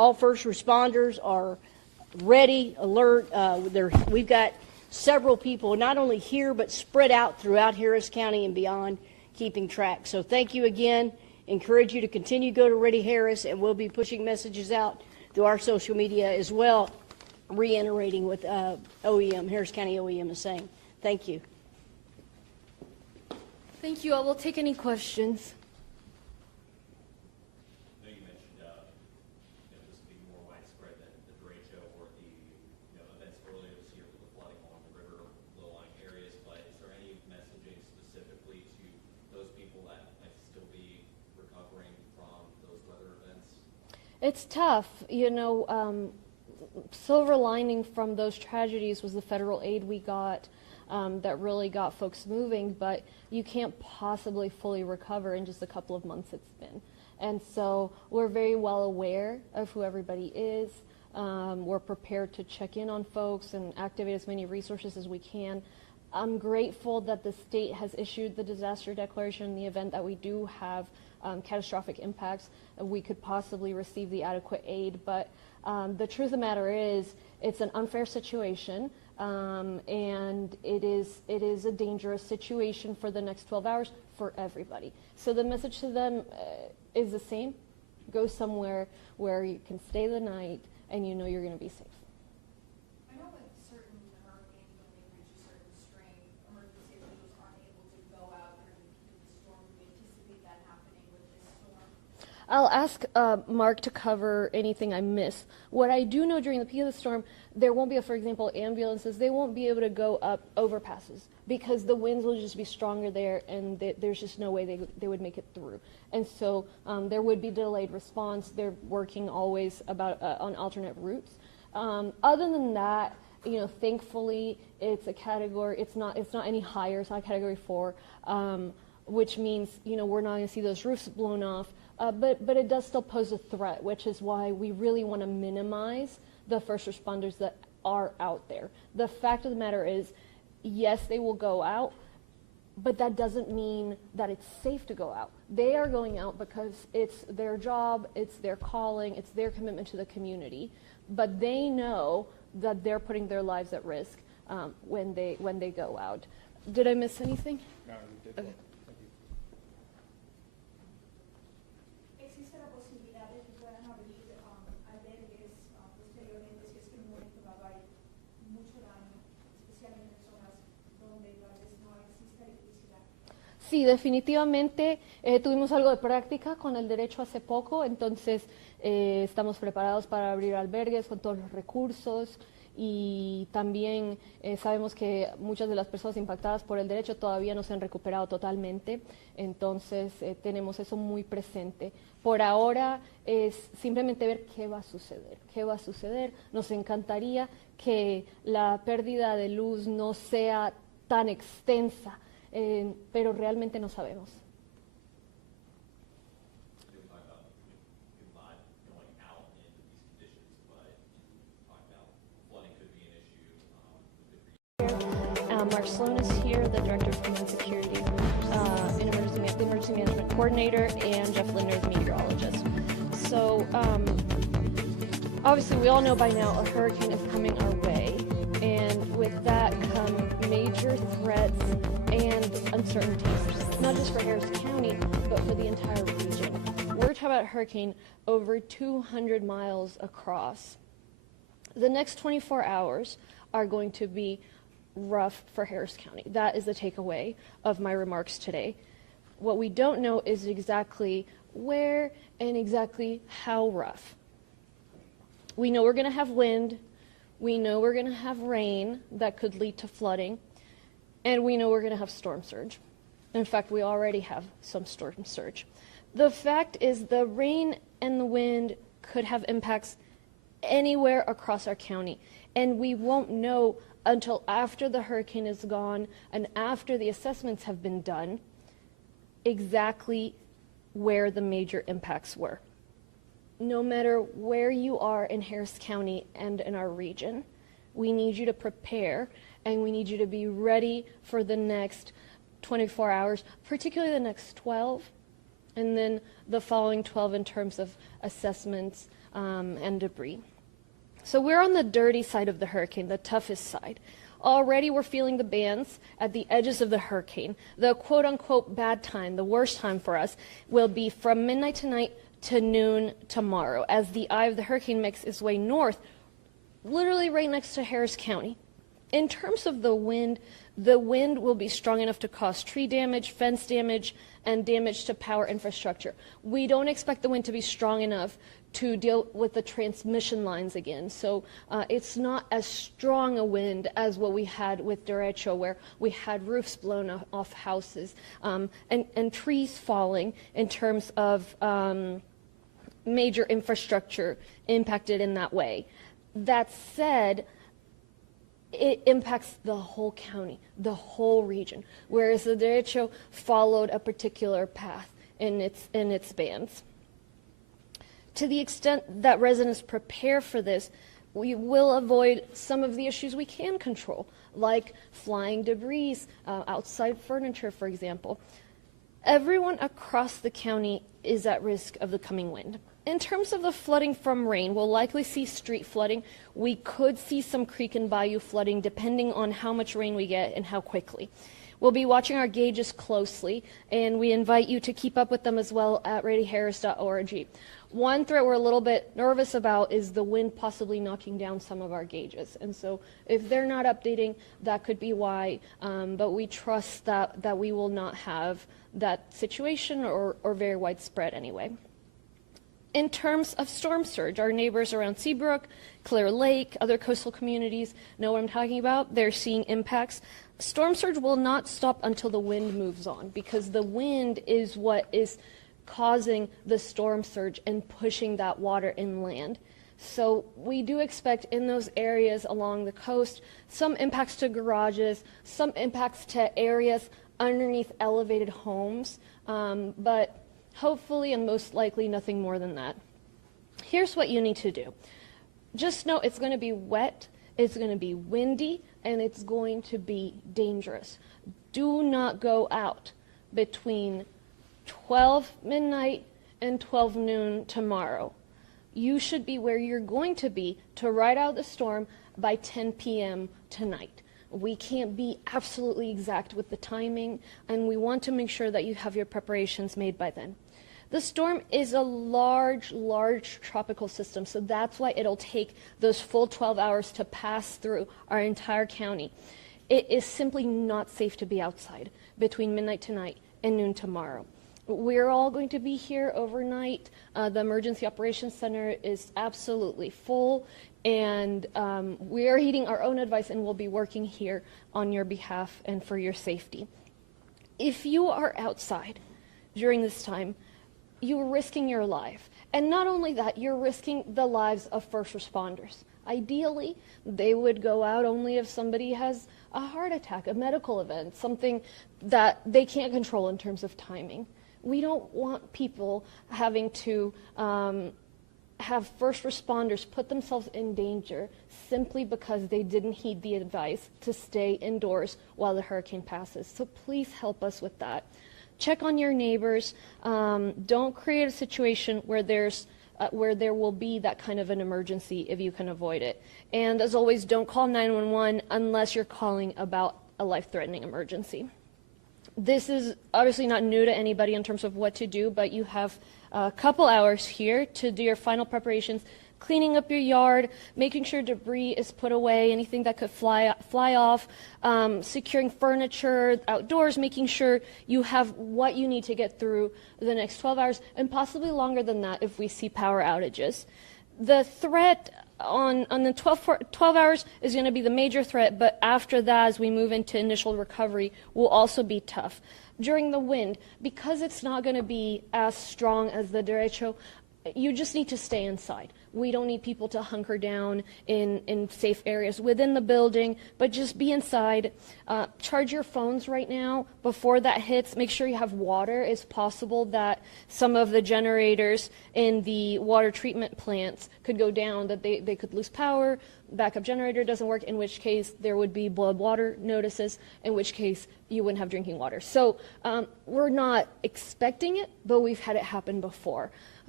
All first responders are ready, alert. We've got several people, not only here, but spread out throughout Harris County and beyond, keeping track. So thank you again. Encourage you to continue to go to Ready Harris, and we'll be pushing messages out through our social media as well, reiterating what OEM, Harris County OEM is saying. Thank you. Thank you. I will take any questions. I know you mentioned this being more widespread than the derecho or the events earlier this year with the flooding along the river, low-lying areas, but is there any messaging specifically to those people that might still be recovering from those weather events? It's tough. Silver lining from those tragedies was the federal aid we got that really got folks moving, but you can't possibly fully recover in just a couple of months it's been. And so we're very well aware of who everybody is. We're prepared to check in on folks and activate as many resources as we can. I'm grateful that the state has issued the disaster declaration in the event that we do have catastrophic impacts, we could possibly receive the adequate aid. But the truth of the matter is, it's an unfair situation, and it is a dangerous situation for the next 12 hours for everybody. So the message to them is the same. Go somewhere where you can stay the night and you know you're going to be safe. I know with certain hurricanes, when they reach a certain strength, emergency officials aren't able to go out during the storm. Do we anticipate that happening with this storm? I'll ask Mark to cover anything I miss. What I do know during the peak of the storm, there won't be, for example, ambulances. They won't be able to go up overpasses because the winds will just be stronger there, and there's just no way they would make it through. And so there would be delayed response. They're working always on alternate routes. Other than that, thankfully, it's a category. It's not any higher. It's not Category 4, which means we're not going to see those roofs blown off. But it does still pose a threat, which is why we really want to minimize the first responders that are out there. The fact of the matter is, yes, they will go out, but that doesn't mean that it's safe to go out. They are going out because it's their job, it's their calling, it's their commitment to the community, but they know that they're putting their lives at risk when they go out. Did I miss anything? No, you did. Okay. Sí, definitivamente tuvimos algo de práctica con el derecho hace poco, entonces estamos preparados para abrir albergues con todos los recursos y también sabemos que muchas de las personas impactadas por el derecho todavía no se han recuperado totalmente, entonces tenemos eso muy presente. Por ahora es simplemente ver qué va a suceder. Nos encantaría que la pérdida de luz no sea tan extensa, pero realmente no sabemos. Mark Sloan is here, the Director of Homeland Security, the Emergency Management Coordinator, and Jeff Linder, the meteorologist. So obviously we all know by now a hurricane is coming our way, and with that come major threats and uncertainties, not just for Harris County, but for the entire region. We're talking about a hurricane over 200 miles across. The next 24 hours are going to be rough for Harris County. That is the takeaway of my remarks today. What we don't know is exactly where and exactly how rough. We know we're going to have wind, we know we're going to have rain that could lead to flooding, and we know we're going to have storm surge. In fact, we already have some storm surge. The fact is the rain and the wind could have impacts anywhere across our county, and we won't know until after the hurricane is gone and after the assessments have been done exactly where the major impacts were. No matter where you are in Harris County and in our region, we need you to prepare, and we need you to be ready for the next 24 hours, particularly the next 12, and then the following 12 in terms of assessments and debris. So we're on the dirty side of the hurricane, the toughest side. Already we're feeling the bands at the edges of the hurricane. The quote-unquote bad time, the worst time for us, will be from midnight tonight to noon tomorrow, as the eye of the hurricane makes its way north, literally right next to Harris County. In terms of the wind will be strong enough to cause tree damage, fence damage, and damage to power infrastructure. We don't expect the wind to be strong enough to deal with the transmission lines again. So it's not as strong a wind as what we had with derecho, where we had roofs blown off houses and trees falling in terms of major infrastructure impacted in that way. That said, it impacts the whole county, the whole region, whereas the derecho followed a particular path in its bands. To the extent that residents prepare for this, we will avoid some of the issues we can control, like flying debris, outside furniture, for example. Everyone across the county is at risk of the coming wind. In terms of the flooding from rain, we'll likely see street flooding. We could see some creek and bayou flooding depending on how much rain we get and how quickly. We'll be watching our gauges closely, and we invite you to keep up with them as well at readyharris.org. One threat we're a little bit nervous about is the wind possibly knocking down some of our gauges. And so if they're not updating, that could be why. But we trust that we will not have that situation or very widespread anyway. In terms of storm surge, our neighbors around Seabrook, Clear Lake, other coastal communities know what I'm talking about. They're seeing impacts. Storm surge will not stop until the wind moves on, because the wind is what is causing the storm surge and pushing that water inland. So we do expect in those areas along the coast some impacts to garages, some impacts to areas underneath elevated homes, but hopefully and most likely nothing more than that. Here's what you need to do. Just know it's going to be wet, it's going to be windy, and it's going to be dangerous. Do not go out between 12 midnight and 12 noon tomorrow. You should be where you're going to be to ride out the storm by 10 p.m. tonight. We can't be absolutely exact with the timing, and we want to make sure that you have your preparations made by then. The storm is a large tropical system, so that's why it'll take those full 12 hours to pass through our entire county. It is simply not safe to be outside between midnight tonight and noon tomorrow. We're all going to be here overnight. The Emergency Operations Center is absolutely full, and we are heeding our own advice, and we'll be working here on your behalf and for your safety. If you are outside during this time, you're risking your life. And not only that, you're risking the lives of first responders. Ideally, they would go out only if somebody has a heart attack, a medical event, something that they can't control in terms of timing. We don't want people having to have first responders put themselves in danger simply because they didn't heed the advice to stay indoors while the hurricane passes. So please help us with that. Check on your neighbors. Don't create a situation where there will be that kind of an emergency if you can avoid it. And as always, don't call 911 unless you're calling about a life-threatening emergency. This is obviously not new to anybody in terms of what to do, but you have a couple hours here to do your final preparations, cleaning up your yard, making sure debris is put away, anything that could fly off, securing furniture outdoors, making sure you have what you need to get through the next 12 hours, and possibly longer than that if we see power outages. The threat on the 12 hours is going to be the major threat, but after that, as we move into initial recovery, will also be tough. During the wind, because it's not going to be as strong as the derecho, you just need to stay inside. We don't need people to hunker down in safe areas within the building, but just be inside. Charge your phones right now before that hits. Make sure you have water. It's possible that some of the generators in the water treatment plants could go down, that they could lose power, backup generator doesn't work, in which case there would be boiled water notices, in which case you wouldn't have drinking water. So we're not expecting it, but we've had it happen before.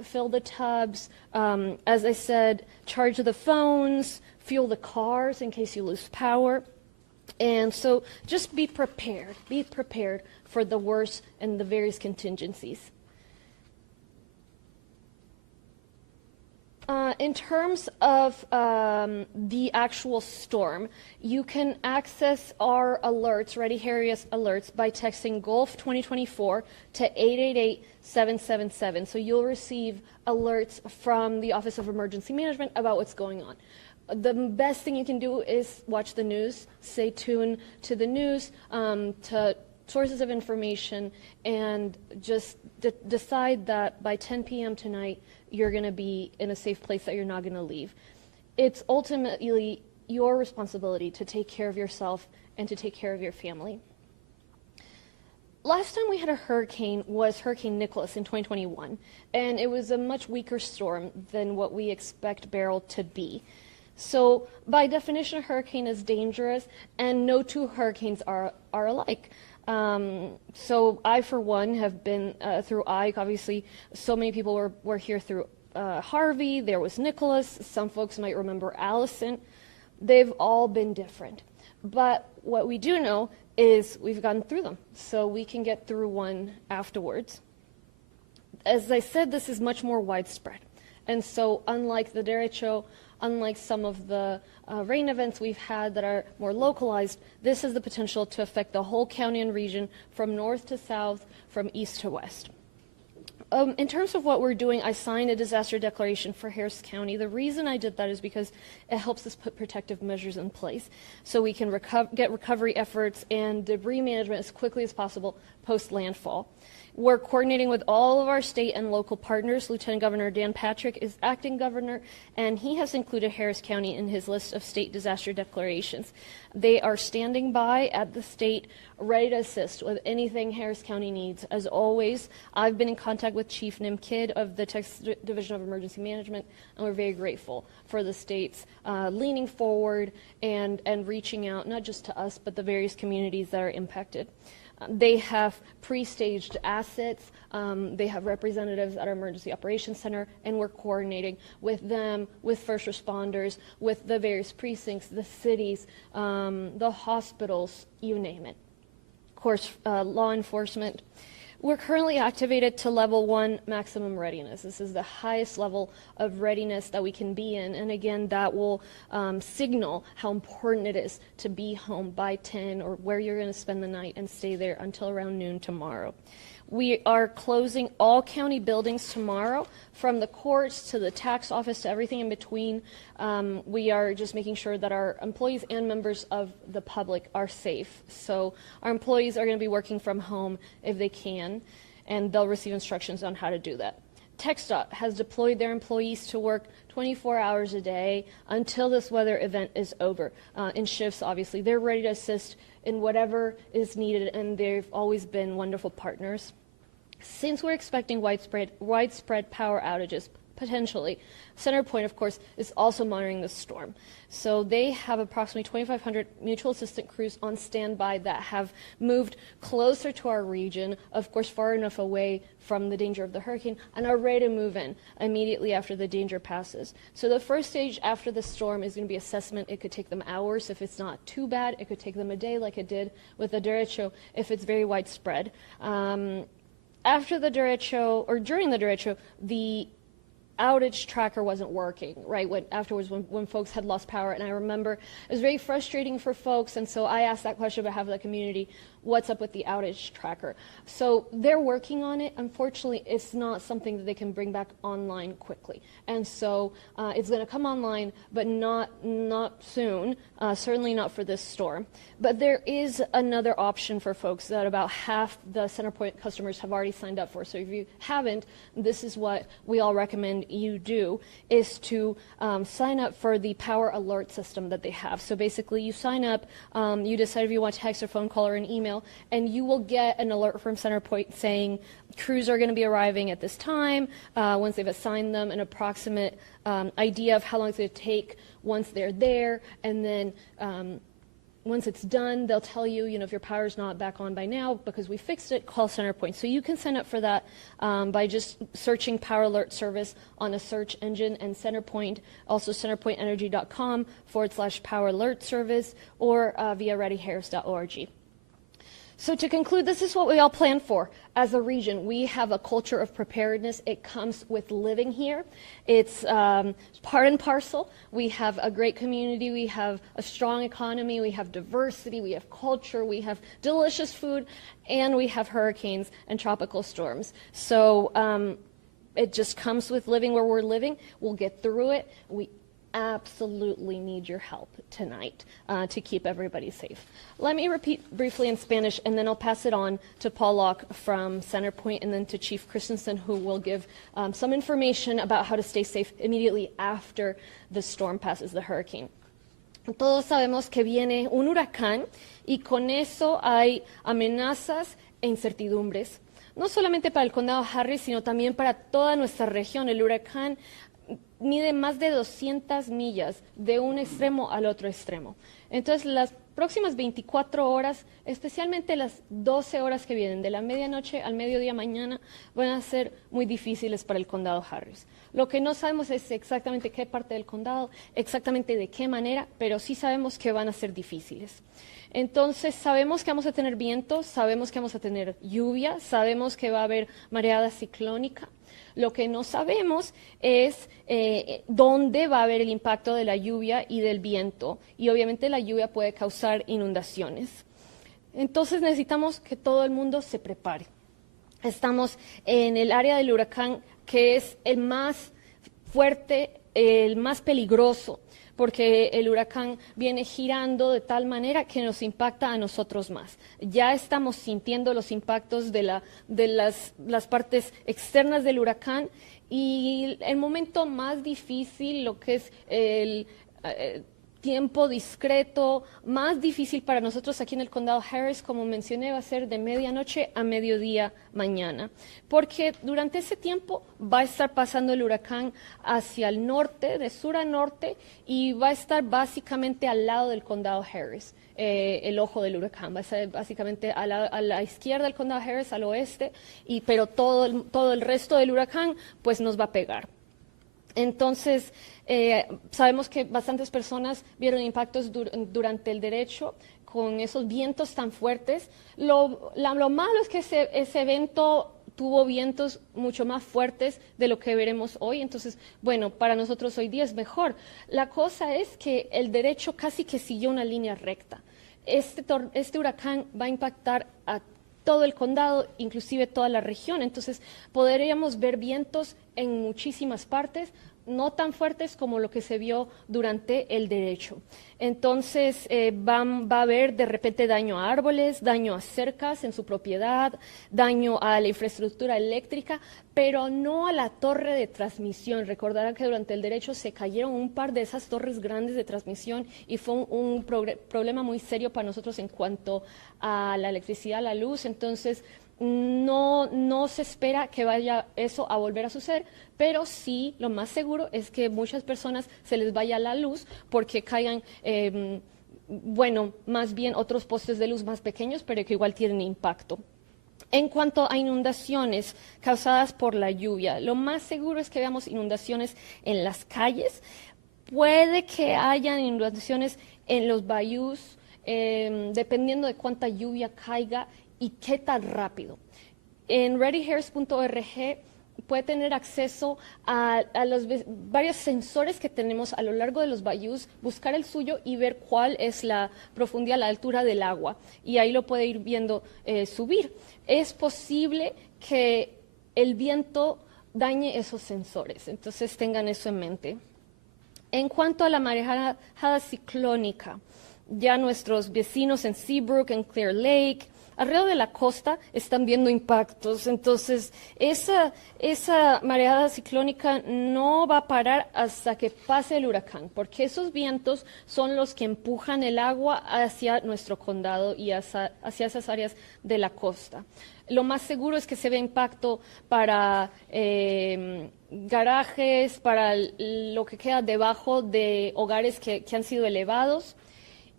fill the tubs, as I said, charge the phones, fuel the cars in case you lose power. And so just be prepared for the worst and the various contingencies. In terms of the actual storm, you can access our alerts, Ready Harriet alerts, by texting Gulf 2024 to 888-777. So you'll receive alerts from the Office of Emergency Management about what's going on. The best thing you can do is watch the news, stay tuned to the news, to sources of information, and just decide that by 10 p.m. tonight, you're going to be in a safe place that you're not going to leave. It's ultimately your responsibility to take care of yourself and to take care of your family. Last time we had a hurricane was Hurricane Nicholas in 2021, and it was a much weaker storm than what we expect Beryl to be. So by definition, a hurricane is dangerous, and no two hurricanes are alike. So I, for one, have been through Ike. Obviously, so many people were here through Harvey. There was Nicholas. Some folks might remember Allison. They've all been different. But what we do know is we've gotten through them, so we can get through one afterwards. As I said, this is much more widespread. And so unlike the derecho, unlike some of the rain events we've had that are more localized, this has the potential to affect the whole county and region from north to south, from east to west. In terms of what we're doing, I signed a disaster declaration for Harris County. The reason I did that is because it helps us put protective measures in place so we can get recovery efforts and debris management as quickly as possible post-landfall. We're coordinating with all of our state and local partners. Lieutenant Governor Dan Patrick is acting governor, and he has included Harris County in his list of state disaster declarations. They are standing by at the state, ready to assist with anything Harris County needs. As always, I've been in contact with Chief Nim Kidd of the Texas Division of Emergency Management, and we're very grateful for the states leaning forward and reaching out, not just to us, but the various communities that are impacted. They have pre-staged assets. They have representatives at our Emergency Operations Center, and we're coordinating with them, with first responders, with the various precincts, the cities, the hospitals, you name it. Of course, law enforcement. We're currently activated to level 1 maximum readiness. This is the highest level of readiness that we can be in, and again, that will signal how important it is to be home by 10 or where you're going to spend the night and stay there until around noon tomorrow. We are closing all county buildings tomorrow, from the courts to the tax office to everything in between. We are just making sure that our employees and members of the public are safe. So our employees are going to be working from home if they can, and they'll receive instructions on how to do that. TxDOT has deployed their employees to work 24 hours a day until this weather event is over. In shifts, obviously. They're ready to assist in whatever is needed, and they've always been wonderful partners. Since we're expecting widespread power outages, potentially, CenterPoint, of course, is also monitoring the storm. So they have approximately 2,500 mutual assistant crews on standby that have moved closer to our region, of course far enough away from the danger of the hurricane, and are ready to move in immediately after the danger passes. So the first stage after the storm is going to be assessment. It could take them hours. If it's not too bad, it could take them a day, like it did with the derecho if it's very widespread. After the derecho, or during the derecho, the outage tracker wasn't working, right, when folks had lost power. And I remember it was very frustrating for folks, and so I asked that question about half of the community, what's up with the outage tracker? So they're working on it. Unfortunately, it's not something that they can bring back online quickly. And so it's going to come online, but not soon, certainly not for this storm. But there is another option for folks that about half the CenterPoint customers have already signed up for. So if you haven't, this is what we all recommend you do, is to sign up for the power alert system that they have. So basically you sign up, you decide if you want to text or phone call or an email, and you will get an alert from CenterPoint saying crews are going to be arriving at this time, once they've assigned them an approximate idea of how long it's going to take once they're there, and then once it's done, they'll tell you, if your power's not back on by now because we fixed it, call CenterPoint. So you can sign up for that by just searching Power Alert Service on a search engine, and CenterPoint, also centerpointenergy.com/Power Alert Service, or via readyharris.org. So to conclude, this is what we all plan for as a region. We have a culture of preparedness. It comes with living here. It's part and parcel. We have a great community. We have a strong economy. We have diversity. We have culture. We have delicious food. And we have hurricanes and tropical storms. So it just comes with living where we're living. We'll get through it. We absolutely need your help tonight to keep everybody safe. Let me repeat briefly in Spanish, and then I'll pass it on to Paul Locke from CenterPoint, and then to Chief Christensen, who will give some information about how to stay safe immediately after the storm passes, the hurricane. Todos sabemos que viene un huracán, y con eso hay amenazas e incertidumbres, no solamente para el condado Harris, sino también para toda nuestra región. El huracán mide más de 200 millas de un extremo al otro extremo. Entonces, las próximas 24 horas, especialmente las 12 horas que vienen, de la medianoche al mediodía mañana, van a ser muy difíciles para el condado Harris. Lo que no sabemos es exactamente qué parte del condado, exactamente de qué manera, pero sí sabemos que van a ser difíciles. Entonces, sabemos que vamos a tener vientos, sabemos que vamos a tener lluvia, sabemos que va a haber mareada ciclónica. Lo que no sabemos es dónde va a haber el impacto de la lluvia y del viento, y obviamente la lluvia puede causar inundaciones. Entonces necesitamos que todo el mundo se prepare. Estamos en el área del huracán que es el más fuerte, el más peligroso, porque el huracán viene girando de tal manera que nos impacta a nosotros más. Ya estamos sintiendo los impactos de las partes externas del huracán, y el momento más difícil, lo que es el tiempo discreto, más difícil para nosotros aquí en el condado Harris, como mencioné, va a ser de medianoche a mediodía mañana, porque durante ese tiempo va a estar pasando el huracán hacia el norte, de sur a norte, y va a estar básicamente al lado del condado Harris. El ojo del huracán va a estar básicamente a la izquierda del condado Harris, al oeste, pero todo el resto del huracán pues nos va a pegar. Entonces, sabemos que bastantes personas vieron impactos durante el derecho con esos vientos tan fuertes. Lo malo es que ese evento tuvo vientos mucho más fuertes de lo que veremos hoy. Entonces, bueno, para nosotros hoy día es mejor. La cosa es que el derecho casi que siguió una línea recta. Este huracán va a impactar a todo el condado, inclusive toda la región. Entonces, podríamos ver vientos en muchísimas partes, no tan fuertes como lo que se vio durante el derecho. Entonces, va a haber de repente daño a árboles, daño a cercas en su propiedad, daño a la infraestructura eléctrica, pero no a la torre de transmisión. Recordarán que durante el derecho se cayeron un par de esas torres grandes de transmisión, y fue un problema muy serio para nosotros en cuanto a la electricidad, la luz. Entonces, no se espera que vaya eso a volver a suceder, pero sí, lo más seguro es que muchas personas se les vaya la luz porque caigan, más bien otros postes de luz más pequeños, pero que igual tienen impacto. En cuanto a inundaciones causadas por la lluvia, lo más seguro es que veamos inundaciones en las calles. Puede que hayan inundaciones en los bayous, dependiendo de cuánta lluvia caiga y qué tan rápido. En readyharris.org puede tener acceso a los varios sensores que tenemos a lo largo de los bayous, buscar el suyo y ver cuál es la profundidad, la altura del agua, y ahí lo puede ir viendo subir. Es posible que el viento dañe esos sensores, entonces tengan eso en mente. En cuanto a la marejada ciclónica, ya nuestros vecinos en Seabrook, en Clear Lake, alrededor de la costa, están viendo impactos. Entonces, esa mareada ciclónica no va a parar hasta que pase el huracán, porque esos vientos son los que empujan el agua hacia nuestro condado y hacia esas áreas de la costa. Lo más seguro es que se vea impacto para garajes, para lo que queda debajo de hogares que han sido elevados.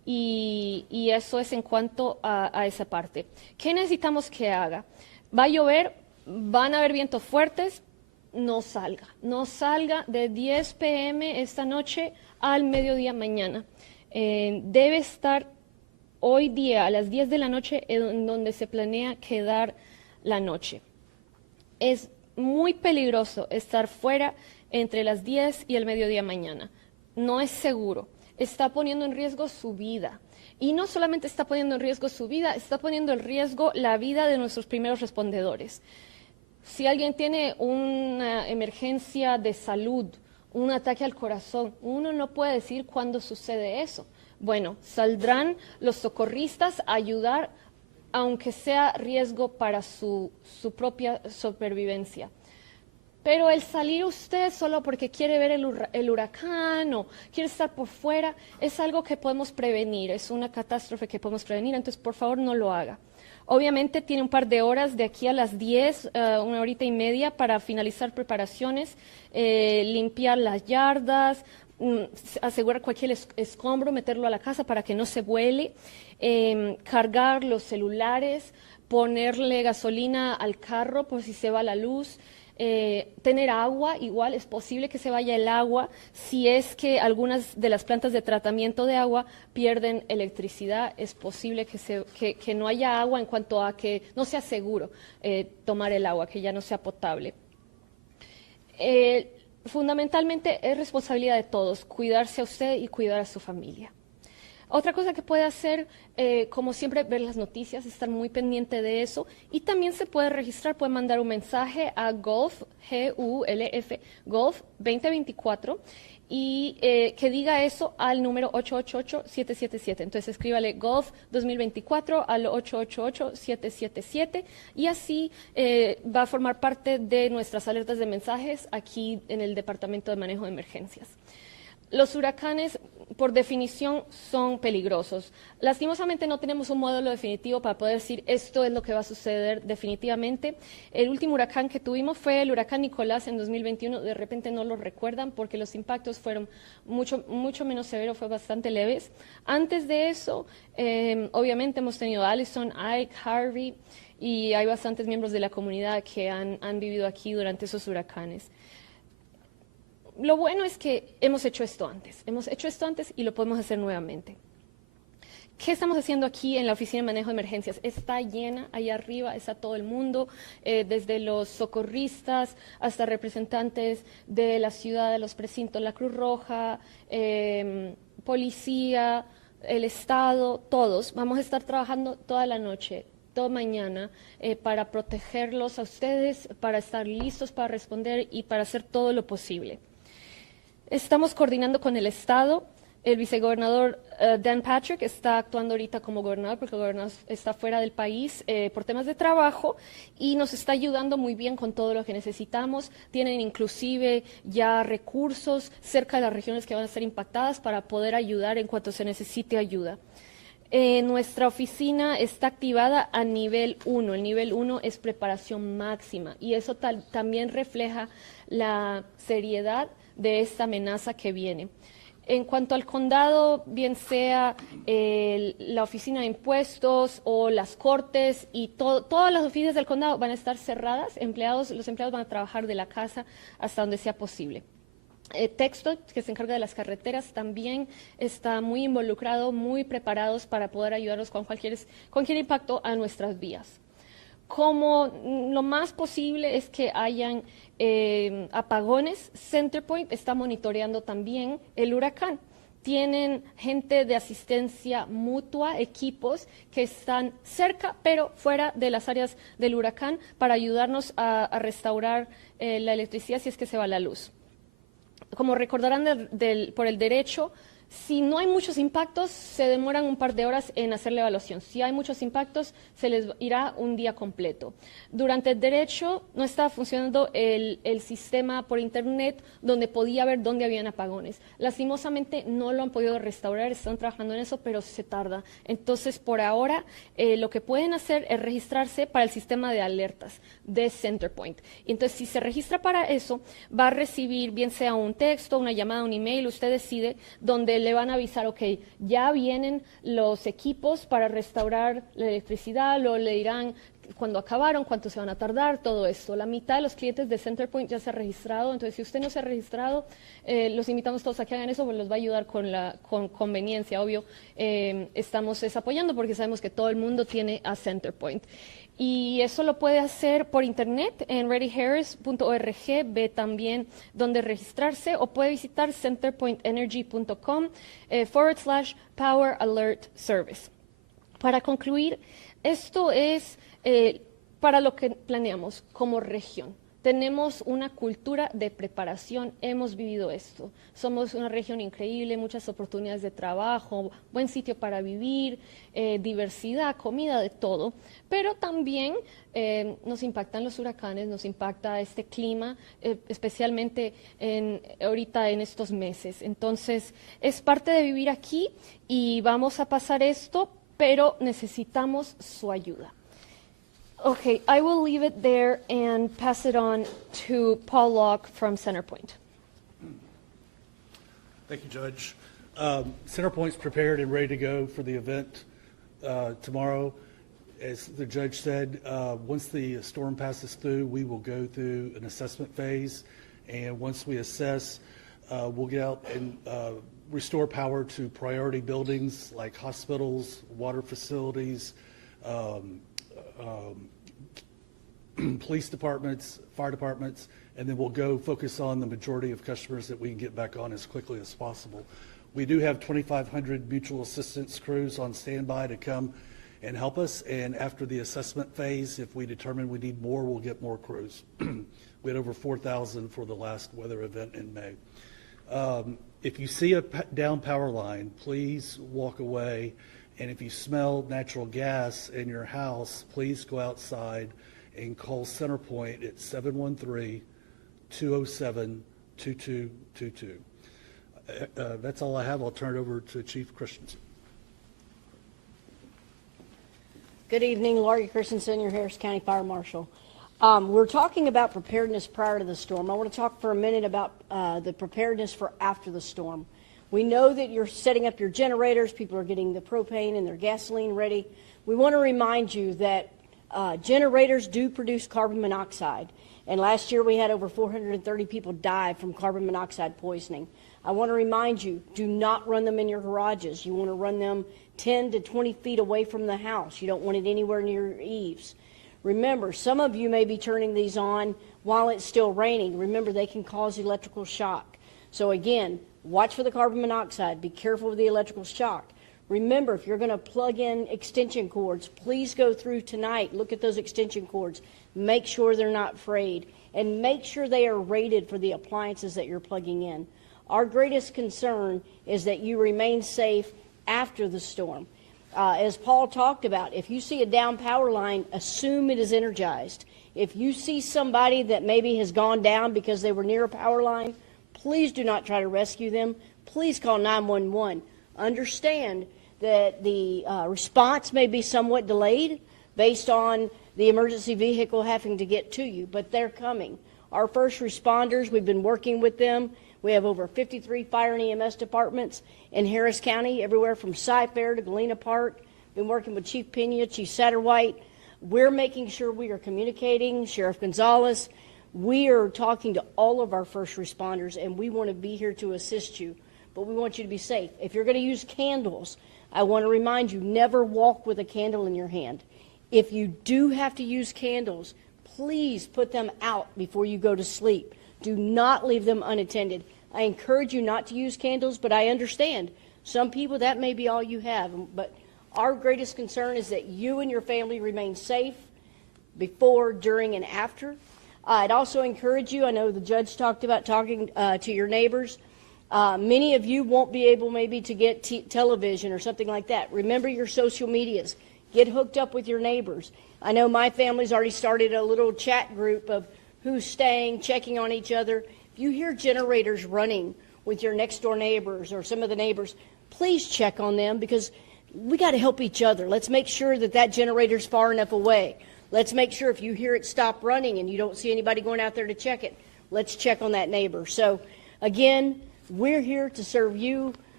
y eso es en cuanto a esa parte. ¿Qué necesitamos que haga? Va a llover, van a haber vientos fuertes, no salga de 10 p.m. esta noche al mediodía mañana. Debe estar hoy día a las 10 de la noche en donde se planea quedar la noche. Es muy peligroso estar fuera entre las 10 y el mediodía mañana. No es seguro. Está poniendo en riesgo su vida. Y no solamente está poniendo en riesgo su vida, está poniendo en riesgo la vida de nuestros primeros respondedores. Si alguien tiene una emergencia de salud, un ataque al corazón, uno no puede decir cuándo sucede eso. Bueno, saldrán los socorristas a ayudar, aunque sea riesgo para su propia supervivencia. Pero el salir usted solo porque quiere ver el huracán o quiere estar por fuera es algo que podemos prevenir, es una catástrofe que podemos prevenir, entonces por favor no lo haga. Obviamente tiene un par de horas de aquí a las 10, una horita y media para finalizar preparaciones, limpiar las yardas, asegurar cualquier escombro, meterlo a la casa para que no se vuele, cargar los celulares, ponerle gasolina al carro por si se va la luz. Tener agua, igual es posible que se vaya el agua si es que algunas de las plantas de tratamiento de agua pierden electricidad, es posible que no haya agua en cuanto a que no sea seguro tomar el agua, que ya no sea potable. Fundamentalmente es responsabilidad de todos, cuidarse a usted y cuidar a su familia. Otra cosa que puede hacer, como siempre, ver las noticias, estar muy pendiente de eso. Y también se puede registrar, puede mandar un mensaje a Gulf, G-U-L-F, Gulf 2024, y que diga eso al número 888-777. Entonces escríbale Gulf 2024 al 888-777 y así va a formar parte de nuestras alertas de mensajes aquí en el Departamento de Manejo de Emergencias. Los huracanes, por definición, son peligrosos. Lastimosamente no tenemos un modelo definitivo para poder decir esto es lo que va a suceder definitivamente. El último huracán que tuvimos fue el huracán Nicolás en 2021. De repente no lo recuerdan porque los impactos fueron mucho menos severos, fue bastante leves. Antes de eso, obviamente hemos tenido Allison, Ike, Harvey y hay bastantes miembros de la comunidad que han vivido aquí durante esos huracanes. Lo bueno es que hemos hecho esto antes y lo podemos hacer nuevamente. ¿Qué estamos haciendo aquí en la Oficina de Manejo de Emergencias? Está llena, ahí arriba está todo el mundo, desde los socorristas hasta representantes de la ciudad, de los precintos, la Cruz Roja, policía, el Estado, todos. Vamos a estar trabajando toda la noche, toda mañana, para protegerlos a ustedes, para estar listos para responder y para hacer todo lo posible. Estamos coordinando con el Estado. El vicegobernador Dan Patrick está actuando ahorita como gobernador porque el gobernador está fuera del país por temas de trabajo y nos está ayudando muy bien con todo lo que necesitamos. Tienen inclusive ya recursos cerca de las regiones que van a ser impactadas para poder ayudar en cuanto se necesite ayuda. Nuestra oficina está activada a nivel 1. El nivel 1 es preparación máxima y eso también refleja la seriedad de esta amenaza que viene. En cuanto al condado, bien sea la oficina de impuestos o las cortes y todas las oficinas del condado van a estar cerradas, los empleados van a trabajar de la casa hasta donde sea posible. Texto, que se encarga de las carreteras, también está muy involucrado, muy preparados para poder ayudarnos con cualquier impacto a nuestras vías. Como lo más posible es que hayan apagones, Centerpoint está monitoreando también el huracán. Tienen gente de asistencia mutua, equipos que están cerca pero fuera de las áreas del huracán para ayudarnos a restaurar la electricidad si es que se va la luz. Como recordarán por el derecho, si no hay muchos impactos, se demoran un par de horas en hacer la evaluación. Si hay muchos impactos, se les irá un día completo. Durante el derecho no estaba funcionando el sistema por internet donde podía ver dónde habían apagones. Lastimosamente no lo han podido restaurar, están trabajando en eso, pero se tarda. Entonces, por ahora, lo que pueden hacer es registrarse para el sistema de alertas de Centerpoint. Y entonces, si se registra para eso, va a recibir bien sea un texto, una llamada, un email, usted decide, donde le van a avisar, ok, ya vienen los equipos para restaurar la electricidad, luego le dirán cuándo acabaron, cuánto se van a tardar, todo esto. La mitad de los clientes de Centerpoint ya se ha registrado, entonces si usted no se ha registrado, los invitamos todos a que hagan eso, pues los va a ayudar con conveniencia, obvio. Estamos apoyando porque sabemos que todo el mundo tiene a Centerpoint. Y eso lo puede hacer por internet en readyharris.org, ve también dónde registrarse, o puede visitar centerpointenergy.com/Power Alert Service. Para concluir, esto es para lo que planeamos como región. Tenemos una cultura de preparación, hemos vivido esto. Somos una región increíble, muchas oportunidades de trabajo, buen sitio para vivir, diversidad, comida, de todo. Pero también nos impactan los huracanes, nos impacta este clima, especialmente ahorita en estos meses. Entonces, es parte de vivir aquí y vamos a pasar esto, pero necesitamos su ayuda. Okay, I will leave it there and pass it on to Paul Locke from Centerpoint. Thank you, Judge. Centerpoint's prepared and ready to go for the event tomorrow. As the judge said, once the storm passes through, we will go through an assessment phase. And once we assess, we'll get out and restore power to priority buildings like hospitals, water facilities, police departments, fire departments, and then we'll go focus on the majority of customers that we can get back on as quickly as possible. We do have 2,500 mutual assistance crews on standby to come and help us, and after the assessment phase, if we determine we need more, we'll get more crews. We had over 4,000 for the last weather event in May. If you see a down power line, please walk away, and if you smell natural gas in your house, please go outside and call Centerpoint at 713-207-2222. That's all I have. I'll turn it over to Chief Christensen. Good evening, Laurie Christensen, your Harris County Fire Marshal. We're talking about preparedness prior to the storm. I want to talk for a minute about the preparedness for after the storm. We know that you're setting up your generators. People are getting the propane and their gasoline ready. We want to remind you that generators do produce carbon monoxide. And last year we had over 430 people die from carbon monoxide poisoning. I want to remind you, do not run them in your garages. You want to run them 10 to 20 feet away from the house. You don't want it anywhere near your eaves. Remember, some of you may be turning these on while it's still raining. Remember, they can cause electrical shock. So again, watch for the carbon monoxide. Be careful of the electrical shock. Remember, if you're going to plug in extension cords, please go through tonight. Look at those extension cords. Make sure they're not frayed. And make sure they are rated for the appliances that you're plugging in. Our greatest concern is that you remain safe after the storm. As Paul talked about, if you see a down power line, assume it is energized. If you see somebody that maybe has gone down because they were near a power line, please do not try to rescue them. Please call 911. Understand that the response may be somewhat delayed based on the emergency vehicle having to get to you, but they're coming. Our first responders, we've been working with them. We have over 53 fire and EMS departments in Harris County, everywhere from Cy-Fair to Galena Park. Been working with Chief Pena, Chief Satterwhite. We're making sure we are communicating, Sheriff Gonzalez. We are talking to all of our first responders, and we want to be here to assist you. But we want you to be safe. If you're going to use candles, I want to remind you, never walk with a candle in your hand. If you do have to use candles, please put them out before you go to sleep. Do not leave them unattended. I encourage you not to use candles, but I understand some people, that may be all you have. But our greatest concern is that you and your family remain safe before, during, and after. I'd also encourage you, I know the judge talked about talking to your neighbors. Many of you won't be able maybe to get television or something like that. Remember your social medias. Get hooked up with your neighbors. I know my family's already started a little chat group of who's staying, checking on each other. If you hear generators running with your next door neighbors or some of the neighbors, please check on them because we got to help each other. Let's make sure that that generator's far enough away. Let's make sure if you hear it stop running and you don't see anybody going out there to check it, let's check on that neighbor. So again, we're here to serve you.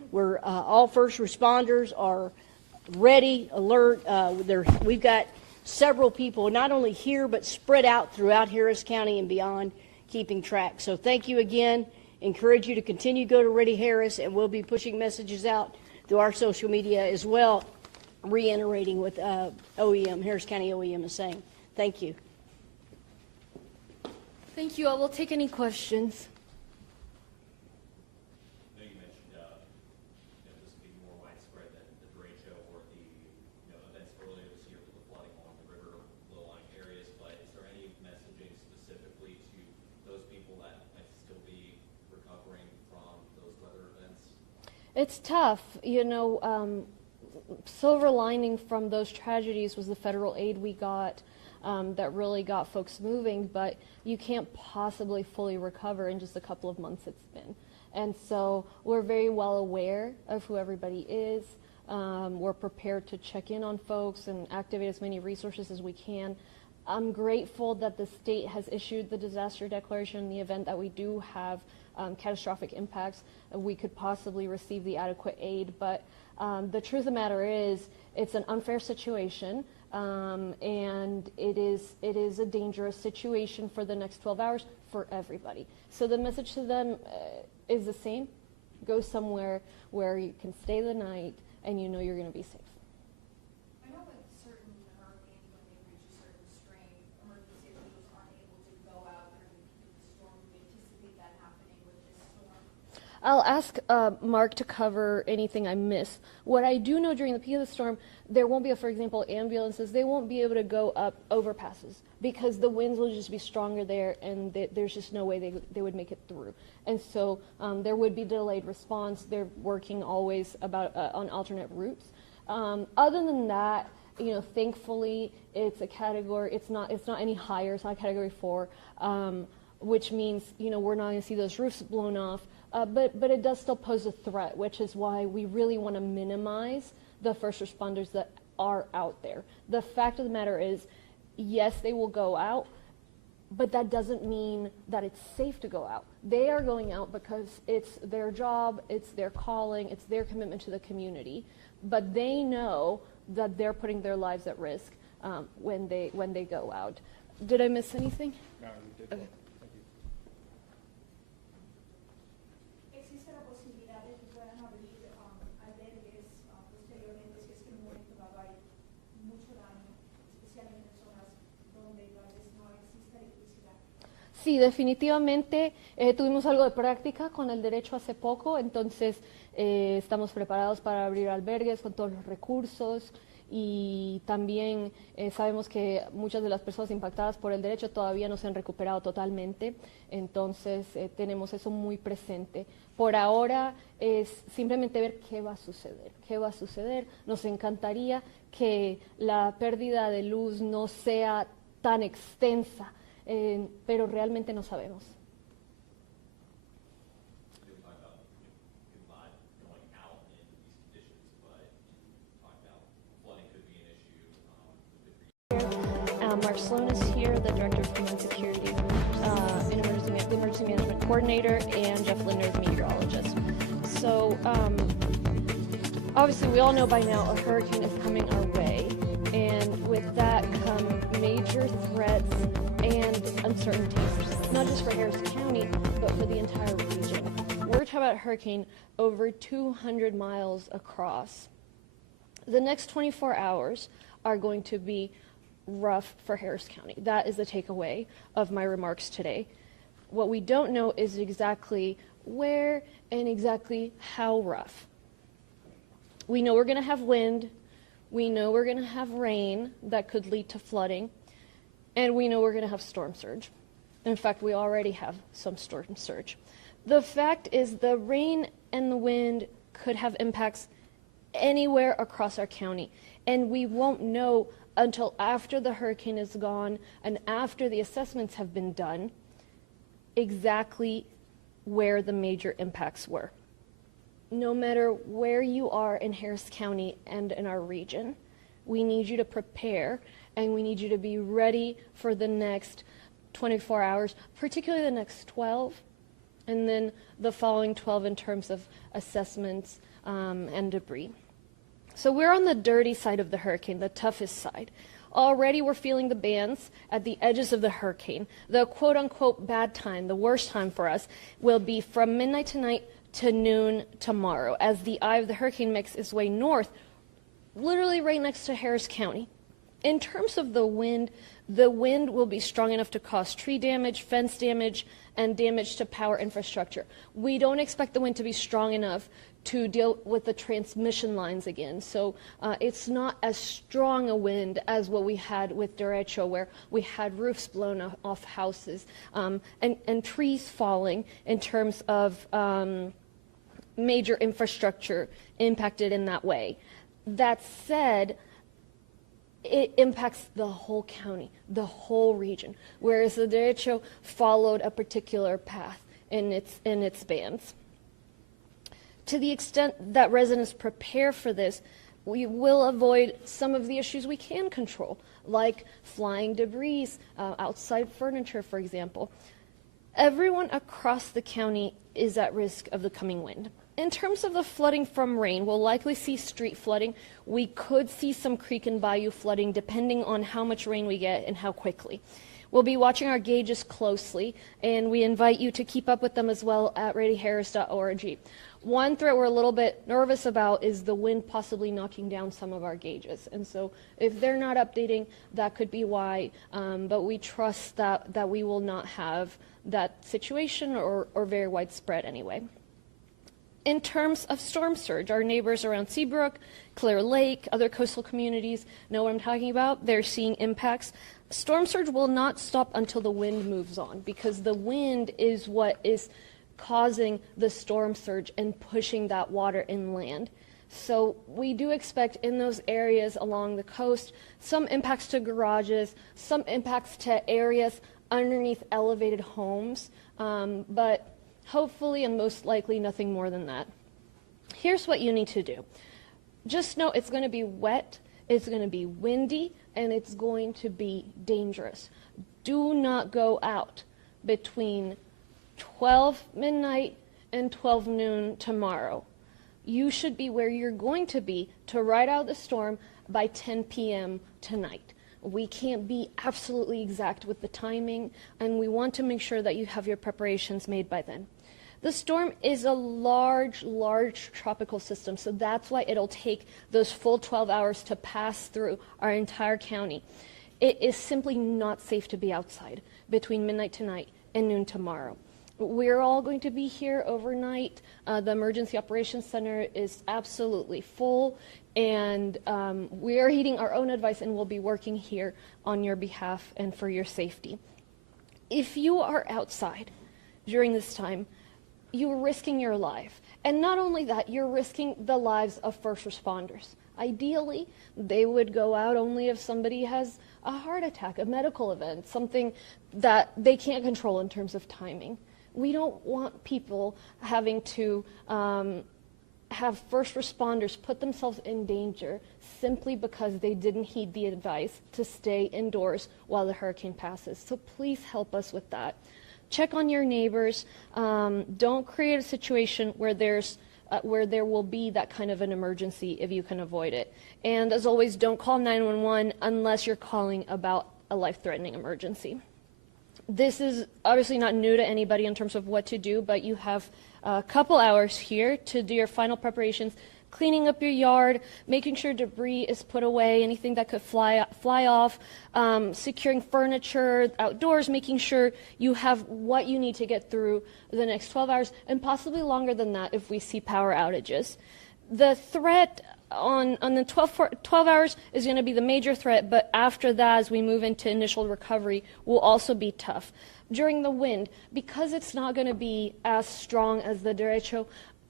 We're, all first responders are ready, alert. We've got several people, not only here, but spread out throughout Harris County and beyond, keeping track. So thank you again. Encourage you to continue to go to Ready Harris, and we'll be pushing messages out through our social media as well, reiterating what OEM, Harris County OEM is saying. Thank you. Thank you. I will take any questions. I know you mentioned, this would be more widespread than the derecho or the, events earlier this year with the flooding along the river low-lying areas, but is there any messaging specifically to those people that might still be recovering from those weather events? It's tough. Silver lining from those tragedies was the federal aid we got that really got folks moving, but you can't possibly fully recover in just a couple of months it's been. And so we're very well aware of who everybody is. We're prepared to check in on folks and activate as many resources as we can. I'm grateful that the state has issued the disaster declaration in the event that we do have catastrophic impacts. We could possibly receive the adequate aid, but the truth of the matter is it's an unfair situation. And it is a dangerous situation for the next 12 hours for everybody. So the message to them is the same. Go somewhere where you can stay the night and you know you're going to be safe. I know with certain hurricanes, when they reach a certain strength, emergency officials aren't able to go out during the storm. Do we anticipate that happening with this storm? I'll ask Mark to cover anything I miss. What I do know during the peak of the storm, there won't be, for example, ambulances. They won't be able to go up overpasses because the winds will just be stronger there, and there's just no way they would make it through. And so there would be delayed response. They're working always on alternate routes. Other than that, thankfully, it's a category. It's not any higher. It's not Category 4, which means we're not going to see those roofs blown off. But it does still pose a threat, which is why we really want to minimize the first responders that are out there. The fact of the matter is, yes, they will go out, but that doesn't mean that it's safe to go out. They are going out because it's their job, it's their calling, it's their commitment to the community, but they know that they're putting their lives at risk when they go out. Did I miss anything? No, you did. Okay. ¿Existe la posibilidad de que puedan abrir albergues posteriormente si es que en un momento dado hay mucho daño, especialmente en zonas donde tal vez no existe electricidad? Sí, definitivamente tuvimos algo de práctica con el derecho hace poco, entonces estamos preparados para abrir albergues con todos los recursos y también sabemos que muchas de las personas impactadas por el derecho todavía no se han recuperado totalmente, entonces tenemos eso muy presente. Por ahora es simplemente ver qué va a suceder. Nos encantaría que la pérdida de luz no sea tan extensa, pero realmente no sabemos. Mark Sloan is here, the Director of Homeland Security, the Emergency Management Coordinator, and Jeff Linder, the meteorologist. So, obviously we all know by now a hurricane is coming our way, and with that come major threats and uncertainties, not just for Harris County, but for the entire region. We're talking about a hurricane over 200 miles across. The next 24 hours are going to be rough for Harris County. That is the takeaway of my remarks today. What we don't know is exactly where and exactly how rough. We know we're going to have wind, we know we're going to have rain that could lead to flooding, and we know we're going to have storm surge. In fact, we already have some storm surge. The fact is the rain and the wind could have impacts anywhere across our county, and we won't know until after the hurricane is gone and after the assessments have been done exactly where the major impacts were. No matter where you are in Harris County and in our region, we need you to prepare and we need you to be ready for the next 24 hours, particularly the next 12, and then the following 12 in terms of assessments and debris. So we're on the dirty side of the hurricane, the toughest side. Already we're feeling the bands at the edges of the hurricane. The quote-unquote bad time, the worst time for us, will be from midnight tonight to noon tomorrow, as the eye of the hurricane makes its way north, literally right next to Harris County. In terms of the wind will be strong enough to cause tree damage, fence damage, and damage to power infrastructure. We don't expect the wind to be strong enough to deal with the transmission lines again. So it's not as strong a wind as what we had with derecho, where we had roofs blown off houses and trees falling in terms of major infrastructure impacted in that way. That said, it impacts the whole county, the whole region, whereas the derecho followed a particular path in its bands. To the extent that residents prepare for this, we will avoid some of the issues we can control, like flying debris, outside furniture, for example. Everyone across the county is at risk of the coming wind. In terms of the flooding from rain, we'll likely see street flooding. We could see some creek and bayou flooding depending on how much rain we get and how quickly. We'll be watching our gauges closely, and we invite you to keep up with them as well at readyharris.org. One threat we're a little bit nervous about is the wind possibly knocking down some of our gauges. And so if they're not updating, that could be why. But we trust that we will not have that situation or very widespread anyway. In terms of storm surge, our neighbors around Seabrook, Clear Lake, other coastal communities know what I'm talking about. They're seeing impacts. Storm surge will not stop until the wind moves on, because the wind is what is causing the storm surge and pushing that water inland. So we do expect in those areas along the coast some impacts to garages, some impacts to areas underneath elevated homes, but hopefully and most likely nothing more than that. Here's what you need to do. Just know it's going to be wet, it's going to be windy, and it's going to be dangerous. Do not go out between 12 midnight and 12 noon tomorrow. You should be where you're going to be to ride out the storm by 10 p.m. tonight. We can't be absolutely exact with the timing, and we want to make sure that you have your preparations made by then. The storm is a large tropical system, so that's why it'll take those full 12 hours to pass through our entire county. It is simply not safe to be outside between midnight tonight and noon tomorrow. We're all going to be here overnight. The Emergency Operations Center is absolutely full, and we are heeding our own advice, and we'll be working here on your behalf and for your safety. If you are outside during this time, you're risking your life. And not only that, you're risking the lives of first responders. Ideally, they would go out only if somebody has a heart attack, a medical event, something that they can't control in terms of timing. We don't want people having to have first responders put themselves in danger simply because they didn't heed the advice to stay indoors while the hurricane passes. So please help us with that. Check on your neighbors. Don't create a situation where there will be that kind of an emergency if you can avoid it. And as always, don't call 911 unless you're calling about a life-threatening emergency. This is obviously not new to anybody in terms of what to do, but you have a couple hours here to do your final preparations, cleaning up your yard, making sure debris is put away, anything that could fly off, securing furniture outdoors, making sure you have what you need to get through the next 12 hours, and possibly longer than that if we see power outages. The threat on the 12 hours is going to be the major threat, but after that, as we move into initial recovery, will also be tough. During the wind, because it's not going to be as strong as the derecho,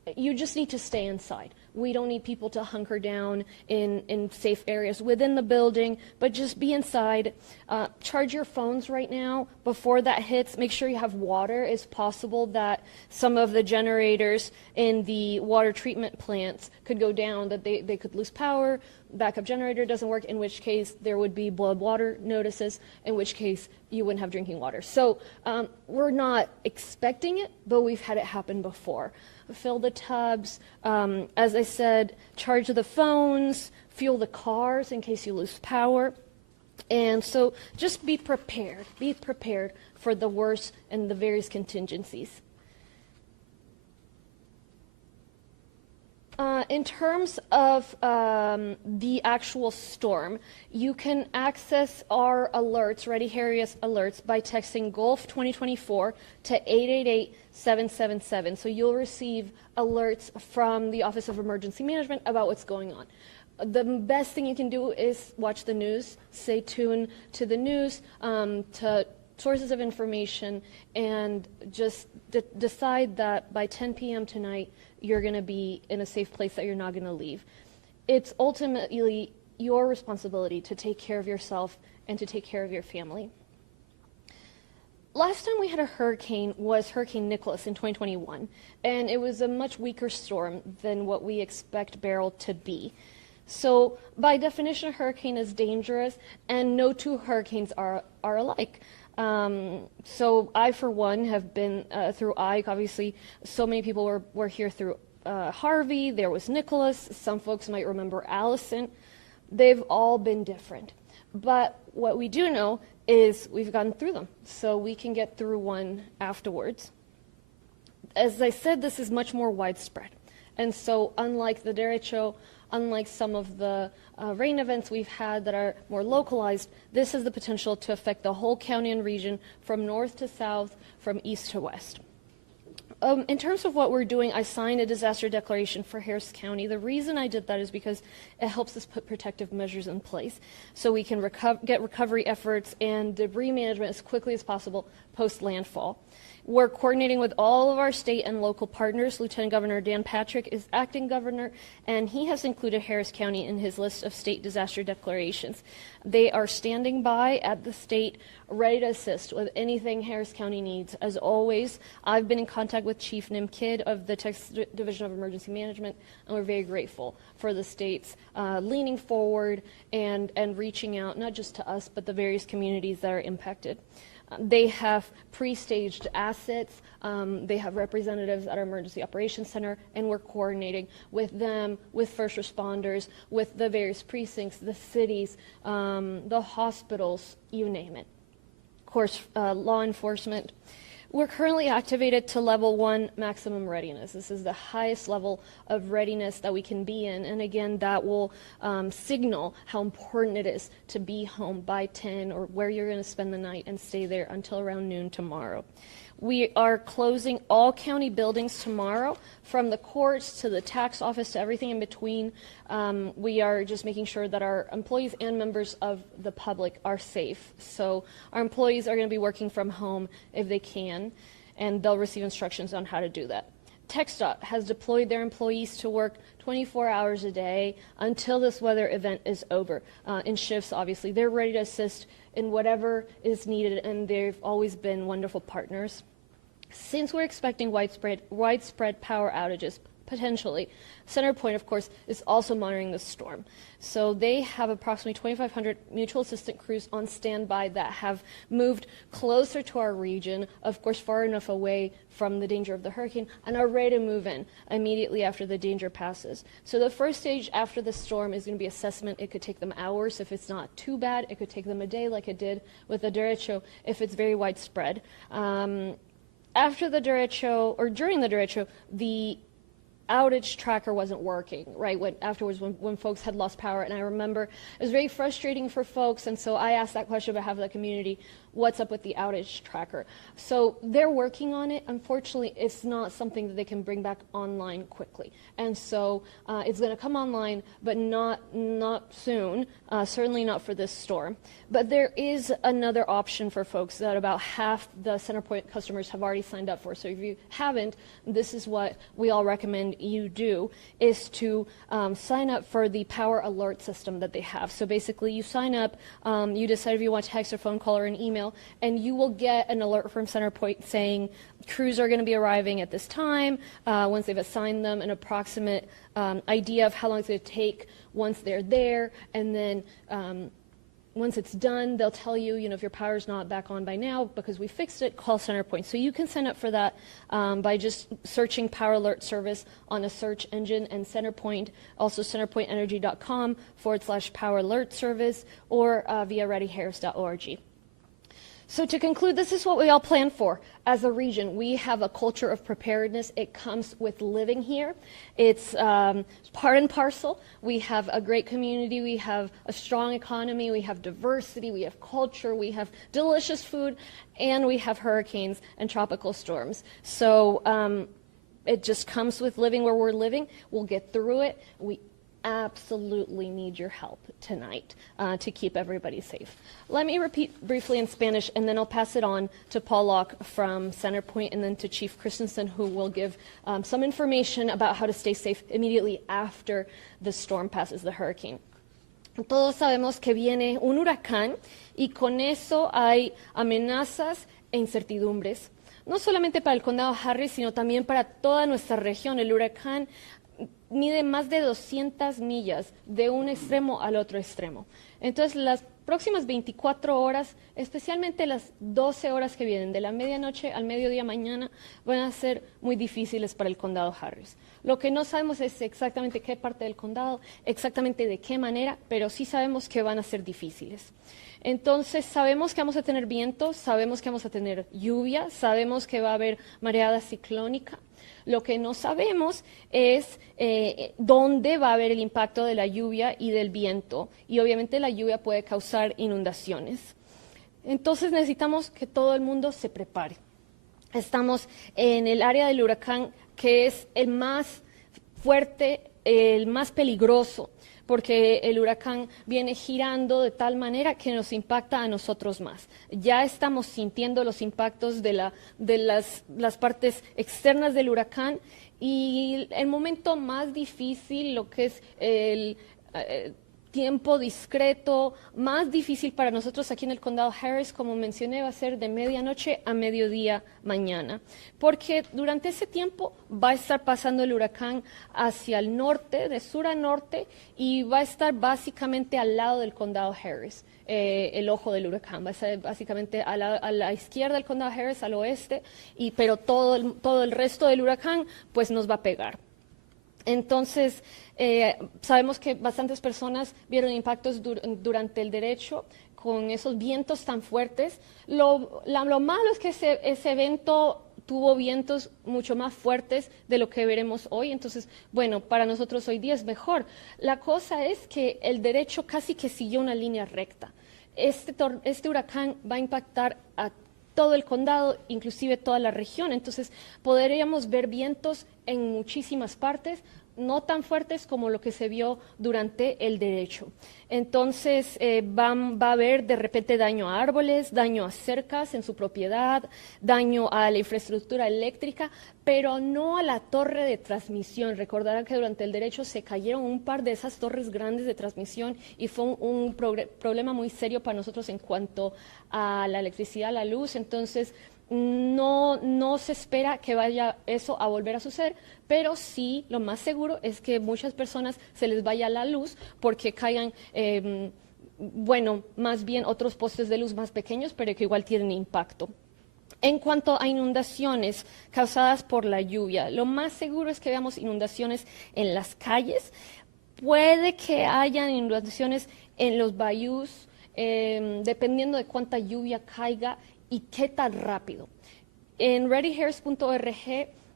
you just need to stay inside. We don't need people to hunker down in safe areas within the building, but just be inside. Charge your phones right now before that hits. Make sure you have water. It's possible that some of the generators in the water treatment plants could go down, that they could lose power, backup generator doesn't work, in which case there would be boiled water notices, in which case you wouldn't have drinking water. So we're not expecting it, but we've had it happen before. Fill the tubs, as I said, charge the phones, fuel the cars in case you lose power. And so just be prepared for the worst and the various contingencies. In terms of the actual storm, you can access our alerts, Ready Harriet alerts, by texting Gulf 2024 to 888-777. So you'll receive alerts from the Office of Emergency Management about what's going on. The best thing you can do is watch the news, stay tuned to the news, to sources of information, and just decide that by 10 p.m. tonight, you're going to be in a safe place that you're not going to leave. It's ultimately your responsibility to take care of yourself and to take care of your family. Last time we had a hurricane was Hurricane Nicholas in 2021, and it was a much weaker storm than what we expect Beryl to be. So by definition, a hurricane is dangerous, and no two hurricanes are alike. So I, for one, have been through Ike. Obviously, so many people were here through Harvey. There was Nicholas. Some folks might remember Allison. They've all been different. But what we do know is we've gotten through them, so we can get through one afterwards. As I said, this is much more widespread. And so unlike the derecho, unlike some of the rain events we've had that are more localized, this has the potential to affect the whole county and region from north to south, from east to west. In terms of what we're doing, I signed a disaster declaration for Harris County. The reason I did that is because it helps us put protective measures in place so we can get recovery efforts and debris management as quickly as possible post-landfall. We're coordinating with all of our state and local partners. Lieutenant Governor Dan Patrick is acting governor, and he has included Harris County in his list of state disaster declarations. They are standing by at the state, ready to assist with anything Harris County needs. As always, I've been in contact with Chief Nim Kidd of the Texas Division of Emergency Management, and we're very grateful for the states leaning forward and reaching out, not just to us, but the various communities that are impacted. They have pre-staged assets. They have representatives at our Emergency Operations Center, and we're coordinating with them, with first responders, with the various precincts, the cities, the hospitals, you name it. Of course, law enforcement. We're currently activated to level 1 maximum readiness. This is the highest level of readiness that we can be in, and again, that will signal how important it is to be home by 10 or where you're going to spend the night and stay there until around noon tomorrow. We are closing all county buildings tomorrow, from the courts to the tax office to everything in between. We are just making sure that our employees and members of the public are safe. So our employees are going to be working from home if they can, and they'll receive instructions on how to do that. TxDOT has deployed their employees to work 24 hours a day until this weather event is over. In shifts, obviously. They're ready to assist in whatever is needed, and they've always been wonderful partners. Since we're expecting widespread power outages, potentially, CenterPoint, of course, is also monitoring the storm. So they have approximately 2,500 mutual assistant crews on standby that have moved closer to our region, of course, far enough away from the danger of the hurricane, and are ready to move in immediately after the danger passes. So the first stage after the storm is going to be assessment. It could take them hours. If it's not too bad, it could take them a day, like it did with the derecho, if it's very widespread. After the derecho, or during the derecho, the outage tracker wasn't working, right, when folks had lost power. And I remember it was very frustrating for folks, and so I asked that question on behalf of the community, what's up with the outage tracker. So they're working on it. Unfortunately, it's not something that they can bring back online quickly. And so it's going to come online, but not soon, certainly not for this storm. But there is another option for folks that about half the CenterPoint customers have already signed up for. So if you haven't, this is what we all recommend you do, is to sign up for the power alert system that they have. So basically you sign up, you decide if you want text or phone call or an email, and you will get an alert from CenterPoint saying crews are going to be arriving at this time, once they've assigned them an approximate idea of how long it's going to take once they're there, and then once it's done, they'll tell you, if your power's not back on by now because we fixed it, call CenterPoint. So you can sign up for that by just searching Power Alert Service on a search engine, and CenterPoint, also centerpointenergy.com/Power Alert Service, or via readyharris.org. So to conclude, this is what we all plan for as a region. We have a culture of preparedness. It comes with living here. It's part and parcel. We have a great community. We have a strong economy. We have diversity. We have culture. We have delicious food. And we have hurricanes and tropical storms. So it just comes with living where we're living. We'll get through it. We absolutely need your help tonight to keep everybody safe. Let me repeat briefly in Spanish, and then I'll pass it on to Paul Locke from CenterPoint, and then to Chief Christensen, who will give some information about how to stay safe immediately after the storm passes, the hurricane. Todos sabemos que viene un huracán, y con eso hay amenazas e incertidumbres, no solamente para el condado Harris, sino también para toda nuestra región. El huracán mide más de 200 millas de un extremo al otro extremo. Entonces, las próximas 24 horas, especialmente las 12 horas que vienen, de la medianoche al mediodía mañana, van a ser muy difíciles para el condado Harris. Lo que no sabemos es exactamente qué parte del condado, exactamente de qué manera, pero sí sabemos que van a ser difíciles. Entonces, sabemos que vamos a tener vientos, sabemos que vamos a tener lluvia, sabemos que va a haber mareada ciclónica. Lo que no sabemos es dónde va a haber el impacto de la lluvia y del viento, y obviamente la lluvia puede causar inundaciones. Entonces necesitamos que todo el mundo se prepare. Estamos en el área del huracán, que es el más fuerte, el más peligroso, porque el huracán viene girando de tal manera que nos impacta a nosotros más. Ya estamos sintiendo los impactos de las partes externas del huracán, y el momento más difícil, lo que es el tiempo discreto, más difícil para nosotros aquí en el condado Harris, como mencioné, va a ser de medianoche a mediodía mañana, porque durante ese tiempo va a estar pasando el huracán hacia el norte, de sur a norte, y va a estar básicamente al lado del condado Harris. El ojo del huracán va a estar básicamente a la izquierda del condado Harris, al oeste, pero todo el resto del huracán pues nos va a pegar. Entonces, sabemos que bastantes personas vieron impactos durante el derecho con esos vientos tan fuertes. Lo malo es que ese evento tuvo vientos mucho más fuertes de lo que veremos hoy. Entonces, bueno, para nosotros hoy día es mejor. La cosa es que el derecho casi que siguió una línea recta. Este huracán va a impactar a todo el condado, inclusive toda la región. Entonces, podríamos ver vientos en muchísimas partes, no tan fuertes como lo que se vio durante el derecho. Entonces, va a haber de repente daño a árboles, daño a cercas en su propiedad, daño a la infraestructura eléctrica, pero no a la torre de transmisión. Recordarán que durante el derecho se cayeron un par de esas torres grandes de transmisión, y fue un problema muy serio para nosotros en cuanto a la electricidad, la luz. Entonces, no se espera que vaya eso a volver a suceder, pero sí, lo más seguro es que muchas personas se les vaya la luz porque caigan, más bien otros postes de luz más pequeños, pero que igual tienen impacto. En cuanto a inundaciones causadas por la lluvia, lo más seguro es que veamos inundaciones en las calles. Puede que haya inundaciones en los bayous, dependiendo de cuánta lluvia caiga y qué tan rápido. En readyharris.org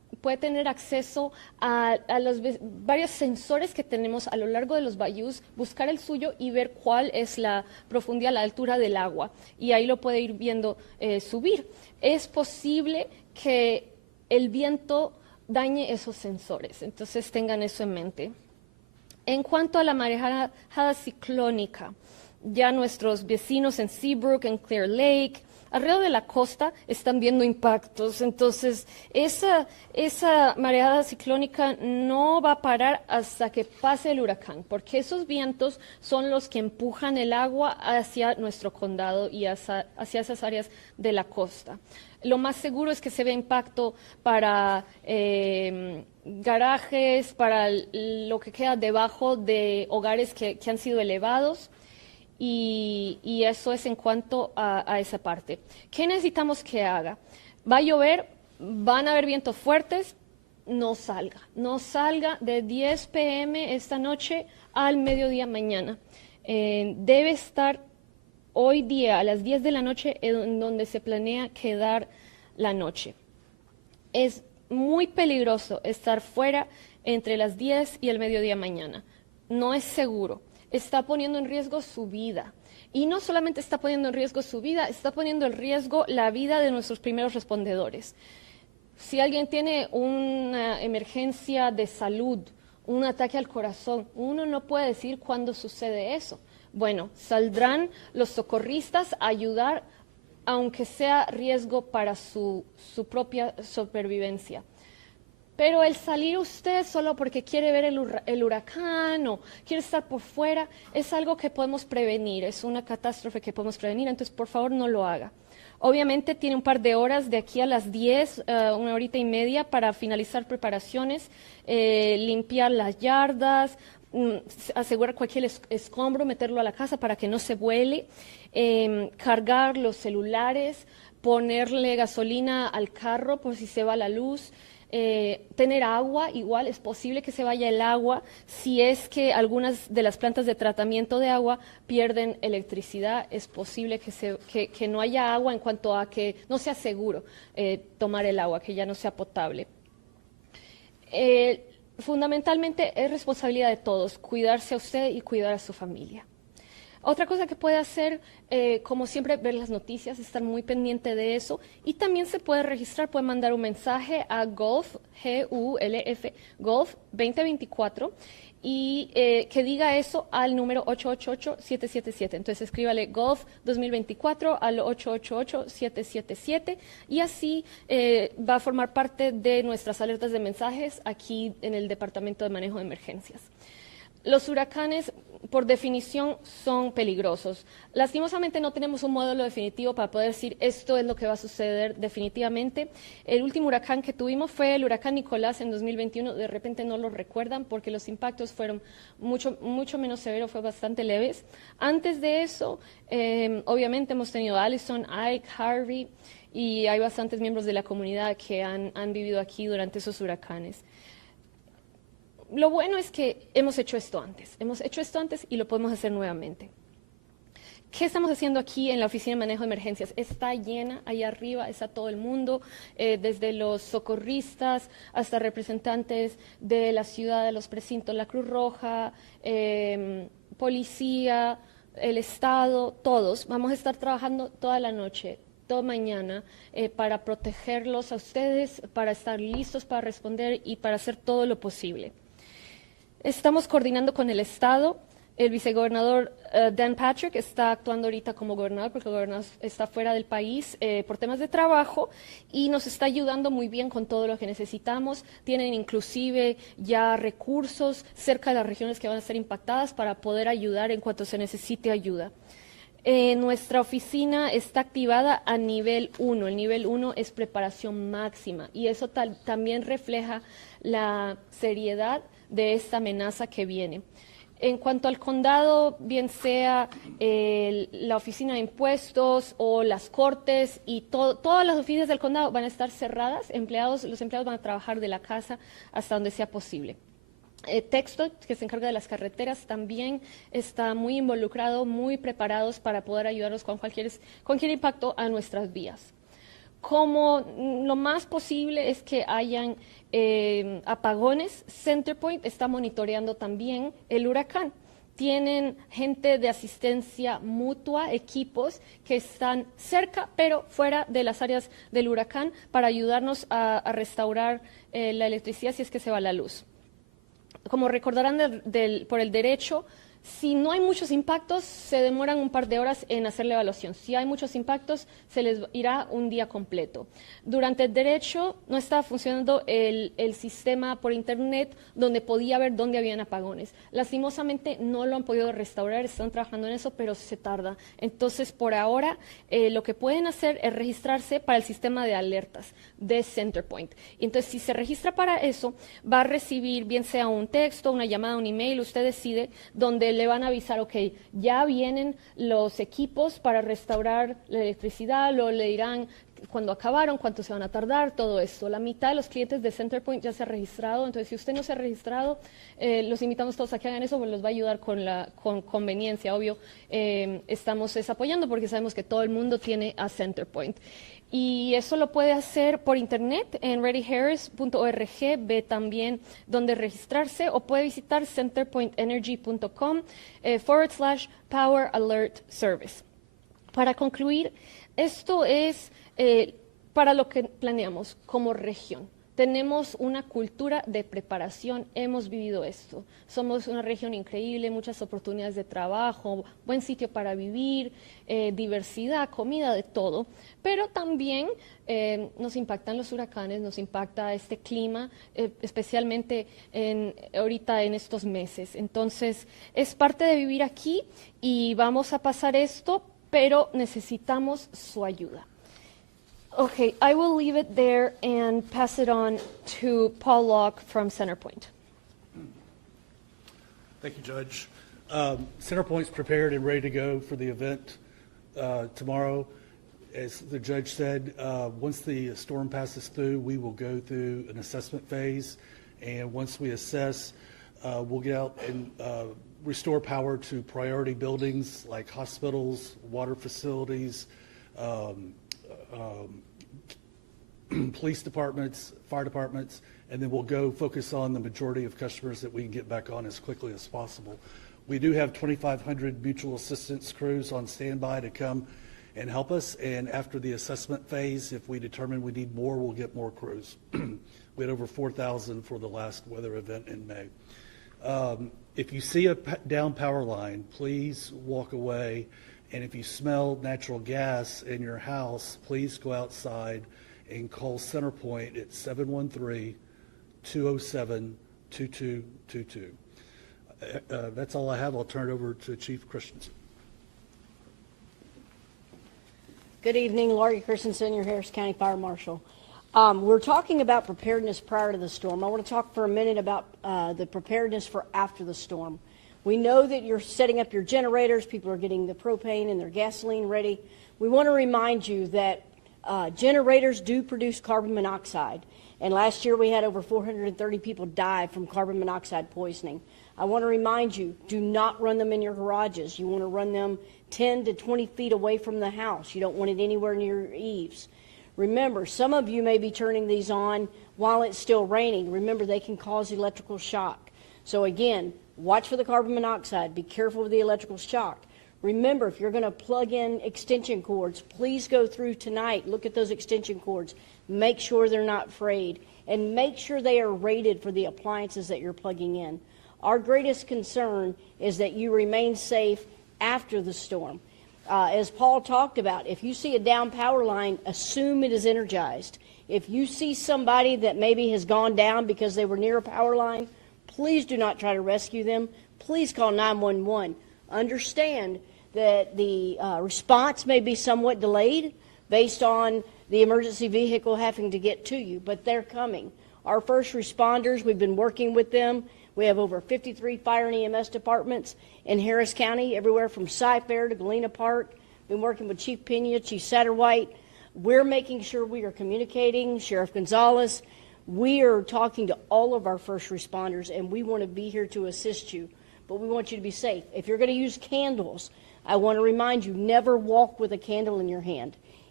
puede tener acceso a varios sensores que tenemos a lo largo de los bayous, buscar el suyo y ver cuál es la profundidad, la altura del agua. Y ahí lo puede ir viendo subir. Es posible que el viento dañe esos sensores, entonces tengan eso en mente. En cuanto a la marejada ciclónica, ya nuestros vecinos en Seabrook, en Clear Lake, alrededor de la costa están viendo impactos, entonces esa mareada ciclónica no va a parar hasta que pase el huracán, porque esos vientos son los que empujan el agua hacia nuestro condado y hacia esas áreas de la costa. Lo más seguro es que se vea impacto para garajes, para lo que queda debajo de hogares que han sido elevados. Y eso es en cuanto a esa parte. ¿Qué necesitamos que haga? Va a llover, van a haber vientos fuertes, no salga de 10 p.m. esta noche al mediodía mañana. Debe estar hoy día a las 10 de la noche en donde se planea quedar la noche. Es muy peligroso estar fuera entre las 10 y el mediodía mañana. No es seguro. Está poniendo en riesgo su vida. Y no solamente está poniendo en riesgo su vida, está poniendo en riesgo la vida de nuestros primeros respondedores. Si alguien tiene una emergencia de salud, un ataque al corazón, uno no puede decir cuándo sucede eso. Bueno, saldrán los socorristas a ayudar, aunque sea riesgo para su propia supervivencia. Pero el salir usted solo porque quiere ver el huracán o quiere estar por fuera es algo que podemos prevenir, es una catástrofe que podemos prevenir, entonces por favor no lo haga. Obviamente tiene un par de horas de aquí a las 10, una horita y media para finalizar preparaciones, limpiar las yardas, asegurar cualquier escombro, meterlo a la casa para que no se vuele, cargar los celulares, ponerle gasolina al carro por si se va la luz. Tener agua, igual es posible que se vaya el agua si es que algunas de las plantas de tratamiento de agua pierden electricidad, es posible que no haya agua en cuanto a que no sea seguro tomar el agua, que ya no sea potable. Fundamentalmente es responsabilidad de todos, cuidarse a usted y cuidar a su familia. Otra cosa que puede hacer, como siempre, ver las noticias, estar muy pendiente de eso. Y también se puede registrar, puede mandar un mensaje a Gulf, G-U-L-F, Gulf 2024, y que diga eso al número 888-777. Entonces escríbale Gulf 2024 al 888-777 y así va a formar parte de nuestras alertas de mensajes aquí en el Departamento de Manejo de Emergencias. Los huracanes, por definición, son peligrosos. Lastimosamente no tenemos un modelo definitivo para poder decir esto es lo que va a suceder definitivamente. El último huracán que tuvimos fue el huracán Nicolás en 2021. De repente no lo recuerdan porque los impactos fueron mucho menos severos, fue bastante leves. Antes de eso, obviamente hemos tenido Allison, Ike, Harvey, y hay bastantes miembros de la comunidad que han vivido aquí durante esos huracanes. Lo bueno es que hemos hecho esto antes y lo podemos hacer nuevamente. ¿Qué estamos haciendo aquí en la Oficina de Manejo de Emergencias? Está llena, ahí arriba está todo el mundo, desde los socorristas hasta representantes de la ciudad, de los precintos, la Cruz Roja, policía, el Estado, todos. Vamos a estar trabajando toda la noche, toda mañana, para protegerlos a ustedes, para estar listos para responder y para hacer todo lo posible. Estamos coordinando con el Estado. El vicegobernador Dan Patrick está actuando ahorita como gobernador porque el gobernador está fuera del país por temas de trabajo y nos está ayudando muy bien con todo lo que necesitamos. Tienen inclusive ya recursos cerca de las regiones que van a ser impactadas para poder ayudar en cuanto se necesite ayuda. Nuestra oficina está activada a nivel 1. El nivel 1 es preparación máxima y eso también refleja la seriedad de esta amenaza que viene. En cuanto al condado, bien sea la oficina de impuestos o las cortes y todas las oficinas del condado van a estar cerradas, los empleados van a trabajar de la casa hasta donde sea posible. Texto, que se encarga de las carreteras, también está muy involucrado, muy preparados para poder ayudarnos con cualquier impacto a nuestras vías. como lo más posible es que hayan apagones, Centerpoint está monitoreando también el huracán. Tienen gente de asistencia mutua, equipos que están cerca, pero fuera de las áreas del huracán para ayudarnos a restaurar la electricidad si es que se va la luz. Como recordarán por el derecho, si no hay muchos impactos, se demoran un par de horas en hacer la evaluación. Si hay muchos impactos, se les irá un día completo. Durante el derecho no estaba funcionando el sistema por internet donde podía ver dónde habían apagones. Lastimosamente no lo han podido restaurar, están trabajando en eso, pero se tarda. Entonces, por ahora, lo que pueden hacer es registrarse para el sistema de alertas de Centerpoint. Y entonces, si se registra para eso, va a recibir bien sea un texto, una llamada, un email, usted decide, donde le van a avisar, ok, ya vienen los equipos para restaurar la electricidad, luego le dirán cuándo acabaron, cuánto se van a tardar, todo esto. La mitad de los clientes de Centerpoint ya se ha registrado, entonces si usted no se ha registrado, los invitamos todos a que hagan eso, porque los va a ayudar con conveniencia, obvio. Estamos apoyando porque sabemos que todo el mundo tiene a Centerpoint. Y eso lo puede hacer por internet en readyharris.org, ve también dónde registrarse, o puede visitar centerpointenergy.com/Power Alert Service. Para concluir, esto es para lo que planeamos como región. Tenemos una cultura de preparación, hemos vivido esto. Somos una región increíble, muchas oportunidades de trabajo, buen sitio para vivir, diversidad, comida, de todo. Pero también nos impactan los huracanes, nos impacta este clima, especialmente ahorita en estos meses. Entonces, es parte de vivir aquí y vamos a pasar esto, pero necesitamos su ayuda. Okay, I will leave it there and pass it on to Paul Locke from Centerpoint. Thank you, Judge. Centerpoint's prepared and ready to go for the event tomorrow. As the judge said, once the storm passes through, we will go through an assessment phase. And once we assess, we'll get out and restore power to priority buildings like hospitals, water facilities, police departments, fire departments, and then we'll go focus on the majority of customers that we can get back on as quickly as possible. We do have 2,500 mutual assistance crews on standby to come and help us, and after the assessment phase, if we determine we need more, we'll get more crews. We had over 4,000 for the last weather event in May. If you see a down power line, please walk away, and if you smell natural gas in your house, please go outside and call Centerpoint at 713-207-2222. That's all I have. I'll turn it over to Chief Christensen. Good evening, Laurie Christensen, your Harris County Fire Marshal. We're talking about preparedness prior to the storm. I want to talk for a minute about the preparedness for after the storm. We know that you're setting up your generators. People are getting the propane and their gasoline ready. We want to remind you that generators do produce carbon monoxide. And last year we had over 430 people die from carbon monoxide poisoning. I want to remind you, do not run them in your garages. You want to run them 10 to 20 feet away from the house. You don't want it anywhere near your eaves. Remember, some of you may be turning these on while it's still raining. Remember, they can cause electrical shock. So again, watch for the carbon monoxide. Be careful with the electrical shock. Remember, if you're going to plug in extension cords, please go through tonight, look at those extension cords, make sure they're not frayed, and make sure they are rated for the appliances that you're plugging in. Our greatest concern is that you remain safe after the storm. As Paul talked about, if you see a down power line, assume it is energized. If you see somebody that maybe has gone down because they were near a power line, please do not try to rescue them. Please call 911. Understand that the response may be somewhat delayed based on the emergency vehicle having to get to you, but they're coming. Our first responders, we've been working with them. We have over 53 fire and EMS departments in Harris County, everywhere from Cy-Fair to Galena Park. Been working with Chief Pena, Chief Satterwhite. We're making sure we are communicating, Sheriff Gonzalez. We are talking to all of our first responders, and we want to be here to assist you. But we want you to be safe. If you're going to use candles, I want to remind you, never walk with a candle in your hand.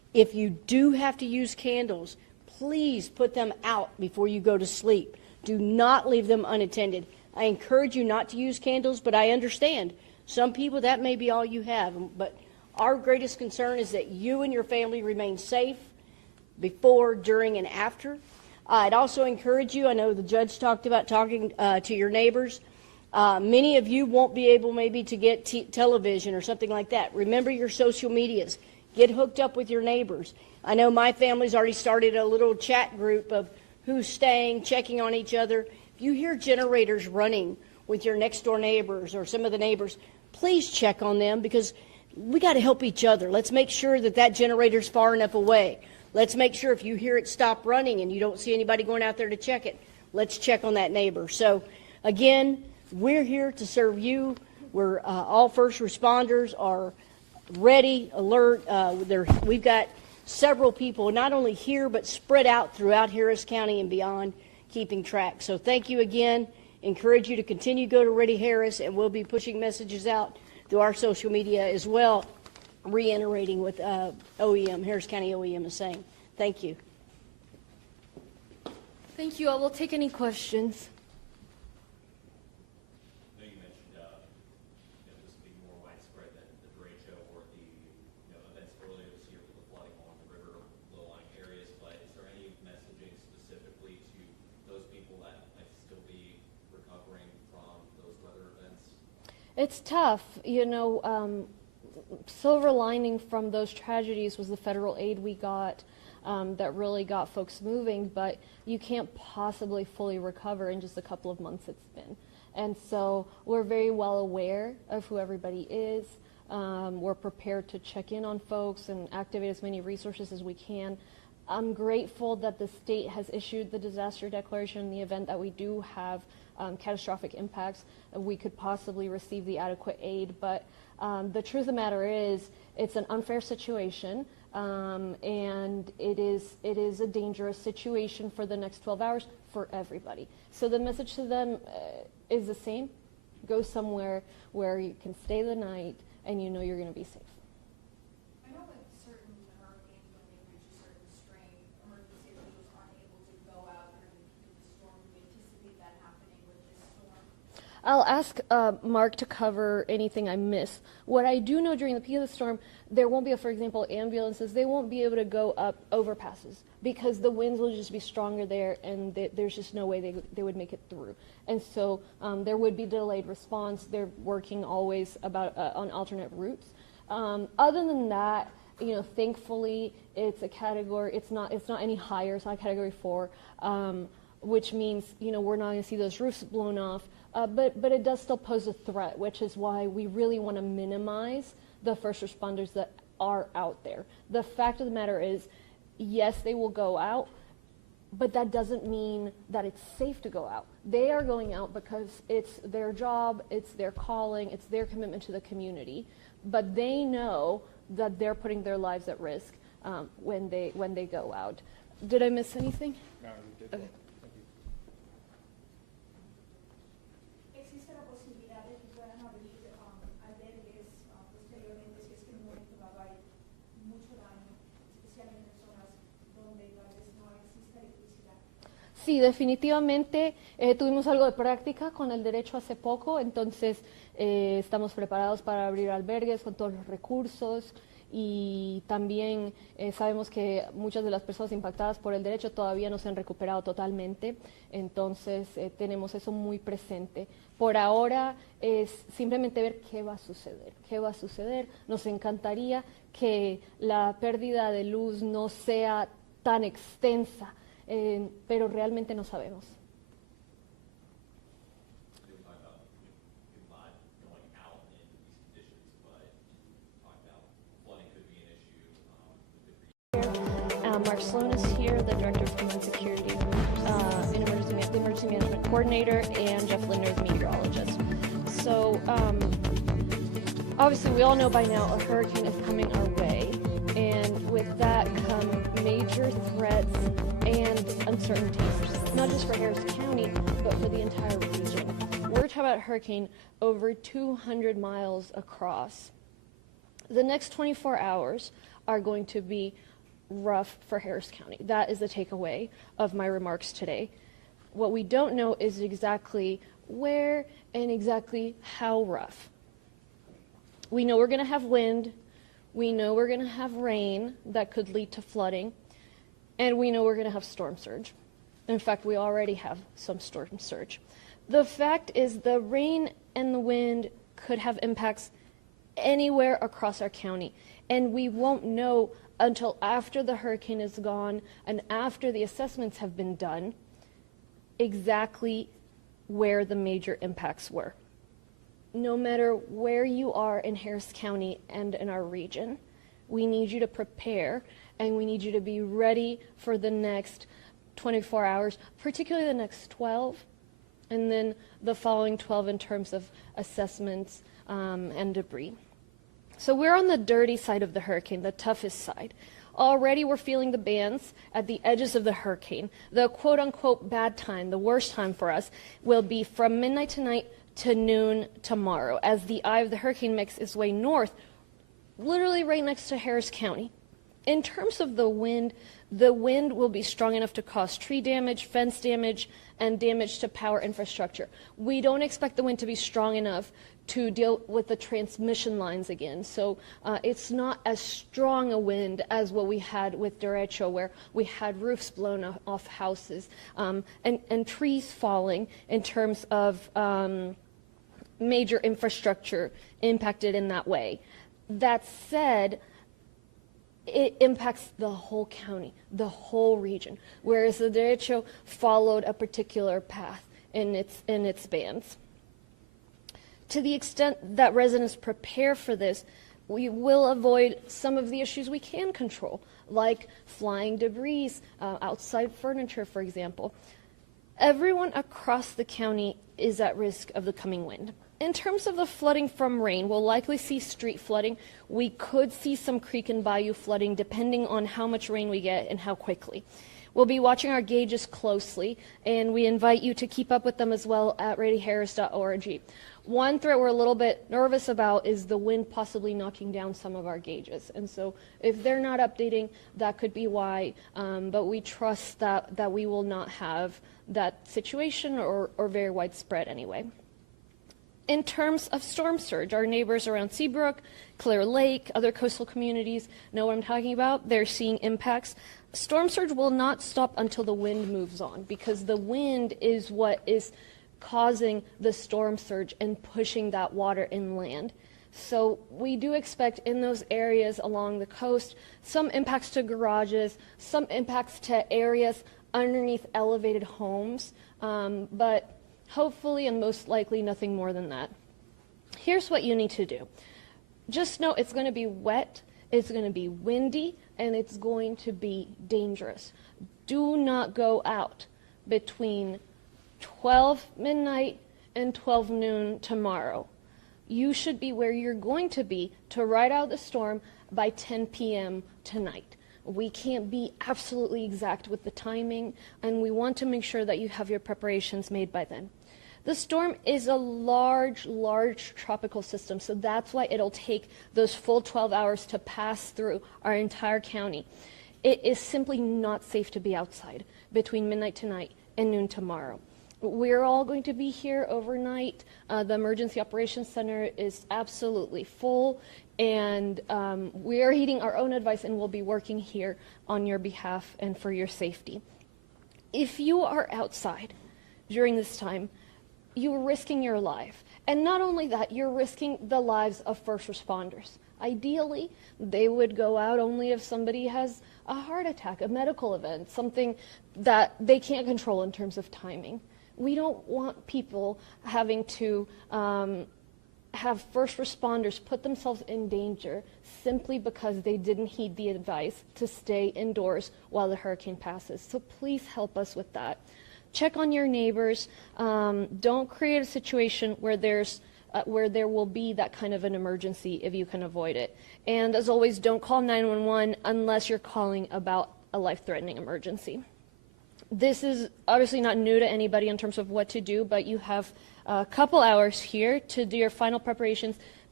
If you do have to use candles, please put them out before you go to sleep. Do not leave them unattended. I encourage you not to use candles, but I understand some people that may be all you have. But our greatest concern is that you and your family remain safe before, during, and after. I'd also encourage you, I know the judge talked about talking to your neighbors. Many of you won't be able maybe to get television or something like that. Remember your social medias. Get hooked up with your neighbors. I know my family's already started a little chat group of who's staying, checking on each other. If you hear generators running with your next door neighbors or some of the neighbors, please check on them, because we got to help each other. Let's make sure that that generator's far enough away. Let's make sure if you hear it stop running and you don't see anybody going out there to check it, let's check on that neighbor. So again, we're here to serve you. We're all first responders are ready, alert. We've got several people not only here but spread out throughout Harris County and beyond, keeping track. So thank you again. Encourage you to continue to go to Ready Harris, and we'll be pushing messages out through our social media as well, reiterating what OEM, Harris County OEM is saying. Thank you. Thank you. I will take any questions. I know you mentioned, this would be more widespread than the derecho or the, events earlier this year with the flooding along the river low-lying areas, but is there any messaging specifically to those people that might still be recovering from those weather events? It's tough. Silver lining from those tragedies was the federal aid we got that really got folks moving, but you can't possibly fully recover in just a couple of months it's been. And so we're very well aware of who everybody is. We're prepared to check in on folks and activate as many resources as we can. I'm grateful that the state has issued the disaster declaration in the event that we do have catastrophic impacts. We could possibly receive the adequate aid, but the truth of the matter is it's an unfair situation, and it is a dangerous situation for the next 12 hours for everybody. So the message to them is the same. Go somewhere where you can stay the night and you know you're going to be safe. I know with certain hurricanes, when they reach a certain strain, emergency officials aren't able to go out during the peak of the storm. Do you anticipate that happening with this storm? I'll ask Mark to cover anything I miss. What I do know during the peak of the storm, there won't be, for example, ambulances. They won't be able to go up overpasses because the winds will just be stronger there, and there's just no way they would make it through. And so there would be delayed response. They're working always on alternate routes. Other than that, thankfully it's a category. It's not any higher. It's not category 4, which means we're not going to see those roofs blown off. But it does still pose a threat, which is why we really want to minimize the first responders that are out there. The fact of the matter is, yes, they will go out, but that doesn't mean that it's safe to go out. They are going out because it's their job, it's their calling, it's their commitment to the community, but they know that they're putting their lives at risk when they go out. Did I miss anything? No, you did. Okay. ¿Existe la posibilidad de que puedan abrir albergues posteriormente si es que en un momento dado hay mucho daño, especialmente en zonas donde tal vez no exista electricidad? Sí, definitivamente tuvimos algo de práctica con el derecho hace poco, entonces estamos preparados para abrir albergues con todos los recursos, y también sabemos que muchas de las personas impactadas por el derecho todavía no se han recuperado totalmente, entonces tenemos eso muy presente. Por ahora es simplemente ver qué va a suceder. Nos encantaría que la pérdida de luz no sea tan extensa, pero realmente no sabemos. Mark Sloan is here, the Director of Homeland Security, the Emergency Management Coordinator, and Jeff Linder is the meteorologist. So, obviously we all know by now a hurricane is coming our way, and with that come major threats and uncertainties, not just for Harris County, but for the entire region. We're talking about a hurricane over 200 miles across. The next 24 hours are going to be rough for Harris County. That is the takeaway of my remarks today. What we don't know is exactly where and exactly how rough. We know we're going to have wind. We know we're going to have rain that could lead to flooding. And we know we're going to have storm surge. In fact, we already have some storm surge. The fact is the rain and the wind could have impacts anywhere across our county. And we won't know until after the hurricane is gone and after the assessments have been done exactly where the major impacts were. No matter where you are in Harris County and in our region, we need you to prepare and we need you to be ready for the next 24 hours, particularly the next 12, and then the following 12 in terms of assessments and debris. So we're on the dirty side of the hurricane, the toughest side. Already we're feeling the bands at the edges of the hurricane. The quote-unquote bad time, the worst time for us, will be from midnight tonight to noon tomorrow as the eye of the hurricane makes its way north, literally right next to Harris County. In terms of the wind will be strong enough to cause tree damage, fence damage, and damage to power infrastructure. We don't expect the wind to be strong enough to deal with the transmission lines again. So it's not as strong a wind as what we had with derecho, where we had roofs blown off houses and trees falling in terms of major infrastructure impacted in that way. That said, it impacts the whole county, the whole region, whereas the derecho followed a particular path in its bands. To the extent that residents prepare for this, we will avoid some of the issues we can control, like flying debris, outside furniture, for example. Everyone across the county is at risk of the coming wind. In terms of the flooding from rain, we'll likely see street flooding. We could see some creek and bayou flooding depending on how much rain we get and how quickly. We'll be watching our gauges closely, and we invite you to keep up with them as well at readyharris.org. One threat we're a little bit nervous about is the wind possibly knocking down some of our gauges. And so if they're not updating, that could be why, but we trust that we will not have that situation or very widespread anyway. In terms of storm surge, our neighbors around Seabrook, Clear Lake, other coastal communities know what I'm talking about. They're seeing impacts. Storm surge will not stop until the wind moves on, because the wind is what is causing the storm surge and pushing that water inland. So we do expect in those areas along the coast some impacts to garages, some impacts to areas underneath elevated homes, but hopefully and most likely nothing more than that. Here's what you need to do. Just know it's going to be wet, it's going to be windy, and it's going to be dangerous. Do not go out between 12 midnight and 12 noon tomorrow. You should be where you're going to be to ride out the storm by 10 p.m. tonight. We can't be absolutely exact with the timing, and we want to make sure that you have your preparations made by then. The storm is a large tropical system, so that's why it'll take those full 12 hours to pass through our entire county. It is simply not safe to be outside between midnight tonight and noon tomorrow. We're all going to be here overnight. The Emergency Operations Center is absolutely full, and we are heeding our own advice, and we'll be working here on your behalf and for your safety. If you are outside during this time, you're risking your life. And not only that, you're risking the lives of first responders. Ideally, they would go out only if somebody has a heart attack, a medical event, something that they can't control in terms of timing. We don't want people having to have first responders put themselves in danger simply because they didn't heed the advice to stay indoors while the hurricane passes. So please help us with that. Check on your neighbors. Don't create a situation where there will be that kind of an emergency if you can avoid it. And as always, don't call 911 unless you're calling about a life-threatening emergency. This is obviously not new to anybody in terms of what to do, but you have a couple hours here to do your final preparations,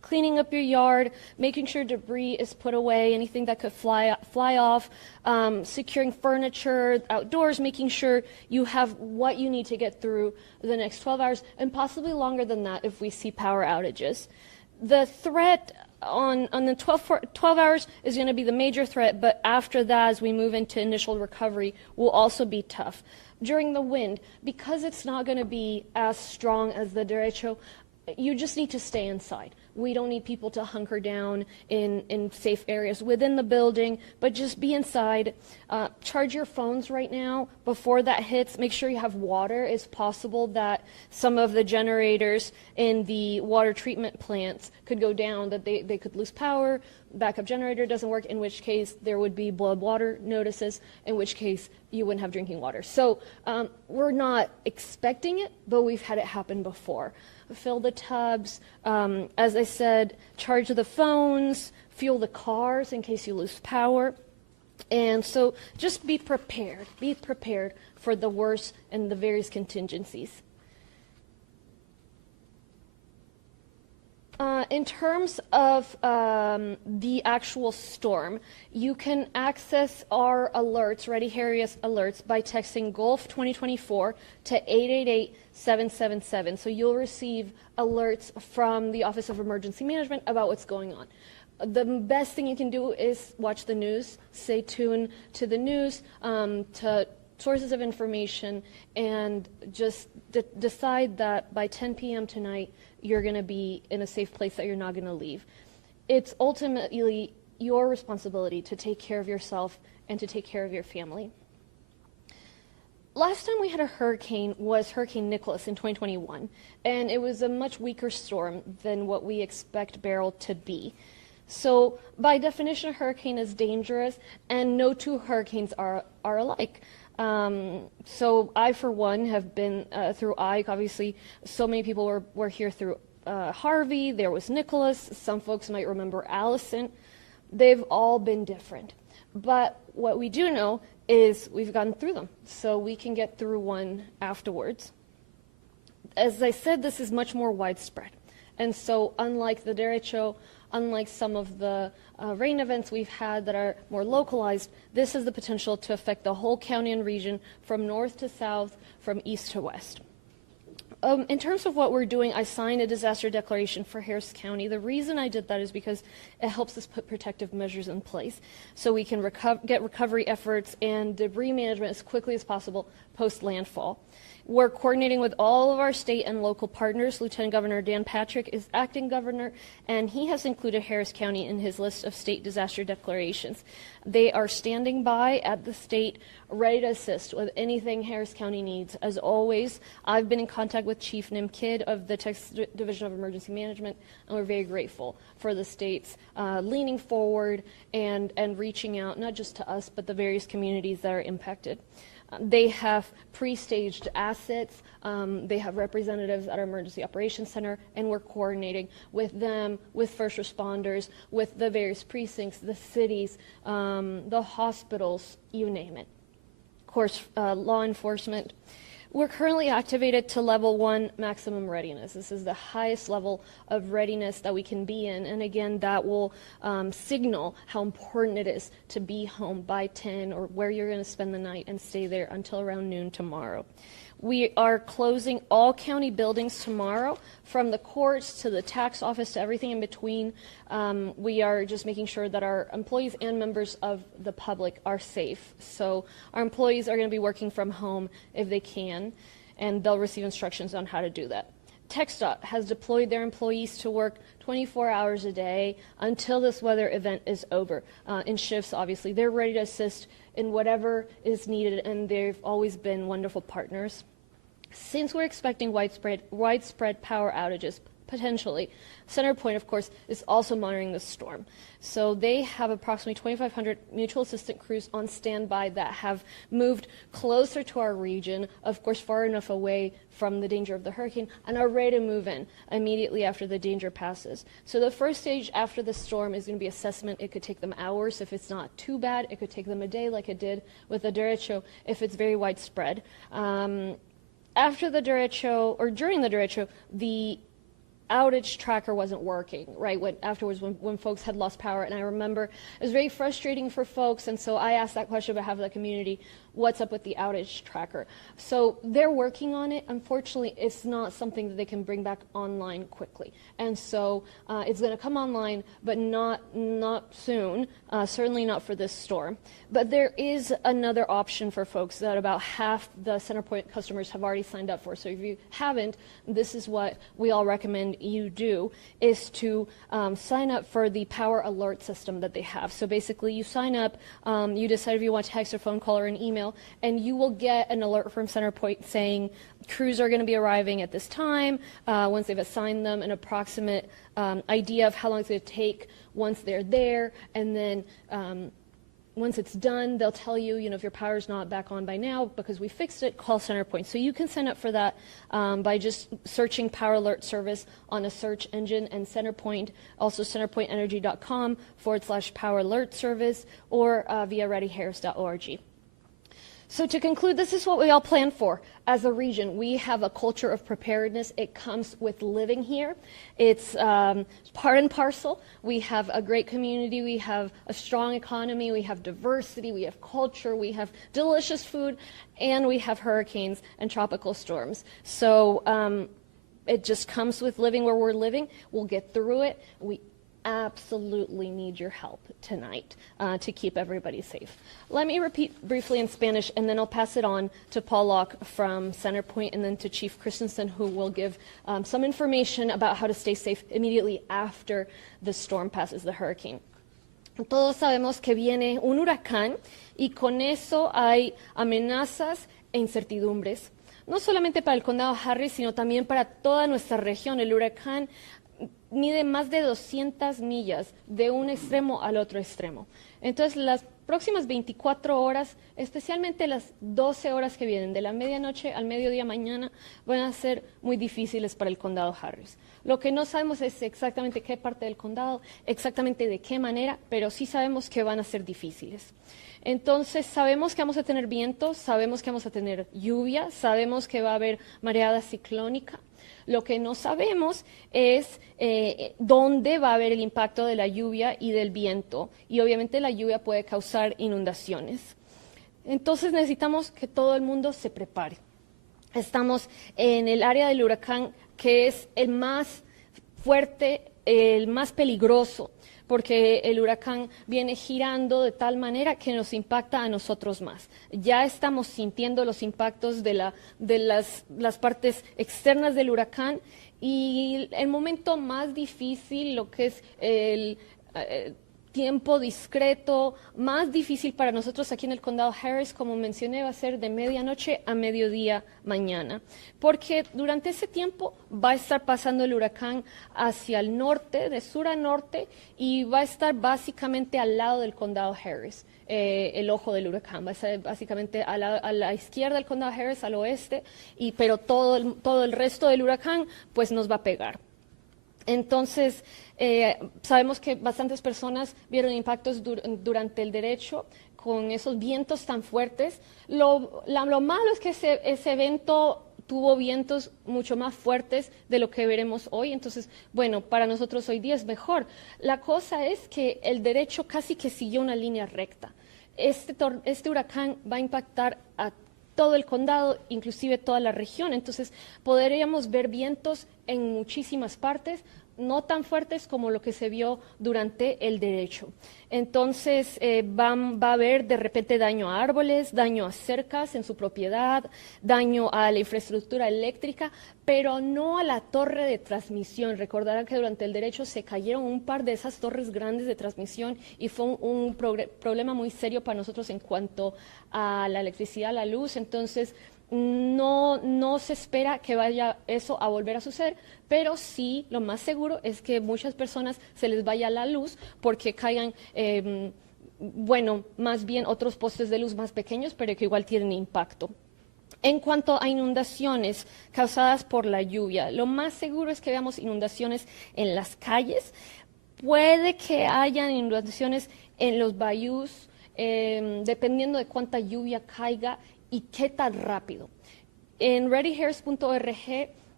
cleaning up your yard, making sure debris is put away, anything that could fly off, securing furniture outdoors, making sure you have what you need to get through the next 12 hours, and possibly longer than that if we see power outages. The threat on the 12 hours is going to be the major threat, but after that, as we move into initial recovery, will also be tough. During the wind, because it's not going to be as strong as the derecho, you just need to stay inside. We don't need people to hunker down in safe areas within the building, but just be inside. Charge your phones right now before that hits. Make sure you have water. It's possible that some of the generators in the water treatment plants could go down, that they could lose power, backup generator doesn't work, in which case there would be boiled water notices, in which case you wouldn't have drinking water. So we're not expecting it, but we've had it happen before. Fill the tubs, as I said, charge the phones, fuel the cars in case you lose power. And so just be prepared for the worst and the various contingencies. In terms of the actual storm, you can access our alerts, Ready Harriet alerts, by texting Gulf 2024 to 888-777. So you'll receive alerts from the Office of Emergency Management about what's going on. The best thing you can do is watch the news, stay tuned to the news, to sources of information, and just decide that by 10 p.m. tonight, you're going to be in a safe place that you're not going to leave. It's ultimately your responsibility to take care of yourself and to take care of your family. Last time we had a hurricane was Hurricane Nicholas in 2021, and it was a much weaker storm than what we expect Beryl to be. So by definition, a hurricane is dangerous, and no two hurricanes are alike. So I, for one, have been through Ike. Obviously, so many people were here through Harvey. There was Nicholas. Some folks might remember Allison. They've all been different. But what we do know is we've gotten through them, so we can get through one afterwards. As I said, this is much more widespread. And so unlike the derecho, unlike some of the rain events we've had that are more localized, this has the potential to affect the whole county and region from north to south, from east to west. In terms of what we're doing, I signed a disaster declaration for Harris County. The reason I did that is because it helps us put protective measures in place so we can get recovery efforts and debris management as quickly as possible post-landfall. We're coordinating with all of our state and local partners. Lieutenant Governor Dan Patrick is acting governor, and he has included Harris County in his list of state disaster declarations. They are standing by at the state, ready to assist with anything Harris County needs. As always, I've been in contact with Chief Nim Kidd of the Texas Division of Emergency Management, and we're very grateful for the states leaning forward and reaching out, not just to us, but the various communities that are impacted. They have pre-staged assets. They have representatives at our Emergency Operations Center, and we're coordinating with them, with first responders, with the various precincts, the cities, the hospitals, you name it. Of course, law enforcement. We're currently activated to level 1 maximum readiness. This is the highest level of readiness that we can be in, and again, that will signal how important it is to be home by 10 or where you're going to spend the night and stay there until around noon tomorrow. We are closing all county buildings tomorrow, from the courts to the tax office to everything in between. We are just making sure that our employees and members of the public are safe. So our employees are going to be working from home if they can, and they'll receive instructions on how to do that. TxDOT has deployed their employees to work 24 hours a day until this weather event is over. In shifts, obviously. They're ready to assist in whatever is needed, and they've always been wonderful partners. Since we're expecting widespread power outages, potentially, CenterPoint, of course, is also monitoring the storm. So they have approximately 2,500 mutual assistant crews on standby that have moved closer to our region, of course, far enough away from the danger of the hurricane, and are ready to move in immediately after the danger passes. So the first stage after the storm is going to be assessment. It could take them hours. If it's not too bad, it could take them a day, like it did with the derecho, if it's very widespread. After the derecho, or during the derecho, the outage tracker wasn't working, right, when folks had lost power. And I remember it was very frustrating for folks, and so I asked that question on behalf of the community, what's up with the outage tracker? So they're working on it. Unfortunately, it's not something that they can bring back online quickly. And so it's going to come online, but not soon, certainly not for this storm. But there is another option for folks that about half the CenterPoint customers have already signed up for. So if you haven't, this is what we all recommend you do, is to sign up for the power alert system that they have. So basically you sign up, you decide if you want text or phone call or an email, and you will get an alert from CenterPoint saying crews are going to be arriving at this time, once they've assigned them an approximate idea of how long it's going to take once they're there, and then once it's done, they'll tell you, if your power's not back on by now because we fixed it, call CenterPoint. So you can sign up for that by just searching Power Alert Service on a search engine, and CenterPoint, also centerpointenergy.com/Power Alert Service, or via readyharris.org. So to conclude, this is what we all plan for as a region. We have a culture of preparedness. It comes with living here. It's part and parcel. We have a great community. We have a strong economy. We have diversity. We have culture. We have delicious food. And we have hurricanes and tropical storms. So it just comes with living where we're living. We'll get through it. We absolutely need your help tonight to keep everybody safe. Let me repeat briefly in Spanish, and then I'll pass it on to Paul Locke from CenterPoint, and then to Chief Christensen, who will give some information about how to stay safe immediately after the storm passes, the hurricane. Todos sabemos que viene un huracán, y con eso hay amenazas e incertidumbres, no solamente para el condado Harris, sino también para toda nuestra región. El huracán mide más de 200 millas de un extremo al otro extremo. Entonces, las próximas 24 horas, especialmente las 12 horas que vienen, de la medianoche al mediodía mañana, van a ser muy difíciles para el condado Harris. Lo que no sabemos es exactamente qué parte del condado, exactamente de qué manera, pero sí sabemos que van a ser difíciles. Entonces, sabemos que vamos a tener vientos, sabemos que vamos a tener lluvia, sabemos que va a haber mareada ciclónica. Lo que no sabemos es dónde va a haber el impacto de la lluvia y del viento, y obviamente la lluvia puede causar inundaciones. Entonces necesitamos que todo el mundo se prepare. Estamos en el área del huracán, que es el más fuerte, el más peligroso, porque el huracán viene girando de tal manera que nos impacta a nosotros más. Ya estamos sintiendo los impactos de las partes externas del huracán, y el momento más difícil, lo que es el tiempo discreto, más difícil para nosotros aquí en el condado Harris, como mencioné, va a ser de medianoche a mediodía mañana, porque durante ese tiempo va a estar pasando el huracán hacia el norte, de sur a norte, y va a estar básicamente al lado del condado Harris. El ojo del huracán va a estar básicamente a la izquierda del condado Harris, al oeste, pero todo el resto del huracán pues nos va a pegar. Entonces, sabemos que bastantes personas vieron impactos durante el derecho con esos vientos tan fuertes. Lo malo es que ese evento tuvo vientos mucho más fuertes de lo que veremos hoy. Entonces, bueno, para nosotros hoy día es mejor. La cosa es que el derecho casi que siguió una línea recta. Este huracán va a impactar a todo el condado, inclusive toda la región. Entonces, podríamos ver vientos en muchísimas partes, no tan fuertes como lo que se vio durante el derecho. Entonces, va a haber de repente daño a árboles, daño a cercas en su propiedad, daño a la infraestructura eléctrica, pero no a la torre de transmisión. Recordarán que durante el derecho se cayeron un par de esas torres grandes de transmisión, y fue un problema muy serio para nosotros en cuanto a la electricidad, la luz. Entonces, no se espera que vaya eso a volver a suceder, pero sí, lo más seguro es que muchas personas se les vaya la luz porque caigan, más bien otros postes de luz más pequeños, pero que igual tienen impacto. En cuanto a inundaciones causadas por la lluvia, lo más seguro es que veamos inundaciones en las calles. Puede que hayan inundaciones en los bayous, dependiendo de cuánta lluvia caiga y qué tan rápido. En readyharris.org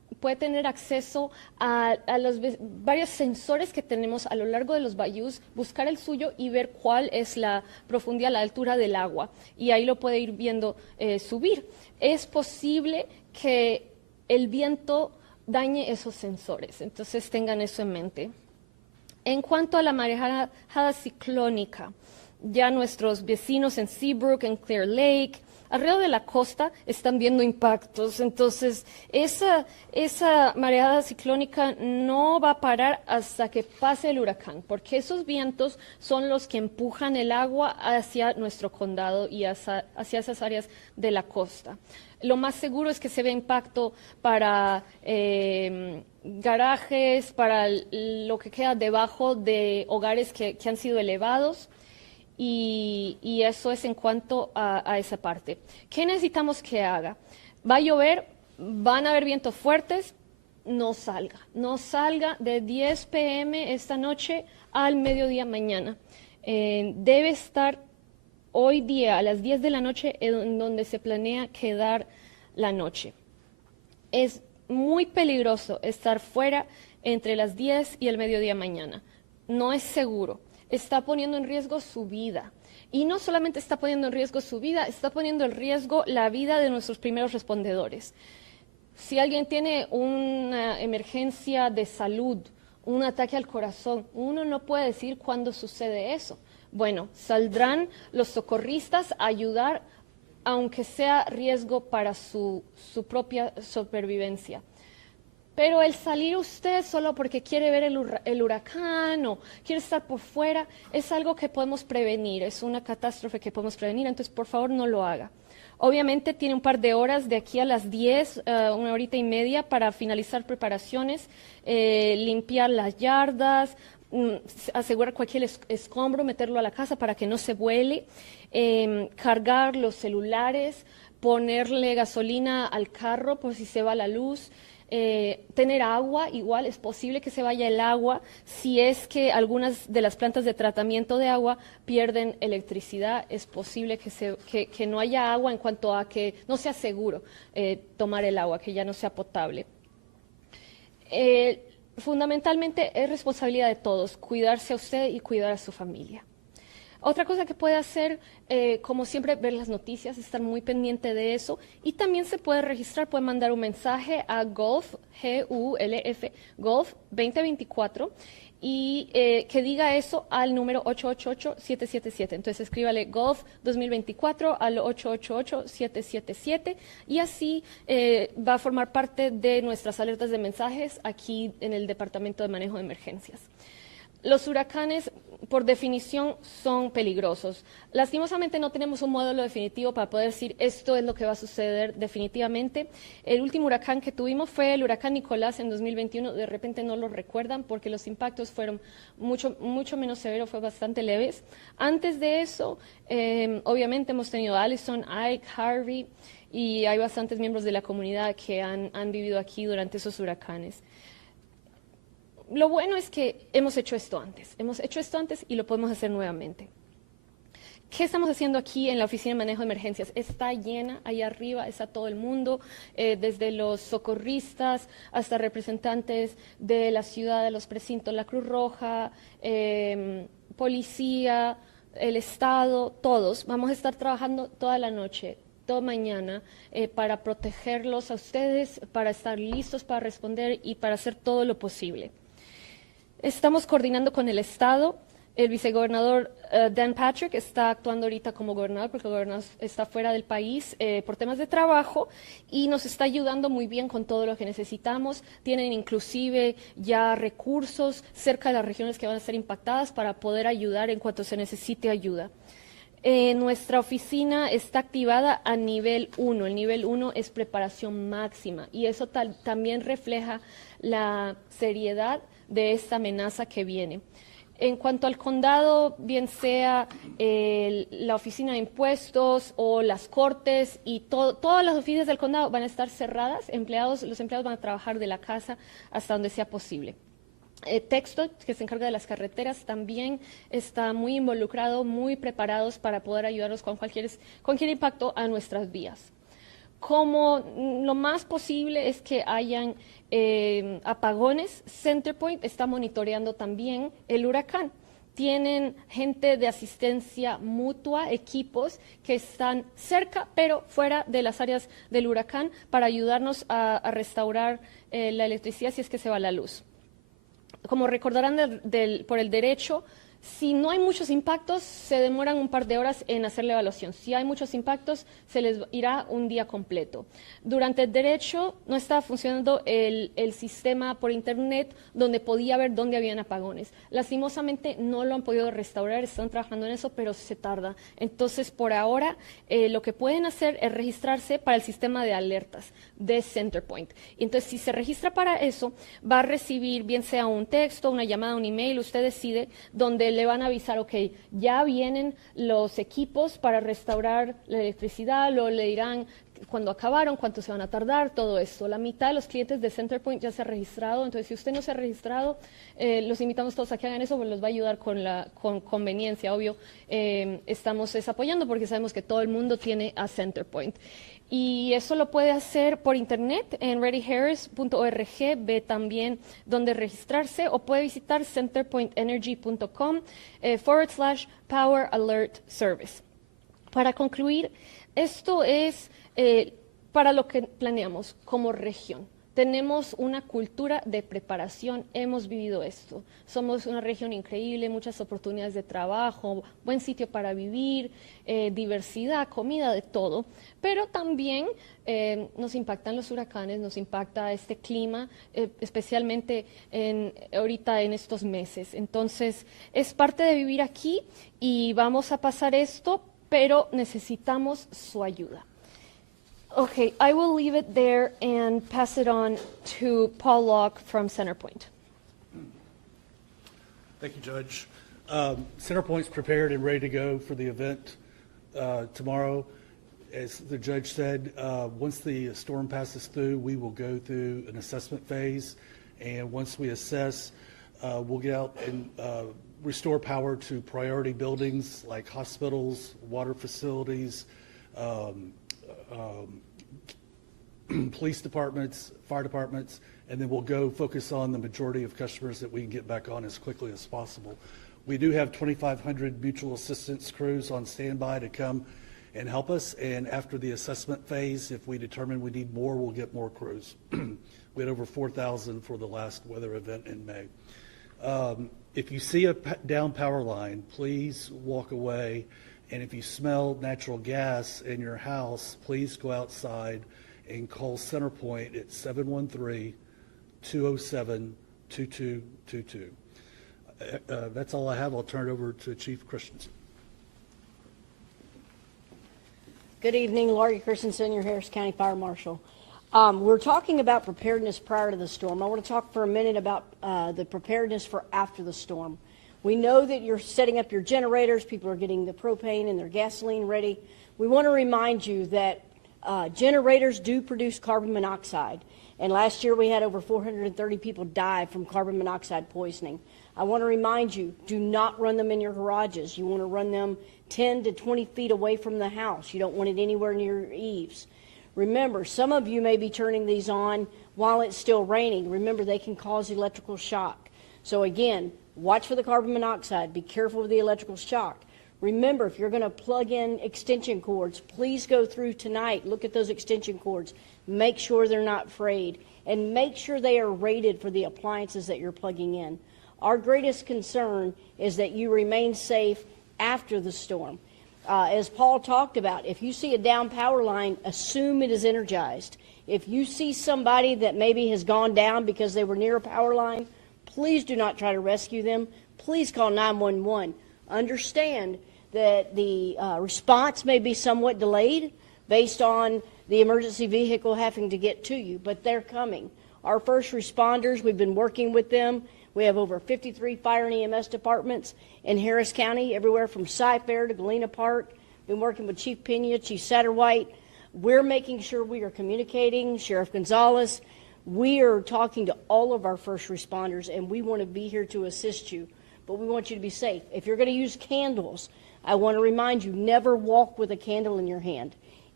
puede tener acceso a varios sensores que tenemos a lo largo de los bayous, buscar el suyo y ver cuál es la profundidad, la altura del agua. Y ahí lo puede ir viendo subir. Es posible que el viento dañe esos sensores, entonces tengan eso en mente. En cuanto a la marejada ciclónica, ya nuestros vecinos en Seabrook, en Clear Lake, alrededor de la costa están viendo impactos, entonces esa mareada ciclónica no va a parar hasta que pase el huracán, porque esos vientos son los que empujan el agua hacia nuestro condado y hacia esas áreas de la costa. Lo más seguro es que se vea impacto para garajes, para lo que queda debajo de hogares que han sido elevados. Y eso es en cuanto a esa parte. ¿Qué necesitamos que haga? Va a llover, van a haber vientos fuertes, no salga de 10 p.m. esta noche al mediodía mañana. Debe estar hoy día a las 10 de la noche en donde se planea quedar la noche. Es muy peligroso estar fuera entre las 10 y el mediodía mañana. No es seguro. Está poniendo en riesgo su vida. Y no solamente está poniendo en riesgo su vida, está poniendo en riesgo la vida de nuestros primeros respondedores. Si alguien tiene una emergencia de salud, un ataque al corazón, uno no puede decir cuándo sucede eso. Bueno, saldrán los socorristas a ayudar, aunque sea riesgo para su propia supervivencia. Pero el salir usted solo porque quiere ver el huracán o quiere estar por fuera es algo que podemos prevenir, es una catástrofe que podemos prevenir, entonces por favor no lo haga. Obviamente tiene un par de horas de aquí a las 10, una horita y media para finalizar preparaciones, limpiar las yardas, asegurar cualquier escombro, meterlo a la casa para que no se vuele, cargar los celulares, ponerle gasolina al carro por si se va la luz. Tener agua, igual es posible que se vaya el agua si es que algunas de las plantas de tratamiento de agua pierden electricidad, es posible que no haya agua en cuanto a que no sea seguro tomar el agua, que ya no sea potable. Fundamentalmente es responsabilidad de todos, cuidarse a usted y cuidar a su familia. Otra cosa que puede hacer, como siempre, ver las noticias, estar muy pendiente de eso. Y también se puede registrar, puede mandar un mensaje a Gulf, G-U-L-F, Gulf 2024, y que diga eso al número 888-777. Entonces escríbale Gulf 2024 al 888-777 y así va a formar parte de nuestras alertas de mensajes aquí en el Departamento de Manejo de Emergencias. Los huracanes, por definición, son peligrosos. Lastimosamente no tenemos un modelo definitivo para poder decir esto es lo que va a suceder definitivamente. El último huracán que tuvimos fue el huracán Nicolás en 2021. De repente no lo recuerdan porque los impactos fueron mucho menos severos, fue bastante leves. Antes de eso, obviamente hemos tenido Allison, Ike, Harvey, y hay bastantes miembros de la comunidad que han vivido aquí durante esos huracanes. Lo bueno es que hemos hecho esto antes y lo podemos hacer nuevamente. ¿Qué estamos haciendo aquí en la Oficina de Manejo de Emergencias? Está llena, ahí arriba está todo el mundo, desde los socorristas hasta representantes de la ciudad, de los precintos, la Cruz Roja, policía, el Estado, todos. Vamos a estar trabajando toda la noche, toda mañana, para protegerlos a ustedes, para estar listos para responder y para hacer todo lo posible. Estamos coordinando con el Estado. El vicegobernador Dan Patrick está actuando ahorita como gobernador porque el gobernador está fuera del país por temas de trabajo y nos está ayudando muy bien con todo lo que necesitamos. Tienen inclusive ya recursos cerca de las regiones que van a ser impactadas para poder ayudar en cuanto se necesite ayuda. Nuestra oficina está activada a nivel 1. El nivel 1 es preparación máxima y eso también refleja la seriedad de esta amenaza que viene. En cuanto al condado, bien sea la oficina de impuestos o las cortes y todas las oficinas del condado van a estar cerradas, los empleados van a trabajar de la casa hasta donde sea posible. Texto, que se encarga de las carreteras, también está muy involucrado, muy preparados para poder ayudarnos con cualquier impacto a nuestras vías. Como lo más posible es que hayan apagones, Centerpoint está monitoreando también el huracán. Tienen gente de asistencia mutua, equipos que están cerca, pero fuera de las áreas del huracán para ayudarnos a restaurar la electricidad si es que se va la luz. Como recordarán por el derecho, si no hay muchos impactos, se demoran un par de horas en hacer la evaluación. Si hay muchos impactos, se les irá un día completo. Durante el derecho no estaba funcionando el sistema por internet donde podía ver dónde habían apagones. Lastimosamente no lo han podido restaurar, están trabajando en eso, pero se tarda. Entonces, por ahora, lo que pueden hacer es registrarse para el sistema de alertas de Centerpoint. Y entonces, si se registra para eso, va a recibir bien sea un texto, una llamada, un email, usted decide, donde le van a avisar, ok, ya vienen los equipos para restaurar la electricidad, luego le dirán cuándo acabaron, cuánto se van a tardar, todo esto. La mitad de los clientes de Centerpoint ya se ha registrado, entonces si usted no se ha registrado, los invitamos todos a que hagan eso, porque los va a ayudar con conveniencia, obvio. Estamos apoyando porque sabemos que todo el mundo tiene a Centerpoint. Y eso lo puede hacer por internet en readyharris.org, ve también dónde registrarse, o puede visitar centerpointenergy.com/Power Alert Service. Para concluir, esto es para lo que planeamos como región. Tenemos una cultura de preparación, hemos vivido esto. Somos una región increíble, muchas oportunidades de trabajo, buen sitio para vivir, diversidad, comida, de todo. Pero también nos impactan los huracanes, nos impacta este clima, especialmente ahorita en estos meses. Entonces, es parte de vivir aquí y vamos a pasar esto, pero necesitamos su ayuda. Okay, I will leave it there and pass it on to Paul Locke from Centerpoint. Thank you, Judge. Centerpoint's prepared and ready to go for the event tomorrow. As the judge said, once the storm passes through, we will go through an assessment phase. And once we assess, we'll get out and restore power to priority buildings like hospitals, water facilities, police departments, fire departments, and then we'll go focus on the majority of customers that we can get back on as quickly as possible. We do have 2,500 mutual assistance crews on standby to come and help us, and after the assessment phase, if we determine we need more, we'll get more crews. We had over 4,000 for the last weather event in May. If you see a down power line, please walk away, and if you smell natural gas in your house, please go outside and call Centerpoint at 713-207-2222. That's all I have. I'll turn it over to Chief Christensen. Good evening, Laurie Christensen, your Harris County Fire Marshal. We're talking about preparedness prior to the storm. I want to talk for a minute about the preparedness for after the storm. We know that you're setting up your generators. People are getting the propane and their gasoline ready. We want to remind you that generators do produce carbon monoxide. And last year we had over 430 people die from carbon monoxide poisoning. I want to remind you, do not run them in your garages. You want to run them 10 to 20 feet away from the house. You don't want it anywhere near your eaves. Remember, some of you may be turning these on while it's still raining. Remember, they can cause electrical shock. So again, watch for the carbon monoxide. Be careful with the electrical shock. Remember, if you're going to plug in extension cords, please go through tonight, look at those extension cords, make sure they're not frayed, and make sure they are rated for the appliances that you're plugging in. Our greatest concern is that you remain safe after the storm. As Paul talked about, if you see a down power line, assume it is energized. If you see somebody that maybe has gone down because they were near a power line, please do not try to rescue them. Please call 911. Understand that the response may be somewhat delayed based on the emergency vehicle having to get to you, but they're coming. Our first responders, we've been working with them. We have over 53 fire and EMS departments in Harris County, everywhere from Cy-Fair to Galena Park. Been working with Chief Pena, Chief Satterwhite. We're making sure we are communicating, Sheriff Gonzalez. We are talking to all of our first responders, and we want to be here to assist you. But we want you to be safe. If you're going to use candles, I want to remind you, never walk with a candle in your hand.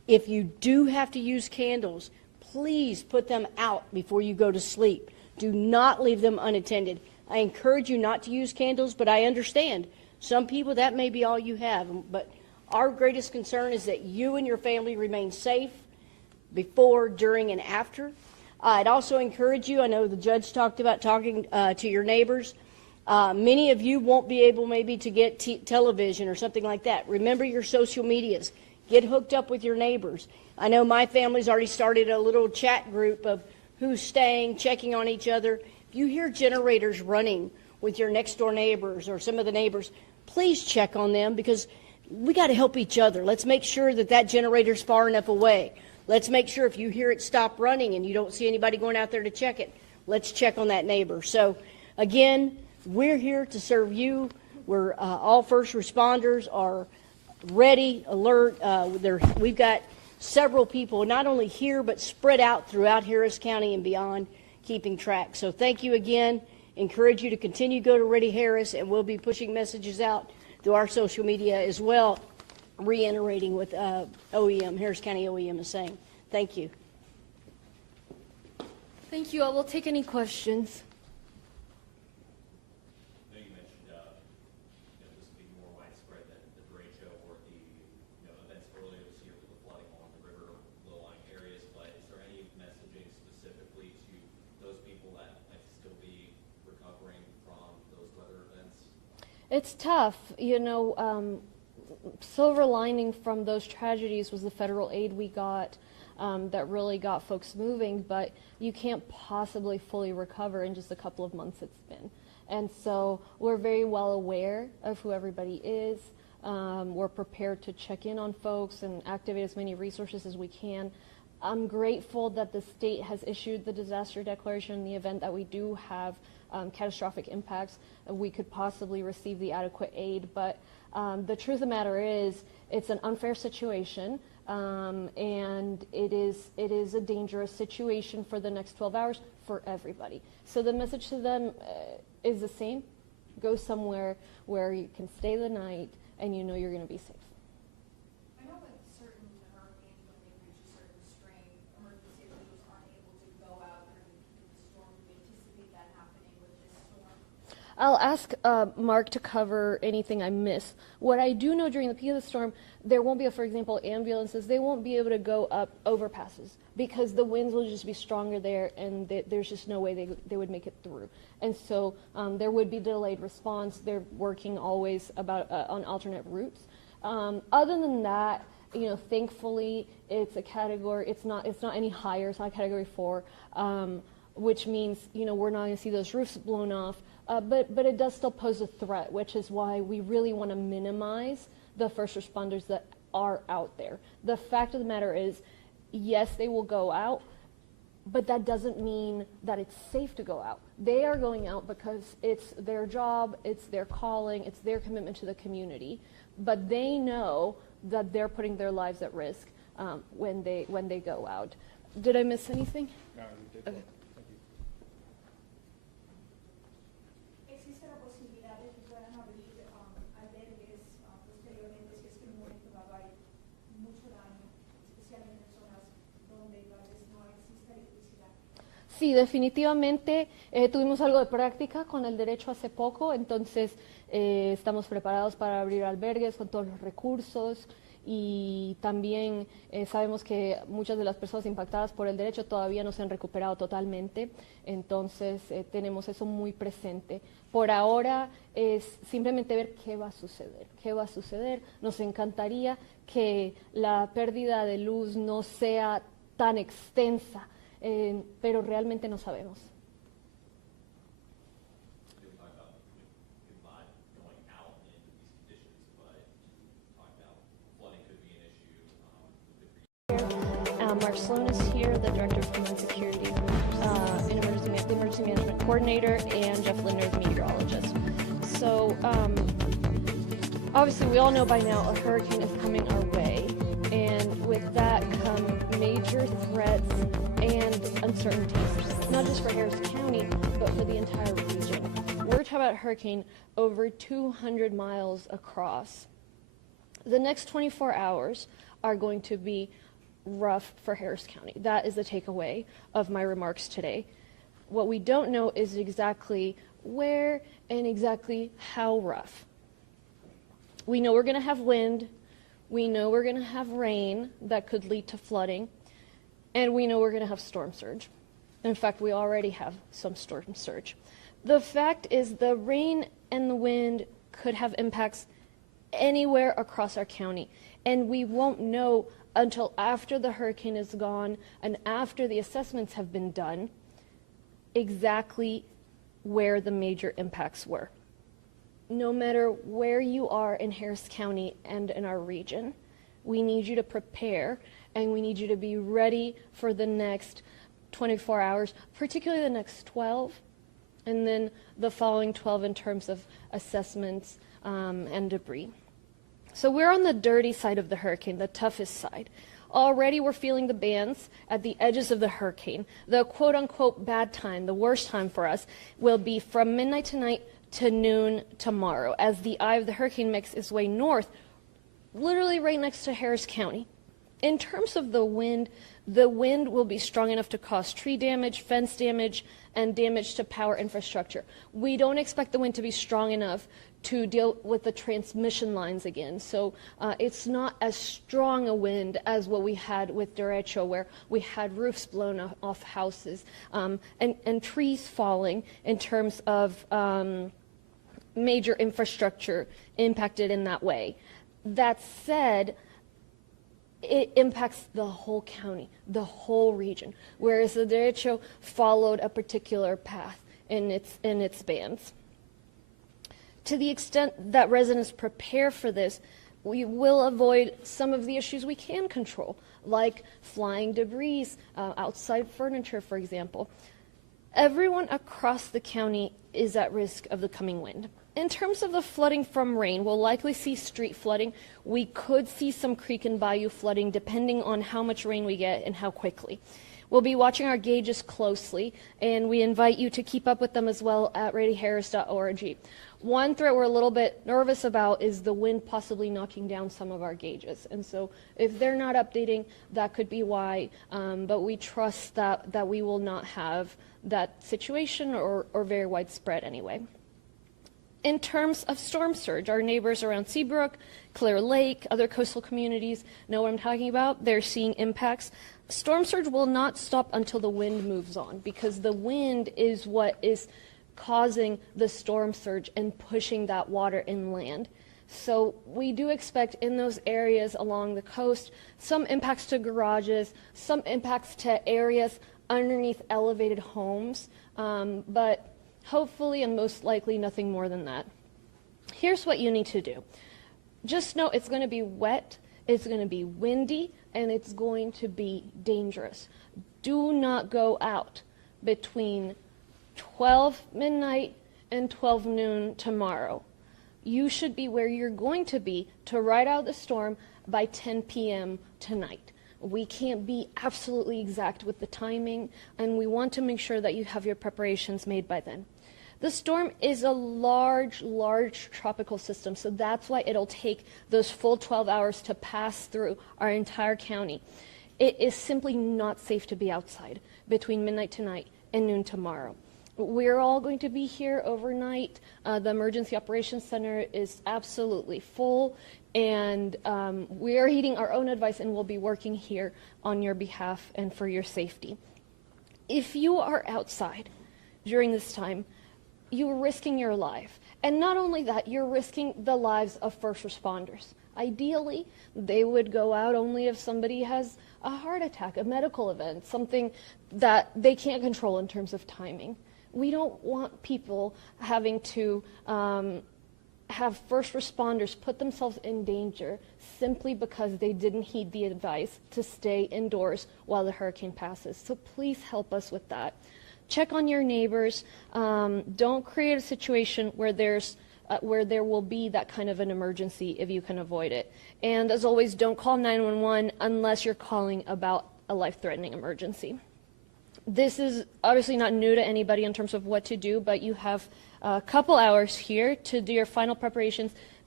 If you do have to use candles, please put them out before you go to sleep. Do not leave them unattended. I encourage you not to use candles, but I understand some people that may be all you have. But our greatest concern is that you and your family remain safe before, during, and after. I'd also encourage you, I know the judge talked about talking to your neighbors. Many of you won't be able maybe to get television or something like that. Remember your social medias. Get hooked up with your neighbors. I know my family's already started a little chat group of who's staying, checking on each other. If you hear generators running with your next door neighbors or some of the neighbors, please check on them, because we got to help each other. Let's make sure that that generator's far enough away. Let's make sure if you hear it stop running and you don't see anybody going out there to check it, let's check on that neighbor. So again, we're here to serve you. We're all first responders are ready, alert. We've got several people not only here but spread out throughout Harris County and beyond, keeping track. So thank you again. Encourage you to continue to go to Ready Harris, and we'll be pushing messages out through our social media as well, reiterating what OEM, Harris County OEM is saying. Thank you. Thank you. I will take any questions. I know you mentioned, this would be more widespread than the derecho or the, events earlier this year with the flooding along the river low-lying areas, but is there any messaging specifically to those people that might still be recovering from those weather events? It's tough. Silver lining from those tragedies was the federal aid we got that really got folks moving, but you can't possibly fully recover in just a couple of months it's been. And so we're very well aware of who everybody is. We're prepared to check in on folks and activate as many resources as we can. I'm grateful that the state has issued the disaster declaration in the event that we do have catastrophic impacts. We could possibly receive the adequate aid, but the truth of the matter is it's an unfair situation, and it is a dangerous situation for the next 12 hours for everybody. So the message to them is the same. Go somewhere where you can stay the night and you know you're going to be safe. I know with certain hurricanes, when they reach a certain strain, emergency officials aren't able to go out during the storm. Do you anticipate that happening with this storm? I'll ask Mark to cover anything I miss. What I do know during the peak of the storm, there won't be, for example, ambulances. They won't be able to go up overpasses because the winds will just be stronger there, and there's just no way they would make it through. And so there would be delayed response. They're working always on alternate routes. Other than that, thankfully, it's a category. It's not any higher. It's not Category 4, which means we're not going to see those roofs blown off. But it does still pose a threat, which is why we really want to minimize the first responders that are out there. The fact of the matter is, yes, they will go out, but that doesn't mean that it's safe to go out. They are going out because it's their job, it's their calling, it's their commitment to the community, but they know that they're putting their lives at risk when they go out. Did I miss anything? No, you did. Okay. ¿Existe la posibilidad de que puedan abrir albergues posteriormente si es que en un momento dado hay mucho daño, especialmente en zonas donde tal vez no existe electricidad? Sí, definitivamente tuvimos algo de práctica con el derecho hace poco, entonces estamos preparados para abrir albergues con todos los recursos y también sabemos que muchas de las personas impactadas por el derecho todavía no se han recuperado totalmente, entonces tenemos eso muy presente. Por ahora es simplemente ver qué va a suceder. Nos encantaría que la pérdida de luz no sea tan extensa, pero realmente no sabemos. Mark Sloan is here, the Director of Homeland Security, the Emergency Management Coordinator, and Jeff Linder, the meteorologist. So, obviously we all know by now a hurricane is coming our way, and with that come major threats and uncertainties, not just for Harris County, but for the entire region. We're talking about a hurricane over 200 miles across. The next 24 hours are going to be rough for Harris County. That is the takeaway of my remarks today. What we don't know is exactly where and exactly how rough. We know we're going to have wind. We know we're going to have rain that could lead to flooding. And we know we're going to have storm surge. In fact, we already have some storm surge. The fact is the rain and the wind could have impacts anywhere across our county. And we won't know until after the hurricane is gone and after the assessments have been done exactly where the major impacts were. No matter where you are in Harris County and in our region, we need you to prepare and we need you to be ready for the next 24 hours, particularly the next 12, and then the following 12 in terms of assessments and debris. So we're on the dirty side of the hurricane, the toughest side. Already we're feeling the bands at the edges of the hurricane. The quote-unquote bad time, the worst time for us, will be from midnight tonight to noon tomorrow, as the eye of the hurricane makes its way north, literally right next to Harris County. In terms of the wind will be strong enough to cause tree damage, fence damage, and damage to power infrastructure. We don't expect the wind to be strong enough to deal with the transmission lines again. So it's not as strong a wind as what we had with derecho, where we had roofs blown off houses and trees falling in terms of major infrastructure impacted in that way. That said, it impacts the whole county, the whole region, whereas the derecho followed a particular path in its bands. To the extent that residents prepare for this, we will avoid some of the issues we can control, like flying debris, outside furniture, for example. Everyone across the county is at risk of the coming wind. In terms of the flooding from rain, we'll likely see street flooding. We could see some creek and bayou flooding depending on how much rain we get and how quickly. We'll be watching our gauges closely, and we invite you to keep up with them as well at readyharris.org. One threat we're a little bit nervous about is the wind possibly knocking down some of our gauges. And so if they're not updating, that could be why, but we trust that we will not have that situation or very widespread anyway. In terms of storm surge, our neighbors around Seabrook, Clear Lake, other coastal communities know what I'm talking about. They're seeing impacts. Storm surge will not stop until the wind moves on, because the wind is what is causing the storm surge and pushing that water inland. So we do expect in those areas along the coast some impacts to garages, some impacts to areas underneath elevated homes, but hopefully and most likely nothing more than that. Here's what you need to do. Just know it's going to be wet, it's going to be windy, and it's going to be dangerous. Do not go out between 12 midnight and 12 noon tomorrow. You should be where you're going to be to ride out the storm by 10 p.m. tonight. We can't be absolutely exact with the timing, and we want to make sure that you have your preparations made by then. The storm is a large tropical system, so that's why it'll take those full 12 hours to pass through our entire county. It is simply not safe to be outside between midnight tonight and noon tomorrow. We're all going to be here overnight. The Emergency Operations Center is absolutely full, and we are heeding our own advice, and we'll be working here on your behalf and for your safety. If you are outside during this time, you're risking your life. And not only that, you're risking the lives of first responders. Ideally, they would go out only if somebody has a heart attack, a medical event, something that they can't control in terms of timing. We don't want people having to have first responders put themselves in danger simply because they didn't heed the advice to stay indoors while the hurricane passes. So please help us with that. Check on your neighbors. Don't create a situation where there will be that kind of an emergency if you can avoid it. And as always, don't call 911 unless you're calling about a life-threatening emergency. This is obviously not new to anybody in terms of what to do, but you have a couple hours here to do your final preparations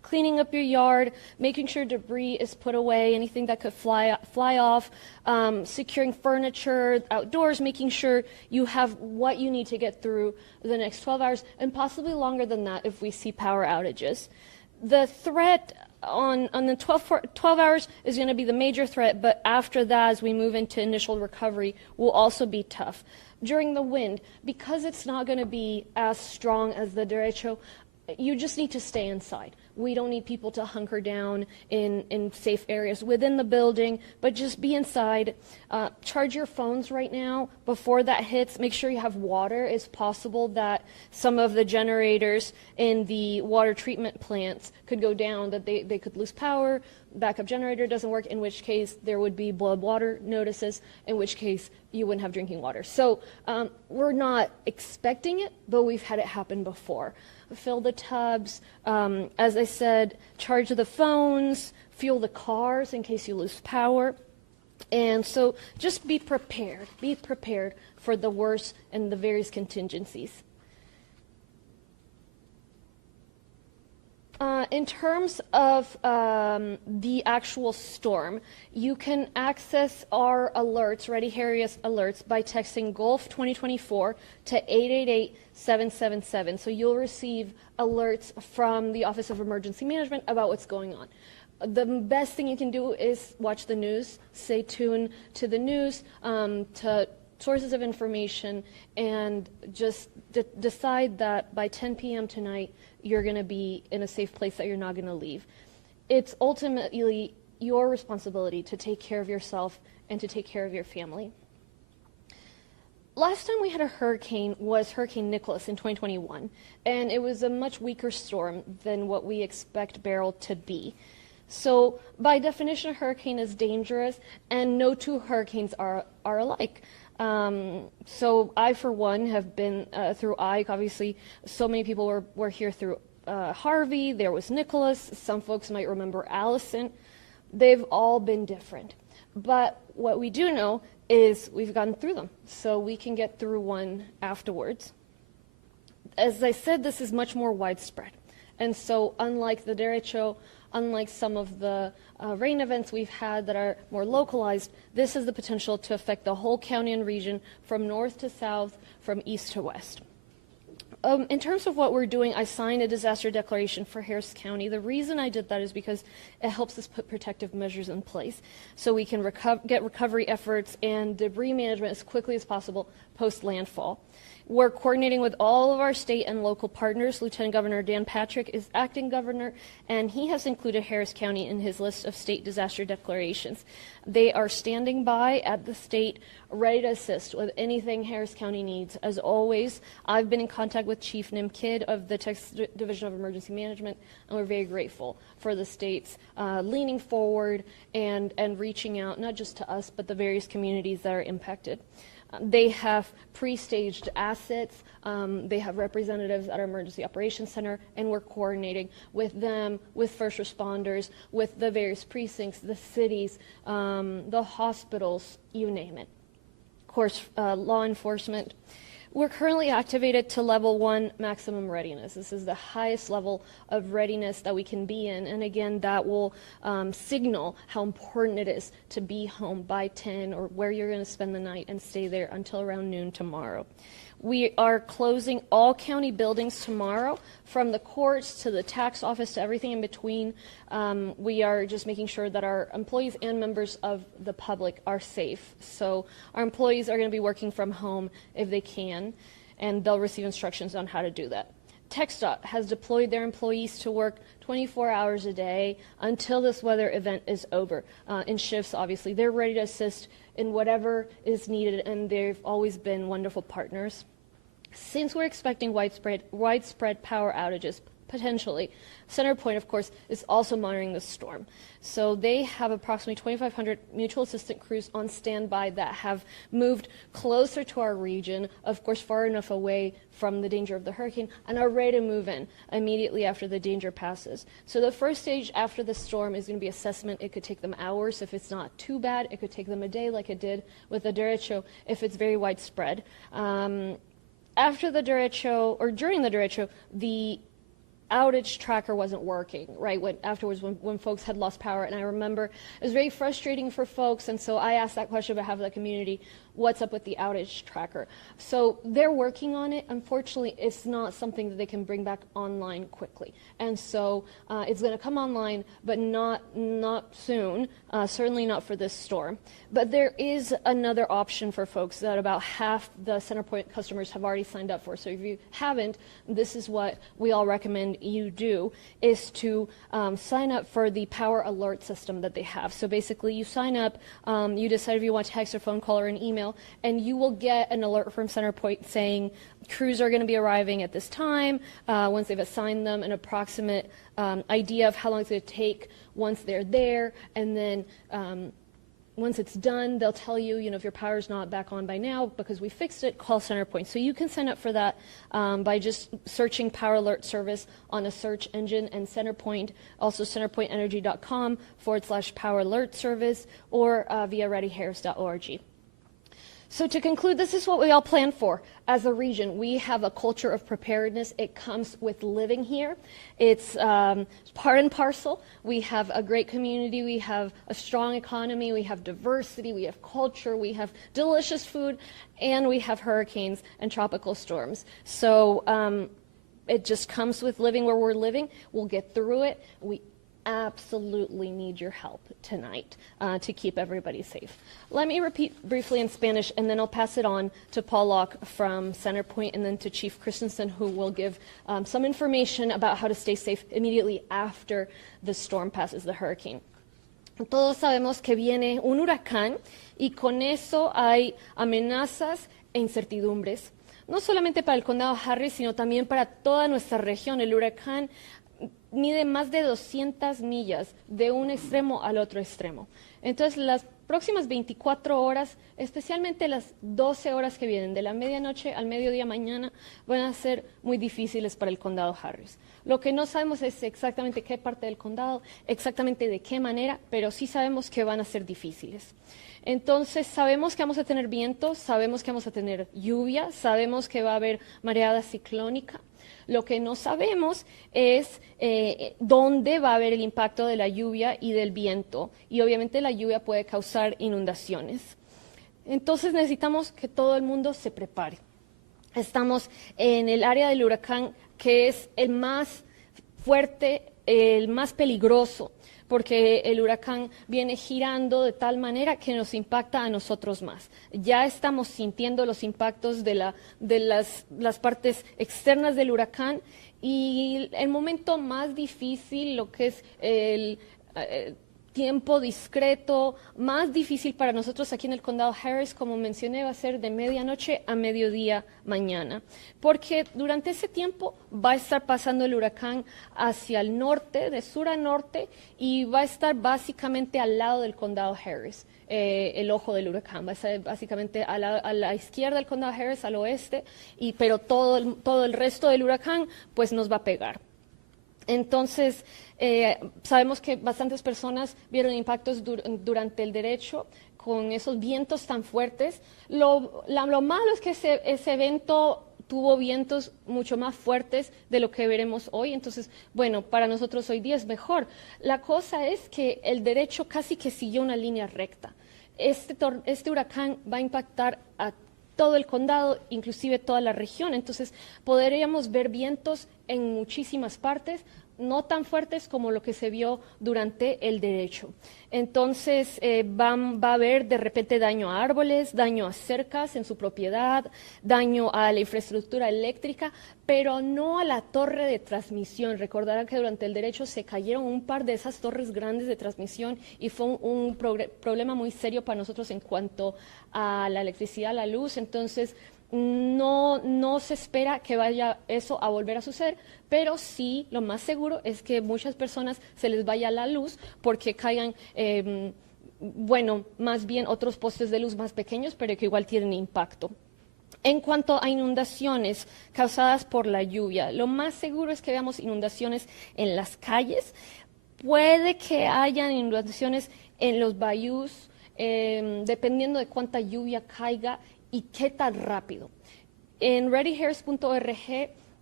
cleaning up your yard, making sure debris is put away, anything that could fly off, securing furniture outdoors, making sure you have what you need to get through the next 12 hours, and possibly longer than that if we see power outages. The threat on the 12 hours is going to be the major threat, but after that, as we move into initial recovery, will also be tough. During the wind, because it's not going to be as strong as the derecho, you just need to stay inside. We don't need people to hunker down in safe areas within the building, but just be inside. Charge your phones right now before that hits. Make sure you have water. It's possible that some of the generators in the water treatment plants could go down, that they could lose power, backup generator doesn't work, in which case there would be blood water notices, in which case you wouldn't have drinking water. So we're not expecting it, but we've had it happen before. Fill the tubs, as I said, charge the phones, fuel the cars in case you lose power. And so just be prepared for the worst and the various contingencies. In terms of the actual storm, you can access our alerts, Ready Harriet alerts, by texting Gulf 2024 to 888-777. So you'll receive alerts from the Office of Emergency Management about what's going on. The best thing you can do is watch the news, stay tuned to the news, to sources of information, and just decide that by 10 p.m. tonight, you're going to be in a safe place, that you're not going to leave. It's ultimately your responsibility to take care of yourself and to take care of your family. Last time we had a hurricane was Hurricane Nicholas in 2021, and it was a much weaker storm than what we expect Beryl to be. So by definition, a hurricane is dangerous, and no two hurricanes are alike. So I, for one, have been through Ike. Obviously, so many people were here through Harvey. There was Nicholas. Some folks might remember Allison. They've all been different. But what we do know is we've gotten through them, so we can get through one afterwards. As I said, this is much more widespread. And so unlike the derecho, unlike some of the rain events we've had that are more localized, this has the potential to affect the whole county and region from north to south, from east to west. In terms of what we're doing, I signed a disaster declaration for Harris County. The reason I did that is because it helps us put protective measures in place so we can get recovery efforts and debris management as quickly as possible post-landfall. We're coordinating with all of our state and local partners. Lieutenant Governor Dan Patrick is acting governor, and he has included Harris County in his list of state disaster declarations. They are standing by at the state, ready to assist with anything Harris County needs. As always, I've been in contact with Chief Nim Kidd of the Texas Division of Emergency Management, and we're very grateful for the states leaning forward and reaching out, not just to us, but the various communities that are impacted. They have pre-staged assets. They have representatives at our Emergency Operations Center, and we're coordinating with them, with first responders, with the various precincts, the cities, the hospitals, you name it. Of course, law enforcement. We're currently activated to level 1 maximum readiness. This is the highest level of readiness that we can be in, and again, that will signal how important it is to be home by 10 or where you're going to spend the night and stay there until around noon tomorrow. We are closing all county buildings tomorrow, from the courts to the tax office to everything in between. We are just making sure that our employees and members of the public are safe. So our employees are going to be working from home if they can, and they'll receive instructions on how to do that. TxDOT has deployed their employees to work 24 hours a day until this weather event is over. In shifts, obviously. They're ready to assist in whatever is needed, and they've always been wonderful partners. Since we're expecting widespread power outages, potentially, CenterPoint, of course, is also monitoring the storm. So they have approximately 2,500 mutual assistant crews on standby that have moved closer to our region, of course, far enough away from the danger of the hurricane, and are ready to move in immediately after the danger passes. So the first stage after the storm is going to be assessment. It could take them hours. If it's not too bad, it could take them a day, like it did with the derecho, if it's very widespread. After the derecho, or during the derecho, the outage tracker wasn't working, right, when folks had lost power. And I remember it was very frustrating for folks, and so I asked that question on behalf of the community, what's up with the outage tracker? So they're working on it. Unfortunately, it's not something that they can bring back online quickly. And so it's going to come online, but not soon, certainly not for this storm. But there is another option for folks that about half the CenterPoint customers have already signed up for. So if you haven't, this is what we all recommend you do, is to sign up for the power alert system that they have. So basically you sign up, you decide if you want text or phone call or an email, and you will get an alert from CenterPoint saying crews are going to be arriving at this time, once they've assigned them an approximate idea of how long it's going to take once they're there, and then once it's done, they'll tell you, if your power's not back on by now because we fixed it, call CenterPoint. So you can sign up for that by just searching Power Alert Service on a search engine, and CenterPoint, also centerpointenergy.com/Power Alert Service, or via readyharris.org. So to conclude, this is what we all plan for as a region. We have a culture of preparedness. It comes with living here. It's part and parcel. We have a great community. We have a strong economy. We have diversity. We have culture. We have delicious food. And we have hurricanes and tropical storms. So it just comes with living where we're living. We'll get through it. We absolutely need your help tonight to keep everybody safe. Let me repeat briefly in Spanish, and then I'll pass it on to Paul Locke from CenterPoint, and then to Chief Christensen, who will give some information about how to stay safe immediately after the storm passes, the hurricane. Todos sabemos que viene un huracán, y con eso hay amenazas e incertidumbres, no solamente para el condado Harris, sino también para toda nuestra región. El huracán mide más de 200 millas de un extremo al otro extremo. Entonces, las próximas 24 horas, especialmente las 12 horas que vienen, de la medianoche al mediodía mañana, van a ser muy difíciles para el condado Harris. Lo que no sabemos es exactamente qué parte del condado, exactamente de qué manera, pero sí sabemos que van a ser difíciles. Entonces, sabemos que vamos a tener vientos, sabemos que vamos a tener lluvia, sabemos que va a haber mareada ciclónica. Lo que no sabemos es dónde va a haber el impacto de la lluvia y del viento, y obviamente la lluvia puede causar inundaciones. Entonces necesitamos que todo el mundo se prepare. Estamos en el área del huracán que es el más fuerte, el más peligroso, porque el huracán viene girando de tal manera que nos impacta a nosotros más. Ya estamos sintiendo los impactos de las partes externas del huracán, y el momento más difícil, lo que es el tiempo discreto, más difícil para nosotros aquí en el condado Harris, como mencioné, va a ser de medianoche a mediodía mañana, porque durante ese tiempo va a estar pasando el huracán hacia el norte, de sur a norte, y va a estar básicamente al lado del condado Harris. El ojo del huracán va a estar básicamente a la izquierda del condado Harris, al oeste, pero todo el resto del huracán pues nos va a pegar. Entonces, sabemos que bastantes personas vieron impactos durante el derecho con esos vientos tan fuertes. Lo malo es que ese evento tuvo vientos mucho más fuertes de lo que veremos hoy. Entonces, bueno, para nosotros hoy día es mejor. La cosa es que el derecho casi que siguió una línea recta. Este huracán va a impactar a todo el condado, inclusive toda la región. Entonces, podríamos ver vientos en muchísimas partes, no tan fuertes como lo que se vio durante el derecho. Entonces, va a haber de repente daño a árboles, daño a cercas en su propiedad, daño a la infraestructura eléctrica, pero no a la torre de transmisión. Recordarán que durante el derecho se cayeron un par de esas torres grandes de transmisión, y fue un problema muy serio para nosotros en cuanto a la electricidad, la luz. Entonces, no se espera que vaya eso a volver a suceder, pero sí, lo más seguro es que muchas personas se les vaya la luz porque caigan, más bien otros postes de luz más pequeños, pero que igual tienen impacto. En cuanto a inundaciones causadas por la lluvia, lo más seguro es que veamos inundaciones en las calles. Puede que hayan inundaciones en los bayous, dependiendo de cuánta lluvia caiga y qué tan rápido. En readyharris.org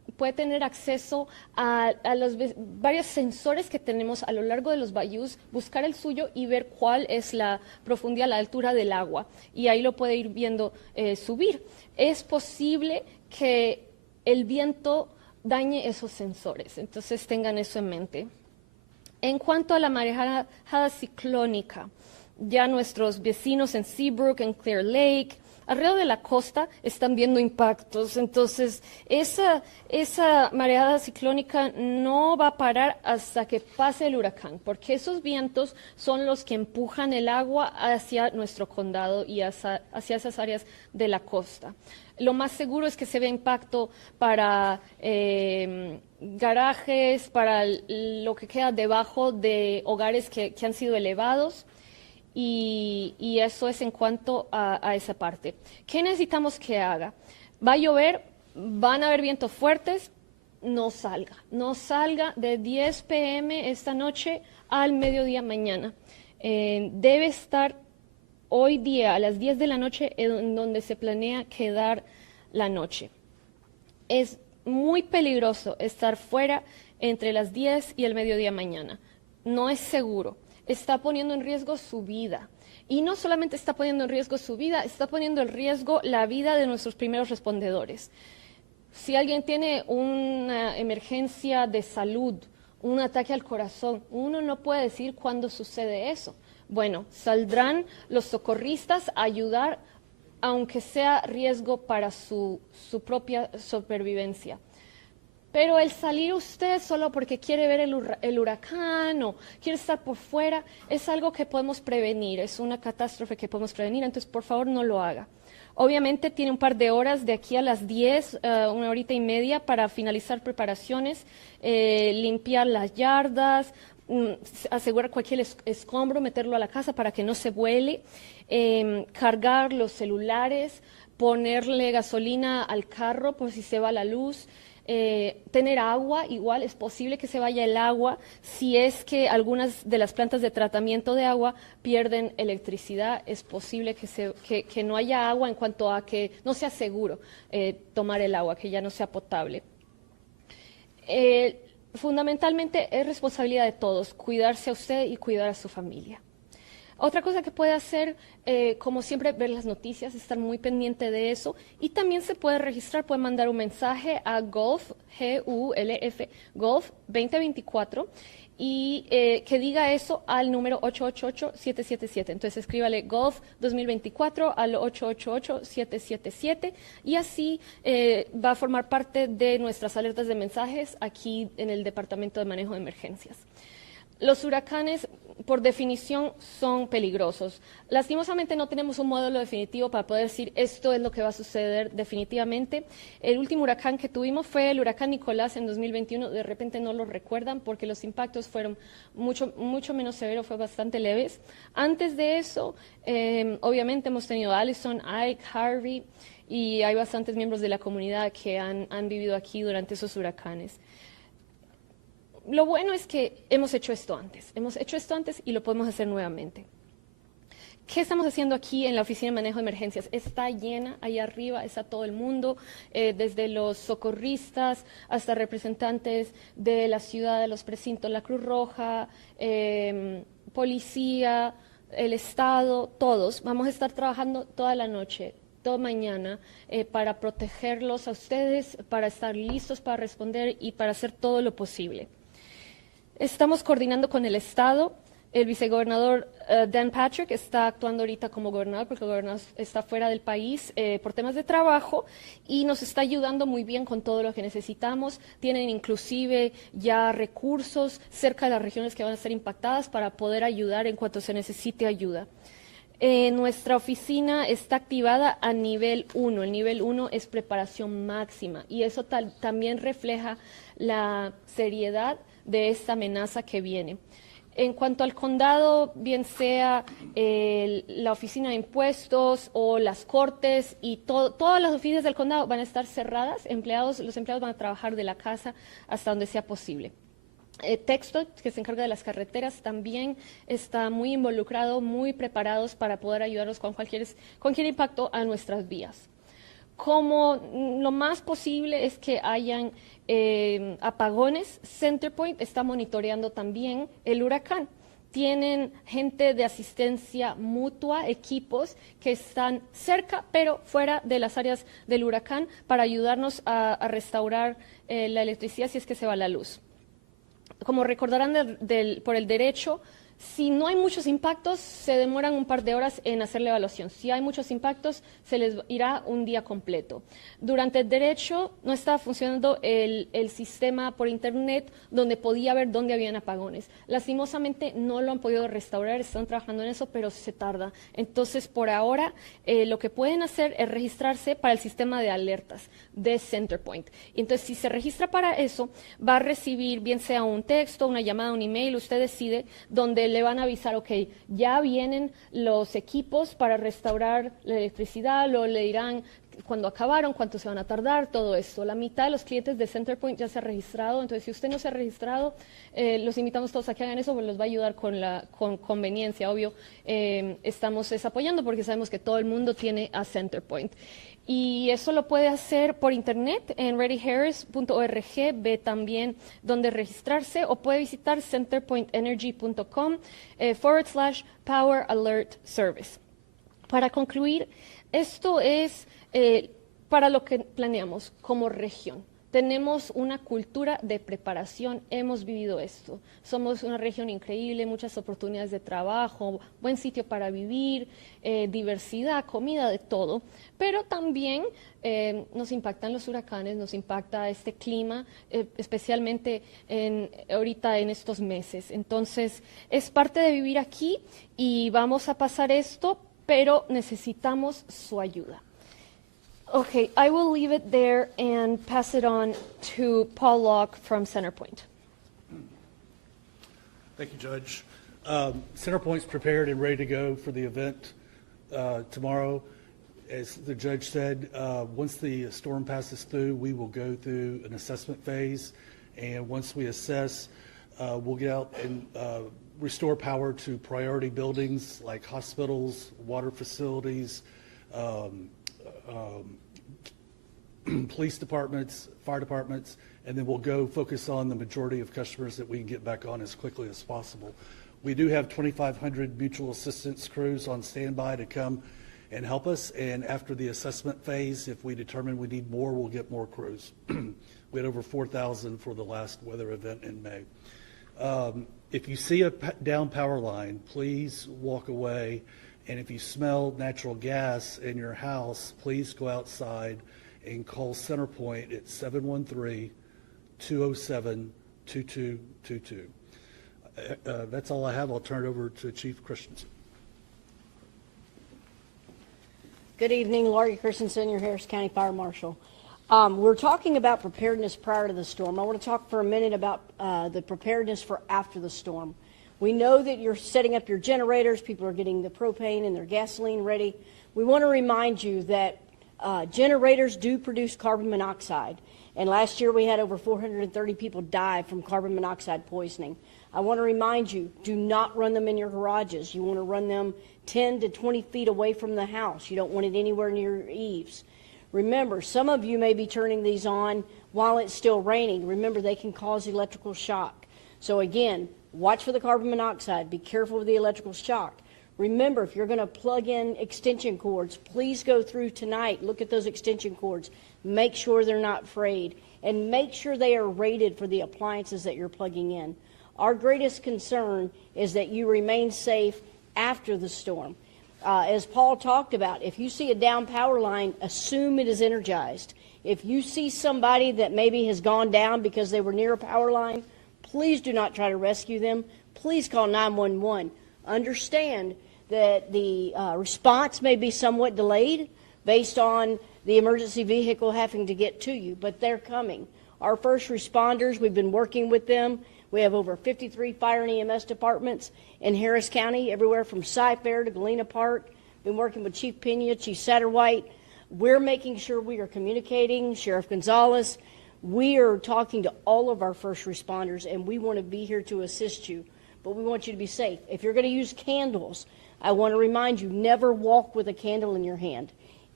puede tener acceso a varios sensores que tenemos a lo largo de los bayous, buscar el suyo y ver cuál es la profundidad, la altura del agua. Y ahí lo puede ir viendo subir. Es posible que el viento dañe esos sensores, entonces tengan eso en mente. En cuanto a la marejada ciclónica, ya nuestros vecinos en Seabrook, en Clear Lake, alrededor de la costa están viendo impactos, entonces esa mareada ciclónica no va a parar hasta que pase el huracán, porque esos vientos son los que empujan el agua hacia nuestro condado y hacia esas áreas de la costa. Lo más seguro es que se vea impacto para garajes, para lo que queda debajo de hogares que han sido elevados. Y eso es en cuanto a esa parte. ¿Qué necesitamos que haga? Va a llover, van a haber vientos fuertes, no salga de 10 p.m. esta noche al mediodía mañana. Debe estar hoy día a las 10 de la noche en donde se planea quedar la noche. Es muy peligroso estar fuera entre las 10 y el mediodía mañana. No es seguro. Está poniendo en riesgo su vida. Y no solamente está poniendo en riesgo su vida, está poniendo en riesgo la vida de nuestros primeros respondedores. Si alguien tiene una emergencia de salud, un ataque al corazón, uno no puede decir cuándo sucede eso. Bueno, saldrán los socorristas a ayudar, aunque sea riesgo para su propia supervivencia. Pero el salir usted solo porque quiere ver el huracán o quiere estar por fuera es algo que podemos prevenir, es una catástrofe que podemos prevenir, entonces por favor no lo haga. Obviamente tiene un par de horas de aquí a las 10, una horita y media para finalizar preparaciones, limpiar las yardas, asegurar cualquier escombro, meterlo a la casa para que no se vuele, cargar los celulares, ponerle gasolina al carro por si se va la luz. Tener agua, igual es posible que se vaya el agua si es que algunas de las plantas de tratamiento de agua pierden electricidad, es posible que no haya agua en cuanto a que no sea seguro tomar el agua, que ya no sea potable. Fundamentalmente es responsabilidad de todos, cuidarse a usted y cuidar a su familia. Otra cosa que puede hacer, como siempre, ver las noticias, estar muy pendiente de eso. Y también se puede registrar, puede mandar un mensaje a Gulf, G-U-L-F, Gulf 2024, y que diga eso al número 888-777. Entonces escríbale Gulf 2024 al 888-777 y así va a formar parte de nuestras alertas de mensajes aquí en el Departamento de Manejo de Emergencias. Los huracanes, por definición, son peligrosos. Lastimosamente no tenemos un modelo definitivo para poder decir esto es lo que va a suceder definitivamente. El último huracán que tuvimos fue el huracán Nicolás en 2021. De repente no lo recuerdan porque los impactos fueron mucho menos severos, fue bastante leves. Antes de eso, obviamente hemos tenido Allison, Ike, Harvey y hay bastantes miembros de la comunidad que han vivido aquí durante esos huracanes. Lo bueno es que hemos hecho esto antes y lo podemos hacer nuevamente. ¿Qué estamos haciendo aquí en la Oficina de Manejo de Emergencias? Está llena, ahí arriba está todo el mundo, desde los socorristas hasta representantes de la ciudad, de los precintos, la Cruz Roja, policía, el Estado, todos. Vamos a estar trabajando toda la noche, toda mañana, para protegerlos a ustedes, para estar listos para responder y para hacer todo lo posible. Estamos coordinando con el Estado. El vicegobernador Dan Patrick está actuando ahorita como gobernador porque el gobernador está fuera del país por temas de trabajo y nos está ayudando muy bien con todo lo que necesitamos. Tienen inclusive ya recursos cerca de las regiones que van a ser impactadas para poder ayudar en cuanto se necesite ayuda. Nuestra oficina está activada a nivel 1. El nivel 1 es preparación máxima y eso también refleja la seriedad de esta amenaza que viene. En cuanto al condado, bien sea la oficina de impuestos o las cortes y todas las oficinas del condado van a estar cerradas, los empleados van a trabajar de la casa hasta donde sea posible. Texto, que se encarga de las carreteras, también está muy involucrado, muy preparados para poder ayudarnos con cualquier impacto a nuestras vías. como lo más posible es que hayan apagones, Centerpoint está monitoreando también el huracán. Tienen gente de asistencia mutua, equipos que están cerca, pero fuera de las áreas del huracán para ayudarnos a restaurar la electricidad si es que se va la luz. Como recordarán por el derecho, si no hay muchos impactos, se demoran un par de horas en hacer la evaluación. Si hay muchos impactos, se les irá un día completo. Durante el derecho no estaba funcionando el sistema por internet donde podía ver dónde habían apagones. Lastimosamente no lo han podido restaurar, están trabajando en eso, pero se tarda. Entonces, por ahora, lo que pueden hacer es registrarse para el sistema de alertas de Centerpoint. Entonces, si se registra para eso, va a recibir bien sea un texto, una llamada, un email, usted decide, donde le van a avisar, ok, ya vienen los equipos para restaurar la electricidad, luego le dirán cuándo acabaron, cuánto se van a tardar, todo esto. La mitad de los clientes de Centerpoint ya se ha registrado, entonces si usted no se ha registrado, los invitamos todos a que hagan eso, porque los va a ayudar con conveniencia, obvio. Estamos apoyando porque sabemos que todo el mundo tiene a Centerpoint. Y eso lo puede hacer por internet en readyharris.org, ve también dónde registrarse, o puede visitar centerpointenergy.com/Power Alert Service. Para concluir, esto es para lo que planeamos como región. Tenemos una cultura de preparación, hemos vivido esto. Somos una región increíble, muchas oportunidades de trabajo, buen sitio para vivir, diversidad, comida, de todo. Pero también nos impactan los huracanes, nos impacta este clima, especialmente ahorita en estos meses. Entonces, es parte de vivir aquí y vamos a pasar esto, pero necesitamos su ayuda. Okay, I will leave it there and pass it on to Paul Locke from Centerpoint. Thank you, Judge. Centerpoint's prepared and ready to go for the event tomorrow. As the judge said, once the storm passes through, we will go through an assessment phase. And once we assess, we'll get out and restore power to priority buildings like hospitals, water facilities, police departments, fire departments, and then we'll go focus on the majority of customers that we can get back on as quickly as possible. We do have 2,500 mutual assistance crews on standby to come and help us, and after the assessment phase, if we determine we need more, we'll get more crews. We had over 4,000 for the last weather event in May. If you see a down power line, please walk away, and if you smell natural gas in your house, please go outside and call Centerpoint at 713-207-2222. That's all I have. I'll turn it over to Chief Christensen. Good evening, Laurie Christensen, your Harris County Fire Marshal. We're talking about preparedness prior to the storm. I want to talk for a minute about the preparedness for after the storm. We know that you're setting up your generators, people are getting the propane and their gasoline ready. We want to remind you that generators do produce carbon monoxide, and last year we had over 430 people die from carbon monoxide poisoning. I want to remind you, do not run them in your garages. You want to run them 10 to 20 feet away from the house. You don't want it anywhere near your eaves. Remember, some of you may be turning these on while it's still raining. Remember, they can cause electrical shock. So again, watch for the carbon monoxide. Be careful of the electrical shock. Remember, if you're going to plug in extension cords, please go through tonight. Look at those extension cords. Make sure they're not frayed. And make sure they are rated for the appliances that you're plugging in. Our greatest concern is that you remain safe after the storm. As Paul talked about, if you see a down power line, assume it is energized. If you see somebody that maybe has gone down because they were near a power line, please do not try to rescue them. Please call 911. Understand that the response may be somewhat delayed based on the emergency vehicle having to get to you, but they're coming. Our first responders, we've been working with them. We have over 53 fire and EMS departments in Harris County, everywhere from Cy-Fair to Galena Park. Been working with Chief Pena, Chief Satterwhite. We're making sure we are communicating, Sheriff Gonzalez. We are talking to all of our first responders, and we want to be here to assist you. But we want you to be safe. If you're going to use candles, I want to remind you, never walk with a candle in your hand.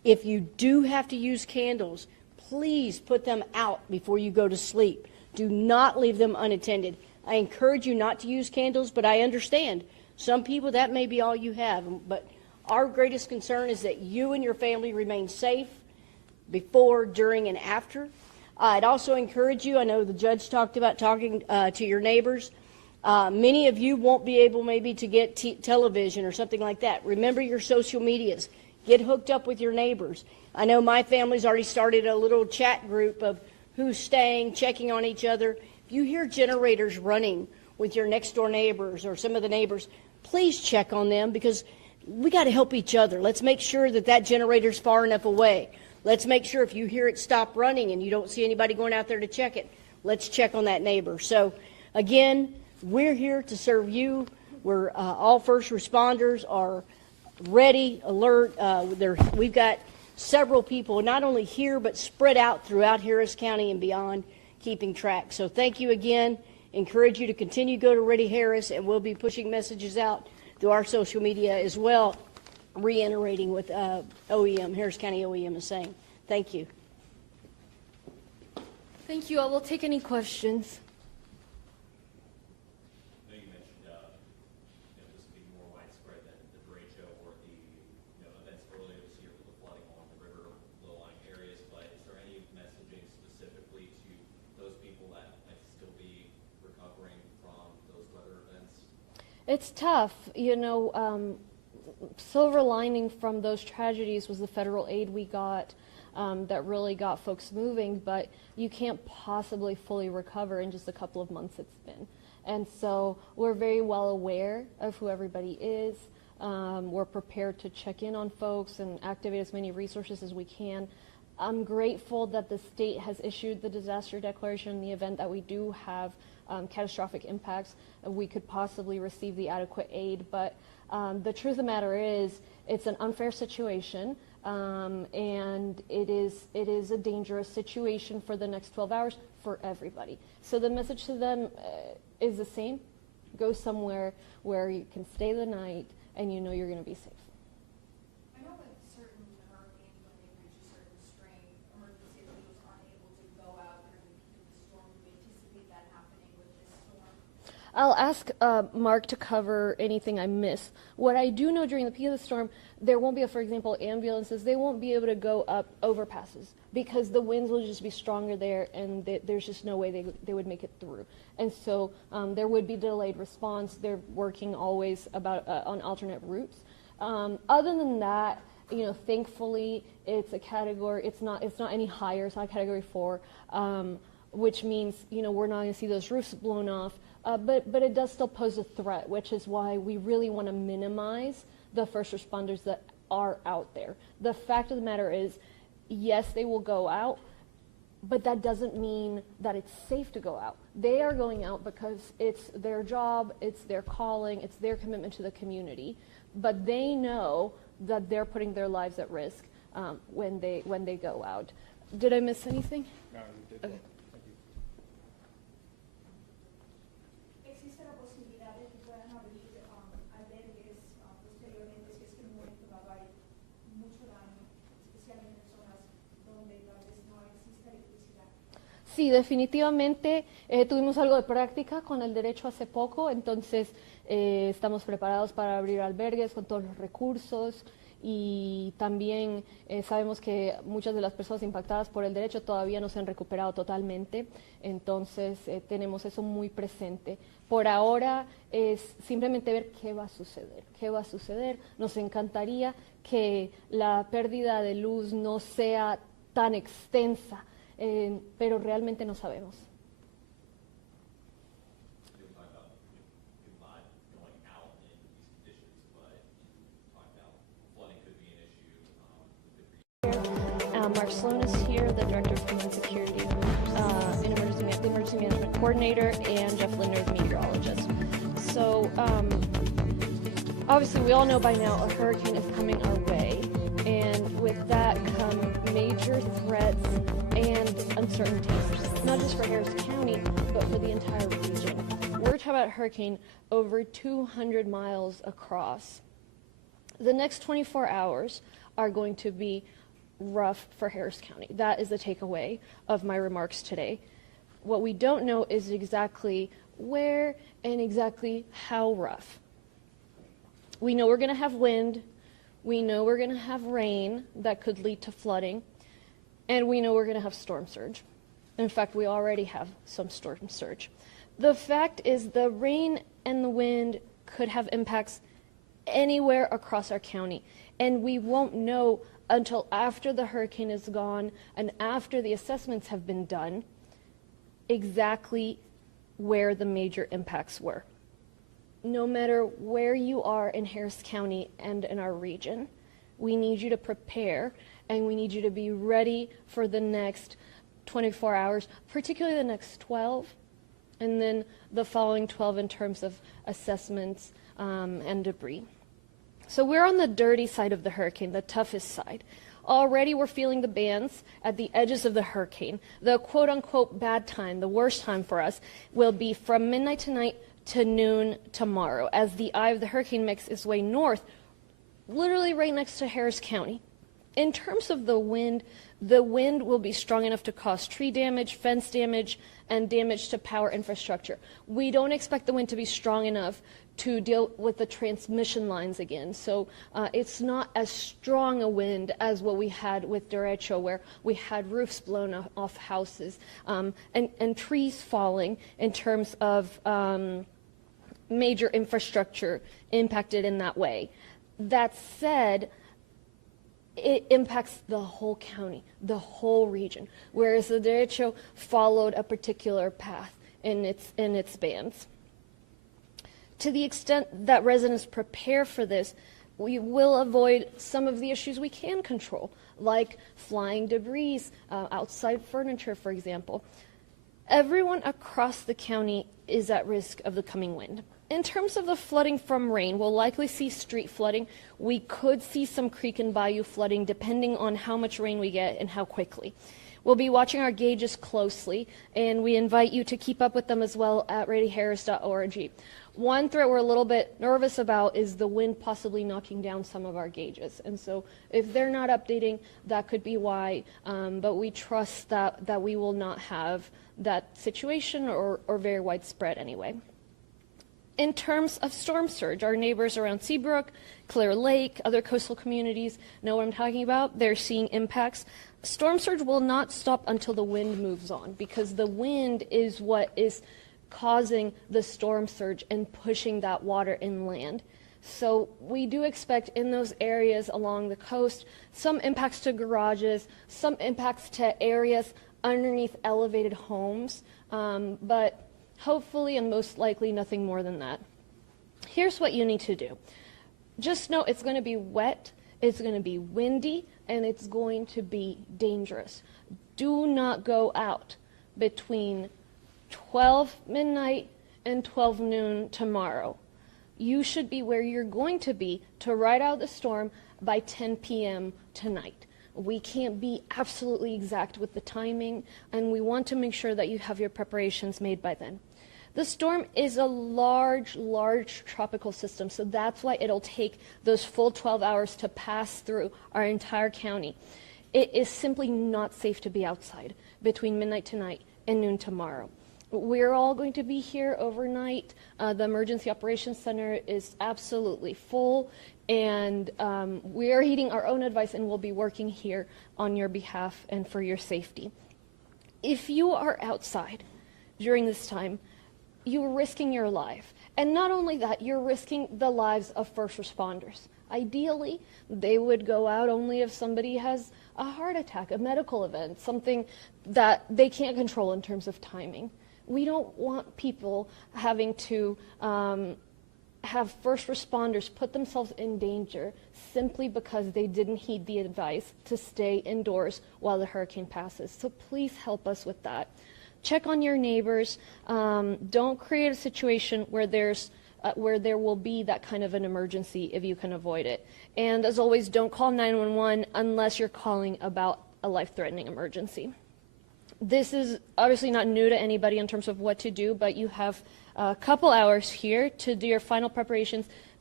If you do have to use candles, please put them out before you go to sleep. Do not leave them unattended. I encourage you not to use candles, but I understand some people that may be all you have. But our greatest concern is that you and your family remain safe before, during, and after. I'd also encourage you, I know the judge talked about talking to your neighbors. Many of you won't be able maybe to get television or something like that. Remember your social medias. Get hooked up with your neighbors. I know my family's already started a little chat group of who's staying, checking on each other. If you hear generators running with your next door neighbors or some of the neighbors, please check on them, because we got to help each other. Let's make sure that that generator's far enough away. Let's make sure if you hear it stop running and you don't see anybody going out there to check it, let's check on that neighbor. So again, we're here to serve you. We're all first responders are ready, alert. We've got several people not only here but spread out throughout Harris County and beyond, keeping track. So thank you again. Encourage you to continue to go to Ready Harris, and we'll be pushing messages out through our social media as well, reiterating what OEM, Harris County OEM is saying. Thank you. Thank you. I will take any questions. I know you mentioned, this would be more widespread than the derecho or the, events earlier this year with the flooding along the river low-lying areas, but is there any messaging specifically to those people that might still be recovering from those weather events? It's tough. Silver lining from those tragedies was the federal aid we got that really got folks moving, but you can't possibly fully recover in just a couple of months it's been. And so we're very well aware of who everybody is. We're prepared to check in on folks and activate as many resources as we can. I'm grateful that the state has issued the disaster declaration in the event that we do have catastrophic impacts. We could possibly receive the adequate aid, but the truth of the matter is it's an unfair situation, and it is a dangerous situation for the next 12 hours for everybody. So the message to them is the same. Go somewhere where you can stay the night and you know you're going to be safe. I know with certain hurricanes, when they reach a certain strength, emergency officials aren't able to go out during the peak of the storm. Do we anticipate that happening with this storm? I'll ask Mark to cover anything I miss. What I do know during the peak of the storm, there won't be, for example, ambulances. They won't be able to go up overpasses because the winds will just be stronger there, and there's just no way they would make it through. And so there would be delayed response. They're working always on alternate routes. Other than that, thankfully, it's a category. It's not any higher. It's not Category 4, which means we're not going to see those roofs blown off. But it does still pose a threat, which is why we really want to minimize the first responders that are out there. The fact of the matter is, yes, they will go out, but that doesn't mean that it's safe to go out. They are going out because it's their job, it's their calling, it's their commitment to the community, but they know that they're putting their lives at risk when they go out. Did I miss anything? No, you did. Okay. ¿Existe la posibilidad de que puedan abrir albergues posteriormente si es que en un momento dado hay mucho daño, especialmente en zonas donde tal vez no existe electricidad? Sí, definitivamente tuvimos algo de práctica con el derecho hace poco, entonces estamos preparados para abrir albergues con todos los recursos, y también sabemos que muchas de las personas impactadas por el derecho todavía no se han recuperado totalmente, entonces tenemos eso muy presente. Por ahora es simplemente ver qué va a suceder. Nos encantaría que la pérdida de luz no sea tan extensa, pero realmente no sabemos. Mark Sloan is here, the Director of Homeland Security, the Emergency Management Coordinator, and Jeff Linder, the meteorologist. So, obviously we all know by now a hurricane is coming our way, and with that come major threats and uncertainties, not just for Harris County, but for the entire region. We're talking about a hurricane over 200 miles across. The next 24 hours are going to be rough for Harris County. That is the takeaway of my remarks today. What we don't know is exactly where and exactly how rough. We know we're going to have wind. We know we're going to have rain that could lead to flooding. And we know we're going to have storm surge. In fact, we already have some storm surge. The fact is the rain and the wind could have impacts anywhere across our county. And we won't know until after the hurricane is gone and after the assessments have been done exactly where the major impacts were. No matter where you are in Harris County and in our region, we need you to prepare and we need you to be ready for the next 24 hours, particularly the next 12, and then the following 12 in terms of assessments and debris. So we're on the dirty side of the hurricane, the toughest side. Already we're feeling the bands at the edges of the hurricane. The quote-unquote bad time, the worst time for us, will be from midnight tonight to noon tomorrow as the eye of the hurricane makes its way north, literally right next to Harris County. In terms of the wind will be strong enough to cause tree damage, fence damage, and damage to power infrastructure. We don't expect the wind to be strong enough to deal with the transmission lines again. So it's not as strong a wind as what we had with derecho, where we had roofs blown off houses and trees falling in terms of major infrastructure impacted in that way. That said, it impacts the whole county, the whole region, whereas the derecho followed a particular path in its bands. To the extent that residents prepare for this, we will avoid some of the issues we can control, like flying debris, outside furniture, for example. Everyone across the county is at risk of the coming wind. In terms of the flooding from rain, we'll likely see street flooding. We could see some creek and bayou flooding depending on how much rain we get and how quickly. We'll be watching our gauges closely, and we invite you to keep up with them as well at readyharris.org. One threat we're a little bit nervous about is the wind possibly knocking down some of our gauges. And so if they're not updating, that could be why. But we trust that we will not have that situation or very widespread anyway. In terms of storm surge, our neighbors around Seabrook, Clear Lake, other coastal communities know what I'm talking about. They're seeing impacts. Storm surge will not stop until the wind moves on, because the wind is what is causing the storm surge and pushing that water inland. So we do expect in those areas along the coast some impacts to garages, some impacts to areas underneath elevated homes, but hopefully and most likely nothing more than that. Here's what you need to do. Just know it's going to be wet, it's going to be windy, and it's going to be dangerous. Do not go out between 12 midnight and 12 noon tomorrow. You should be where you're going to be to ride out the storm by 10 p.m. tonight. We can't be absolutely exact with the timing, and we want to make sure that you have your preparations made by then. The storm is a large tropical system, so that's why it'll take those full 12 hours to pass through our entire county. It is simply not safe to be outside between midnight tonight and noon tomorrow. We're all going to be here overnight. The Emergency Operations Center is absolutely full, and we are heeding our own advice, and we'll be working here on your behalf and for your safety. If you are outside during this time, you're risking your life. And not only that, you're risking the lives of first responders. Ideally, they would go out only if somebody has a heart attack, a medical event, something that they can't control in terms of timing. We don't want people having to have first responders put themselves in danger simply because they didn't heed the advice to stay indoors while the hurricane passes. So please help us with that. Check on your neighbors. Don't create a situation where there will be that kind of an emergency if you can avoid it. And as always, don't call 911 unless you're calling about a life-threatening emergency. This is obviously not new to anybody in terms of what to do, but you have a couple hours here to do your final preparations,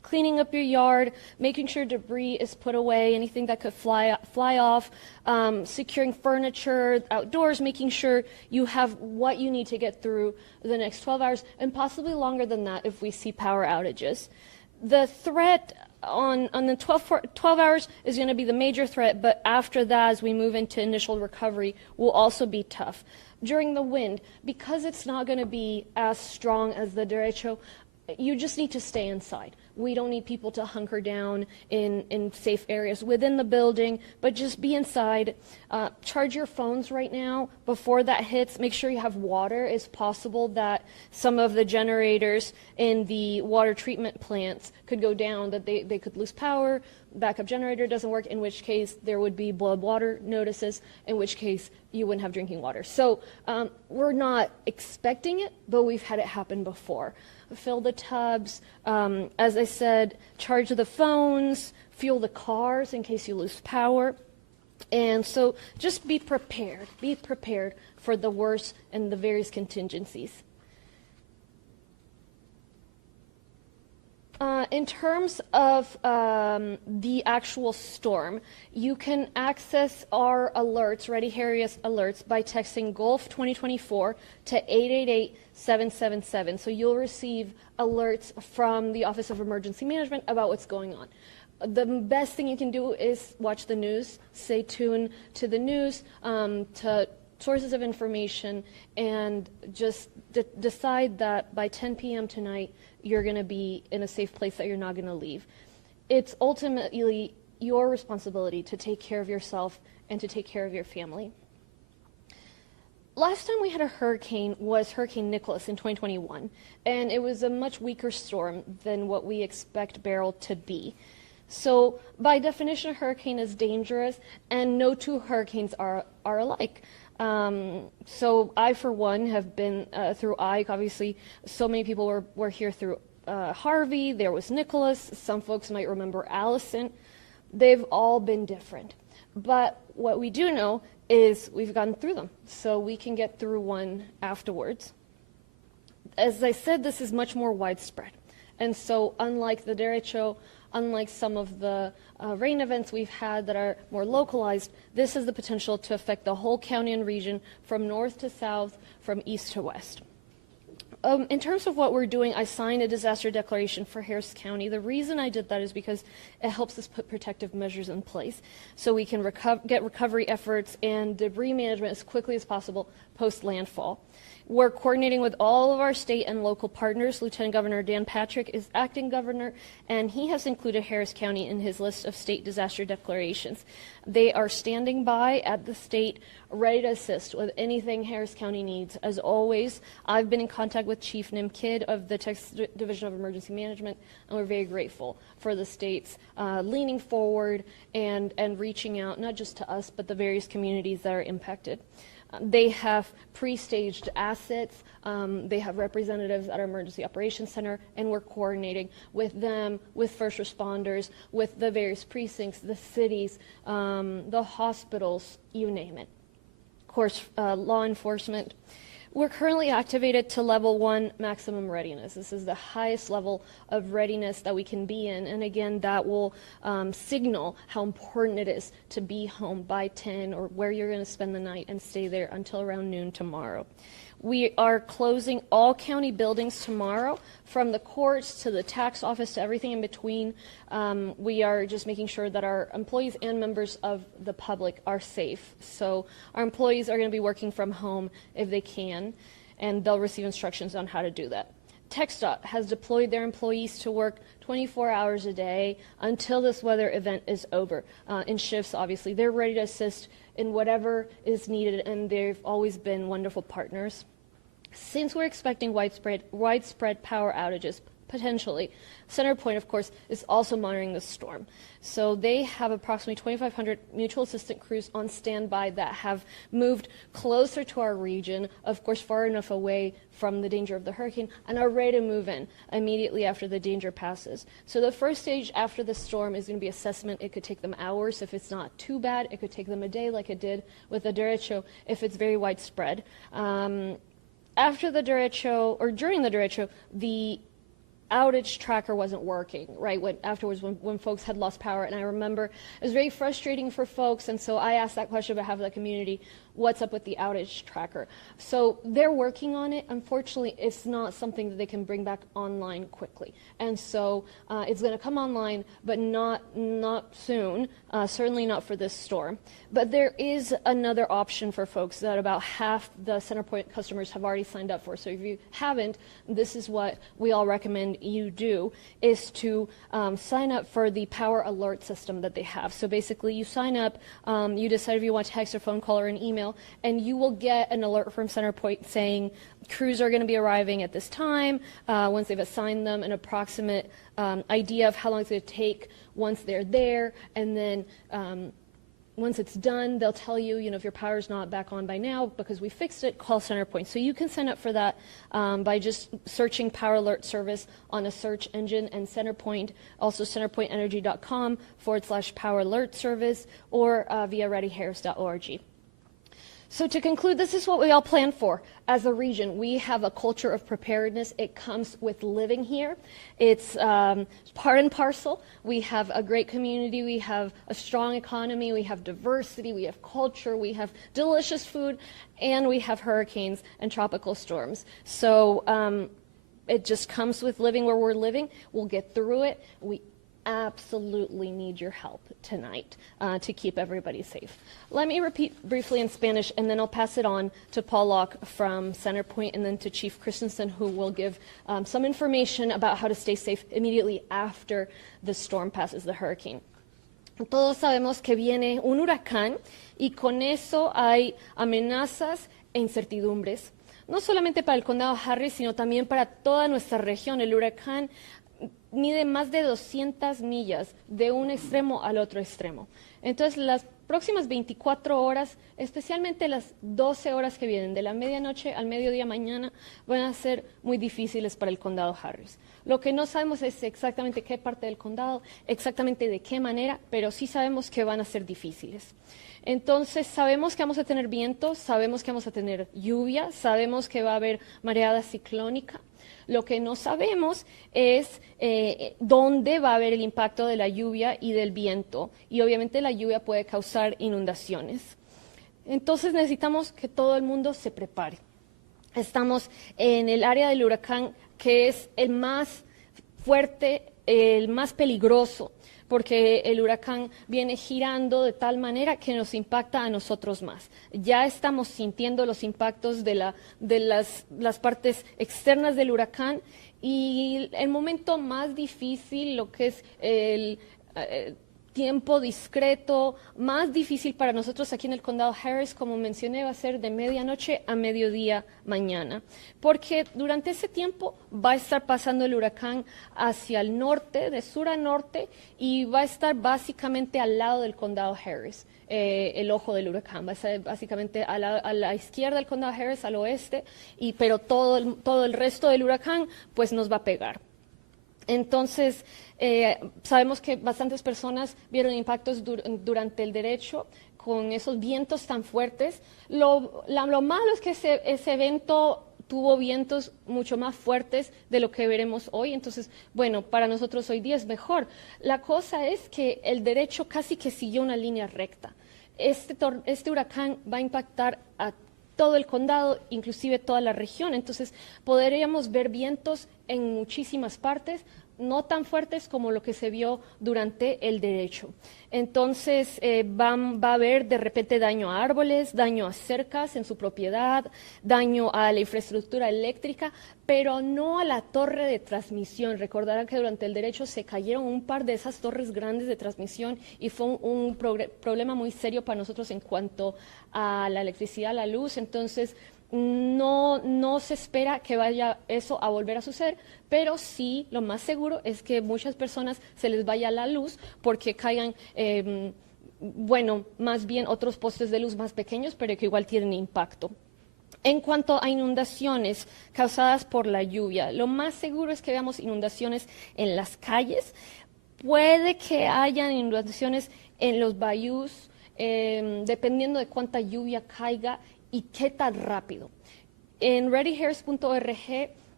cleaning up your yard, making sure debris is put away, anything that could fly off, securing furniture outdoors, making sure you have what you need to get through the next 12 hours, and possibly longer than that if we see power outages. The threat on the 12 hours is going to be the major threat, but after that, as we move into initial recovery, will also be tough. During the wind, because it's not going to be as strong as the derecho, you just need to stay inside. We don't need people to hunker down in safe areas within the building, but just be inside. Charge your phones right now before that hits. Make sure you have water. It's possible that some of the generators in the water treatment plants could go down, that they could lose power, backup generator doesn't work, in which case there would be boiled water notices, in which case you wouldn't have drinking water. So we're not expecting it, but we've had it happen before. Fill the tubs, as I said, charge the phones, fuel the cars in case you lose power. And so just be prepared for the worst and the various contingencies. In terms of the actual storm, you can access our alerts, Ready Harriet alerts, by texting Gulf 2024 to 888-777. So you'll receive alerts from the Office of Emergency Management about what's going on. The best thing you can do is watch the news, stay tuned to the news, to sources of information, and just decide that by 10 p.m. tonight, you're going to be in a safe place that you're not going to leave. It's ultimately your responsibility to take care of yourself and to take care of your family. Last time we had a hurricane was Hurricane Nicholas in 2021, and it was a much weaker storm than what we expect Beryl to be. So by definition, a hurricane is dangerous, and no two hurricanes are alike. So I, for one, have been through Ike. Obviously, so many people were here through Harvey. There was Nicholas. Some folks might remember Allison. They've all been different. But what we do know is we've gotten through them, so we can get through one afterwards. As I said, this is much more widespread. And so unlike the derecho, unlike some of the rain events we've had that are more localized, this has the potential to affect the whole county and region from north to south, from east to west. In terms of what we're doing, I signed a disaster declaration for Harris County. The reason I did that is because it helps us put protective measures in place so we can get recovery efforts and debris management as quickly as possible post-landfall. We're coordinating with all of our state and local partners. Lieutenant Governor Dan Patrick is acting governor, and he has included Harris County in his list of state disaster declarations. They are standing by at the state, ready to assist with anything Harris County needs. As always, I've been in contact with Chief Nim Kidd of the Texas Division of Emergency Management, and we're very grateful for the states leaning forward and reaching out, not just to us, but the various communities that are impacted. They have pre-staged assets. They have representatives at our Emergency Operations Center, and we're coordinating with them, with first responders, with the various precincts, the cities, the hospitals, you name it. Of course, law enforcement. We're currently activated to level 1 maximum readiness. This is the highest level of readiness that we can be in. And again, that will signal how important it is to be home by 10 or where you're going to spend the night and stay there until around noon tomorrow. We are closing all county buildings tomorrow, from the courts to the tax office to everything in between. We are just making sure that our employees and members of the public are safe. So our employees are going to be working from home if they can, and they'll receive instructions on how to do that. TxDOT has deployed their employees to work 24 hours a day until this weather event is over. In shifts, obviously. They're ready to assist in whatever is needed, and they've always been wonderful partners. Since we're expecting widespread power outages, potentially, CenterPoint, of course, is also monitoring the storm. So they have approximately 2,500 mutual assistant crews on standby that have moved closer to our region, of course, far enough away from the danger of the hurricane, and are ready to move in immediately after the danger passes. So the first stage after the storm is going to be assessment. It could take them hours. If it's not too bad, it could take them a day, like it did with the derecho, if it's very widespread. After the derecho, or during the derecho, the outage tracker wasn't working, right, when folks had lost power. And I remember it was very frustrating for folks, and so I asked that question on behalf of the community, what's up with the outage tracker? So they're working on it. Unfortunately, it's not something that they can bring back online quickly. And so it's going to come online, but not soon, certainly not for this storm. But there is another option for folks that about half the CenterPoint customers have already signed up for. So if you haven't, this is what we all recommend you do, is to sign up for the power alert system that they have. So basically you sign up, you decide if you want text or phone call or an email, and you will get an alert from CenterPoint saying crews are going to be arriving at this time, once they've assigned them an approximate idea of how long it's going to take once they're there, and then once it's done, they'll tell you, if your power's not back on by now because we fixed it, call CenterPoint. So you can sign up for that by just searching Power Alert Service on a search engine, and CenterPoint, also centerpointenergy.com/Power Alert Service, or via readyharris.org. So to conclude, this is what we all plan for as a region. We have a culture of preparedness. It comes with living here. It's part and parcel. We have a great community. We have a strong economy. We have diversity. We have culture. We have delicious food. And we have hurricanes and tropical storms. So it just comes with living where we're living. We'll get through it. We absolutely need your help tonight to keep everybody safe. Let me repeat briefly in Spanish, and then I'll pass it on to Paul Locke from CenterPoint, and then to Chief Christensen, who will give some information about how to stay safe immediately after the storm passes, the hurricane. Todos sabemos que viene un huracán, y con eso hay amenazas e incertidumbres, no solamente para el condado Harris, sino también para toda nuestra región. El huracán mide más de 200 millas de un extremo al otro extremo. Entonces, las próximas 24 horas, especialmente las 12 horas que vienen, de la medianoche al mediodía mañana, van a ser muy difíciles para el condado Harris. Lo que no sabemos es exactamente qué parte del condado, exactamente de qué manera, pero sí sabemos que van a ser difíciles. Entonces, sabemos que vamos a tener vientos, sabemos que vamos a tener lluvia, sabemos que va a haber mareada ciclónica. Lo que no sabemos es dónde va a haber el impacto de la lluvia y del viento, y obviamente la lluvia puede causar inundaciones. Entonces necesitamos que todo el mundo se prepare. Estamos en el área del huracán, que es el más fuerte, el más peligroso, porque el huracán viene girando de tal manera que nos impacta a nosotros más. Ya estamos sintiendo los impactos de las partes externas del huracán, y el momento más difícil, lo que es el tiempo discreto, más difícil para nosotros aquí en el condado Harris, como mencioné, va a ser de medianoche a mediodía mañana, porque durante ese tiempo va a estar pasando el huracán hacia el norte, de sur a norte, y va a estar básicamente al lado del condado Harris. El ojo del huracán va a estar básicamente a la izquierda del condado Harris, al oeste, pero todo el resto del huracán pues nos va a pegar. Entonces, sabemos que bastantes personas vieron impactos durante el derecho con esos vientos tan fuertes. Lo malo es que ese evento tuvo vientos mucho más fuertes de lo que veremos hoy. Entonces, bueno, para nosotros hoy día es mejor. La cosa es que el derecho casi que siguió una línea recta. Este huracán va a impactar a todo el condado, inclusive toda la región. Entonces, podríamos ver vientos en muchísimas partes, no tan fuertes como lo que se vio durante el derecho. Entonces, va a haber de repente daño a árboles, daño a cercas en su propiedad, daño a la infraestructura eléctrica, pero no a la torre de transmisión. Recordarán que durante el derecho se cayeron un par de esas torres grandes de transmisión, y fue un problema muy serio para nosotros en cuanto a la electricidad, la luz. Entonces, no se espera que vaya eso a volver a suceder, pero sí, lo más seguro es que muchas personas se les vaya la luz porque caigan, más bien otros postes de luz más pequeños, pero que igual tienen impacto. En cuanto a inundaciones causadas por la lluvia, lo más seguro es que veamos inundaciones en las calles. Puede que haya inundaciones en los bayous, dependiendo de cuánta lluvia caiga y qué tan rápido. En readyharris.org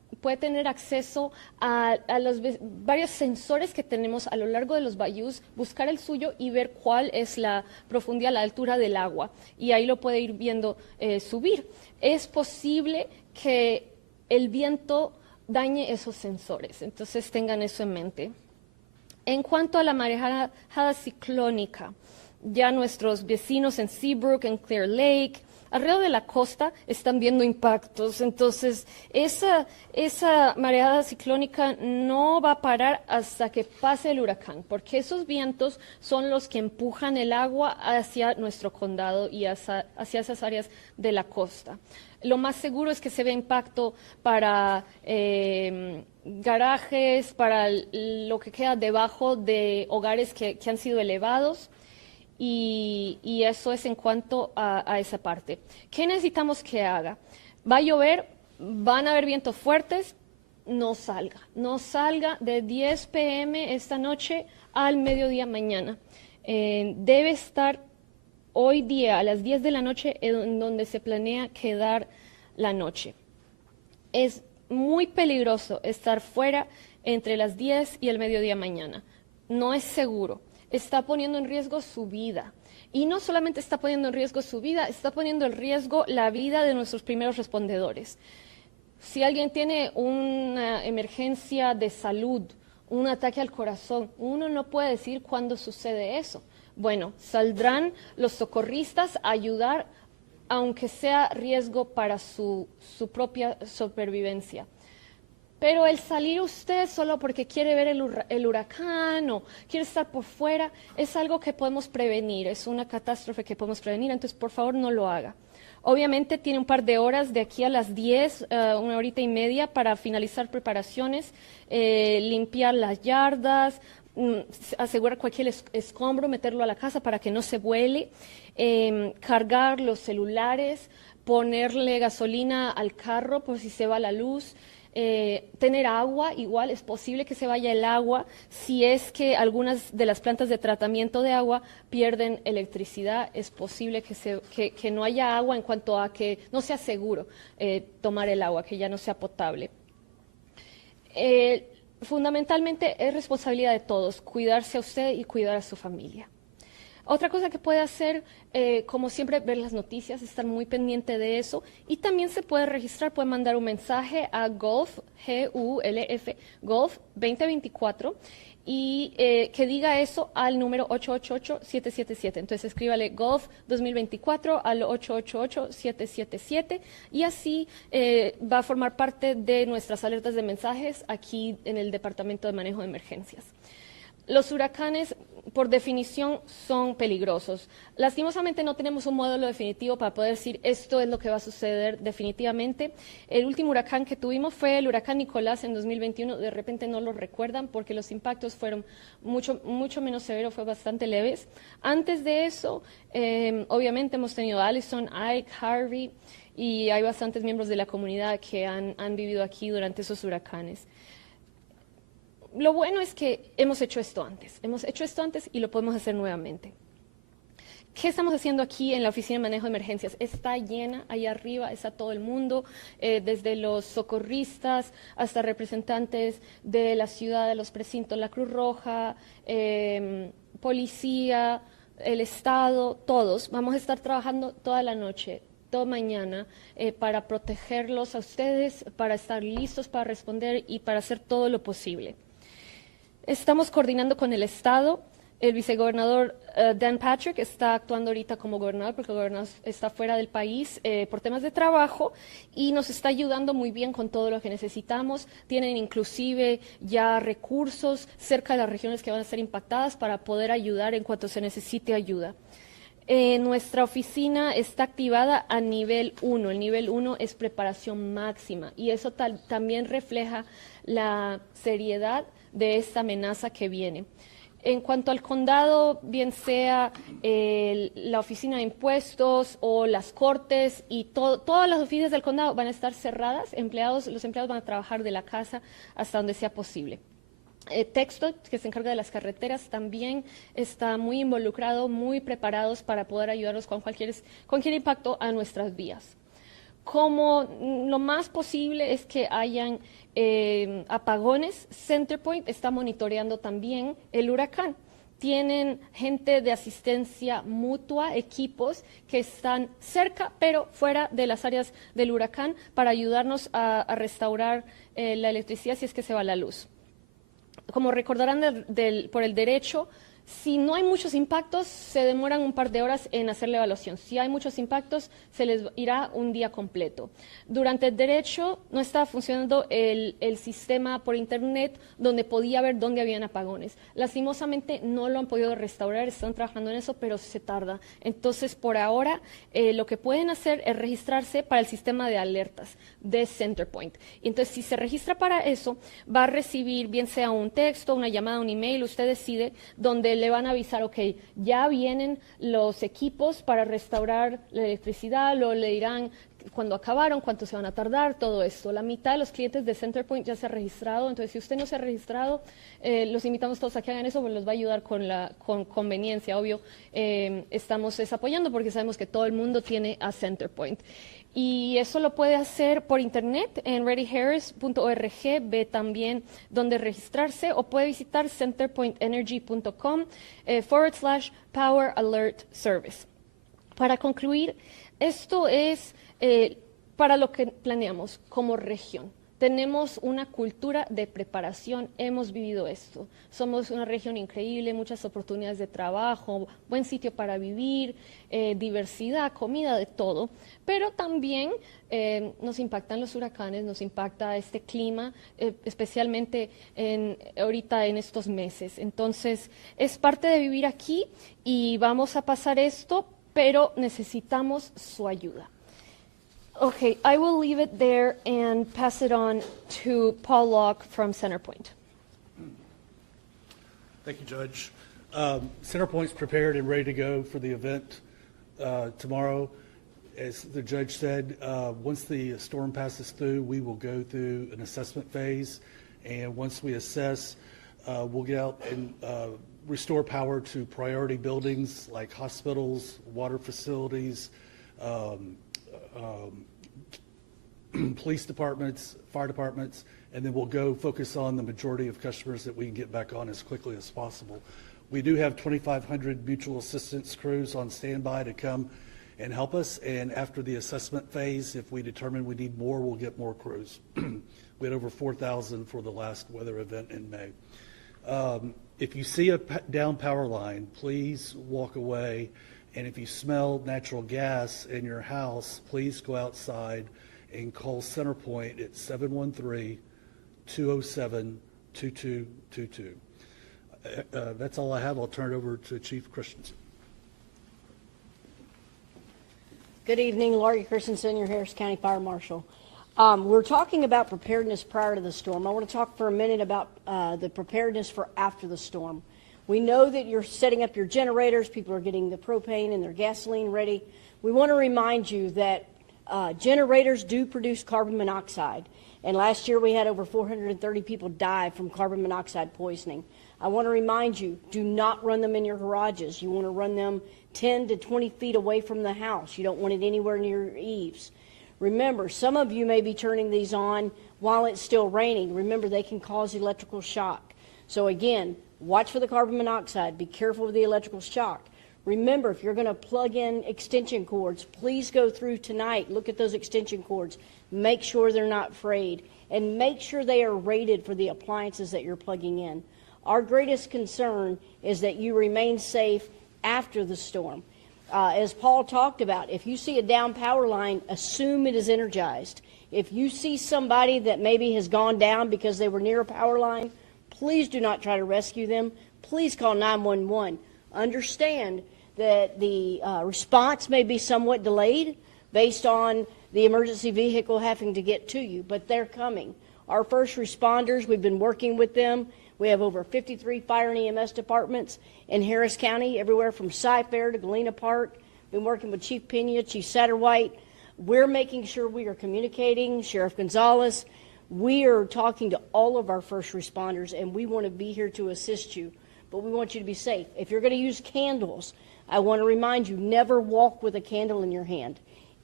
puede tener acceso a varios sensores que tenemos a lo largo de los bayous, buscar el suyo y ver cuál es la profundidad, la altura del agua. Y ahí lo puede ir viendo subir. Es posible que el viento dañe esos sensores, entonces tengan eso en mente. En cuanto a la marejada ciclónica, ya nuestros vecinos en Seabrook, en Clear Lake, alrededor de la costa están viendo impactos, entonces esa mareada ciclónica no va a parar hasta que pase el huracán, porque esos vientos son los que empujan el agua hacia nuestro condado y hacia esas áreas de la costa. Lo más seguro es que se vea impacto para garajes, para lo que queda debajo de hogares que han sido elevados. Y eso es en cuanto a esa parte. ¿Qué necesitamos que haga? Va a llover, van a haber vientos fuertes, no salga de 10 p.m. esta noche al mediodía mañana. Debe estar hoy día a las 10 de la noche en donde se planea quedar la noche. Es muy peligroso estar fuera entre las 10 y el mediodía mañana. No es seguro. Está poniendo en riesgo su vida. Y no solamente está poniendo en riesgo su vida, está poniendo en riesgo la vida de nuestros primeros respondedores. Si alguien tiene una emergencia de salud, un ataque al corazón, uno no puede decir cuándo sucede eso. Bueno, saldrán los socorristas a ayudar, aunque sea riesgo para su propia supervivencia. Pero el salir usted solo porque quiere ver el huracán o quiere estar por fuera es algo que podemos prevenir, es una catástrofe que podemos prevenir, entonces por favor no lo haga. Obviamente tiene un par de horas de aquí a las 10, una horita y media para finalizar preparaciones, limpiar las yardas, asegurar cualquier escombro, meterlo a la casa para que no se vuele, cargar los celulares, ponerle gasolina al carro por si se va la luz. Tener agua, igual es posible que se vaya el agua si es que algunas de las plantas de tratamiento de agua pierden electricidad, es posible que no haya agua en cuanto a que no sea seguro tomar el agua, que ya no sea potable. Fundamentalmente es responsabilidad de todos, cuidarse a usted y cuidar a su familia. Otra cosa que puede hacer, como siempre, ver las noticias, estar muy pendiente de eso. Y también se puede registrar, puede mandar un mensaje a Gulf, G-U-L-F, Gulf 2024, y que diga eso al número 888-777. Entonces escríbale Gulf 2024 al 888-777 y así va a formar parte de nuestras alertas de mensajes aquí en el Departamento de Manejo de Emergencias. Los huracanes, por definición, son peligrosos. Lastimosamente no tenemos un modelo definitivo para poder decir esto es lo que va a suceder definitivamente. El último huracán que tuvimos fue el huracán Nicolás en 2021. De repente no lo recuerdan porque los impactos fueron mucho menos severos, fue bastante leves. Antes de eso, obviamente hemos tenido Allison, Ike, Harvey, y hay bastantes miembros de la comunidad que han vivido aquí durante esos huracanes. Lo bueno es que hemos hecho esto antes y lo podemos hacer nuevamente. ¿Qué estamos haciendo aquí en la Oficina de Manejo de Emergencias? Está llena, ahí arriba está todo el mundo, desde los socorristas hasta representantes de la ciudad, de los precintos, la Cruz Roja, policía, el Estado, todos. Vamos a estar trabajando toda la noche, toda mañana, para protegerlos a ustedes, para estar listos para responder y para hacer todo lo posible. Estamos coordinando con el Estado. El vicegobernador Dan Patrick está actuando ahorita como gobernador porque el gobernador está fuera del país por temas de trabajo y nos está ayudando muy bien con todo lo que necesitamos. Tienen inclusive ya recursos cerca de las regiones que van a ser impactadas para poder ayudar en cuanto se necesite ayuda. Nuestra oficina está activada a nivel 1. El nivel 1 es preparación máxima y eso también refleja la seriedad de esta amenaza que viene. En cuanto al condado, bien sea la oficina de impuestos o las cortes y todas las oficinas del condado van a estar cerradas, los empleados van a trabajar de la casa hasta donde sea posible. Texto, que se encarga de las carreteras, también está muy involucrado, muy preparados para poder ayudarnos con cualquier impacto a nuestras vías. como lo más posible es que hayan apagones, Centerpoint está monitoreando también el huracán. Tienen gente de asistencia mutua, equipos que están cerca, pero fuera de las áreas del huracán para ayudarnos a restaurar la electricidad si es que se va la luz. Como recordarán por el derecho, si no hay muchos impactos, se demoran un par de horas en hacer la evaluación. Si hay muchos impactos, se les irá un día completo. Durante el derecho no estaba funcionando el sistema por internet donde podía ver dónde habían apagones. Lastimosamente no lo han podido restaurar, están trabajando en eso, pero se tarda. Entonces, por ahora, lo que pueden hacer es registrarse para el sistema de alertas de Centerpoint. Entonces, si se registra para eso, va a recibir bien sea un texto, una llamada, un email, usted decide, donde le van a avisar, ok, ya vienen los equipos para restaurar la electricidad, luego le dirán cuándo acabaron, cuánto se van a tardar, todo esto. La mitad de los clientes de Centerpoint ya se ha registrado, entonces si usted no se ha registrado, los invitamos todos a que hagan eso, pues los va a ayudar con conveniencia, obvio. Estamos apoyando porque sabemos que todo el mundo tiene a Centerpoint. Y eso lo puede hacer por internet en readyharris.org, ve también dónde registrarse, o puede visitar centerpointenergy.com/Power Alert Service. Para concluir, esto es para lo que planeamos como región. Tenemos una cultura de preparación, hemos vivido esto. Somos una región increíble, muchas oportunidades de trabajo, buen sitio para vivir, diversidad, comida, de todo. Pero también nos impactan los huracanes, nos impacta este clima, especialmente ahorita en estos meses. Entonces, es parte de vivir aquí y vamos a pasar esto, pero necesitamos su ayuda. Okay, I will leave it there and pass it on to Paul Locke from Centerpoint. Thank you, Judge. Centerpoint's prepared and ready to go for the event tomorrow. As the judge said, once the storm passes through, we will go through an assessment phase. And once we assess, we'll get out and restore power to priority buildings like hospitals, water facilities, police departments, fire departments, and then we'll go focus on the majority of customers that we can get back on as quickly as possible. We do have 2,500 mutual assistance crews on standby to come and help us, and after the assessment phase, if we determine we need more, we'll get more crews. We had over 4,000 for the last weather event in May. If you see a down power line, please walk away. And if you smell natural gas in your house, please go outside and call Centerpoint at 713-207-2222. That's all I have. I'll turn it over to Chief Christensen. Good evening, Laurie Christensen, your Harris County Fire Marshal. We're talking about preparedness prior to the storm. I want to talk for a minute about the preparedness for after the storm. We know that you're setting up your generators. People are getting the propane and their gasoline ready. We want to remind you that generators do produce carbon monoxide. And last year we had over 430 people die from carbon monoxide poisoning. I want to remind you, do not run them in your garages. You want to run them 10 to 20 feet away from the house. You don't want it anywhere near your eaves. Remember, some of you may be turning these on while it's still raining. Remember, they can cause electrical shock. So again, watch for the carbon monoxide. Be careful with the electrical shock. Remember, if you're going to plug in extension cords, please go through tonight. Look at those extension cords. Make sure they're not frayed. And make sure they are rated for the appliances that you're plugging in. Our greatest concern is that you remain safe after the storm. As Paul talked about, if you see a down power line, assume it is energized. If you see somebody that maybe has gone down because they were near a power line, please do not try to rescue them. Please call 911. Understand that the response may be somewhat delayed based on the emergency vehicle having to get to you, but they're coming. Our first responders, we've been working with them. We have over 53 fire and EMS departments in Harris County, everywhere from Cy-Fair to Galena Park. Been working with Chief Pena, Chief Satterwhite. We're making sure we are communicating. Sheriff Gonzalez, we are talking to all of our first responders, and we want to be here to assist you, but we want you to be safe. If you're going to use candles, I want to remind you, never walk with a candle in your hand.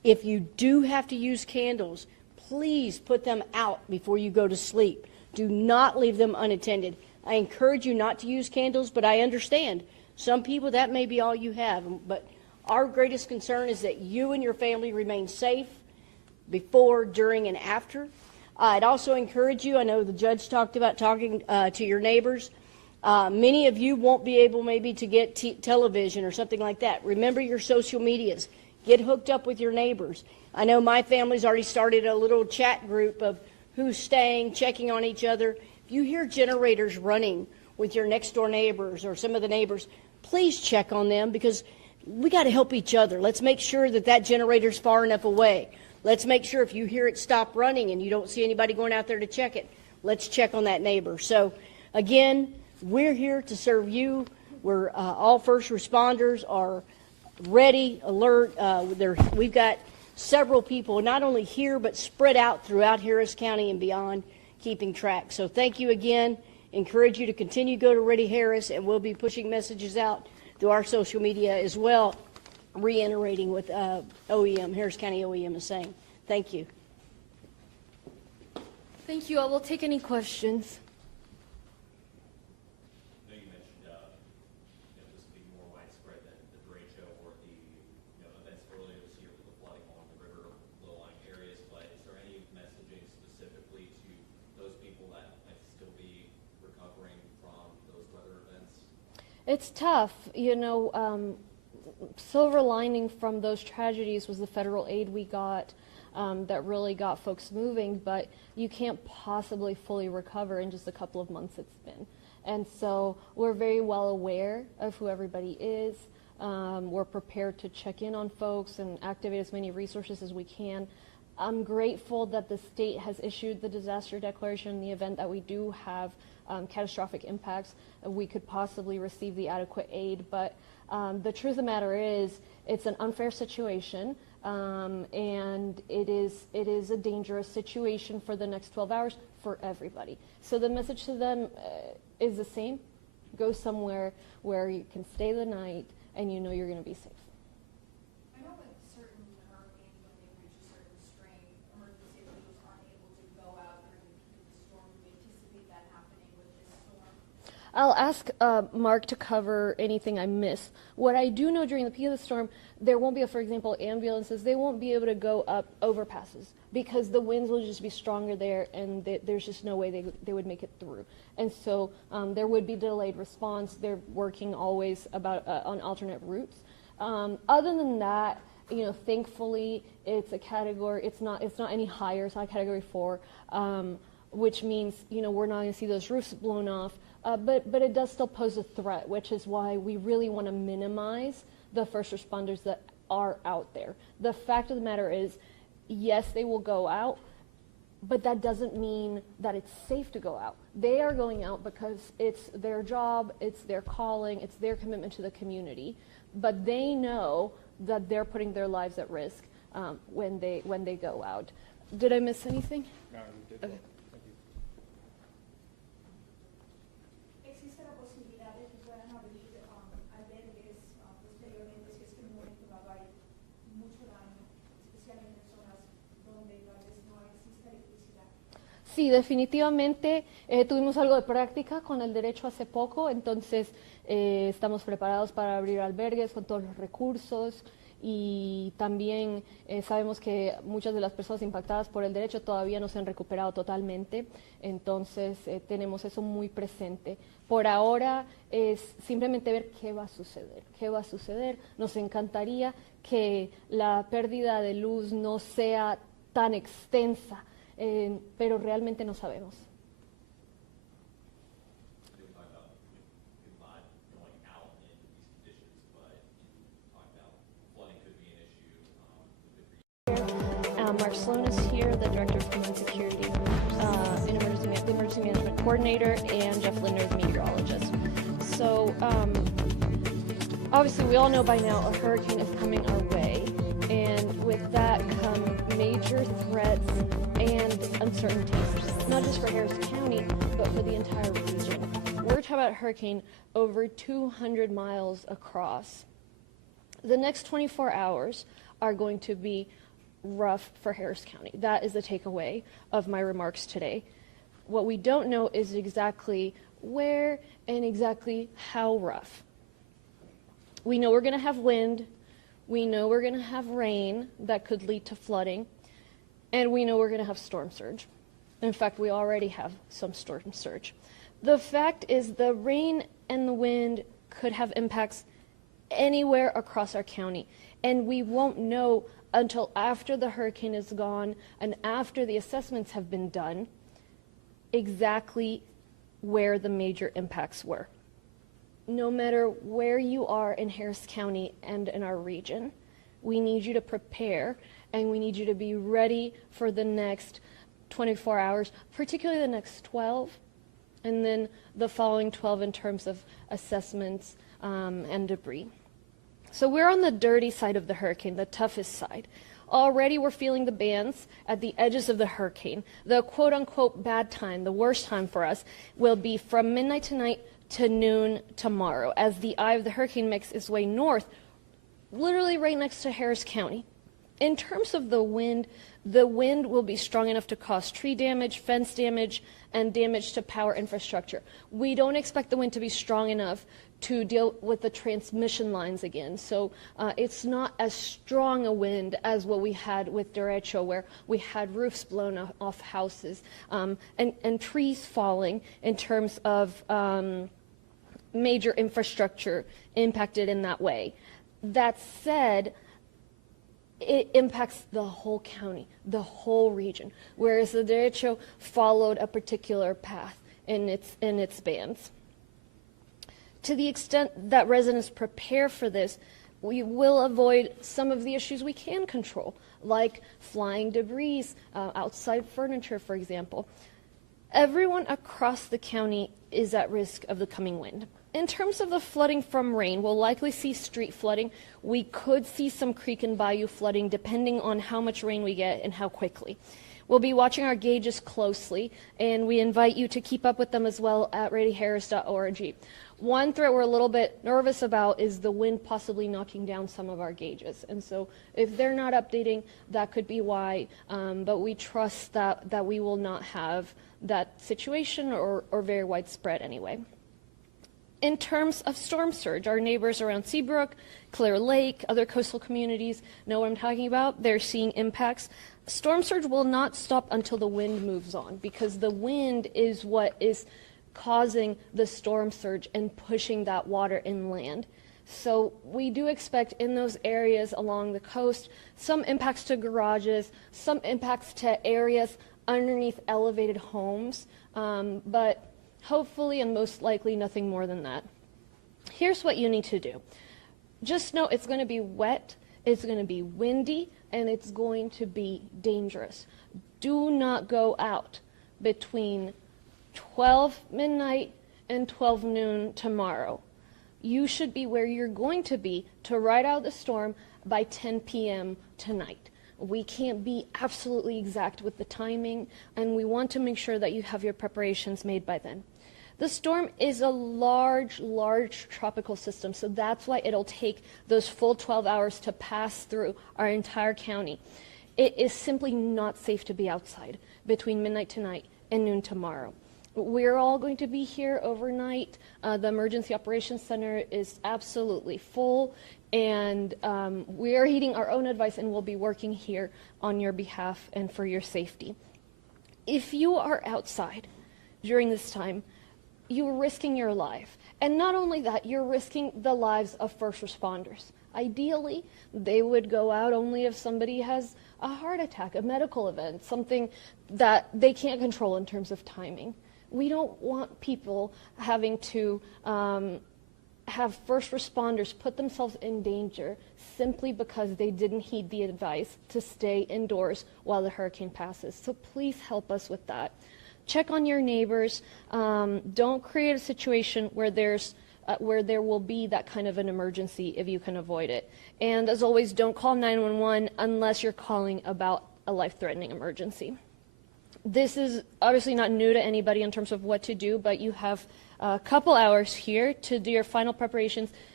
If you do have to use candles, please put them out before you go to sleep. Do not leave them unattended. I encourage you not to use candles, but I understand some people that may be all you have. But our greatest concern is that you and your family remain safe before, during, and after. I'd also encourage you, I know the judge talked about talking to your neighbors. Many of you won't be able maybe to get television or something like that. Remember your social medias. Get hooked up with your neighbors. I know my family's already started a little chat group of who's staying, checking on each other. If you hear generators running with your next door neighbors or some of the neighbors, please check on them because we got to help each other. Let's make sure that that generator's far enough away. Let's make sure if you hear it stop running and you don't see anybody going out there to check it, let's check on that neighbor. So again, we're here to serve you. We're all first responders are ready, alert. We've got several people, not only here, but spread out throughout Harris County and beyond, keeping track. So thank you again. Encourage you to continue to go to Ready Harris, and we'll be pushing messages out through our social media as well, reiterating what OEM, Harris County OEM is saying. Thank you. Thank you. I will take any questions. I know you mentioned, this being more widespread than the derecho or the, events earlier this year with the flooding along the river low-lying areas, but is there any messaging specifically to those people that might still be recovering from those weather events? It's tough. Silver lining from those tragedies was the federal aid we got that really got folks moving, but you can't possibly fully recover in just a couple of months it's been. And so we're very well aware of who everybody is. We're prepared to check in on folks and activate as many resources as we can. I'm grateful that the state has issued the disaster declaration in the event that we do have catastrophic impacts. We could possibly receive the adequate aid, but the truth of the matter is it's an unfair situation, and it is a dangerous situation for the next 12 hours for everybody. So the message to them is the same. Go somewhere where you can stay the night and you know you're going to be safe. I know that certain hurricanes, when they reach a certain strength, emergency officials aren't able to go out during the peak of the storm. Do we anticipate that happening with this storm? I'll ask Mark to cover anything I miss. What I do know during the peak of the storm, there won't be, for example, ambulances. They won't be able to go up overpasses because the winds will just be stronger there, and there's just no way they would make it through. And so there would be delayed response. They're working always on alternate routes. Other than that, thankfully, it's a category. It's not any higher. It's not Category 4, which means we're not going to see those roofs blown off. But it does still pose a threat, which is why we really want to minimize the first responders that are out there. The fact of the matter is, yes, they will go out, but that doesn't mean that it's safe to go out. They are going out because it's their job, it's their calling, it's their commitment to the community, but they know that they're putting their lives at risk when they go out. Did I miss anything? No, you did. Okay. ¿Existe la posibilidad de que puedan abrir albergues posteriormente si es que en un momento va a haber mucho daño, especialmente en zonas donde tal vez no existe electricidad? Sí, definitivamente tuvimos algo de práctica con el derecho hace poco, entonces estamos preparados para abrir albergues con todos los recursos y también sabemos que muchas de las personas impactadas por el derecho todavía no se han recuperado totalmente, entonces tenemos eso muy presente. Por ahora es simplemente ver qué va a suceder. Nos encantaría que la pérdida de luz no sea tan extensa, pero realmente no sabemos. Mark Sloan is here, the Director of Homeland Security, the Emergency Management Coordinator, and Jeff Linder, the meteorologist. So obviously we all know by now a hurricane is coming our way, and with that come major threats and uncertainties, not just for Harris County, but for the entire region. We're talking about a hurricane over 200 miles across. The next 24 hours are going to be rough for Harris County. That is the takeaway of my remarks today. What we don't know is exactly where and exactly how rough. We know we're going to have wind. We know we're going to have rain that could lead to flooding. And we know we're going to have storm surge. In fact, we already have some storm surge. The fact is the rain and the wind could have impacts anywhere across our county. And we won't know until after the hurricane is gone and after the assessments have been done exactly where the major impacts were. No matter where you are in Harris County and in our region, we need you to prepare and we need you to be ready for the next 24 hours, particularly the next 12, and then the following 12 in terms of assessments and debris. So we're on the dirty side of the hurricane, the toughest side. Already we're feeling the bands at the edges of the hurricane. The quote-unquote bad time, the worst time for us, will be from midnight tonight to noon tomorrow as the eye of the hurricane makes its way north, literally right next to Harris County. In terms of the wind will be strong enough to cause tree damage, fence damage, and damage to power infrastructure. We don't expect the wind to be strong enough to deal with the transmission lines again. So it's not as strong a wind as what we had with derecho, where we had roofs blown off houses and trees falling in terms of major infrastructure impacted in that way. That said, it impacts the whole county, the whole region, whereas the derecho followed a particular path in its bands. To the extent that residents prepare for this, we will avoid some of the issues we can control, like flying debris, outside furniture, for example. Everyone across the county is at risk of the coming wind. In terms of the flooding from rain, we'll likely see street flooding. We could see some creek and bayou flooding depending on how much rain we get and how quickly. We'll be watching our gauges closely, and we invite you to keep up with them as well at radyharris.org. One threat we're a little bit nervous about is the wind possibly knocking down some of our gauges. And so if they're not updating, that could be why. But we trust that we will not have that situation or very widespread anyway. In terms of storm surge, our neighbors around Seabrook, Clear Lake, other coastal communities know what I'm talking about. They're seeing impacts. Storm surge will not stop until the wind moves on, because the wind is what is causing the storm surge and pushing that water inland. So we do expect in those areas along the coast some impacts to garages, some impacts to areas underneath elevated homes, but hopefully and most likely nothing more than that. Here's what you need to do. Just know it's going to be wet, it's going to be windy, and it's going to be dangerous. Do not go out between 12 midnight and 12 noon tomorrow. You should be where you're going to be to ride out the storm by 10 p.m. tonight. We can't be absolutely exact with the timing, and we want to make sure that you have your preparations made by then. The storm is a large tropical system, so that's why it'll take those full 12 hours to pass through our entire county. It is simply not safe to be outside between midnight tonight and noon tomorrow. We're all going to be here overnight. The Emergency Operations Center is absolutely full, and we are heeding our own advice, and we'll be working here on your behalf and for your safety. If you are outside during this time, you're risking your life. And not only that, you're risking the lives of first responders. Ideally, they would go out only if somebody has a heart attack, a medical event, something that they can't control in terms of timing. We don't want people having to have first responders put themselves in danger simply because they didn't heed the advice to stay indoors while the hurricane passes. So please help us with that. Check on your neighbors. Don't create a situation where there will be that kind of an emergency if you can avoid it. And as always, don't call 911 unless you're calling about a life-threatening emergency. This is obviously not new to anybody in terms of what to do, but you have a couple hours here to do your final preparations.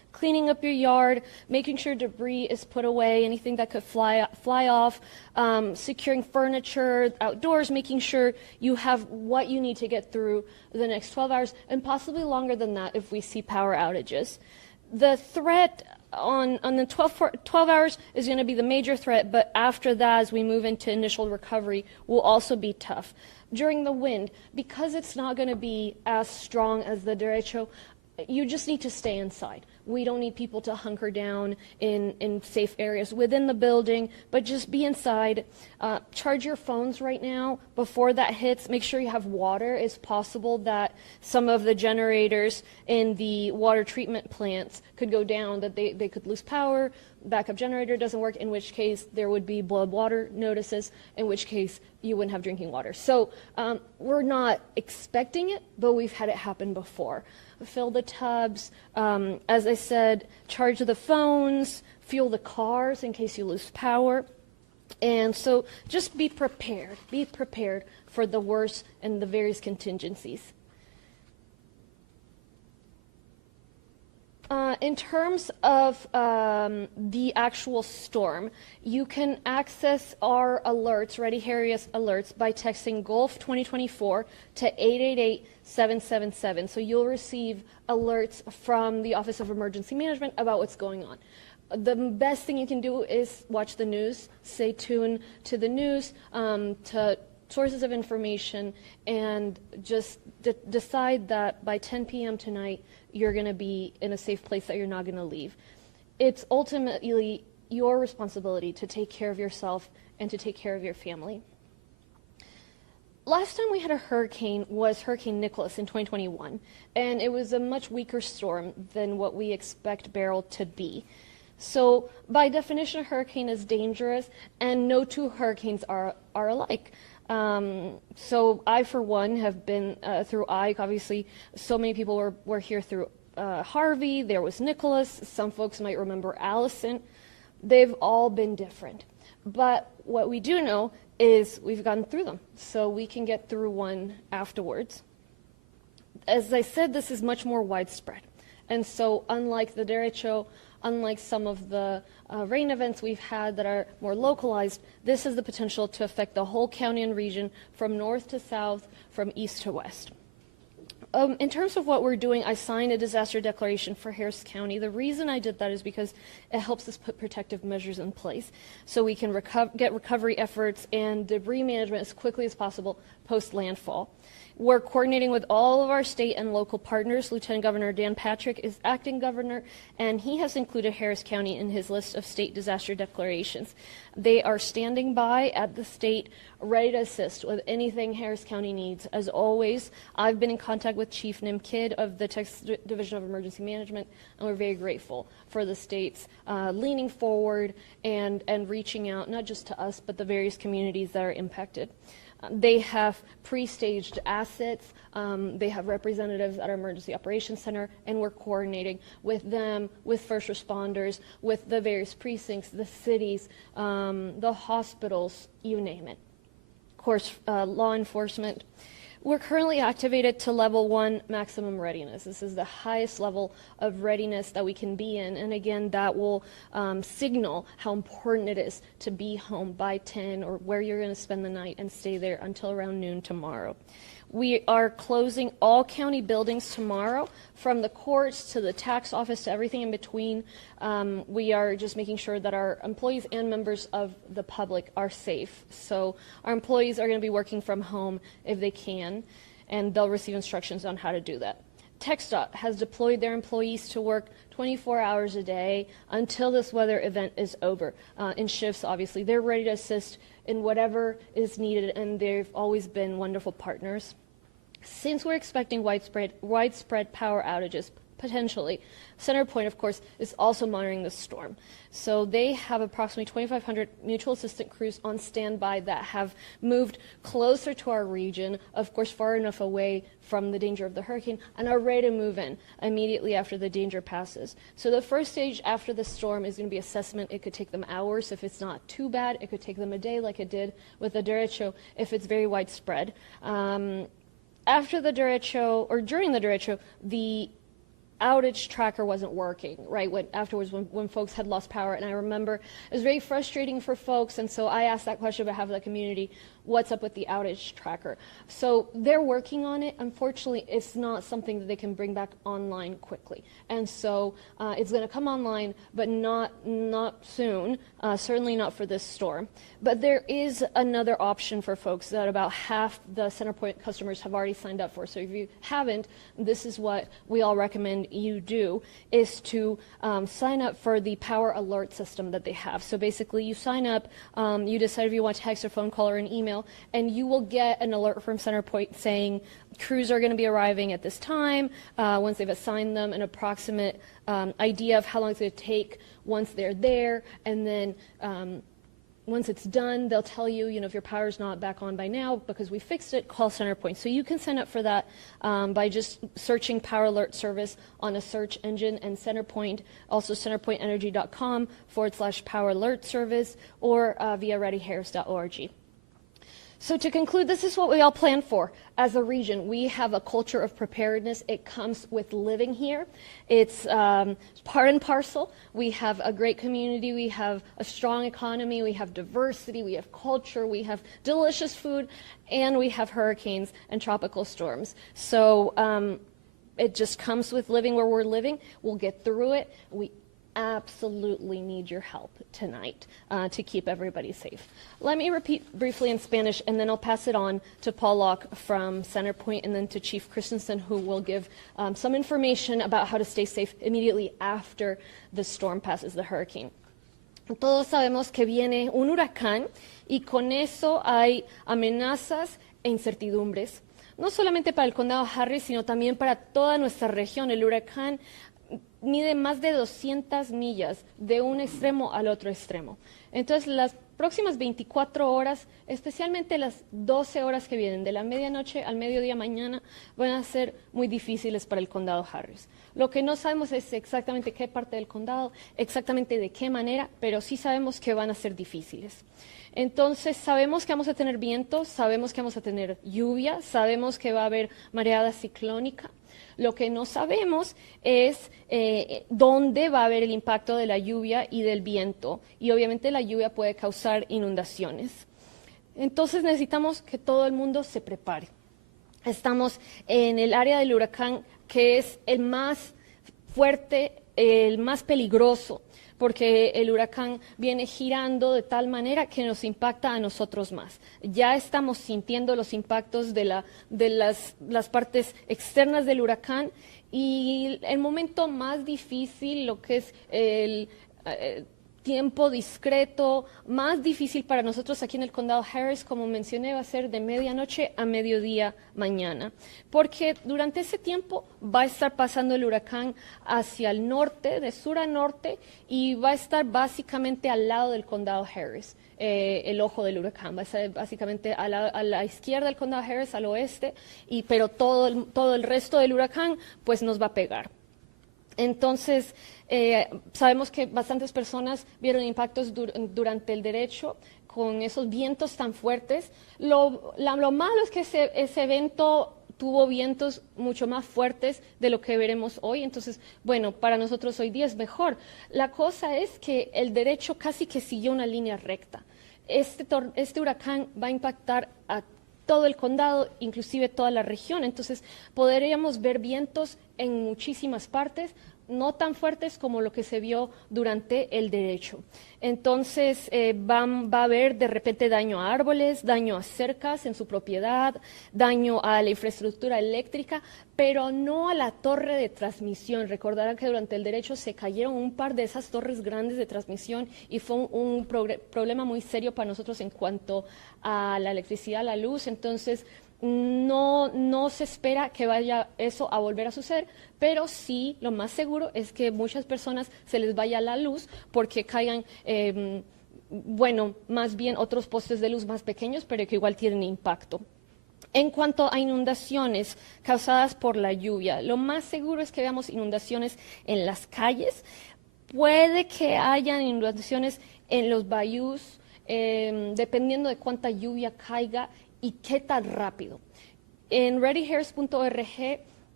cleaning up your yard, making sure debris is put away, anything that could fly off, securing furniture outdoors, making sure you have what you need to get through the next 12 hours, and possibly longer than that if we see power outages. The threat on the 12 hours is going to be the major threat, but after that, as we move into initial recovery, will also be tough. During the wind, because it's not going to be as strong as the derecho, you just need to stay inside. We don't need people to hunker down in safe areas within the building, but just be inside. Charge your phones right now before that hits. Make sure you have water. It's possible that some of the generators in the water treatment plants could go down, that they could lose power, backup generator doesn't work, in which case there would be blood water notices, in which case you wouldn't have drinking water. So we're not expecting it, but we've had it happen before. Fill the tubs, as I said, charge the phones, fuel the cars in case you lose power. And so just be prepared for the worst and the various contingencies. In terms of the actual storm, you can access our alerts, Ready Harriet's alerts, by texting Gulf 2024 to 888-777. So you'll receive alerts from the Office of Emergency Management about what's going on. The best thing you can do is watch the news, stay tuned to the news, to sources of information, and just decide that by 10 p.m. tonight, you're going to be in a safe place that you're not going to leave. It's ultimately your responsibility to take care of yourself and to take care of your family. Last time we had a hurricane was Hurricane Nicholas in 2021, and it was a much weaker storm than what we expect Beryl to be. So by definition, a hurricane is dangerous, and no two hurricanes are alike. So I, for one, have been through Ike. Obviously, so many people were here through Harvey. There was Nicholas. Some folks might remember Allison. They've all been different. But what we do know is we've gotten through them, so we can get through one afterwards. As I said, this is much more widespread. And so unlike the derecho, unlike some of the rain events we've had that are more localized, this has the potential to affect the whole county and region from north to south, from east to west. In terms of what we're doing, I signed a disaster declaration for Harris County. The reason I did that is because it helps us put protective measures in place so we can get recovery efforts and debris management as quickly as possible post-landfall. We're coordinating with all of our state and local partners. Lieutenant Governor Dan Patrick is acting governor, and he has included Harris County in his list of state disaster declarations. They are standing by at the state, ready to assist with anything Harris County needs. As always, I've been in contact with Chief Nim Kidd of the Texas Division of Emergency Management, and we're very grateful for the states leaning forward and reaching out, not just to us, but the various communities that are impacted. They have pre-staged assets. They have representatives at our Emergency Operations Center, and we're coordinating with them, with first responders, with the various precincts, the cities, the hospitals, you name it. Of course, law enforcement. We're currently activated to level 1 maximum readiness. This is the highest level of readiness that we can be in, and again, that will signal how important it is to be home by 10 or where you're going to spend the night and stay there until around noon tomorrow. We are closing all county buildings tomorrow, from the courts to the tax office to everything in between. We are just making sure that our employees and members of the public are safe. So our employees are going to be working from home if they can, and they'll receive instructions on how to do that. TxDOT has deployed their employees to work 24 hours a day until this weather event is over. In shifts, obviously. They're ready to assist in whatever is needed, and they've always been wonderful partners. Since we're expecting widespread power outages, potentially, CenterPoint, of course, is also monitoring the storm. So they have approximately 2,500 mutual assistant crews on standby that have moved closer to our region, of course, far enough away from the danger of the hurricane, and are ready to move in immediately after the danger passes. So the first stage after the storm is going to be assessment. It could take them hours. If it's not too bad, it could take them a day, like it did with the derecho, if it's very widespread. After the derecho, or during the derecho, the outage tracker wasn't working, right, afterwards when folks had lost power. And I remember it was very frustrating for folks, and so I asked that question on behalf of the community, what's up with the outage tracker? So they're working on it. Unfortunately, it's not something that they can bring back online quickly. And so it's going to come online, but not soon, certainly not for this storm. But there is another option for folks that about half the CenterPoint customers have already signed up for. So if you haven't, this is what we all recommend you do, is to sign up for the power alert system that they have. So basically you sign up, you decide if you want to text or phone call or an email, and you will get an alert from CenterPoint saying crews are going to be arriving at this time, once they've assigned them an approximate idea of how long it's going to take once they're there, and then once it's done, they'll tell you, if your power's not back on by now because we fixed it, call CenterPoint. So you can sign up for that by just searching Power Alert Service on a search engine, and CenterPoint, also centerpointenergy.com/Power Alert Service, or via readyharris.org. So to conclude, this is what we all plan for as a region. We have a culture of preparedness. It comes with living here. It's part and parcel. We have a great community. We have a strong economy. We have diversity. We have culture. We have delicious food. And we have hurricanes and tropical storms. So it just comes with living where we're living. We'll get through it. We absolutely need your help tonight to keep everybody safe. Let me repeat briefly in Spanish, and then I'll pass it on to Paul Locke from CenterPoint, and then to Chief Christensen, who will give some information about how to stay safe immediately after the storm passes, the hurricane. Todos sabemos que viene un huracán, y con eso hay amenazas e incertidumbres, no solamente para el condado Harris, sino también para toda nuestra región. El huracán mide más de 200 millas de un extremo al otro extremo. Entonces, las próximas 24 horas, especialmente las 12 horas que vienen, de la medianoche al mediodía mañana, van a ser muy difíciles para el condado Harris. Lo que no sabemos es exactamente qué parte del condado, exactamente de qué manera, pero sí sabemos que van a ser difíciles. Entonces, sabemos que vamos a tener vientos, sabemos que vamos a tener lluvia, sabemos que va a haber mareada ciclónica. Lo que no sabemos es dónde va a haber el impacto de la lluvia y del viento, y obviamente la lluvia puede causar inundaciones. Entonces necesitamos que todo el mundo se prepare. Estamos en el área del huracán que es el más fuerte, el más peligroso, porque el huracán viene girando de tal manera que nos impacta a nosotros más. Ya estamos sintiendo los impactos de las partes externas del huracán, y el momento más difícil, lo que es el tiempo discreto, más difícil para nosotros aquí en el condado Harris, como mencioné, va a ser de medianoche a mediodía mañana, porque durante ese tiempo va a estar pasando el huracán hacia el norte, de sur a norte, y va a estar básicamente al lado del condado Harris. El ojo del huracán va a estar básicamente a la izquierda del condado Harris, al oeste, pero todo el resto del huracán pues nos va a pegar. Entonces, sabemos que bastantes personas vieron impactos durante el derecho con esos vientos tan fuertes. Lo malo es que ese evento tuvo vientos mucho más fuertes de lo que veremos hoy. Entonces, bueno, para nosotros hoy día es mejor. La cosa es que el derecho casi que siguió una línea recta. Este huracán va a impactar a todo el condado, inclusive toda la región. Entonces, podríamos ver vientos en muchísimas partes, no tan fuertes como lo que se vio durante el derecho. Entonces, va a haber de repente daño a árboles, daño a cercas en su propiedad, daño a la infraestructura eléctrica, pero no a la torre de transmisión. Recordarán que durante el derecho se cayeron un par de esas torres grandes de transmisión, y fue un problema muy serio para nosotros en cuanto a la electricidad, la luz. Entonces, no se espera que vaya eso a volver a suceder, pero sí, lo más seguro es que muchas personas se les vaya la luz porque caigan, más bien otros postes de luz más pequeños, pero que igual tienen impacto. En cuanto a inundaciones causadas por la lluvia, lo más seguro es que veamos inundaciones en las calles. Puede que hayan inundaciones en los bayous, dependiendo de cuánta lluvia caiga y qué tan rápido. En readyharris.org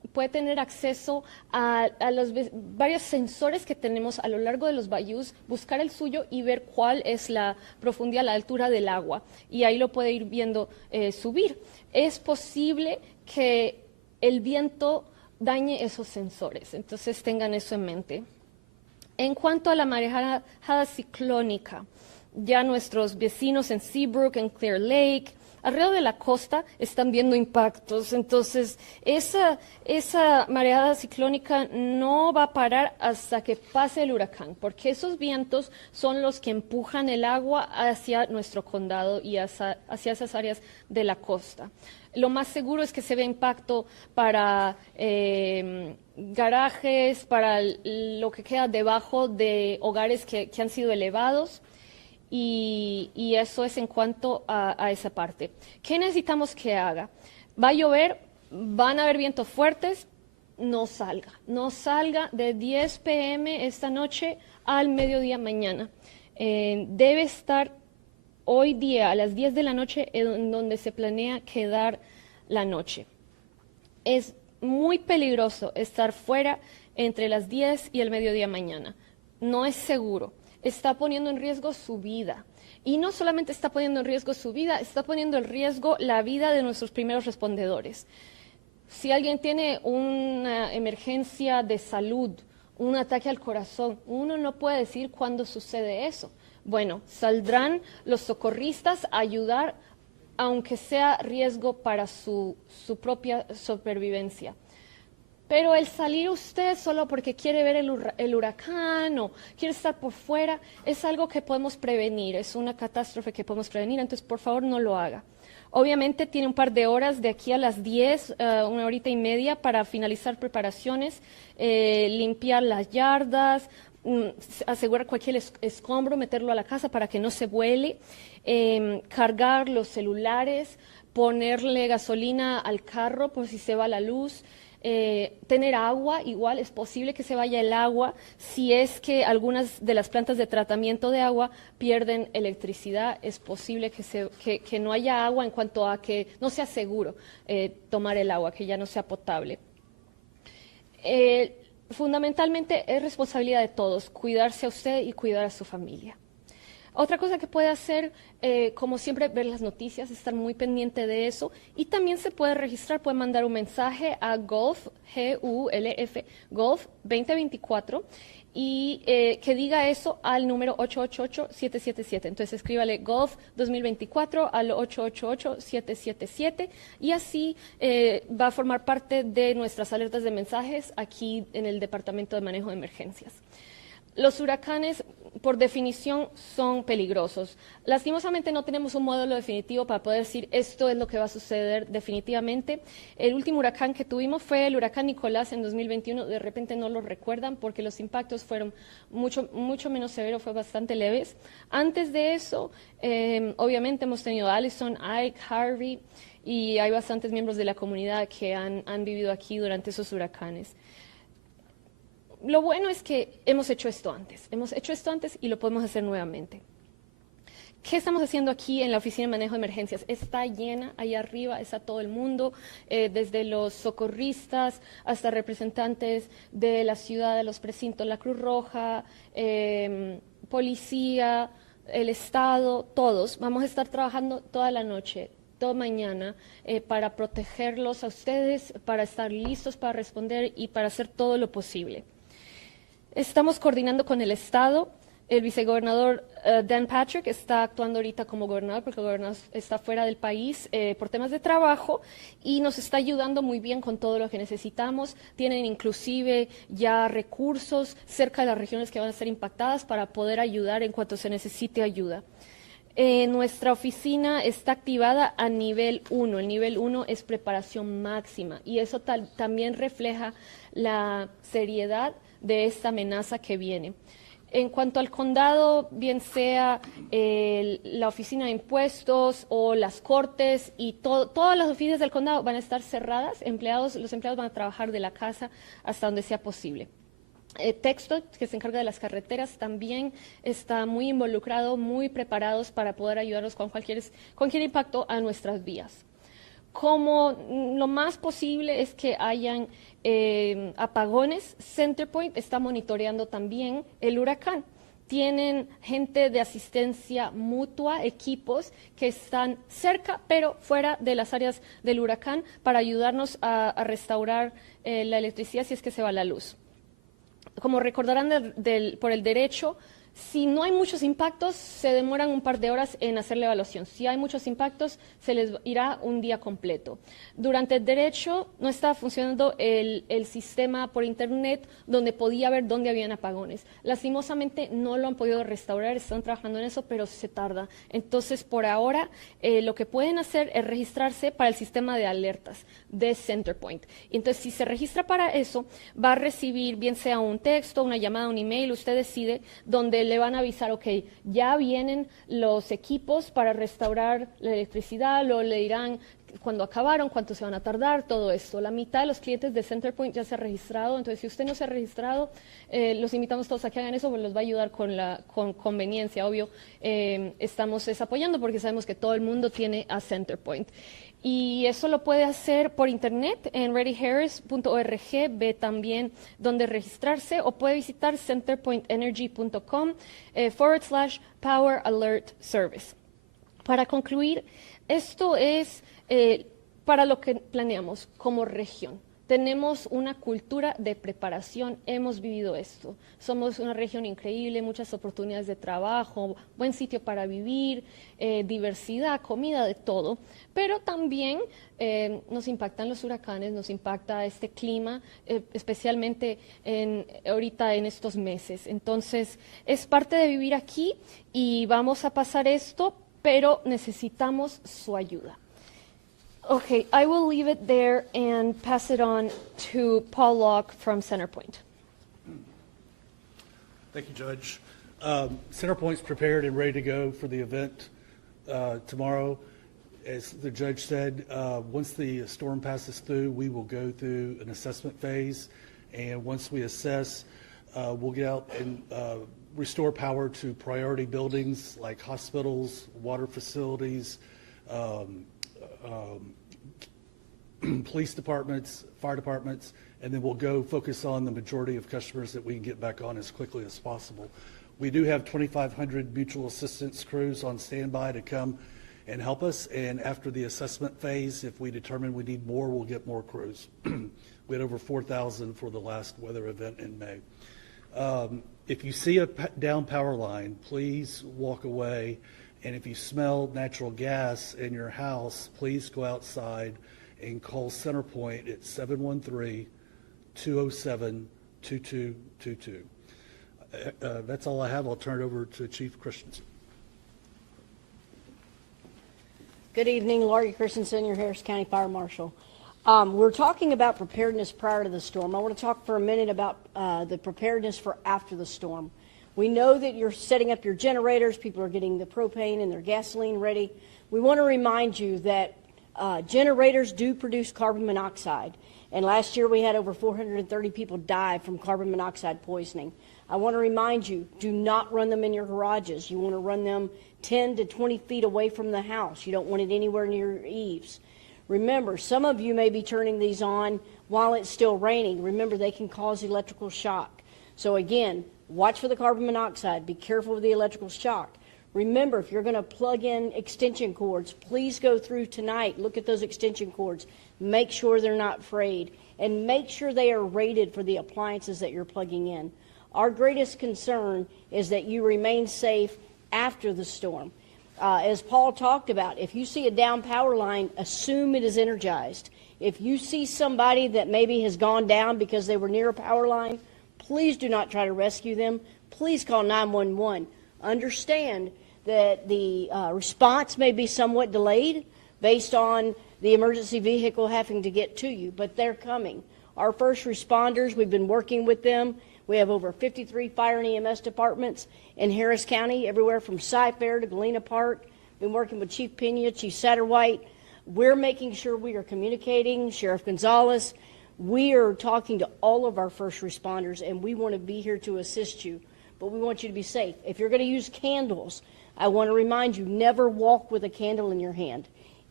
puede tener acceso a varios sensores que tenemos a lo largo de los bayous, buscar el suyo y ver cuál es la profundidad, la altura del agua. Y ahí lo puede ir viendo subir. Es posible que el viento dañe esos sensores, entonces tengan eso en mente. En cuanto a la marejada ciclónica, ya nuestros vecinos en Seabrook, en Clear Lake, alrededor de la costa están viendo impactos, entonces esa mareada ciclónica no va a parar hasta que pase el huracán, porque esos vientos son los que empujan el agua hacia nuestro condado y hacia esas áreas de la costa. Lo más seguro es que se vea impacto para garajes, para lo que queda debajo de hogares que han sido elevados. Y eso es en cuanto a esa parte. ¿Qué necesitamos que haga? Va a llover, van a haber vientos fuertes, no salga de 10 p.m. esta noche al mediodía mañana. Debe estar hoy día a las 10 de la noche en donde se planea quedar la noche. Es muy peligroso estar fuera entre las 10 y el mediodía mañana. No es seguro. Está poniendo en riesgo su vida. Y no solamente está poniendo en riesgo su vida, está poniendo en riesgo la vida de nuestros primeros respondedores. Si alguien tiene una emergencia de salud, un ataque al corazón, uno no puede decir cuándo sucede eso. Bueno, saldrán los socorristas a ayudar, aunque sea riesgo para su propia supervivencia. Pero el salir usted solo porque quiere ver el huracán o quiere estar por fuera es algo que podemos prevenir, es una catástrofe que podemos prevenir, entonces por favor no lo haga. Obviamente tiene un par de horas de aquí a las 10, una horita y media para finalizar preparaciones, limpiar las yardas, asegurar cualquier escombro, meterlo a la casa para que no se vuele, cargar los celulares, ponerle gasolina al carro por si se va la luz. Tener agua, igual es posible que se vaya el agua si es que algunas de las plantas de tratamiento de agua pierden electricidad, es posible que no haya agua en cuanto a que no sea seguro tomar el agua, que ya no sea potable. Fundamentalmente es responsabilidad de todos, cuidarse a usted y cuidar a su familia. Otra cosa que puede hacer, como siempre, ver las noticias, estar muy pendiente de eso. Y también se puede registrar, puede mandar un mensaje a Gulf, G-U-L-F, Gulf 2024, y que diga eso al número 888-777. Entonces escríbale Gulf 2024 al 888-777 y así va a formar parte de nuestras alertas de mensajes aquí en el Departamento de Manejo de Emergencias. Los huracanes, por definición, son peligrosos. Lastimosamente no tenemos un modelo definitivo para poder decir esto es lo que va a suceder definitivamente. El último huracán que tuvimos fue el huracán Nicolás en 2021. De repente no lo recuerdan porque los impactos fueron mucho menos severos, fue bastante leves. Antes de eso, obviamente hemos tenido Allison, Ike, Harvey y hay bastantes miembros de la comunidad que han vivido aquí durante esos huracanes. Lo bueno es que hemos hecho esto antes y lo podemos hacer nuevamente. ¿Qué estamos haciendo aquí en la Oficina de Manejo de Emergencias? Está llena, ahí arriba está todo el mundo, desde los socorristas hasta representantes de la ciudad, de los precintos, la Cruz Roja, policía, el Estado, todos. Vamos a estar trabajando toda la noche, toda mañana, para protegerlos a ustedes, para estar listos para responder y para hacer todo lo posible. Estamos coordinando con el Estado. El vicegobernador Dan Patrick está actuando ahorita como gobernador porque el gobernador está fuera del país por temas de trabajo y nos está ayudando muy bien con todo lo que necesitamos. Tienen inclusive ya recursos cerca de las regiones que van a ser impactadas para poder ayudar en cuanto se necesite ayuda. Nuestra oficina está activada a nivel 1. El nivel 1 es preparación máxima y eso también refleja la seriedad de esta amenaza que viene. En cuanto al condado, bien sea la oficina de impuestos o las cortes y todas las oficinas del condado van a estar cerradas, los empleados van a trabajar de la casa hasta donde sea posible. Texto, que se encarga de las carreteras, también está muy involucrado, muy preparados para poder ayudarnos con cualquier impacto a nuestras vías. como lo más posible es que hayan apagones, Centerpoint está monitoreando también el huracán. Tienen gente de asistencia mutua, equipos que están cerca, pero fuera de las áreas del huracán para ayudarnos a restaurar la electricidad si es que se va la luz. Como recordarán por el derecho, si no hay muchos impactos, se demoran un par de horas en hacer la evaluación. Si hay muchos impactos, se les irá un día completo. Durante el derecho no estaba funcionando el sistema por internet donde podía ver dónde habían apagones. Lastimosamente no lo han podido restaurar, están trabajando en eso, pero se tarda. Entonces, por ahora, lo que pueden hacer es registrarse para el sistema de alertas de Centerpoint. Entonces, si se registra para eso, va a recibir bien sea un texto, una llamada, un email, usted decide, donde le van a avisar, ok, ya vienen los equipos para restaurar la electricidad, luego le dirán cuándo acabaron, cuánto se van a tardar, todo esto. La mitad de los clientes de Centerpoint ya se ha registrado, entonces si usted no se ha registrado, los invitamos todos a que hagan eso, porque los va a ayudar con conveniencia, obvio. Estamos apoyando porque sabemos que todo el mundo tiene a Centerpoint. Y eso lo puede hacer por internet en readyharris.org, ve también dónde registrarse, o puede visitar centerpointenergy.com/Power Alert Service. Para concluir, esto es para lo que planeamos como región. Tenemos una cultura de preparación, hemos vivido esto. Somos una región increíble, muchas oportunidades de trabajo, buen sitio para vivir, diversidad, comida, de todo. Pero también nos impactan los huracanes, nos impacta este clima, especialmente ahorita en estos meses. Entonces, es parte de vivir aquí y vamos a pasar esto, pero necesitamos su ayuda. Okay, I will leave it there and pass it on to Paul Locke from Centerpoint. Thank you, Judge. Centerpoint's prepared and ready to go for the event tomorrow. As the judge said, once the storm passes through, we will go through an assessment phase, and once we assess, we'll get out and restore power to priority buildings like hospitals, water facilities, police departments, fire departments, and then we'll go focus on the majority of customers that we can get back on as quickly as possible. We do have 2,500 mutual assistance crews on standby to come and help us, and after the assessment phase, if we determine we need more, we'll get more crews. We had over 4,000 for the last weather event in May. If you see a down power line, please walk away. And if you smell natural gas in your house, please go outside and call Centerpoint at 713-207-2222. That's all I have. I'll turn it over to Chief Christensen. Good evening, Laurie Christensen, your Harris County Fire Marshal. We're talking about preparedness prior to the storm. I want to talk for a minute about the preparedness for after the storm. We know that you're setting up your generators. People are getting the propane and their gasoline ready. We want to remind you that generators do produce carbon monoxide. And last year we had over 430 people die from carbon monoxide poisoning. I want to remind you, do not run them in your garages. You want to run them 10 to 20 feet away from the house. You don't want it anywhere near your eaves. Remember, some of you may be turning these on while it's still raining. Remember, they can cause electrical shock. So again, watch for the carbon monoxide. Be careful with the electrical shock. Remember, if you're going to plug in extension cords, please go through tonight. Look at those extension cords. Make sure they're not frayed. And make sure they are rated for the appliances that you're plugging in. Our greatest concern is that you remain safe after the storm. As Paul talked about, if you see a down power line, assume it is energized. If you see somebody that maybe has gone down because they were near a power line, please do not try to rescue them. Please call 911. Understand that the response may be somewhat delayed based on the emergency vehicle having to get to you, but they're coming. Our first responders, we've been working with them. We have over 53 fire and EMS departments in Harris County, everywhere from Cy-Fair to Galena Park. Been working with Chief Pena, Chief Satterwhite. We're making sure we are communicating, Sheriff Gonzalez. We are talking to all of our first responders, and we want to be here to assist you, but we want you to be safe. If you're going to use candles, I want to remind you, never walk with a candle in your hand.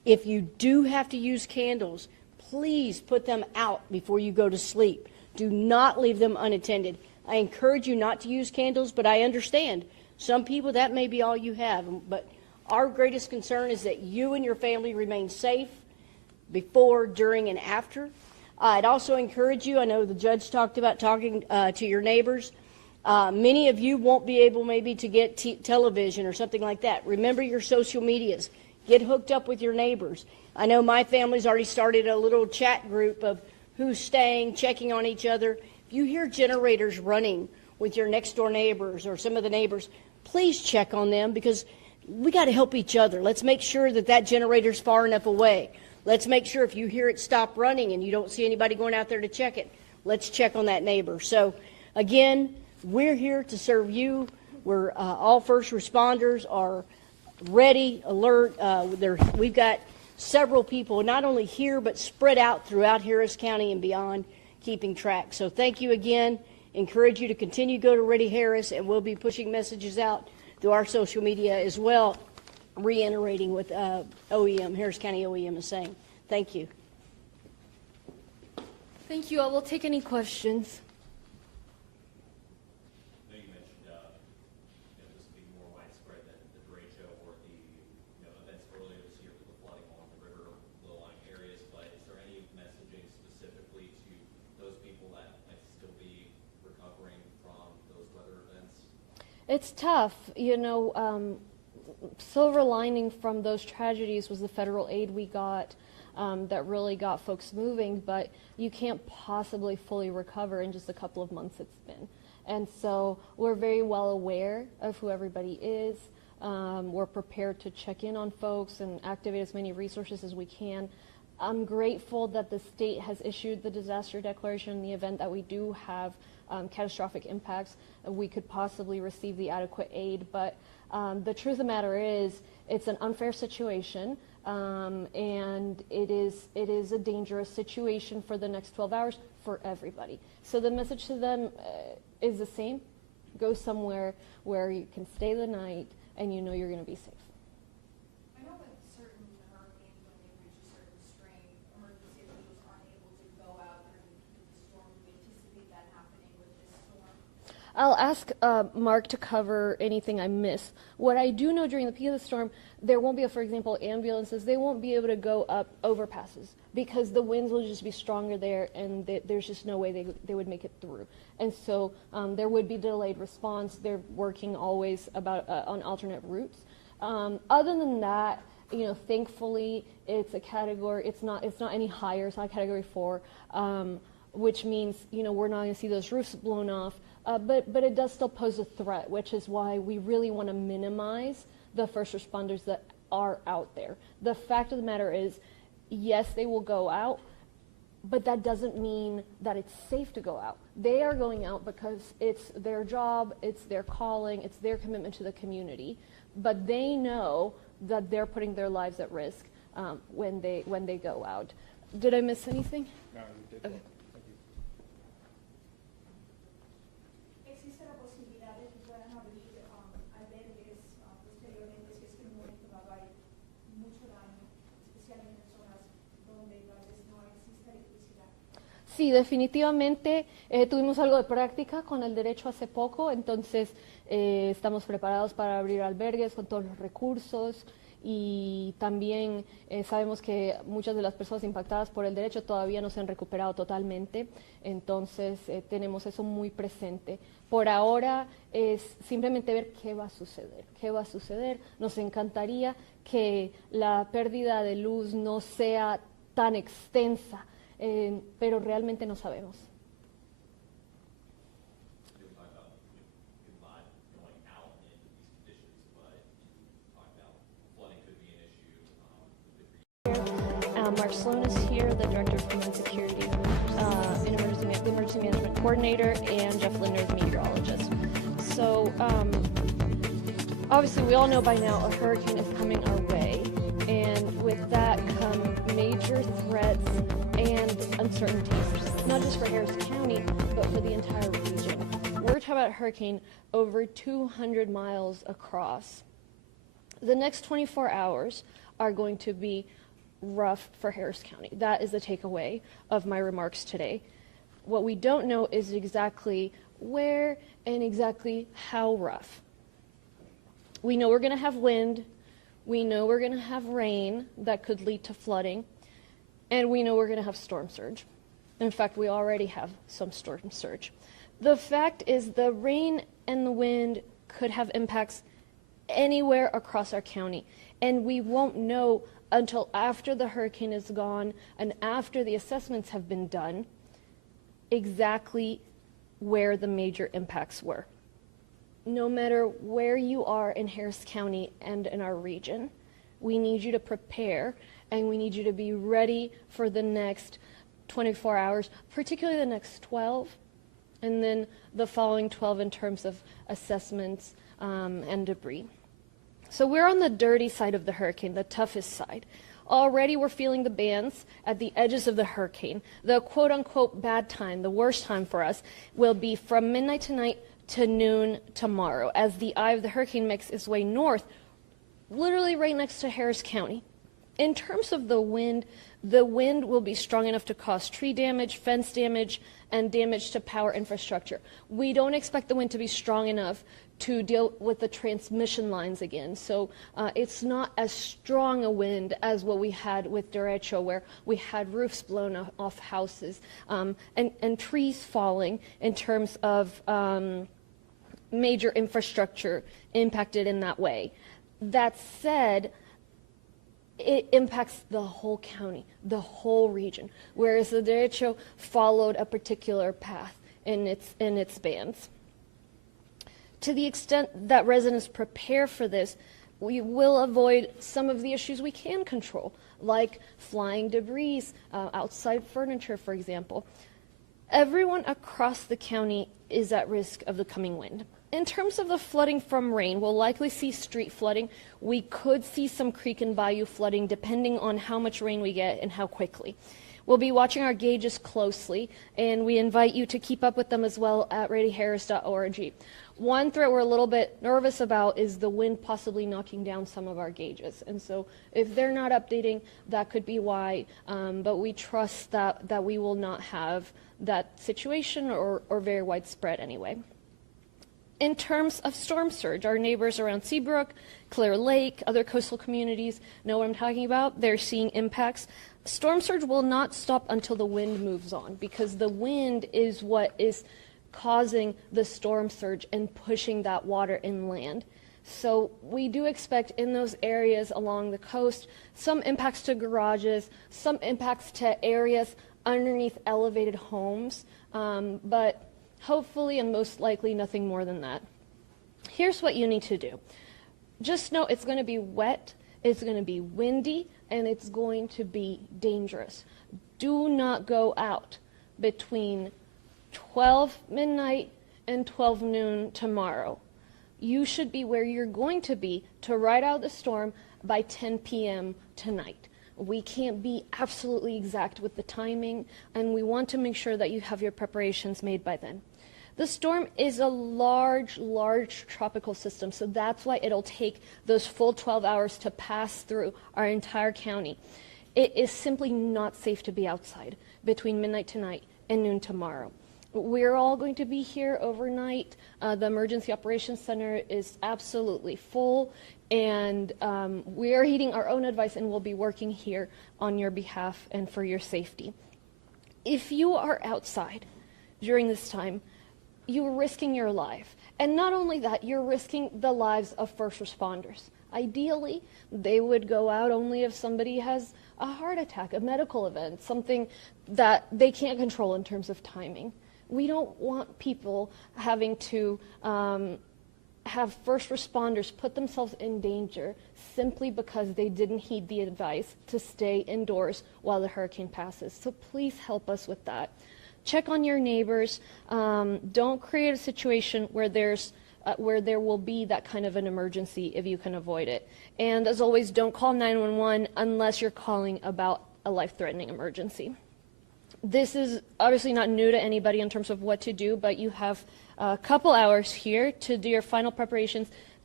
If you do have to use candles, please put them out before you go to sleep. Do not leave them unattended. I encourage you not to use candles, but I understand some people that may be all you have. But our greatest concern is that you and your family remain safe before, during, and after. I'd also encourage you, I know the judge talked about talking to your neighbors. Many of you won't be able maybe to get television or something like that. Remember your social medias. Get hooked up with your neighbors. I know my family's already started a little chat group of who's staying, checking on each other. If you hear generators running with your next door neighbors or some of the neighbors, please check on them, because we got to help each other. Let's make sure that that generator's far enough away. Let's make sure if you hear it stop running and you don't see anybody going out there to check it, let's check on that neighbor. So again, we're here to serve you. We're all first responders are ready, alert. We've got several people, not only here, but spread out throughout Harris County and beyond, keeping track. So thank you again. Encourage you to continue to go to Ready Harris, and we'll be pushing messages out through our social media as well, reiterating what OEM, Harris County OEM is saying. Thank you. Thank you. I will take any questions. I know you mentioned, this being more widespread than the derecho or the, events earlier this year with the flooding along the river low-lying areas, but is there any messaging specifically to those people that might still be recovering from those weather events? It's tough. Silver lining from those tragedies was the federal aid we got that really got folks moving, but you can't possibly fully recover in just a couple of months it's been. And so we're very well aware of who everybody is. We're prepared to check in on folks and activate as many resources as we can. I'm grateful that the state has issued the disaster declaration in the event that we do have catastrophic impacts. We could possibly receive the adequate aid, but the truth of the matter is it's an unfair situation, and it is a dangerous situation for the next 12 hours for everybody. So the message to them is the same. Go somewhere where you can stay the night and you know you're going to be safe. I know with certain hurricanes, when they reach a certain strain, emergency officials aren't able to go out during the storm. Do you anticipate that happening with this storm? I'll ask Mark to cover anything I miss. What I do know during the peak of the storm, there won't be, for example, ambulances. They won't be able to go up overpasses because the winds will just be stronger there, and there's just no way they would make it through. And so there would be delayed response. They're working always on alternate routes. Other than that, thankfully, it's a category. It's not any higher. It's not a category 4, which means we're not going to see those roofs blown off. But it does still pose a threat, which is why we really want to minimize the first responders that are out there. The fact of the matter is, yes, they will go out, but that doesn't mean that it's safe to go out. They are going out because it's their job, it's their calling, it's their commitment to the community, but they know that they're putting their lives at risk when they go out. Did I miss anything? No, you did. Okay. ¿Existe la posibilidad de que puedan abrir albergues posteriormente si es que en un momento dado hay mucho daño, especialmente en zonas donde tal vez no existe electricidad? Sí, definitivamente tuvimos algo de práctica con el derecho hace poco, entonces estamos preparados para abrir albergues con todos los recursos, y también sabemos que muchas de las personas impactadas por el derecho todavía no se han recuperado totalmente, entonces tenemos eso muy presente. Por ahora es simplemente ver qué va a suceder. Nos encantaría que la pérdida de luz no sea tan extensa, pero realmente no sabemos. Mark Sloan is here, the Director of Homeland Security, the Emergency Management Coordinator, and Jeff Linder, the meteorologist. So obviously we all know by now a hurricane is coming our way, and with that come major threats and uncertainties, not just for Harris County, but for the entire region. We're talking about a hurricane over 200 miles across. The next 24 hours are going to be rough for Harris County. That is the takeaway of my remarks today. What we don't know is exactly where and exactly how rough. We know we're going to have wind. We know we're going to have rain that could lead to flooding. And we know we're going to have storm surge. In fact, we already have some storm surge. The fact is the rain and the wind could have impacts anywhere across our county. And we won't know until after the hurricane is gone and after the assessments have been done exactly where the major impacts were. No matter where you are in Harris County and in our region, we need you to prepare and we need you to be ready for the next 24 hours, particularly the next 12, and then the following 12 in terms of assessments and debris. So we're on the dirty side of the hurricane, the toughest side. Already we're feeling the bands at the edges of the hurricane. The quote-unquote bad time, the worst time for us, will be from midnight tonight to noon tomorrow as the eye of the hurricane makes its way north, literally right next to Harris County. In terms of the wind will be strong enough to cause tree damage, fence damage, and damage to power infrastructure. We don't expect the wind to be strong enough to deal with the transmission lines again. So it's not as strong a wind as what we had with derecho, where we had roofs blown off houses and trees falling in terms of major infrastructure impacted in that way. That said, it impacts the whole county, the whole region, whereas the derecho followed a particular path in its bands. To the extent that residents prepare for this, we will avoid some of the issues we can control, like flying debris, outside furniture, for example. Everyone across the county is at risk of the coming wind. In terms of the flooding from rain, we'll likely see street flooding. We could see some creek and bayou flooding depending on how much rain we get and how quickly. We'll be watching our gauges closely, and we invite you to keep up with them as well at radyharris.org. One threat we're a little bit nervous about is the wind possibly knocking down some of our gauges. And so if they're not updating, that could be why, but we trust that we will not have that situation or very widespread anyway. In terms of storm surge, our neighbors around Seabrook, Clear Lake, other coastal communities know what I'm talking about. They're seeing impacts. Storm surge will not stop until the wind moves on, because the wind is what is causing the storm surge and pushing that water inland. So we do expect in those areas along the coast some impacts to garages, some impacts to areas underneath elevated homes, but hopefully and most likely nothing more than that. Here's what you need to do. Just know it's going to be wet, it's going to be windy, and it's going to be dangerous. Do not go out between 12 midnight and 12 noon tomorrow. You should be where you're going to be to ride out the storm by 10 p.m. tonight. We can't be absolutely exact with the timing, and we want to make sure that you have your preparations made by then. The storm is a large tropical system, so that's why it'll take those full 12 hours to pass through our entire county. It is simply not safe to be outside between midnight tonight and noon tomorrow. We're all going to be here overnight. The Emergency Operations Center is absolutely full, and we are heeding our own advice, and we'll be working here on your behalf and for your safety. If you are outside during this time, you're risking your life. And not only that, you're risking the lives of first responders. Ideally, they would go out only if somebody has a heart attack, a medical event, something that they can't control in terms of timing. We don't want people having to have first responders put themselves in danger simply because they didn't heed the advice to stay indoors while the hurricane passes. So please help us with that. Check on your neighbors. Don't create a situation where there will be that kind of an emergency if you can avoid it. And as always, don't call 911 unless you're calling about a life-threatening emergency. This is obviously not new to anybody in terms of what to do, but you have a couple hours here to do your final preparations,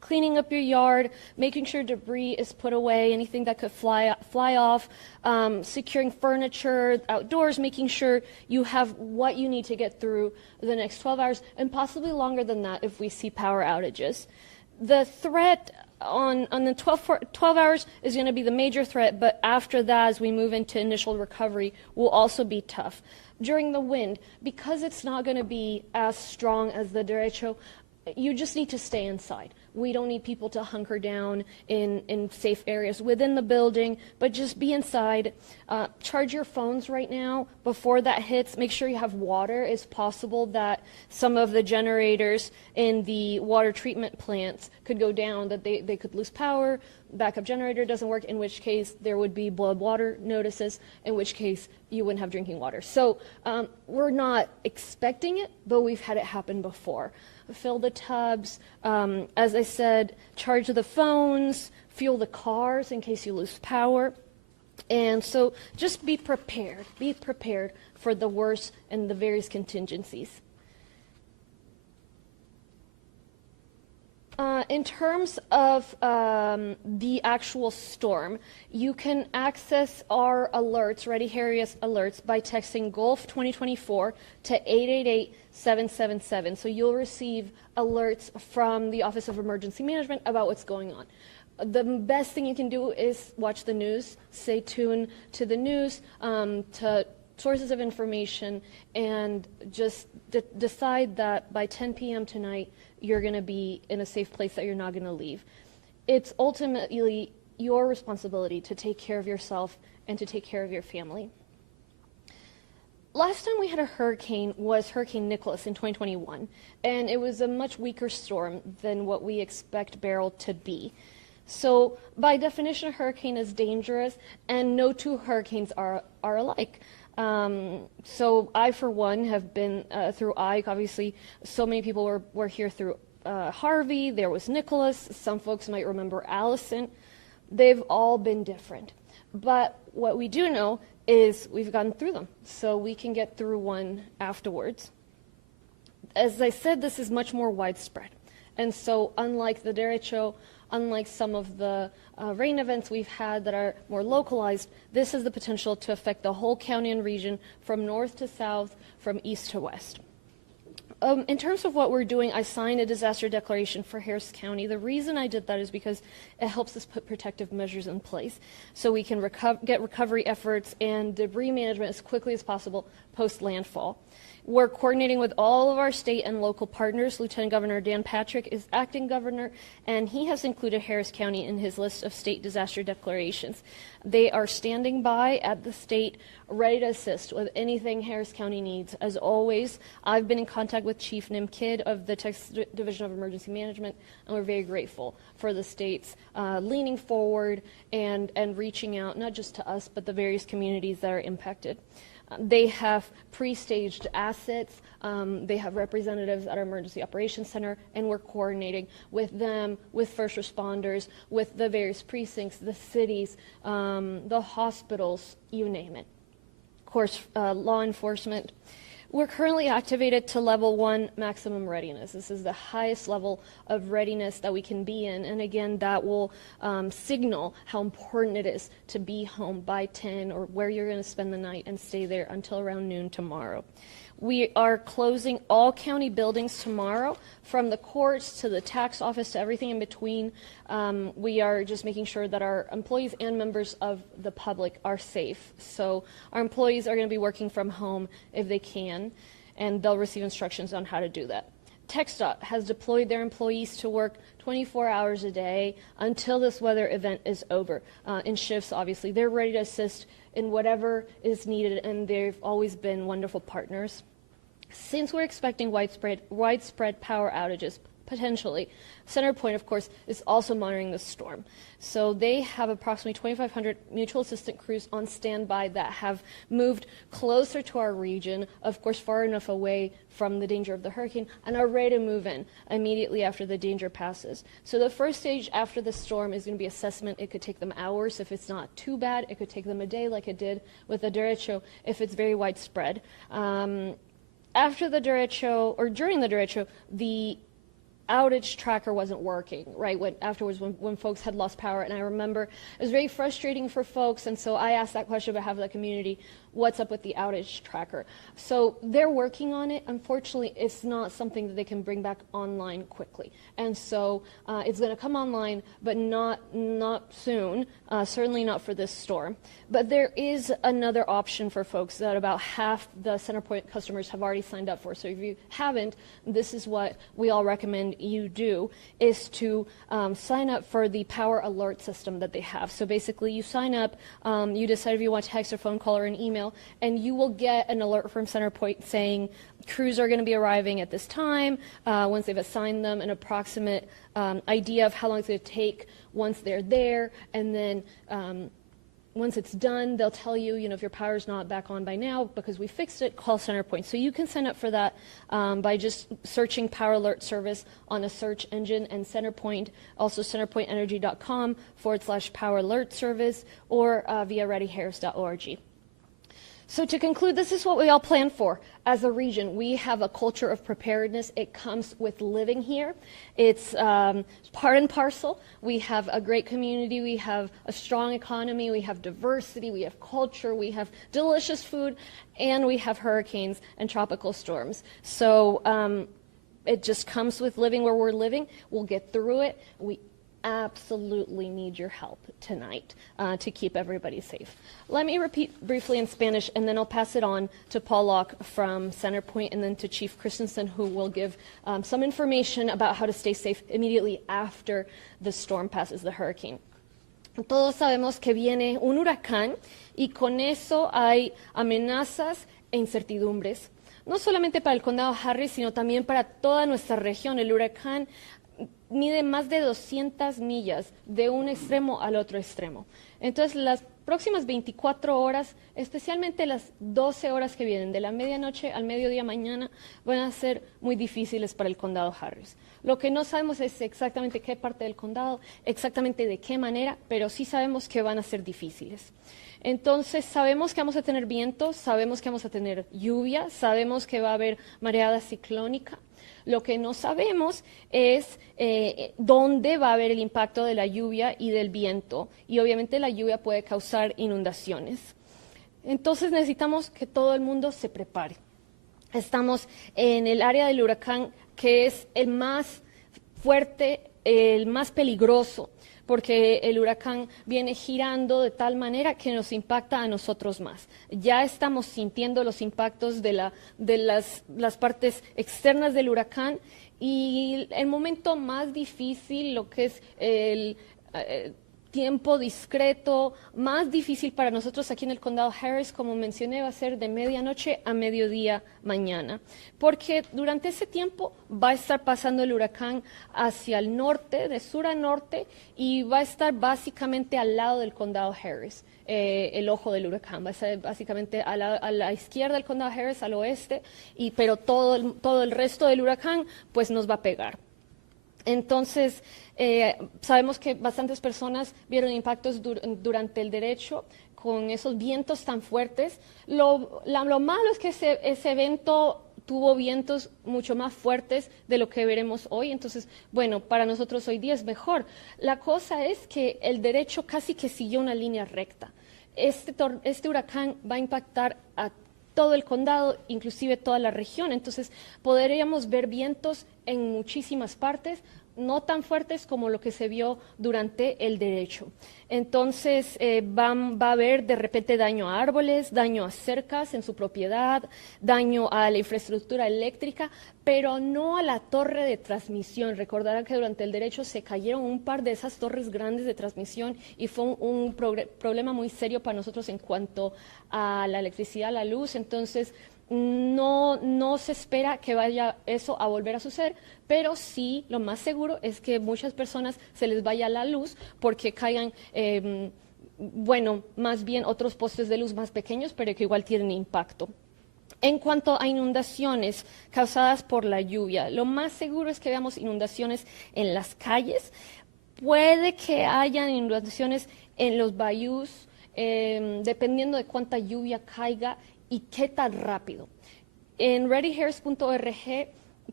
cleaning up your yard, making sure debris is put away, anything that could fly off, securing furniture outdoors, making sure you have what you need to get through the next 12 hours, and possibly longer than that if we see power outages. The threat on the 12 hours is going to be the major threat, but after that, as we move into initial recovery, will also be tough. During the wind, because it's not going to be as strong as the derecho, you just need to stay inside. We don't need people to hunker down in safe areas within the building, but just be inside. Charge your phones right now before that hits. Make sure you have water. It's possible that some of the generators in the water treatment plants could go down, that they could lose power, backup generator doesn't work, in which case there would be blood water notices, in which case you wouldn't have drinking water. So we're not expecting it, but we've had it happen before. Fill the tubs, as I said, charge the phones, fuel the cars in case you lose power. And so just be prepared for the worst and the various contingencies. In terms of the actual storm, you can access our alerts, Ready Harriet alerts, by texting Gulf 2024 to 888-777. So you'll receive alerts from the Office of Emergency Management about what's going on. The best thing you can do is watch the news, stay tuned to the news, to sources of information, and just decide that by 10 p.m. tonight, you're going to be in a safe place that you're not going to leave. It's ultimately your responsibility to take care of yourself and to take care of your family. Last time we had a hurricane was Hurricane Nicholas in 2021, and it was a much weaker storm than what we expect Beryl to be. So by definition, a hurricane is dangerous, and no two hurricanes are alike. So I, for one, have been through Ike. Obviously, so many people were here through Harvey. There was Nicholas. Some folks might remember Allison. They've all been different. But what we do know is we've gotten through them, so we can get through one afterwards. As I said, this is much more widespread. And so unlike the derecho, unlike some of the rain events we've had that are more localized, this has the potential to affect the whole county and region from north to south, from east to west. In terms of what we're doing, I signed a disaster declaration for Harris County. The reason I did that is because it helps us put protective measures in place so we can get recovery efforts and debris management as quickly as possible post-landfall. We're coordinating with all of our state and local partners. Lieutenant Governor Dan Patrick is acting governor, and he has included Harris County in his list of state disaster declarations. They are standing by at the state, ready to assist with anything Harris County needs. As always, I've been in contact with Chief Nim Kidd of the Texas Division of Emergency Management, and we're very grateful for the states leaning forward and reaching out, not just to us, but the various communities that are impacted. They have pre-staged assets. They have representatives at our Emergency Operations Center, and we're coordinating with them, with first responders, with the various precincts, the cities, the hospitals, you name it. Of course, law enforcement. We're currently activated to level 1 maximum readiness. This is the highest level of readiness that we can be in, and again, that will signal how important it is to be home by 10 or where you're going to spend the night and stay there until around noon tomorrow. We are closing all county buildings tomorrow, from the courts to the tax office to everything in between. We are just making sure that our employees and members of the public are safe. So our employees are going to be working from home if they can, and they'll receive instructions on how to do that. TxDOT has deployed their employees to work 24 hours a day until this weather event is over. In shifts, obviously. They're ready to assist in whatever is needed, and they've always been wonderful partners. Since we're expecting widespread power outages, potentially, CenterPoint, of course, is also monitoring the storm. So they have approximately 2,500 mutual assistant crews on standby that have moved closer to our region, of course, far enough away from the danger of the hurricane, and are ready to move in immediately after the danger passes. So the first stage after the storm is going to be assessment. It could take them hours. If it's not too bad, it could take them a day, like it did with the derecho, if it's very widespread. After the derecho, or during the derecho, the outage tracker wasn't working, right, afterwards when folks had lost power. And I remember it was very frustrating for folks, and so I asked that question on behalf of the community, what's up with the outage tracker? So they're working on it. Unfortunately, it's not something that they can bring back online quickly. And so it's going to come online, but not soon, certainly not for this storm. But there is another option for folks that about half the CenterPoint customers have already signed up for. So if you haven't, this is what we all recommend you do, is to sign up for the power alert system that they have. So basically you sign up, you decide if you want to text or phone call or an email, and you will get an alert from CenterPoint saying crews are going to be arriving at this time, once they've assigned them an approximate idea of how long it's going to take once they're there, and then once it's done, they'll tell you, if your power's not back on by now because we fixed it, call CenterPoint. So you can sign up for that by just searching Power Alert Service on a search engine, and CenterPoint, also centerpointenergy.com/Power Alert Service, or via readyharris.org. So to conclude, this is what we all plan for as a region. We have a culture of preparedness. It comes with living here. It's part and parcel. We have a great community. We have a strong economy. We have diversity. We have culture. We have delicious food. And we have hurricanes and tropical storms. So it just comes with living where we're living. We'll get through it. We absolutely need your help tonight to keep everybody safe. Let me repeat briefly in Spanish, and then I'll pass it on to Paul Locke from CenterPoint, and then to Chief Christensen, who will give some information about how to stay safe immediately after the storm passes, the hurricane. Todos sabemos que viene un huracán, y con eso hay amenazas e incertidumbres, no solamente para el condado Harris, sino también para toda nuestra región. El huracán mide más de 200 millas de un extremo al otro extremo. Entonces, las próximas 24 horas, especialmente las 12 horas que vienen, de la medianoche al mediodía mañana, van a ser muy difíciles para el condado Harris. Lo que no sabemos es exactamente qué parte del condado, exactamente de qué manera, pero sí sabemos que van a ser difíciles. Entonces, sabemos que vamos a tener vientos, sabemos que vamos a tener lluvia, sabemos que va a haber mareada ciclónica. Lo que no sabemos es dónde va a haber el impacto de la lluvia y del viento, y obviamente la lluvia puede causar inundaciones. Entonces necesitamos que todo el mundo se prepare. Estamos en el área del huracán que es el más fuerte, el más peligroso, porque el huracán viene girando de tal manera que nos impacta a nosotros más. Ya estamos sintiendo los impactos de las partes externas del huracán, y el momento más difícil, lo que es el tiempo discreto, más difícil para nosotros aquí en el condado Harris, como mencioné, va a ser de medianoche a mediodía mañana, porque durante ese tiempo va a estar pasando el huracán hacia el norte, de sur a norte, y va a estar básicamente al lado del condado Harris. El ojo del huracán va a estar básicamente a la izquierda del condado Harris, al oeste, pero todo el resto del huracán pues nos va a pegar. Entonces, sabemos que bastantes personas vieron impactos durante el derecho con esos vientos tan fuertes. Lo malo es que ese evento tuvo vientos mucho más fuertes de lo que veremos hoy. Entonces, bueno, para nosotros hoy día es mejor. La cosa es que el derecho casi que siguió una línea recta. Este huracán va a impactar a todo el condado, inclusive toda la región. Entonces, podríamos ver vientos en muchísimas partes, no tan fuertes como lo que se vio durante el derecho. Entonces, va a haber de repente daño a árboles, daño a cercas en su propiedad, daño a la infraestructura eléctrica, pero no a la torre de transmisión. Recordarán que durante el derecho se cayeron un par de esas torres grandes de transmisión, y fue un problema muy serio para nosotros en cuanto a la electricidad, la luz. Entonces, no se espera que vaya eso a volver a suceder, pero sí, lo más seguro es que muchas personas se les vaya la luz porque caigan, más bien otros postes de luz más pequeños, pero que igual tienen impacto. En cuanto a inundaciones causadas por la lluvia, lo más seguro es que veamos inundaciones en las calles. Puede que haya inundaciones en los bayous, dependiendo de cuánta lluvia caiga y qué tan rápido. En readyharris.org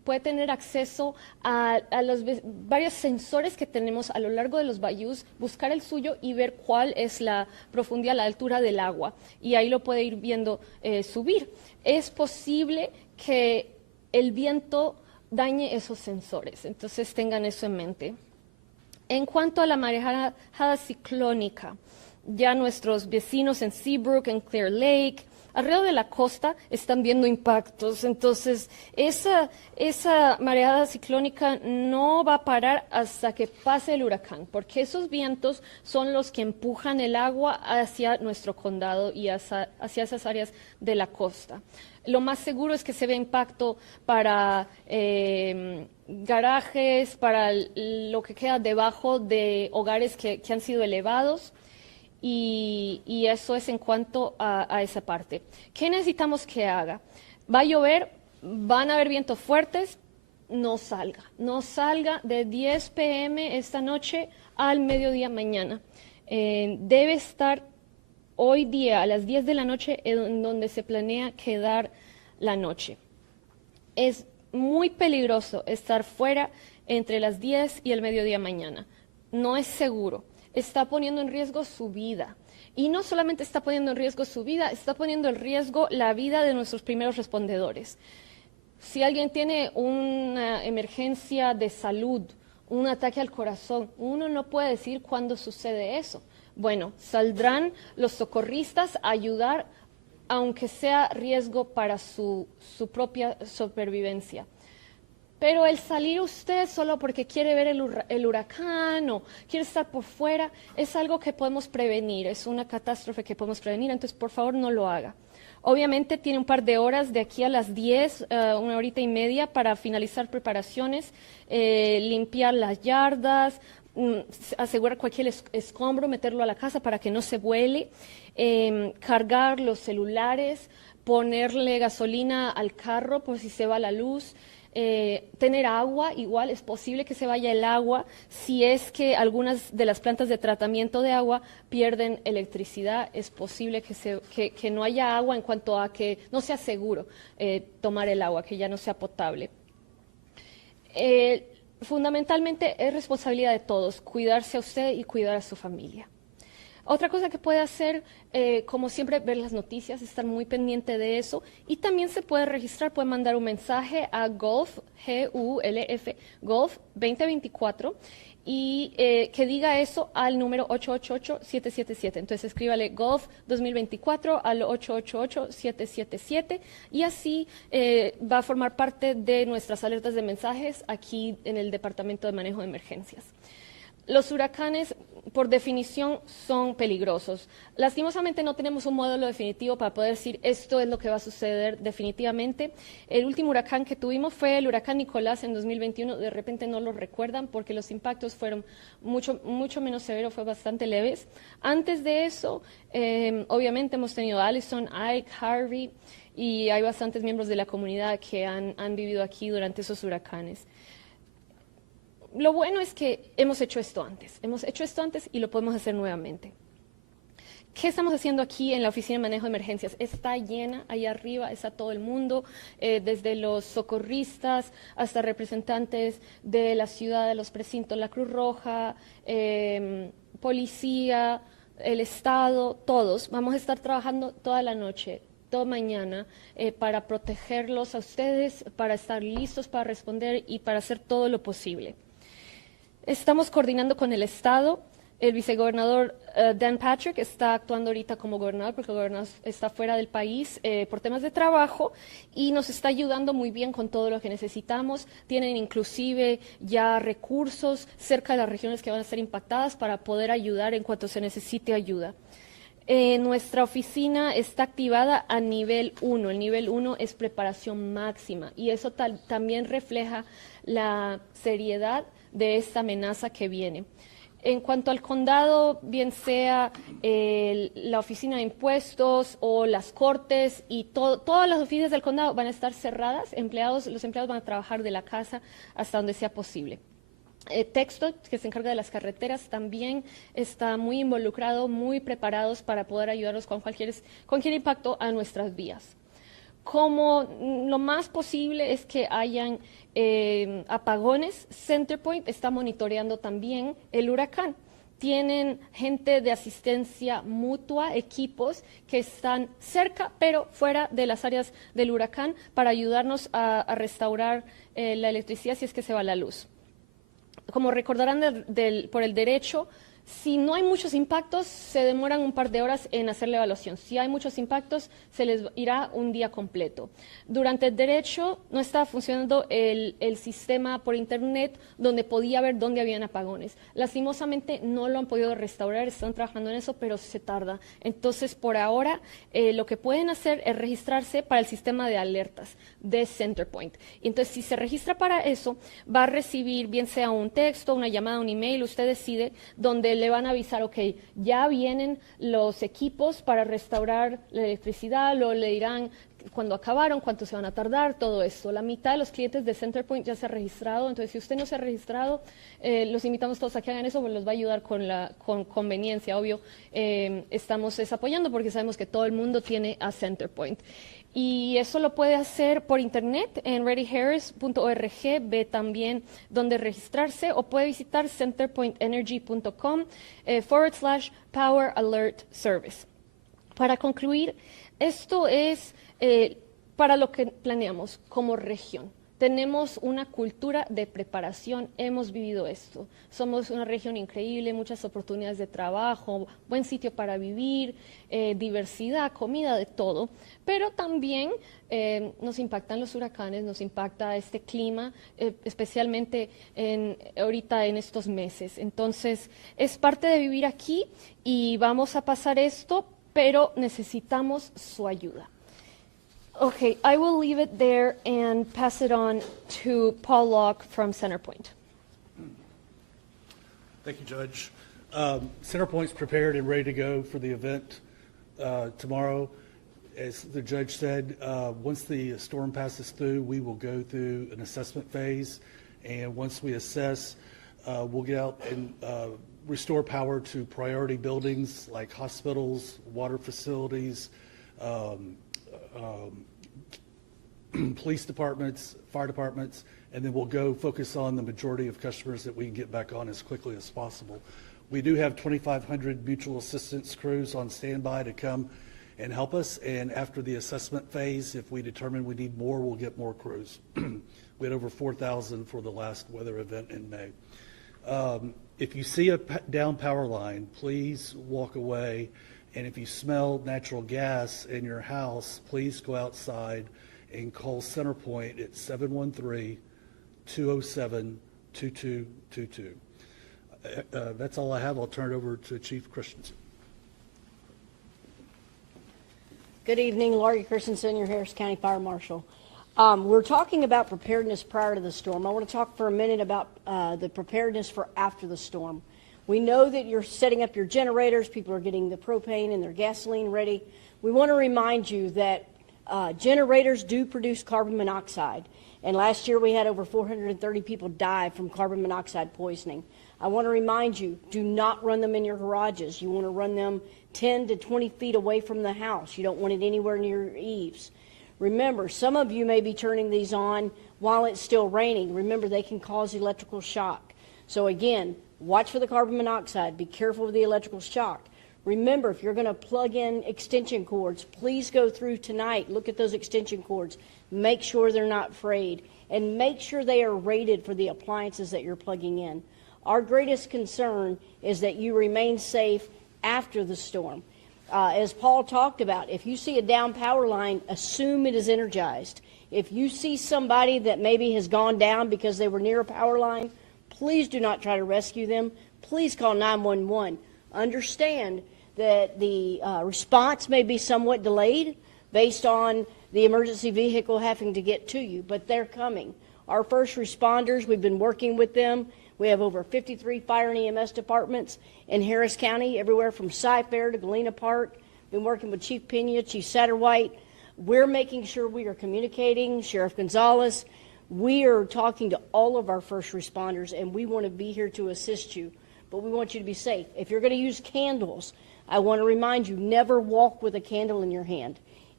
puede tener acceso a los varios sensores que tenemos a lo largo de los bayous, buscar el suyo y ver cuál es la profundidad, la altura del agua. Y ahí lo puede ir viendo subir. Es posible que el viento dañe esos sensores, entonces tengan eso en mente. En cuanto a la marejada ciclónica, ya nuestros vecinos en Seabrook, en Clear Lake, alrededor de la costa están viendo impactos. Entonces, esa mareada ciclónica no va a parar hasta que pase el huracán, porque esos vientos son los que empujan el agua hacia nuestro condado y hacia esas áreas de la costa. Lo más seguro es que se vea impacto para garajes, para lo que queda debajo de hogares que han sido elevados. Y eso es en cuanto a esa parte. ¿Qué necesitamos que haga? Va a llover, van a haber vientos fuertes, no salga de 10 p.m. esta noche al mediodía mañana. Debe estar hoy día a las 10 de la noche en donde se planea quedar la noche. Es muy peligroso estar fuera entre las 10 y el mediodía mañana. No es seguro. Está poniendo en riesgo su vida. Y no solamente está poniendo en riesgo su vida, está poniendo en riesgo la vida de nuestros primeros respondedores. Si alguien tiene una emergencia de salud, un ataque al corazón, uno no puede decir cuándo sucede eso. Bueno, saldrán los socorristas a ayudar, aunque sea riesgo para su propia supervivencia. Pero el salir usted solo porque quiere ver el huracán o quiere estar por fuera es algo que podemos prevenir, es una catástrofe que podemos prevenir, entonces por favor no lo haga. Obviamente tiene un par de horas de aquí a las 10, una horita y media para finalizar preparaciones, limpiar las yardas, asegurar cualquier escombro, meterlo a la casa para que no se vuele, cargar los celulares, ponerle gasolina al carro por si se va la luz. Tener agua, igual es posible que se vaya el agua si es que algunas de las plantas de tratamiento de agua pierden electricidad, es posible que no haya agua en cuanto a que no sea seguro tomar el agua, que ya no sea potable. Fundamentalmente es responsabilidad de todos, cuidarse a usted y cuidar a su familia. Otra cosa que puede hacer, como siempre, ver las noticias, estar muy pendiente de eso. Y también se puede registrar, puede mandar un mensaje a Gulf, G-U-L-F, Gulf 2024, y que diga eso al número 888-777. Entonces escríbale Gulf 2024 al 888-777 y así va a formar parte de nuestras alertas de mensajes aquí en el Departamento de Manejo de Emergencias. Los huracanes, por definición, son peligrosos. Lastimosamente no tenemos un modelo definitivo para poder decir esto es lo que va a suceder definitivamente. El último huracán que tuvimos fue el huracán Nicolás en 2021. De repente no lo recuerdan porque los impactos fueron mucho menos severos, fue bastante leves. Antes de eso, obviamente hemos tenido Allison, Ike, Harvey y hay bastantes miembros de la comunidad que han vivido aquí durante esos huracanes. Lo bueno es que hemos hecho esto antes y lo podemos hacer nuevamente. ¿Qué estamos haciendo aquí en la Oficina de Manejo de Emergencias? Está llena, ahí arriba está todo el mundo, desde los socorristas hasta representantes de la ciudad, de los precintos, la Cruz Roja, policía, el Estado, todos. Vamos a estar trabajando toda la noche, toda mañana, para protegerlos a ustedes, para estar listos para responder y para hacer todo lo posible. Estamos coordinando con el Estado. El vicegobernador Dan Patrick está actuando ahorita como gobernador porque el gobernador está fuera del país por temas de trabajo y nos está ayudando muy bien con todo lo que necesitamos. Tienen inclusive ya recursos cerca de las regiones que van a ser impactadas para poder ayudar en cuanto se necesite ayuda. Nuestra oficina está activada a nivel 1. El nivel 1 es preparación máxima y eso también refleja la seriedad de esta amenaza que viene. En cuanto al condado, bien sea la oficina de impuestos o las cortes y todas las oficinas del condado van a estar cerradas, los empleados van a trabajar de la casa hasta donde sea posible. Texto, que se encarga de las carreteras, también está muy involucrado, muy preparados para poder ayudarnos con cualquier impacto a nuestras vías. como lo más posible es que hayan apagones, Centerpoint está monitoreando también el huracán. Tienen gente de asistencia mutua, equipos que están cerca pero fuera de las áreas del huracán para ayudarnos a restaurar la electricidad si es que se va la luz. Como recordarán por el derecho, si no hay muchos impactos, se demoran un par de horas en hacer la evaluación. Si hay muchos impactos, se les irá un día completo. Durante el derecho no estaba funcionando el sistema por internet donde podía ver dónde habían apagones. Lastimosamente no lo han podido restaurar, están trabajando en eso, pero se tarda. Entonces, por ahora, lo que pueden hacer es registrarse para el sistema de alertas de Centerpoint. Entonces, si se registra para eso, va a recibir bien sea un texto, una llamada, un email, usted decide, donde le van a avisar, ok, ya vienen los equipos para restaurar la electricidad, le dirán cuándo acabaron, cuánto se van a tardar, todo esto. La mitad de los clientes de Centerpoint ya se ha registrado, entonces si usted no se ha registrado, los invitamos todos a que hagan eso, porque los va a ayudar con conveniencia, obvio. Estamos apoyando porque sabemos que todo el mundo tiene a Centerpoint. Y eso lo puede hacer por internet en readyharris.org, ve también dónde registrarse, o puede visitar centerpointenergy.com/Power Alert Service. Para concluir, esto es para lo que planeamos como región. Tenemos una cultura de preparación, hemos vivido esto. Somos una región increíble, muchas oportunidades de trabajo, buen sitio para vivir, diversidad, comida, de todo. Pero también nos impactan los huracanes, nos impacta este clima, especialmente ahorita en estos meses. Entonces, es parte de vivir aquí y vamos a pasar esto, pero necesitamos su ayuda. Okay, I will leave it there and pass it on to Paul Locke from Centerpoint. Thank you, Judge. Centerpoint's prepared and ready to go for the event tomorrow. As the judge said, once the storm passes through, we will go through an assessment phase, and once we assess, we'll get out and restore power to priority buildings like hospitals, water facilities, police departments, fire departments, and then we'll go focus on the majority of customers that we can get back on as quickly as possible. We do have 2,500 mutual assistance crews on standby to come and help us, and after the assessment phase, if we determine we need more, we'll get more crews. We had over 4,000 for the last weather event in May. If you see a down power line, please walk away. And if you smell natural gas in your house, please go outside and call Centerpoint at 713-207-2222. That's all I have. I'll turn it over to Chief Christensen. Good evening, Laurie Christensen, your Harris County Fire Marshal. We're talking about preparedness prior to the storm. I want to talk for a minute about the preparedness for after the storm. We know that you're setting up your generators. People are getting the propane and their gasoline ready. We want to remind you that generators do produce carbon monoxide. And last year we had over 430 people die from carbon monoxide poisoning. I want to remind you, do not run them in your garages. You want to run them 10 to 20 feet away from the house. You don't want it anywhere near your eaves. Remember, some of you may be turning these on while it's still raining. Remember, they can cause electrical shock. So again, watch for the carbon monoxide. Be careful with the electrical shock. Remember, if you're going to plug in extension cords, please go through tonight. Look at those extension cords. Make sure they're not frayed. And make sure they are rated for the appliances that you're plugging in. Our greatest concern is that you remain safe after the storm. As Paul talked about, if you see a down power line, assume it is energized. If you see somebody that maybe has gone down because they were near a power line, please do not try to rescue them. Please call 911. Understand that the response may be somewhat delayed based on the emergency vehicle having to get to you, but they're coming. Our first responders, we've been working with them. We have over 53 fire and EMS departments in Harris County, everywhere from Cy-Fair to Galena Park. Been working with Chief Pena, Chief Satterwhite. We're making sure we are communicating. Sheriff Gonzalez, we are talking to all of our first responders, and we want to be here to assist you, but we want you to be safe. If you're going to use candles, I want to remind you, never walk with a candle in your hand.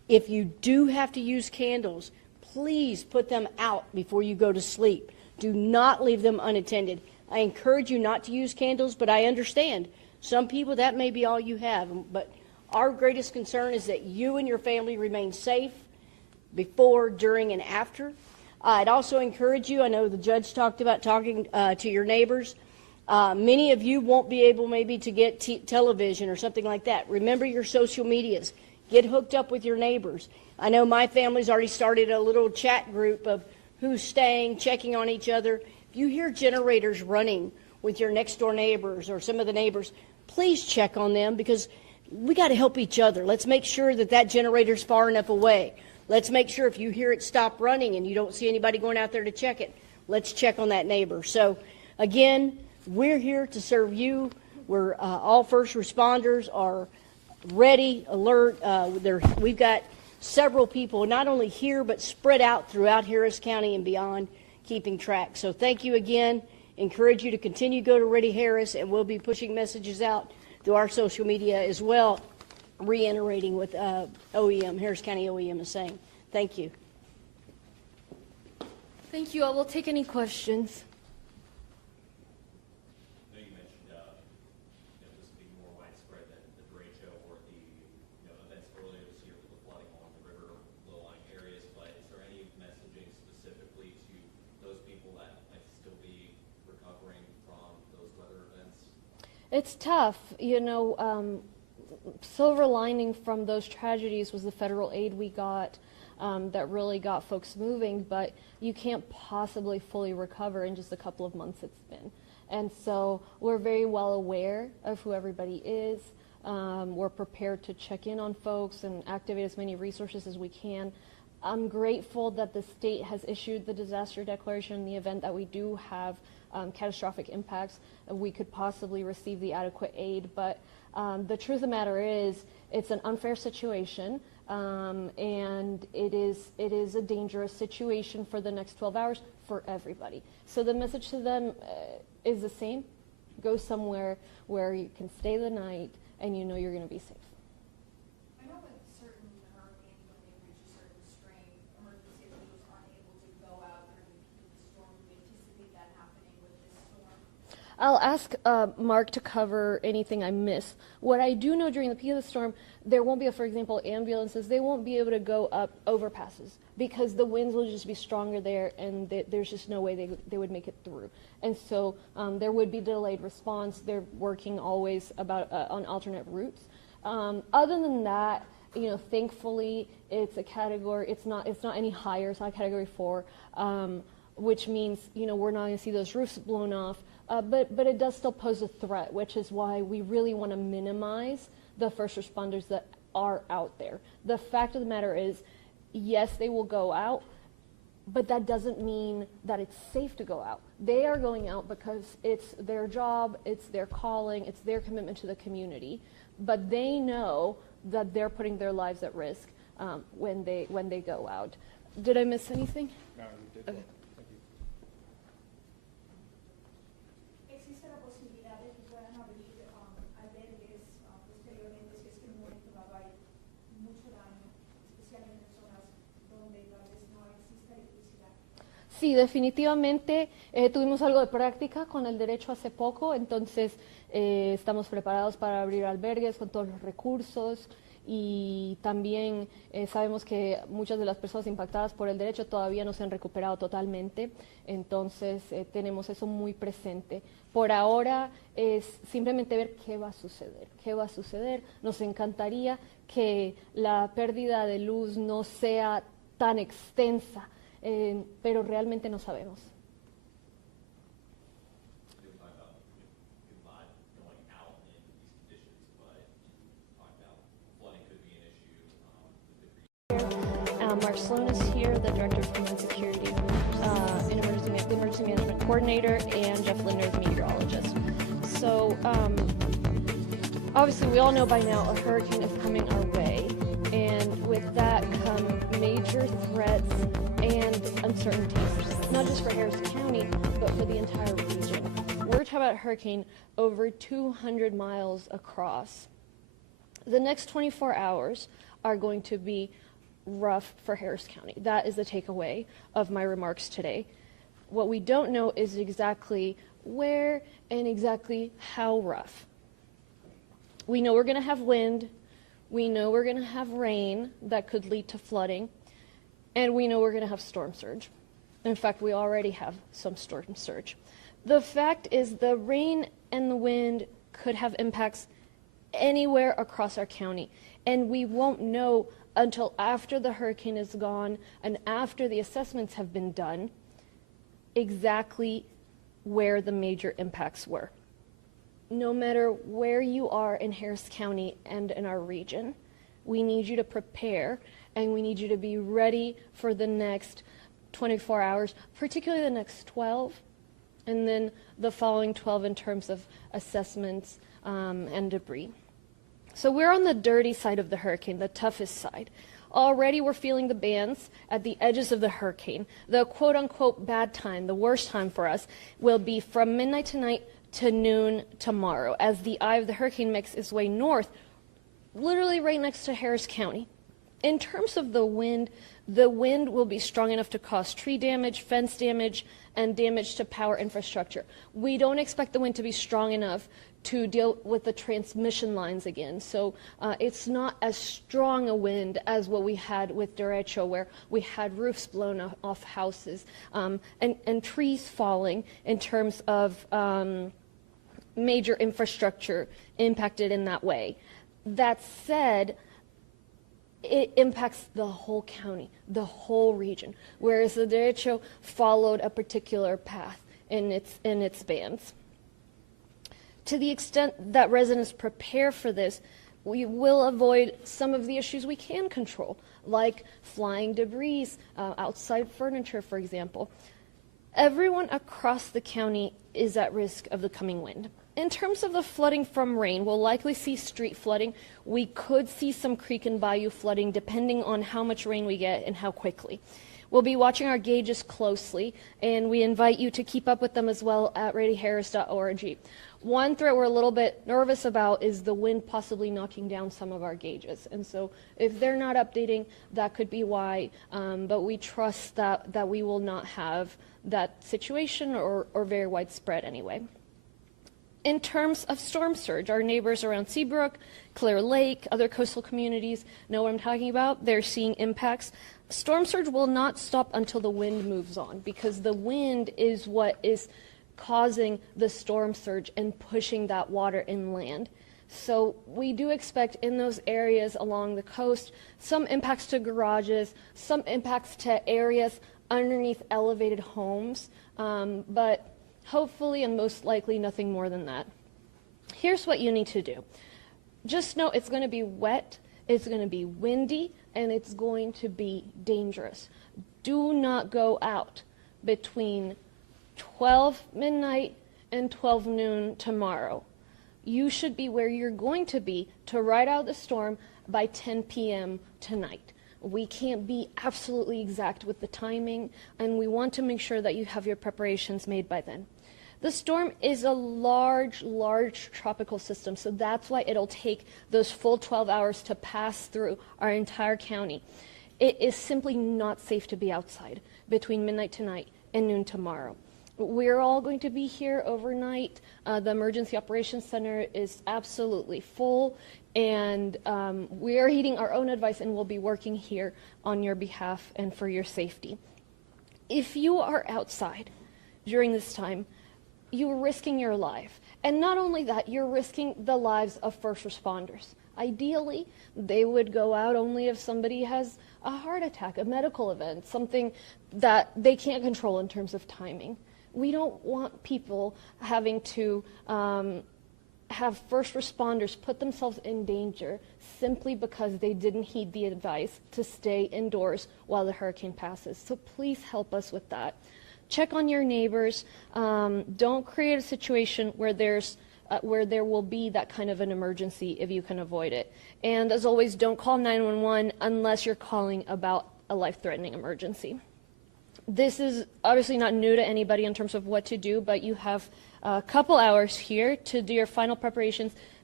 If you do have to use candles, please put them out before you go to sleep. Do not leave them unattended. I encourage you not to use candles, but I understand some people that may be all you have. But our greatest concern is that you and your family remain safe before, during, and after. I'd also encourage you, I know the judge talked about talking to your neighbors. Many of you won't be able maybe to get television or something like that. Remember your social medias. Get hooked up with your neighbors. I know my family's already started a little chat group of who's staying, checking on each other. If you hear generators running with your next door neighbors or some of the neighbors, please check on them, because we got to help each other. Let's make sure that that generator's far enough away. Let's make sure if you hear it stop running and you don't see anybody going out there to check it, let's check on that neighbor. So again, we're here to serve you. We're all first responders are ready, alert. We've got several people, not only here, but spread out throughout Harris County and beyond, keeping track. So thank you again. Encourage you to continue to go to Ready Harris, and we'll be pushing messages out through our social media as well, reiterating what OEM, Harris County OEM is saying. Thank you. Thank you. I will take any questions. I know you mentioned, this being more widespread than the derecho or the, events earlier this year with the flooding along the river low-lying areas, but is there any messaging specifically to those people that might still be recovering from those weather events? It's tough. Silver lining from those tragedies was the federal aid we got that really got folks moving, but you can't possibly fully recover in just a couple of months it's been. And so we're very well aware of who everybody is. We're prepared to check in on folks and activate as many resources as we can. I'm grateful that the state has issued the disaster declaration in the event that we do have catastrophic impacts. We could possibly receive the adequate aid, but the truth of the matter is it's an unfair situation, and it is a dangerous situation for the next 12 hours for everybody. So the message to them is the same. Go somewhere where you can stay the night and you know you're going to be safe. I know with certain hurricanes, when they reach a certain strength, emergency officials aren't able to go out during the peak of the storm. Do you anticipate that happening with this storm? I'll ask Mark to cover anything I miss. What I do know during the peak of the storm, there won't be, for example, ambulances. They won't be able to go up overpasses because the winds will just be stronger there, and there's just no way they would make it through. And so there would be delayed response. They're working always on alternate routes. Other than that, thankfully, it's a category. It's not any higher. It's not a category 4, which means we're not going to see those roofs blown off. But it does still pose a threat, which is why we really want to minimize the first responders that are out there. The fact of the matter is, yes, they will go out, but that doesn't mean that it's safe to go out. They are going out because it's their job, it's their calling, it's their commitment to the community, but they know that they're putting their lives at risk when they go out. Did I miss anything? No, you did. Okay. ¿Existe la posibilidad de que puedan abrir albergues posteriormente si es que el momento va a haber mucho daño, especialmente en zonas donde tal vez no exista electricidad? Sí, definitivamente tuvimos algo de práctica con el derecho hace poco, entonces estamos preparados para abrir albergues con todos los recursos y también sabemos que muchas de las personas impactadas por el derecho todavía no se han recuperado totalmente, entonces tenemos eso muy presente. Por ahora es simplemente ver qué va a suceder. Nos encantaría que la pérdida de luz no sea tan extensa, pero realmente no sabemos. Mark Sloan is here, the Director of Homeland Security, the Emergency Management Coordinator, and Jeff Linder, the meteorologist. So, obviously we all know by now a hurricane is coming our way, and with that come major threats and uncertainties, not just for Harris County, but for the entire region. We're talking about a hurricane over 200 miles across. The next 24 hours are going to be rough for Harris County. That is the takeaway of my remarks today. What we don't know is exactly where and exactly how rough. We know we're going to have wind. We know we're going to have rain that could lead to flooding. And we know we're going to have storm surge. In fact, we already have some storm surge. The fact is the rain and the wind could have impacts anywhere across our county. And we won't know until after the hurricane is gone and after the assessments have been done exactly where the major impacts were. No matter where you are in Harris County and in our region, we need you to prepare and we need you to be ready for the next 24 hours, particularly the next 12, and then the following 12 in terms of assessments and debris. So we're on the dirty side of the hurricane, the toughest side. Already we're feeling the bands at the edges of the hurricane. The quote-unquote bad time, the worst time for us, will be from midnight tonight to noon tomorrow as the eye of the hurricane makes its way north, literally right next to Harris County. In terms of the wind will be strong enough to cause tree damage, fence damage, and damage to power infrastructure. We don't expect the wind to be strong enough to deal with the transmission lines again. So it's not as strong a wind as what we had with derecho, where we had roofs blown off houses and trees falling in terms of major infrastructure impacted in that way. That said, it impacts the whole county, the whole region, whereas the derecho followed a particular path in its bands. To the extent that residents prepare for this, we will avoid some of the issues we can control, like flying debris, outside furniture, for example. Everyone across the county is at risk of the coming wind. In terms of the flooding from rain, we'll likely see street flooding. We could see some creek and bayou flooding depending on how much rain we get and how quickly. We'll be watching our gauges closely, and we invite you to keep up with them as well at readyharris.org. One threat we're a little bit nervous about is the wind possibly knocking down some of our gauges. And so if they're not updating, that could be why. But we trust that we will not have that situation or very widespread anyway. In terms of storm surge, our neighbors around Seabrook, Clear Lake, other coastal communities know what I'm talking about. They're seeing impacts. Storm surge will not stop until the wind moves on, because the wind is what is causing the storm surge and pushing that water inland. So we do expect in those areas along the coast some impacts to garages, some impacts to areas underneath elevated homes, but hopefully and most likely nothing more than that. Here's what you need to do. Just know it's going to be wet, it's going to be windy, and it's going to be dangerous. Do not go out between 12 midnight and 12 noon tomorrow. You should be where you're going to be to ride out the storm by 10 p.m. tonight. We can't be absolutely exact with the timing, and we want to make sure that you have your preparations made by then. The storm is a large tropical system, so that's why it'll take those full 12 hours to pass through our entire county. It is simply not safe to be outside between midnight tonight and noon tomorrow. We're all going to be here overnight. The Emergency Operations Center is absolutely full, and we are heeding our own advice, and we'll be working here on your behalf and for your safety. If you are outside during this time, you're risking your life. And not only that, you're risking the lives of first responders. Ideally, they would go out only if somebody has a heart attack, a medical event, something that they can't control in terms of timing. We don't want people having to have first responders put themselves in danger simply because they didn't heed the advice to stay indoors while the hurricane passes. So please help us with that. Check on your neighbors. Don't create a situation where there will be that kind of an emergency if you can avoid it. And as always, don't call 911 unless you're calling about a life-threatening emergency. This is obviously not new to anybody in terms of what to do, but you have a couple hours here to do your final preparations,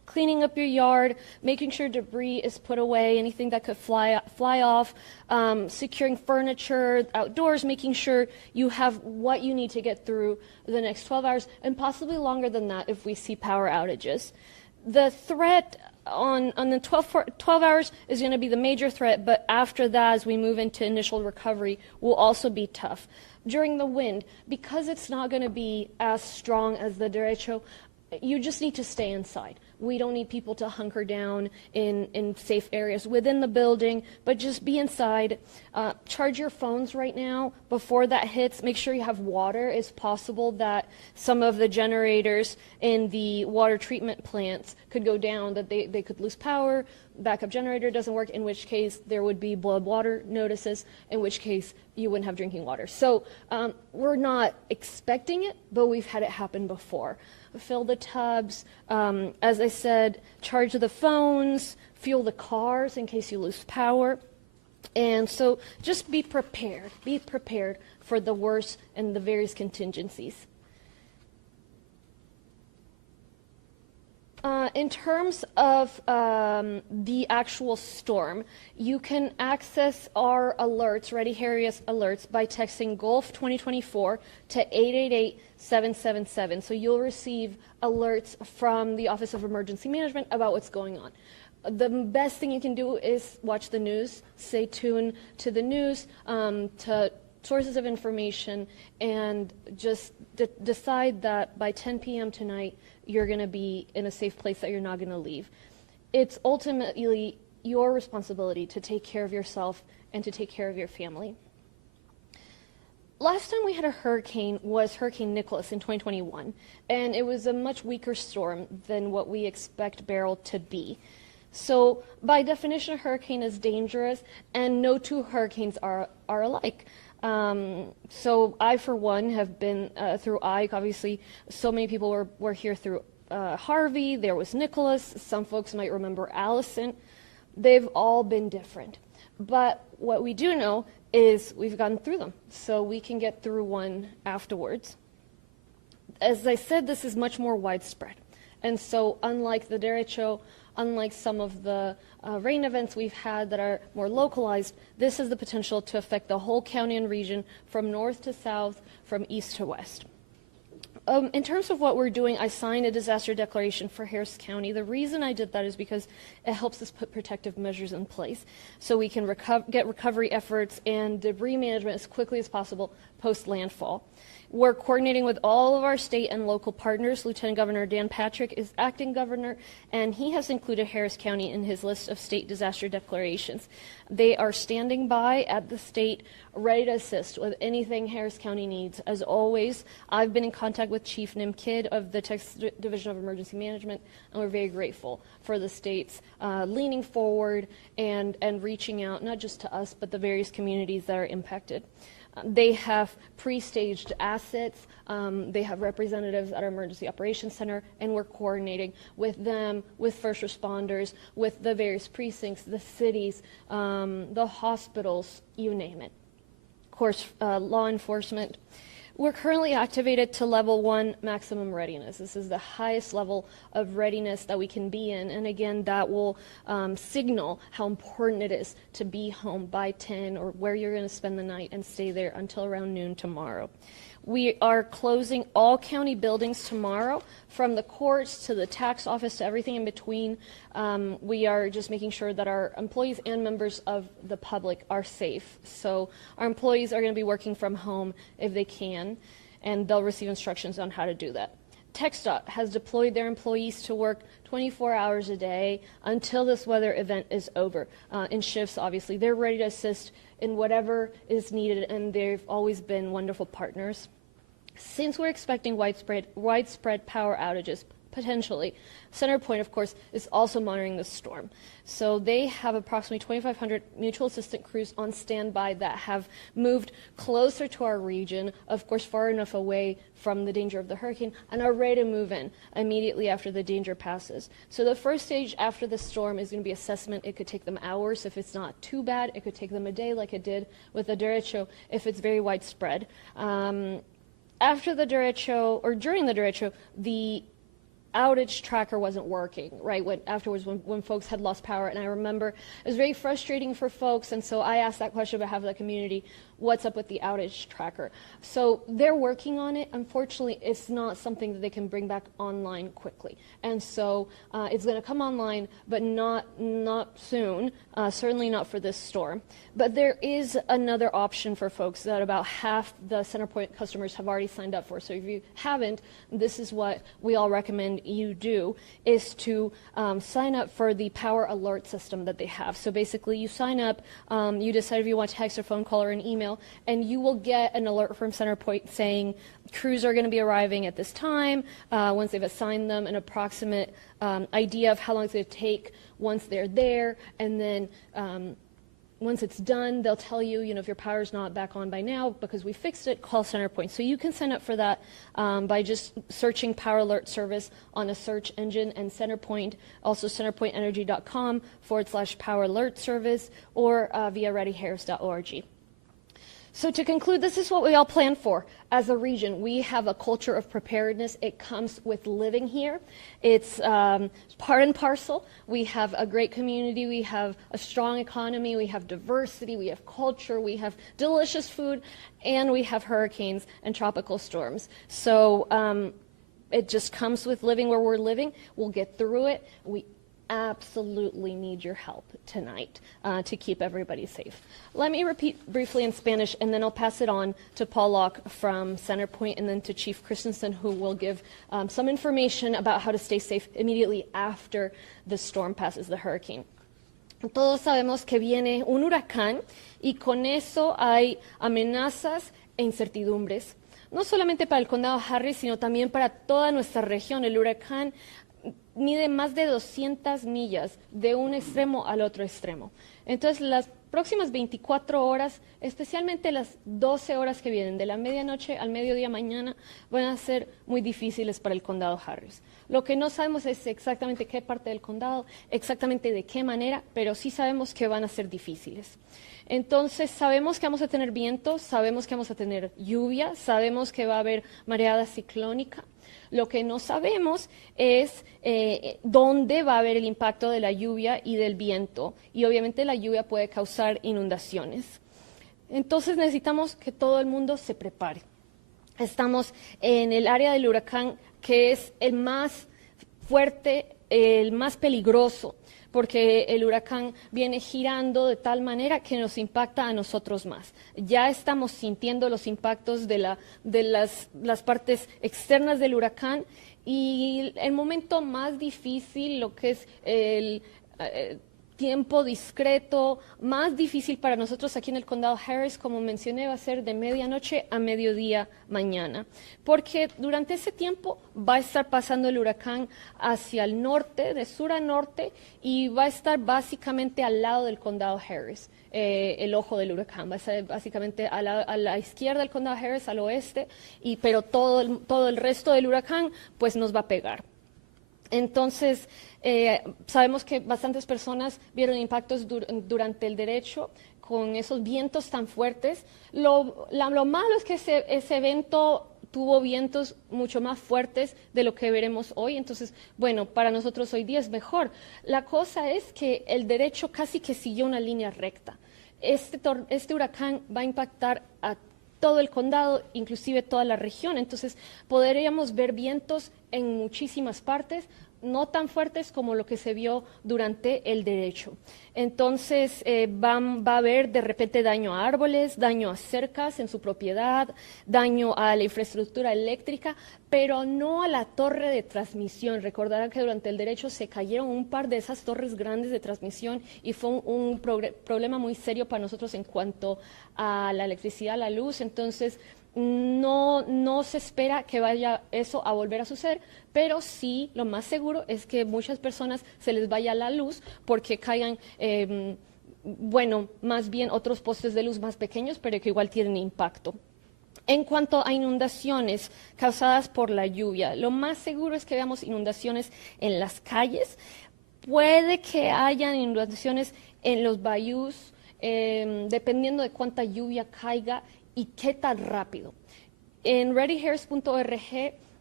cleaning up your yard, making sure debris is put away, anything that could fly off, securing furniture outdoors, making sure you have what you need to get through the next 12 hours, and possibly longer than that if we see power outages. The threat on the 12 hours is going to be the major threat, but after that, as we move into initial recovery, will also be tough. During the wind, because it's not going to be as strong as the derecho, you just need to stay inside. We don't need people to hunker down in safe areas within the building, but just be inside. Charge your phones right now before that hits. Make sure you have water. It's possible that some of the generators in the water treatment plants could go down, that they could lose power, backup generator doesn't work, in which case there would be boiled water notices, in which case you wouldn't have drinking water. So we're not expecting it, but we've had it happen before. Fill the tubs, as I said, charge the phones, fuel the cars in case you lose power. And so just be prepared for the worst and the various contingencies. In terms of the actual storm, you can access our alerts, Ready Harriet alerts, by texting Gulf 2024 to 888-777. So you'll receive alerts from the Office of Emergency Management about what's going on. The best thing you can do is watch the news, stay tuned to the news, to sources of information, and just decide that by 10 p.m. tonight, you're going to be in a safe place that you're not going to leave. It's ultimately your responsibility to take care of yourself and to take care of your family. Last time we had a hurricane was Hurricane Nicholas in 2021, and it was a much weaker storm than what we expect Beryl to be. So by definition, a hurricane is dangerous, and no two hurricanes are alike. So I, for one, have been through Ike. Obviously, so many people were here through Harvey. There was Nicholas. Some folks might remember Allison. They've all been different. But what we do know is we've gotten through them, so we can get through one afterwards. As I said, this is much more widespread. And so unlike the derecho, unlike some of the rain events we've had that are more localized, this has the potential to affect the whole county and region from north to south, from east to west. In terms of what we're doing, I signed a disaster declaration for Harris County. The reason I did that is because it helps us put protective measures in place so we can get recovery efforts and debris management as quickly as possible post-landfall. We're coordinating with all of our state and local partners. Lieutenant Governor Dan Patrick is acting governor, and he has included Harris County in his list of state disaster declarations. They are standing by at the state, ready to assist with anything Harris County needs. As always, I've been in contact with Chief Nim Kidd of the Texas Division of Emergency Management, and we're very grateful for the states leaning forward and reaching out, not just to us, but the various communities that are impacted. They have pre-staged assets. They have representatives at our Emergency Operations Center, and we're coordinating with them, with first responders, with the various precincts, the cities, the hospitals, you name it. Of course, law enforcement. We're currently activated to level 1 maximum readiness. This is the highest level of readiness that we can be in, and again, that will signal how important it is to be home by 10 or where you're going to spend the night and stay there until around noon tomorrow. We are closing all county buildings tomorrow, from the courts to the tax office to everything in between. We are just making sure that our employees and members of the public are safe. So our employees are going to be working from home if they can, and they'll receive instructions on how to do that. TxDOT has deployed their employees to work 24 hours a day until this weather event is over. In shifts, obviously. They're ready to assist in whatever is needed, and they've always been wonderful partners. Since we're expecting widespread power outages, potentially, CenterPoint, of course, is also monitoring the storm. So they have approximately 2,500 mutual assistant crews on standby that have moved closer to our region, of course, far enough away from the danger of the hurricane, and are ready to move in immediately after the danger passes. So the first stage after the storm is going to be assessment. It could take them hours. If it's not too bad, it could take them a day, like it did with the derecho, if it's very widespread. After the derecho, or during the derecho, the outage tracker wasn't working, right, when folks had lost power. And I remember it was very frustrating for folks, and so I asked that question on behalf of the community, what's up with the outage tracker? So they're working on it. Unfortunately, it's not something that they can bring back online quickly. And so it's going to come online, but not soon, certainly not for this storm. But there is another option for folks that about half the CenterPoint customers have already signed up for. So if you haven't, this is what we all recommend you do, is to sign up for the power alert system that they have. So basically you sign up, you decide if you want text or phone call or an email, and you will get an alert from CenterPoint saying crews are going to be arriving at this time, once they've assigned them an approximate idea of how long it's going to take once they're there, and then once it's done, they'll tell you, if your power's not back on by now because we fixed it, call CenterPoint. So you can sign up for that by just searching Power Alert Service on a search engine, and CenterPoint, also centerpointenergy.com/Power Alert Service, or via readyharris.org. So to conclude, this is what we all plan for as a region. We have a culture of preparedness. It comes with living here. It's part and parcel. We have a great community. We have a strong economy. We have diversity. We have culture. We have delicious food. And we have hurricanes and tropical storms. So it just comes with living where we're living. We'll get through it. We absolutely need your help tonight to keep everybody safe. Let me repeat briefly in Spanish, and then I'll pass it on to Paul Locke from CenterPoint, and then to Chief Christensen, who will give some information about how to stay safe immediately after the storm passes, the hurricane. Todos sabemos que viene un huracán, y con eso hay amenazas e incertidumbres, no solamente para el condado Harris, sino también para toda nuestra región. El huracán mide más de 200 millas de un extremo al otro extremo. Entonces, las próximas 24 horas, especialmente las 12 horas que vienen, de la medianoche al mediodía mañana, van a ser muy difíciles para el condado Harris. Lo que no sabemos es exactamente qué parte del condado, exactamente de qué manera, pero sí sabemos que van a ser difíciles. Entonces, sabemos que vamos a tener vientos, sabemos que vamos a tener lluvia, sabemos que va a haber mareada ciclónica. Lo que no sabemos es dónde va a haber el impacto de la lluvia y del viento, y obviamente la lluvia puede causar inundaciones. Entonces necesitamos que todo el mundo se prepare. Estamos en el área del huracán, que es el más fuerte, el más peligroso, porque el huracán viene girando de tal manera que nos impacta a nosotros más. Ya estamos sintiendo los impactos de las partes externas del huracán, y el momento más difícil, lo que es el tiempo discreto, más difícil para nosotros aquí en el condado Harris, como mencioné, va a ser de medianoche a mediodía mañana, porque durante ese tiempo va a estar pasando el huracán hacia el norte, de sur a norte, y va a estar básicamente al lado del condado Harris, el ojo del huracán. Va a estar básicamente a la izquierda del condado Harris, al oeste, pero todo el resto del huracán pues nos va a pegar. Entonces, sabemos que bastantes personas vieron impactos durante el derecho con esos vientos tan fuertes. Lo malo es que ese evento tuvo vientos mucho más fuertes de lo que veremos hoy. Entonces, bueno, para nosotros hoy día es mejor. La cosa es que el derecho casi que siguió una línea recta. Este huracán va a impactar a todo el condado, inclusive toda la región. Entonces, podríamos ver vientos en muchísimas partes, no tan fuertes como lo que se vio durante el derecho. Entonces, va a haber de repente daño a árboles, daño a cercas en su propiedad, daño a la infraestructura eléctrica, pero no a la torre de transmisión. Recordarán que durante el derecho se cayeron un par de esas torres grandes de transmisión, y fue un problema muy serio para nosotros en cuanto a la electricidad, la luz. Entonces, no se espera que vaya eso a volver a suceder, pero sí, lo más seguro es que muchas personas se les vaya la luz porque caigan, más bien otros postes de luz más pequeños, pero que igual tienen impacto. En cuanto a inundaciones causadas por la lluvia, lo más seguro es que veamos inundaciones en las calles. Puede que haya inundaciones en los bayous, dependiendo de cuánta lluvia caiga y qué tan rápido. En readyharris.org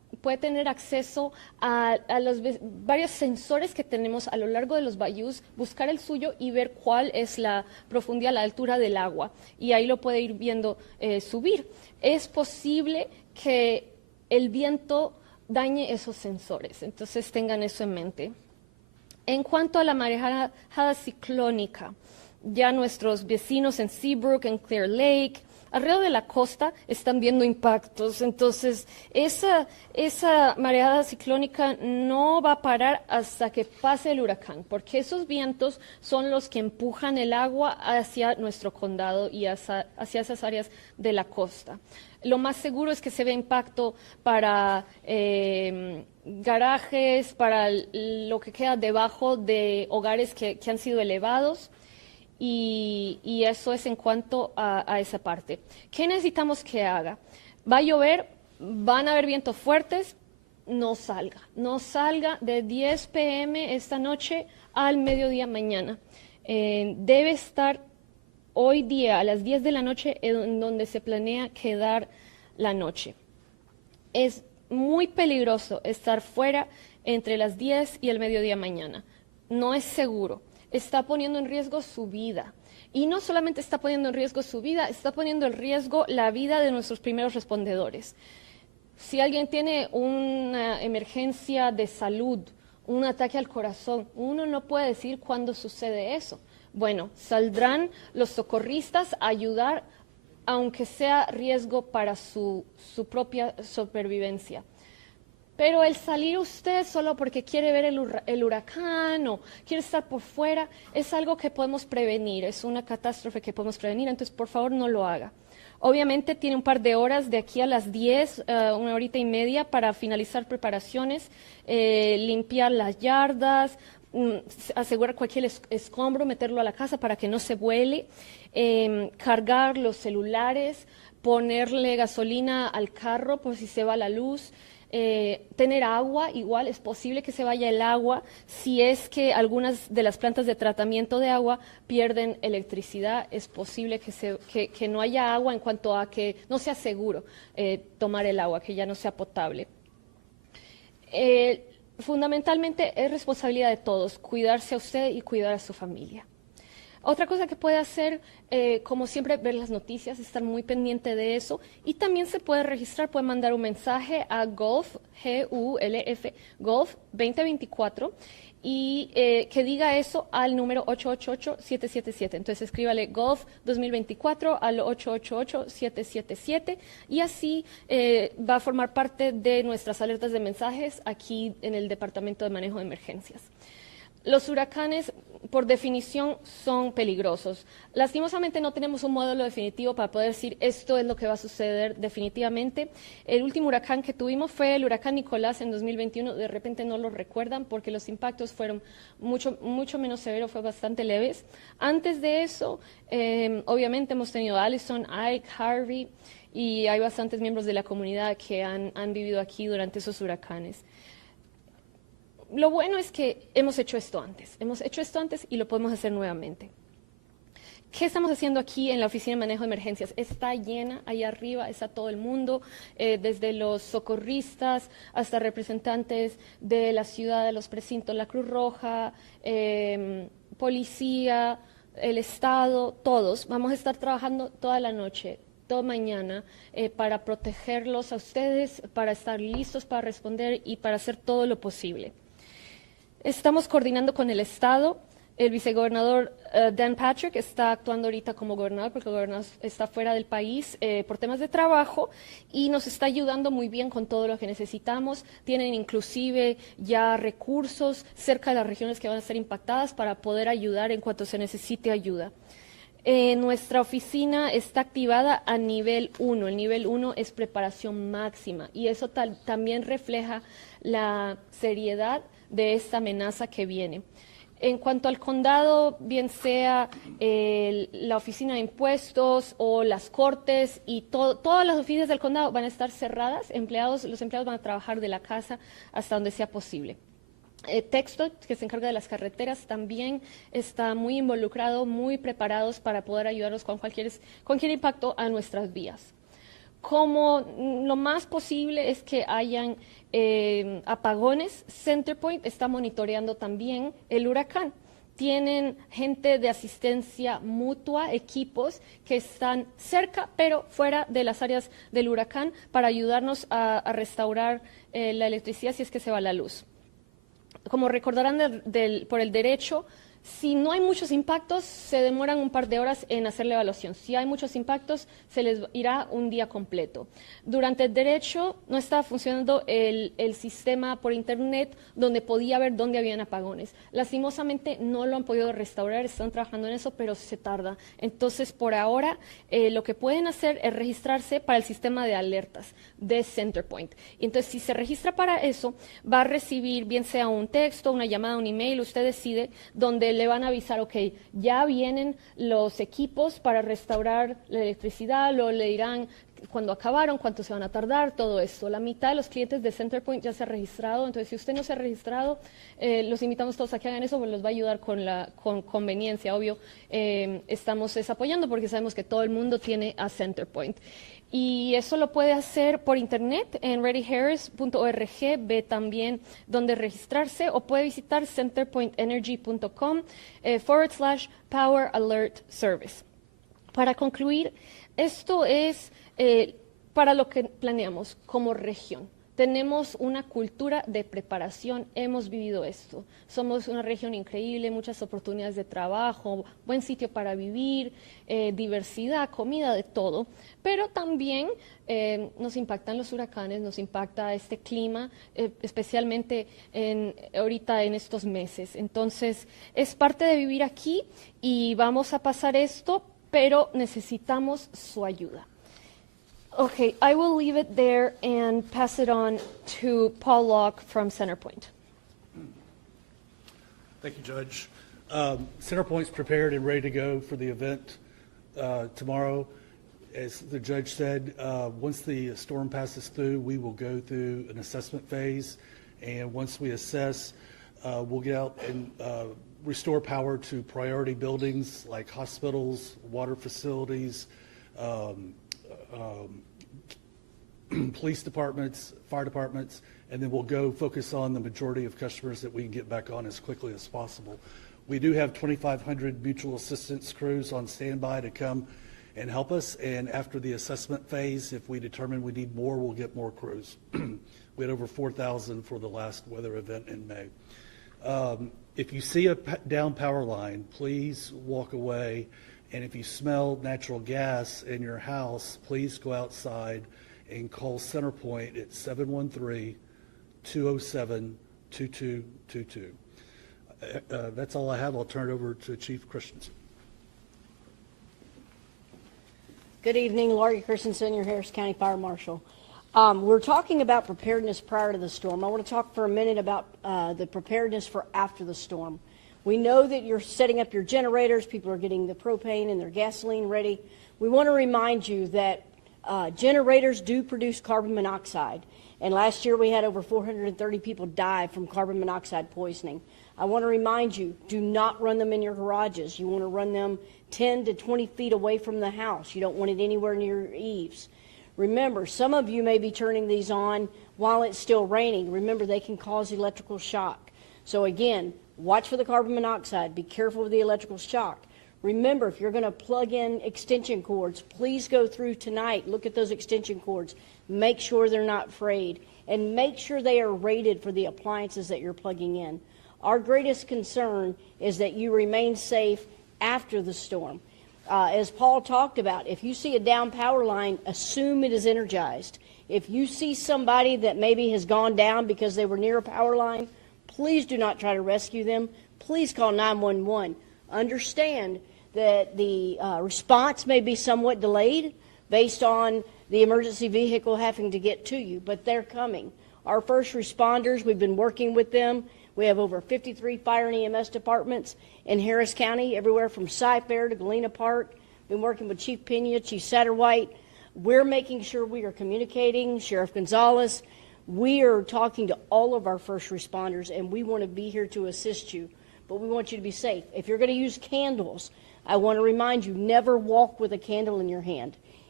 puede tener acceso a varios sensores que tenemos a lo largo de los bayous, buscar el suyo y ver cuál es la profundidad, la altura del agua. Y ahí lo puede ir viendo subir. Es posible que el viento dañe esos sensores, entonces tengan eso en mente. En cuanto a la marejada ciclónica, ya nuestros vecinos en Seabrook, en Clear Lake, alrededor de la costa están viendo impactos. Entonces, esa mareada ciclónica no va a parar hasta que pase el huracán, porque esos vientos son los que empujan el agua hacia nuestro condado y hacia esas áreas de la costa. Lo más seguro es que se vea impacto para garajes, para lo que queda debajo de hogares que han sido elevados. Y eso es en cuanto a esa parte. ¿Qué necesitamos que haga? Va a llover, van a haber vientos fuertes, no salga de 10 p.m. esta noche al mediodía mañana. Debe estar hoy día a las 10 de la noche en donde se planea quedar la noche. Es muy peligroso estar fuera entre las 10 y el mediodía mañana. No es seguro. Está poniendo en riesgo su vida. Y no solamente está poniendo en riesgo su vida, está poniendo en riesgo la vida de nuestros primeros respondedores. Si alguien tiene una emergencia de salud, un ataque al corazón, uno no puede decir cuándo sucede eso. Bueno, saldrán los socorristas a ayudar, aunque sea riesgo para su propia supervivencia. Pero el salir usted solo porque quiere ver el huracán o quiere estar por fuera es algo que podemos prevenir, es una catástrofe que podemos prevenir, entonces por favor no lo haga. Obviamente tiene un par de horas de aquí a las 10, una horita y media para finalizar preparaciones, limpiar las yardas, asegurar cualquier escombro, meterlo a la casa para que no se vuele, cargar los celulares, ponerle gasolina al carro por si se va la luz. Tener agua, igual es posible que se vaya el agua si es que algunas de las plantas de tratamiento de agua pierden electricidad, es posible que no haya agua en cuanto a que no sea seguro tomar el agua, que ya no sea potable. Fundamentalmente es responsabilidad de todos, cuidarse a usted y cuidar a su familia. Otra cosa que puede hacer, como siempre, ver las noticias, estar muy pendiente de eso. Y también se puede registrar, puede mandar un mensaje a Gulf, G-U-L-F, Gulf 2024, y que diga eso al número 888-777. Entonces escríbale Gulf 2024 al 888-777 y así va a formar parte de nuestras alertas de mensajes aquí en el Departamento de Manejo de Emergencias. Los huracanes, por definición, son peligrosos. Lastimosamente no tenemos un modelo definitivo para poder decir esto es lo que va a suceder definitivamente. El último huracán que tuvimos fue el huracán Nicolás en 2021. De repente no lo recuerdan porque los impactos fueron mucho menos severos, fue bastante leves. Antes de eso, obviamente hemos tenido Allison, Ike, Harvey, y hay bastantes miembros de la comunidad que han vivido aquí durante esos huracanes. Lo bueno es que hemos hecho esto antes y lo podemos hacer nuevamente. ¿Qué estamos haciendo aquí en la Oficina de Manejo de Emergencias? Está llena, ahí arriba está todo el mundo, desde los socorristas hasta representantes de la ciudad, de los precintos, la Cruz Roja, policía, el Estado, todos. Vamos a estar trabajando toda la noche, toda mañana, para protegerlos a ustedes, para estar listos para responder y para hacer todo lo posible. Estamos coordinando con el Estado. El vicegobernador Dan Patrick está actuando ahorita como gobernador porque el gobernador está fuera del país por temas de trabajo y nos está ayudando muy bien con todo lo que necesitamos. Tienen inclusive ya recursos cerca de las regiones que van a ser impactadas para poder ayudar en cuanto se necesite ayuda. Nuestra oficina está activada a nivel 1. El nivel 1 es preparación máxima y eso también refleja la seriedad de esta amenaza que viene. En cuanto al condado, bien sea la oficina de impuestos o las cortes y todas las oficinas del condado van a estar cerradas, los empleados van a trabajar de la casa hasta donde sea posible. Texto, que se encarga de las carreteras, también está muy involucrado, muy preparados para poder ayudarnos con cualquier impacto a nuestras vías. como lo más posible es que hayan apagones, Centerpoint está monitoreando también el huracán. Tienen gente de asistencia mutua, equipos que están cerca, pero fuera de las áreas del huracán para ayudarnos a restaurar la electricidad si es que se va la luz. Como recordarán por el derecho, si no hay muchos impactos, se demoran un par de horas en hacer la evaluación. Si hay muchos impactos, se les irá un día completo. Durante el derecho no estaba funcionando el sistema por internet donde podía ver dónde habían apagones. Lastimosamente no lo han podido restaurar, están trabajando en eso, pero se tarda. Entonces, por ahora, lo que pueden hacer es registrarse para el sistema de alertas de Centerpoint. Y entonces, si se registra para eso, va a recibir bien sea un texto, una llamada, un email, usted decide, donde le van a avisar, ok, ya vienen los equipos para restaurar la electricidad, luego le dirán cuándo acabaron, cuánto se van a tardar, todo esto. La mitad de los clientes de Centerpoint ya se ha registrado, entonces si usted no se ha registrado, los invitamos todos a que hagan eso, porque los va a ayudar con conveniencia, obvio. Estamos apoyando porque sabemos que todo el mundo tiene a Centerpoint. Y eso lo puede hacer por internet en readyharris.org, ve también dónde registrarse, o puede visitar centerpointenergy.com/Power Alert Service. Para concluir, esto es para lo que planeamos como región. Tenemos una cultura de preparación, hemos vivido esto. Somos una región increíble, muchas oportunidades de trabajo, buen sitio para vivir, diversidad, comida, de todo. Pero también nos impactan los huracanes, nos impacta este clima, especialmente ahorita en estos meses. Entonces, es parte de vivir aquí y vamos a pasar esto, pero necesitamos su ayuda. Okay, I will leave it there and pass it on to Paul Locke from Centerpoint. Thank you, Judge. Centerpoint's prepared and ready to go for the event tomorrow. As the judge said, once the storm passes through, we will go through an assessment phase. And once we assess, we'll get out and restore power to priority buildings like hospitals, water facilities, police departments, fire departments, and then we'll go focus on the majority of customers that we can get back on as quickly as possible. We do have 2,500 mutual assistance crews on standby to come and help us, and after the assessment phase, if we determine we need more, we'll get more crews. We had over 4,000 for the last weather event in May. If you see a down power line, please walk away, and if you smell natural gas in your house, please go outside and call Centerpoint at 713-207-2222. That's all I have. I'll turn it over to Chief Christensen. Good evening, Laurie Christensen, your Harris County Fire Marshal. We're talking about preparedness prior to the storm. I want to talk for a minute about the preparedness for after the storm. We know that you're setting up your generators, people are getting the propane and their gasoline ready. We want to remind you that generators do produce carbon monoxide, and last year we had over 430 people die from carbon monoxide poisoning. I want to remind you, do not run them in your garages. You want to run them 10 to 20 feet away from the house. You don't want it anywhere near your eaves. Remember, some of you may be turning these on while it's still raining. Remember, they can cause electrical shock. So again, watch for the carbon monoxide. Be careful with the electrical shock. Remember, if you're going to plug in extension cords, please go through tonight, look at those extension cords, make sure they're not frayed, and make sure they are rated for the appliances that you're plugging in. Our greatest concern is that you remain safe after the storm. As Paul talked about, if you see a down power line, assume it is energized. If you see somebody that maybe has gone down because they were near a power line, please do not try to rescue them. Please call 911. Understand that the response may be somewhat delayed based on the emergency vehicle having to get to you, but they're coming. Our first responders, we've been working with them. We have over 53 fire and EMS departments in Harris County, everywhere from Cy-Fair to Galena Park. Been working with Chief Pena, Chief Satterwhite. We're making sure we are communicating, Sheriff Gonzalez. We are talking to all of our first responders, and we want to be here to assist you. But we want you to be safe. If you're going to use candles, I want to remind you, never walk with a candle in your hand.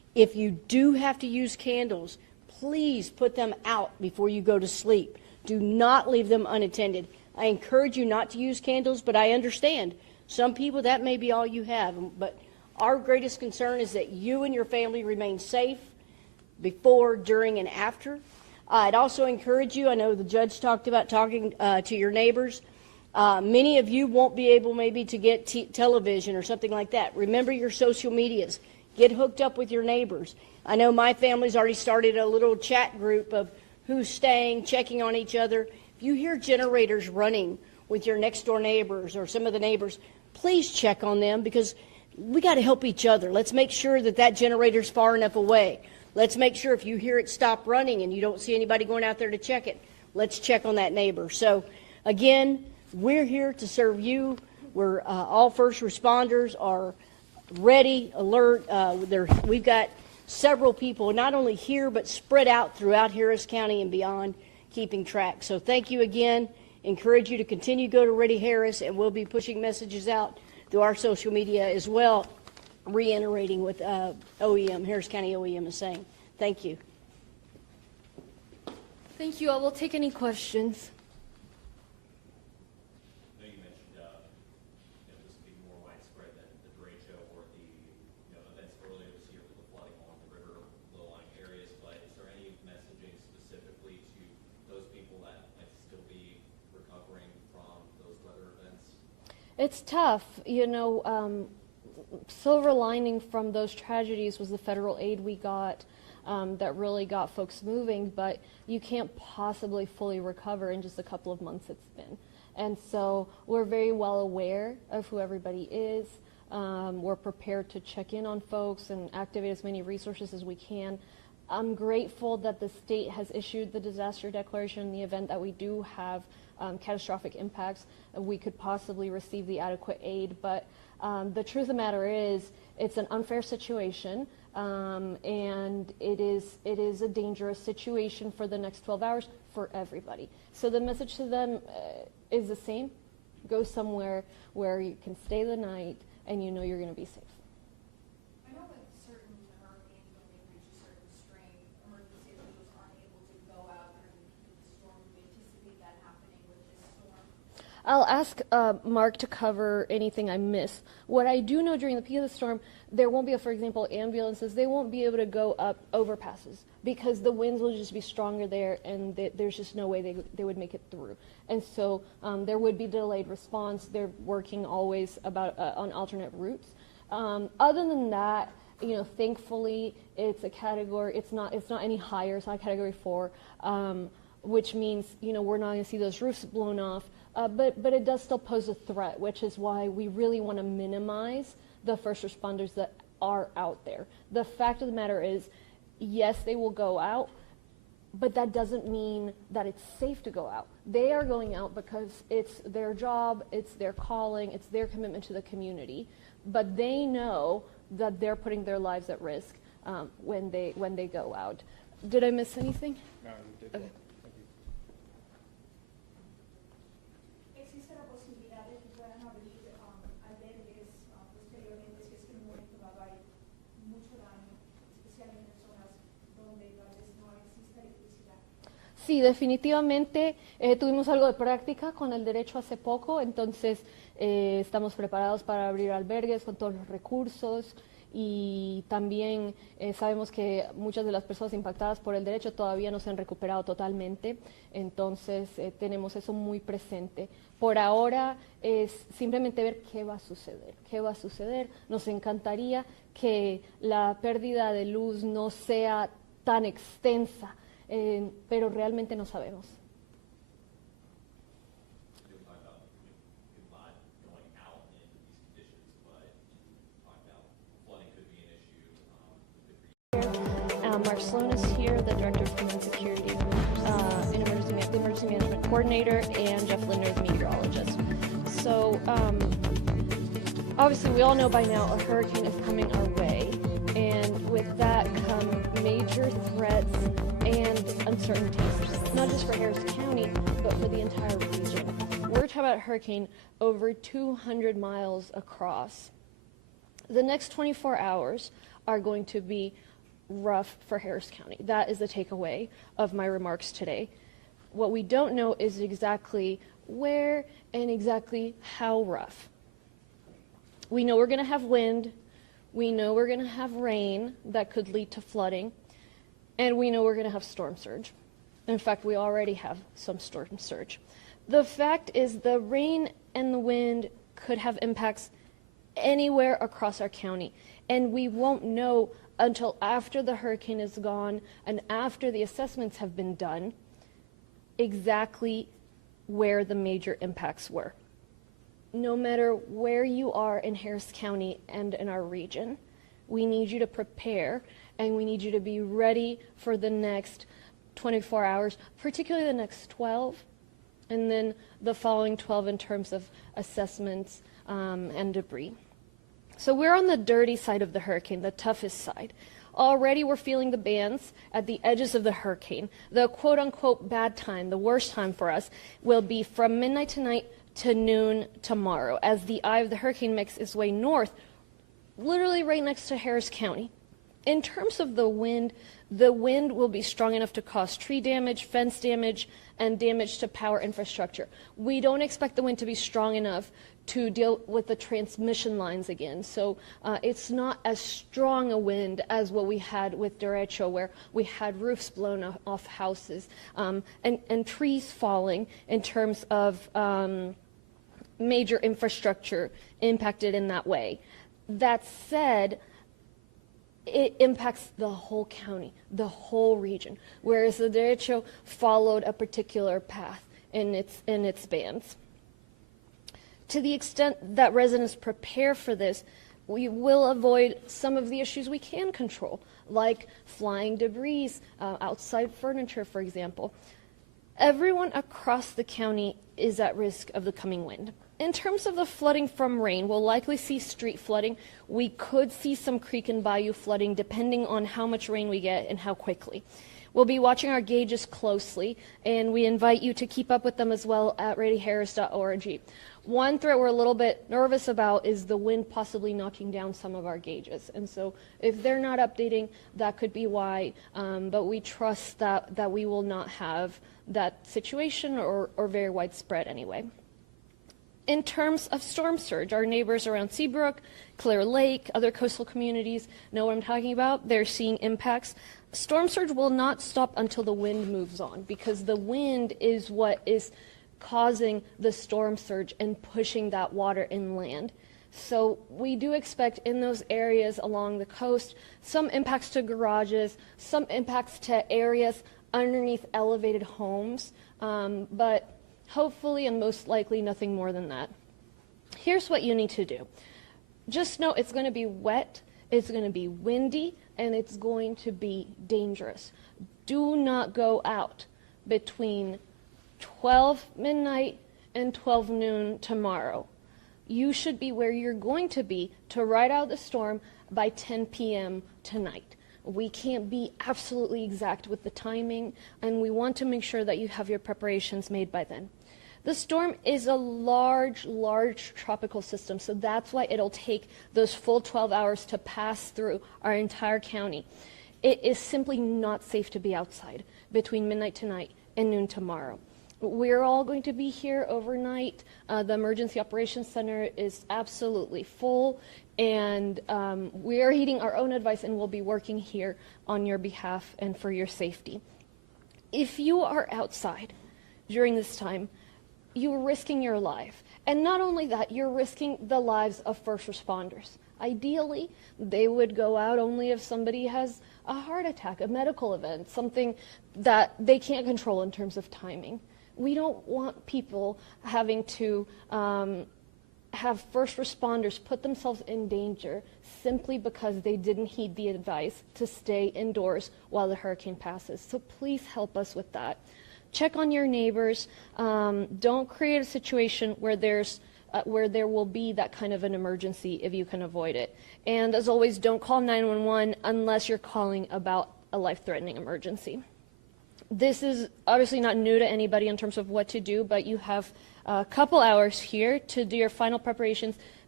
If you do have to use candles, please put them out before you go to sleep. Do not leave them unattended. I encourage you not to use candles, but I understand some people that may be all you have. But our greatest concern is that you and your family remain safe before, during, and after. I'd also encourage you, I know the judge talked about talking to your neighbors. Many of you won't be able maybe to get television or something like that. Remember your social medias. Get hooked up with your neighbors. I know my family's already started a little chat group of who's staying, checking on each other. If you hear generators running with your next door neighbors or some of the neighbors, please check on them, because we got to help each other. Let's make sure that that generator's far enough away. Let's make sure if you hear it stop running and you don't see anybody going out there to check it, let's check on that neighbor. So again, we're here to serve you. We're all first responders are ready, alert. We've got several people, not only here, but spread out throughout Harris County and beyond, keeping track. So thank you again. Encourage you to continue to go to Ready Harris, and we'll be pushing messages out through our social media as well, reiterating what OEM, Harris County OEM is saying. Thank you. Thank you. I will take any questions. I know you mentioned, this would be more widespread than the derecho or the, events earlier this year with the flooding along the river low-lying areas, but is there any messaging specifically to those people that might still be recovering from those weather events? It's tough. Silver lining from those tragedies was the federal aid we got that really got folks moving, but you can't possibly fully recover in just a couple of months it's been. And so we're very well aware of who everybody is. We're prepared to check in on folks and activate as many resources as we can. I'm grateful that the state has issued the disaster declaration in the event that we do have catastrophic impacts, we could possibly receive the adequate aid. But the truth of the matter is, it's an unfair situation, and it is a dangerous situation for the next 12 hours for everybody. So the message to them is the same. Go somewhere where you can stay the night and you know you're going to be safe. I know that certain hurricanes, when they reach a certain strength, emergency officials aren't able to go out during the storm. Do you anticipate that happening with this storm? I'll ask Mark to cover anything I miss. What I do know during the peak of the storm, there won't be, for example, ambulances. They won't be able to go up overpasses because the winds will just be stronger there, and there's just no way they would make it through. And so there would be delayed response. They're working always on alternate routes. Other than that, thankfully, it's a category. It's not any higher. It's not a category 4, which means we're not going to see those roofs blown off. But it does still pose a threat, which is why we really want to minimize the first responders that are out there. The fact of the matter is, yes, they will go out, but that doesn't mean that it's safe to go out. They are going out because it's their job, it's their calling, it's their commitment to the community, but they know that they're putting their lives at risk when they go out. Did I miss anything? No, you did. Okay. ¿Existe la posibilidad de que puedan abrir albergues posteriormente si es que en un momento dado hay mucho daño, especialmente en zonas donde tal vez no exista electricidad? Sí, definitivamente tuvimos algo de práctica con el derecho hace poco, entonces estamos preparados para abrir albergues con todos los recursos y también sabemos que muchas de las personas impactadas por el derecho todavía no se han recuperado totalmente, entonces tenemos eso muy presente. Por ahora es simplemente ver qué va a suceder. Nos encantaría que la pérdida de luz no sea tan extensa, pero realmente no sabemos. Mark Sloan is here, the Director of Homeland Security, and the Emergency Management Coordinator, and Jeff Linder, the meteorologist. So, obviously we all know by now a hurricane is coming our way, and with that come major threats and uncertainties, not just for Harris County, but for the entire region. We're talking about a hurricane over 200 miles across. The next 24 hours are going to be rough for Harris County. That is the takeaway of my remarks today. What we don't know is exactly where and exactly how rough. We know we're going to have wind. We know we're going to have rain that could lead to flooding. And we know we're going to have storm surge. In fact, we already have some storm surge. The fact is the rain and the wind could have impacts anywhere across our county. And we won't know until after the hurricane is gone and after the assessments have been done exactly where the major impacts were. No matter where you are in Harris County and in our region, we need you to prepare and we need you to be ready for the next 24 hours, particularly the next 12, and then the following 12 in terms of assessments and debris. So we're on the dirty side of the hurricane, the toughest side. Already we're feeling the bands at the edges of the hurricane. The quote-unquote bad time, the worst time for us, will be from midnight tonight to noon tomorrow as the eye of the hurricane makes its way north, literally right next to Harris County. In terms of the wind will be strong enough to cause tree damage, fence damage, and damage to power infrastructure. We don't expect the wind to be strong enough to deal with the transmission lines again. So it's not as strong a wind as what we had with derecho, where we had roofs blown off houses and trees falling in terms of major infrastructure impacted in that way. That said, it impacts the whole county, the whole region, whereas the derecho followed a particular path in its bands. To the extent that residents prepare for this, we will avoid some of the issues we can control, like flying debris, outside furniture, for example. Everyone across the county is at risk of the coming wind. In terms of the flooding from rain, we'll likely see street flooding. We could see some creek and bayou flooding depending on how much rain we get and how quickly. We'll be watching our gauges closely, and we invite you to keep up with them as well at readyharris.org. One threat we're a little bit nervous about is the wind possibly knocking down some of our gauges. And so if they're not updating, that could be why, but we trust that we will not have that situation or very widespread anyway. In terms of storm surge, our neighbors around Seabrook, Clear Lake, other coastal communities know what I'm talking about. They're seeing impacts. Storm surge will not stop until the wind moves on, because the wind is what is causing the storm surge and pushing that water inland. So we do expect in those areas along the coast some impacts to garages, some impacts to areas underneath elevated homes, but hopefully and most likely nothing more than that. Here's what you need to do. Just know it's going to be wet, it's going to be windy, and it's going to be dangerous. Do not go out between 12 midnight and 12 noon tomorrow. You should be where you're going to be to ride out the storm by 10 p.m. tonight. We can't be absolutely exact with the timing, and we want to make sure that you have your preparations made by then. The storm is a large tropical system, so that's why it'll take those full 12 hours to pass through our entire county. It is simply not safe to be outside between midnight tonight and noon tomorrow. We're all going to be here overnight. The Emergency Operations Center is absolutely full, and we are heeding our own advice, and we'll be working here on your behalf and for your safety. If you are outside during this time, you are risking your life. And not only that, you're risking the lives of first responders. Ideally, they would go out only if somebody has a heart attack, a medical event, something that they can't control in terms of timing. We don't want people having to have first responders put themselves in danger simply because they didn't heed the advice to stay indoors while the hurricane passes. So please help us with that. Check on your neighbors. Don't create a situation where there will be that kind of an emergency if you can avoid it. And as always, don't call 911 unless you're calling about a life-threatening emergency. This is obviously not new to anybody in terms of what to do, but you have a couple hours here to do your final preparations.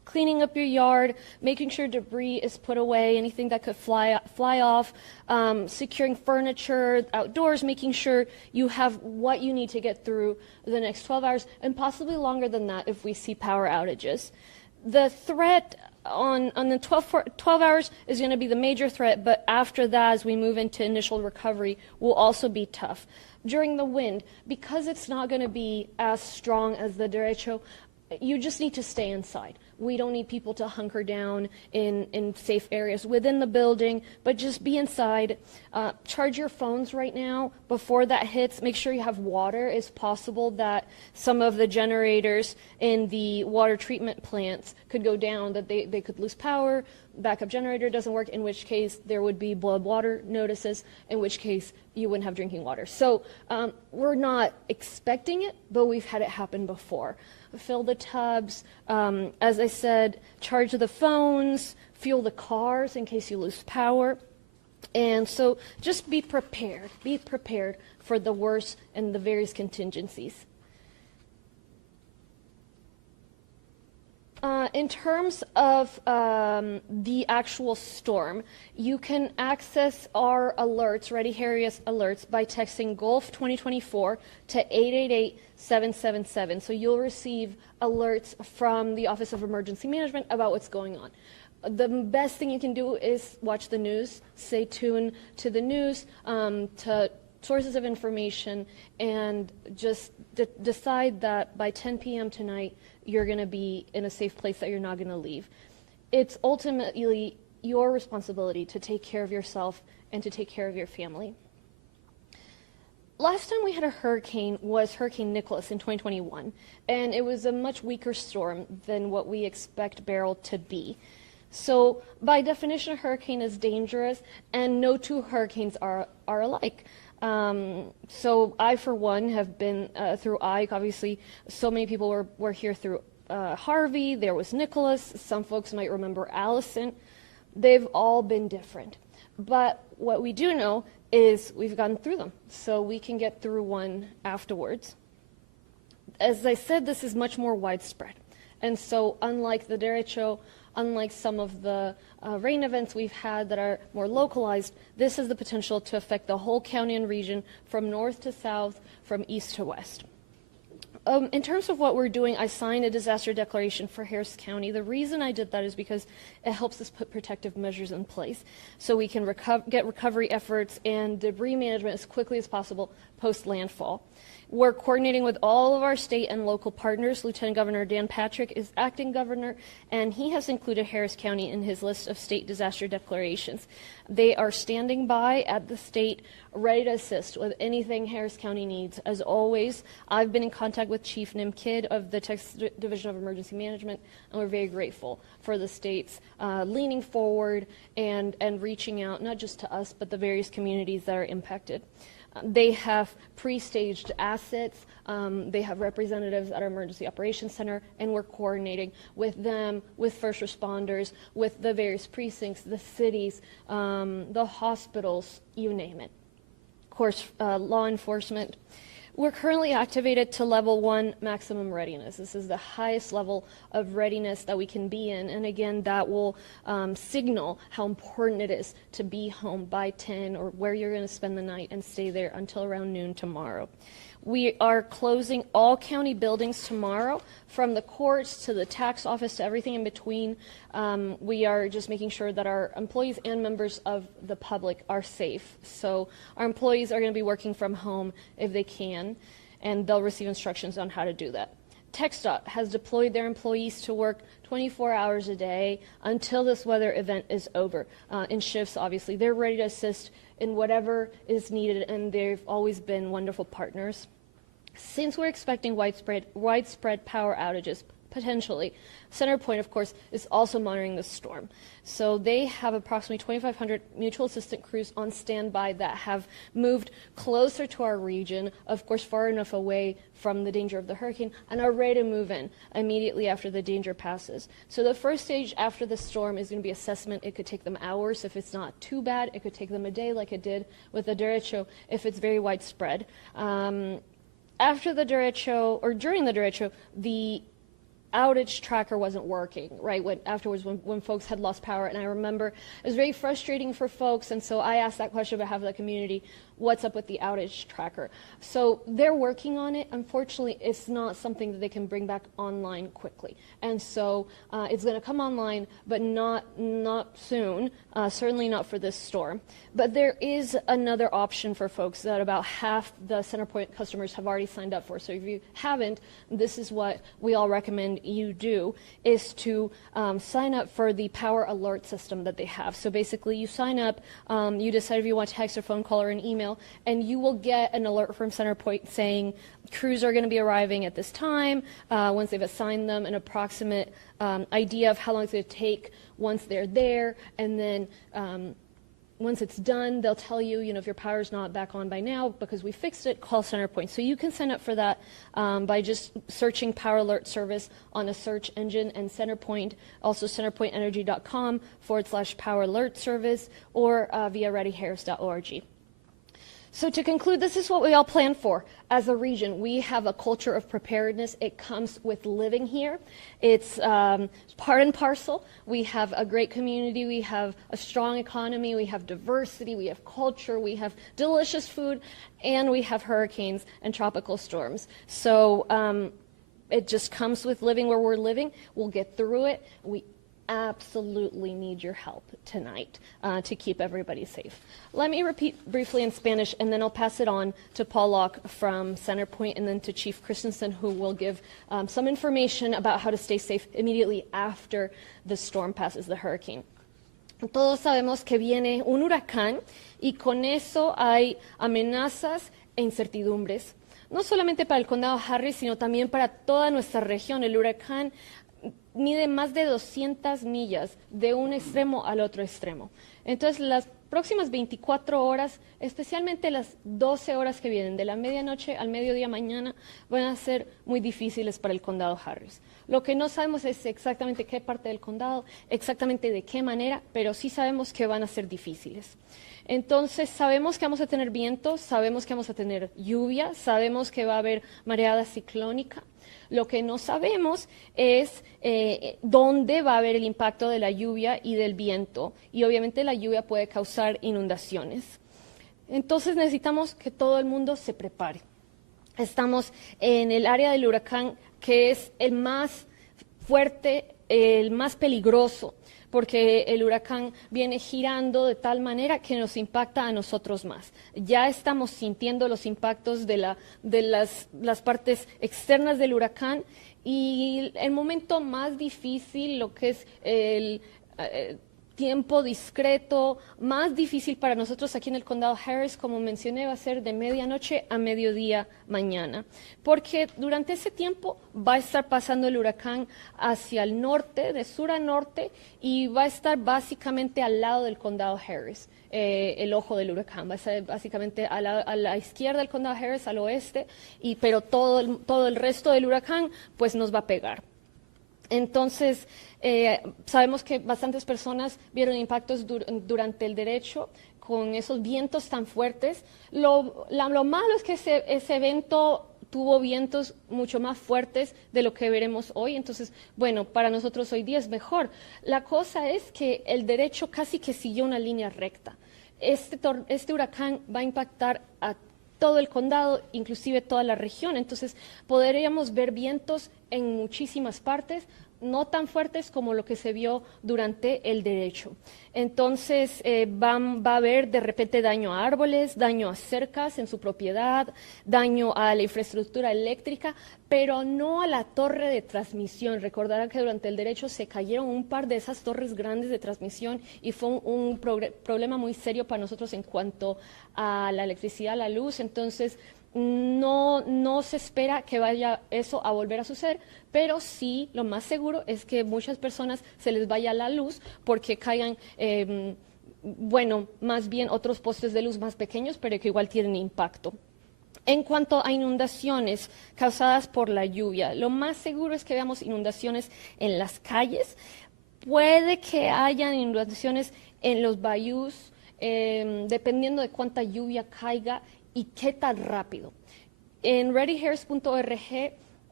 cleaning up your yard, making sure debris is put away, anything that could fly off, securing furniture outdoors, making sure you have what you need to get through the next 12 hours, and possibly longer than that if we see power outages. The threat on the 12 hours is going to be the major threat, but after that, as we move into initial recovery, will also be tough. During the wind, because it's not going to be as strong as the derecho, you just need to stay inside. We don't need people to hunker down in safe areas within the building, but just be inside. Charge your phones right now before that hits. Make sure you have water. It's possible that some of the generators in the water treatment plants could go down, that they could lose power, backup generator doesn't work, in which case there would be blood water notices, in which case you wouldn't have drinking water. So we're not expecting it, but we've had it happen before. Fill the tubs, as I said, charge the phones, fuel the cars in case you lose power. And so just be prepared for the worst and the various contingencies. In terms of the actual storm, you can access our alerts, Ready Harriet alerts, by texting Gulf 2024 to 888-777. So you'll receive alerts from the Office of Emergency Management about what's going on. The best thing you can do is watch the news, stay tuned to the news, to sources of information, and just decide that by 10 p.m. tonight, you're going to be in a safe place that you're not going to leave. It's ultimately your responsibility to take care of yourself and to take care of your family. Last time we had a hurricane was Hurricane Nicholas in 2021, and it was a much weaker storm than what we expect Beryl to be. So by definition, a hurricane is dangerous, and no two hurricanes are alike. So I, for one, have been through Ike. Obviously, so many people were here through Harvey. There was Nicholas. Some folks might remember Allison. They've all been different. But what we do know is we've gotten through them, so we can get through one afterwards. As I said, this is much more widespread. And so unlike the derecho, unlike some of the rain events we've had that are more localized, this has the potential to affect the whole county and region from north to south, from east to west. In terms of what we're doing, I signed a disaster declaration for Harris County. The reason I did that is because it helps us put protective measures in place so we can get recovery efforts and debris management as quickly as possible post-landfall. We're coordinating with all of our state and local partners. Lieutenant Governor Dan Patrick is acting governor, and he has included Harris County in his list of state disaster declarations. They are standing by at the state, ready to assist with anything Harris County needs. As always, I've been in contact with Chief Nim Kidd of the Texas Division of Emergency Management, and we're very grateful for the states leaning forward and reaching out, not just to us, but the various communities that are impacted. They have pre-staged assets. They have representatives at our Emergency Operations Center, and we're coordinating with them, with first responders, with the various precincts, the cities, the hospitals, you name it. Of course, law enforcement. We're currently activated to level 1 maximum readiness. This is the highest level of readiness that we can be in, and again, that will signal how important it is to be home by 10 or where you're going to spend the night and stay there until around noon tomorrow. We are closing all county buildings tomorrow, from the courts to the tax office to everything in between. We are just making sure that our employees and members of the public are safe. So our employees are going to be working from home if they can, and they'll receive instructions on how to do that. TxDOT has deployed their employees to work 24 hours a day until this weather event is over. In shifts, obviously. They're ready to assist in whatever is needed, and they've always been wonderful partners. Since we're expecting widespread power outages, potentially, CenterPoint, of course, is also monitoring the storm. So they have approximately 2,500 mutual assistant crews on standby that have moved closer to our region, of course, far enough away from the danger of the hurricane, and are ready to move in immediately after the danger passes. So the first stage after the storm is going to be assessment. It could take them hours. If it's not too bad, it could take them a day, like it did with the derecho, if it's very widespread. After the derecho, or during the derecho, the outage tracker wasn't working, right, afterwards when folks had lost power. And I remember it was very frustrating for folks, and so I asked that question on behalf of the community, what's up with the outage tracker? So they're working on it. Unfortunately, it's not something that they can bring back online quickly. And so it's going to come online, but not soon, certainly not for this storm. But there is another option for folks that about half the CenterPoint customers have already signed up for. So if you haven't, this is what we all recommend you do, is to sign up for the power alert system that they have. So basically you sign up, you decide if you want to text or phone call or an email, and you will get an alert from CenterPoint saying crews are going to be arriving at this time, once they've assigned them an approximate idea of how long it's going to take once they're there, and then once it's done, they'll tell you, if your power's not back on by now because we fixed it, call CenterPoint. So you can sign up for that by just searching Power Alert Service on a search engine, and CenterPoint, also centerpointenergy.com/Power Alert Service, or via readyharris.org. So to conclude, this is what we all plan for as a region. We have a culture of preparedness. It comes with living here. It's part and parcel. We have a great community. We have a strong economy. We have diversity. We have culture. We have delicious food. And we have hurricanes and tropical storms. So it just comes with living where we're living. We'll get through it. We absolutely need your help tonight to keep everybody safe. Let me repeat briefly in Spanish, and then I'll pass it on to Paul Locke from CenterPoint, and then to Chief Christensen, who will give some information about how to stay safe immediately after the storm passes, the hurricane. Todos sabemos que viene un huracán, y con eso hay amenazas e incertidumbres, no solamente para el condado Harris, sino también para toda nuestra región. El huracán mide más de 200 millas de un extremo al otro extremo. Entonces, las próximas 24 horas, especialmente las 12 horas que vienen, de la medianoche al mediodía mañana, van a ser muy difíciles para el condado Harris. Lo que no sabemos es exactamente qué parte del condado, exactamente de qué manera, pero sí sabemos que van a ser difíciles. Entonces, sabemos que vamos a tener vientos, sabemos que vamos a tener lluvia, sabemos que va a haber mareada ciclónica. Lo que no sabemos es dónde va a haber el impacto de la lluvia y del viento, y obviamente la lluvia puede causar inundaciones. Entonces necesitamos que todo el mundo se prepare. Estamos en el área del huracán que es el más fuerte, el más peligroso, porque el huracán viene girando de tal manera que nos impacta a nosotros más. Ya estamos sintiendo los impactos de las partes externas del huracán, y el momento más difícil, lo que es el tiempo discreto, más difícil para nosotros aquí en el condado Harris, como mencioné, va a ser de medianoche a mediodía mañana, porque durante ese tiempo va a estar pasando el huracán hacia el norte, de sur a norte, y va a estar básicamente al lado del condado Harris. El ojo del huracán va a estar básicamente a la izquierda del condado Harris, al oeste, pero todo el resto del huracán pues nos va a pegar. Entonces, sabemos que bastantes personas vieron impactos durante el derecho con esos vientos tan fuertes. Lo malo es que ese evento tuvo vientos mucho más fuertes de lo que veremos hoy. Entonces, bueno, para nosotros hoy día es mejor. La cosa es que el derecho casi que siguió una línea recta. Este huracán va a impactar a todo el condado, inclusive toda la región. Entonces, podríamos ver vientos en muchísimas partes, no tan fuertes como lo que se vio durante el derecho. Entonces, va a haber de repente daño a árboles, daño a cercas en su propiedad, daño a la infraestructura eléctrica, pero no a la torre de transmisión. Recordarán que durante el derecho se cayeron un par de esas torres grandes de transmisión, y fue un problema muy serio para nosotros en cuanto a la electricidad, la luz. Entonces, no se espera que vaya eso a volver a suceder, pero sí, lo más seguro es que muchas personas se les vaya la luz porque caigan, más bien otros postes de luz más pequeños, pero que igual tienen impacto. En cuanto a inundaciones causadas por la lluvia, lo más seguro es que veamos inundaciones en las calles. Puede que hayan inundaciones en los bayous, dependiendo de cuánta lluvia caiga y qué tan rápido. En readyharris.org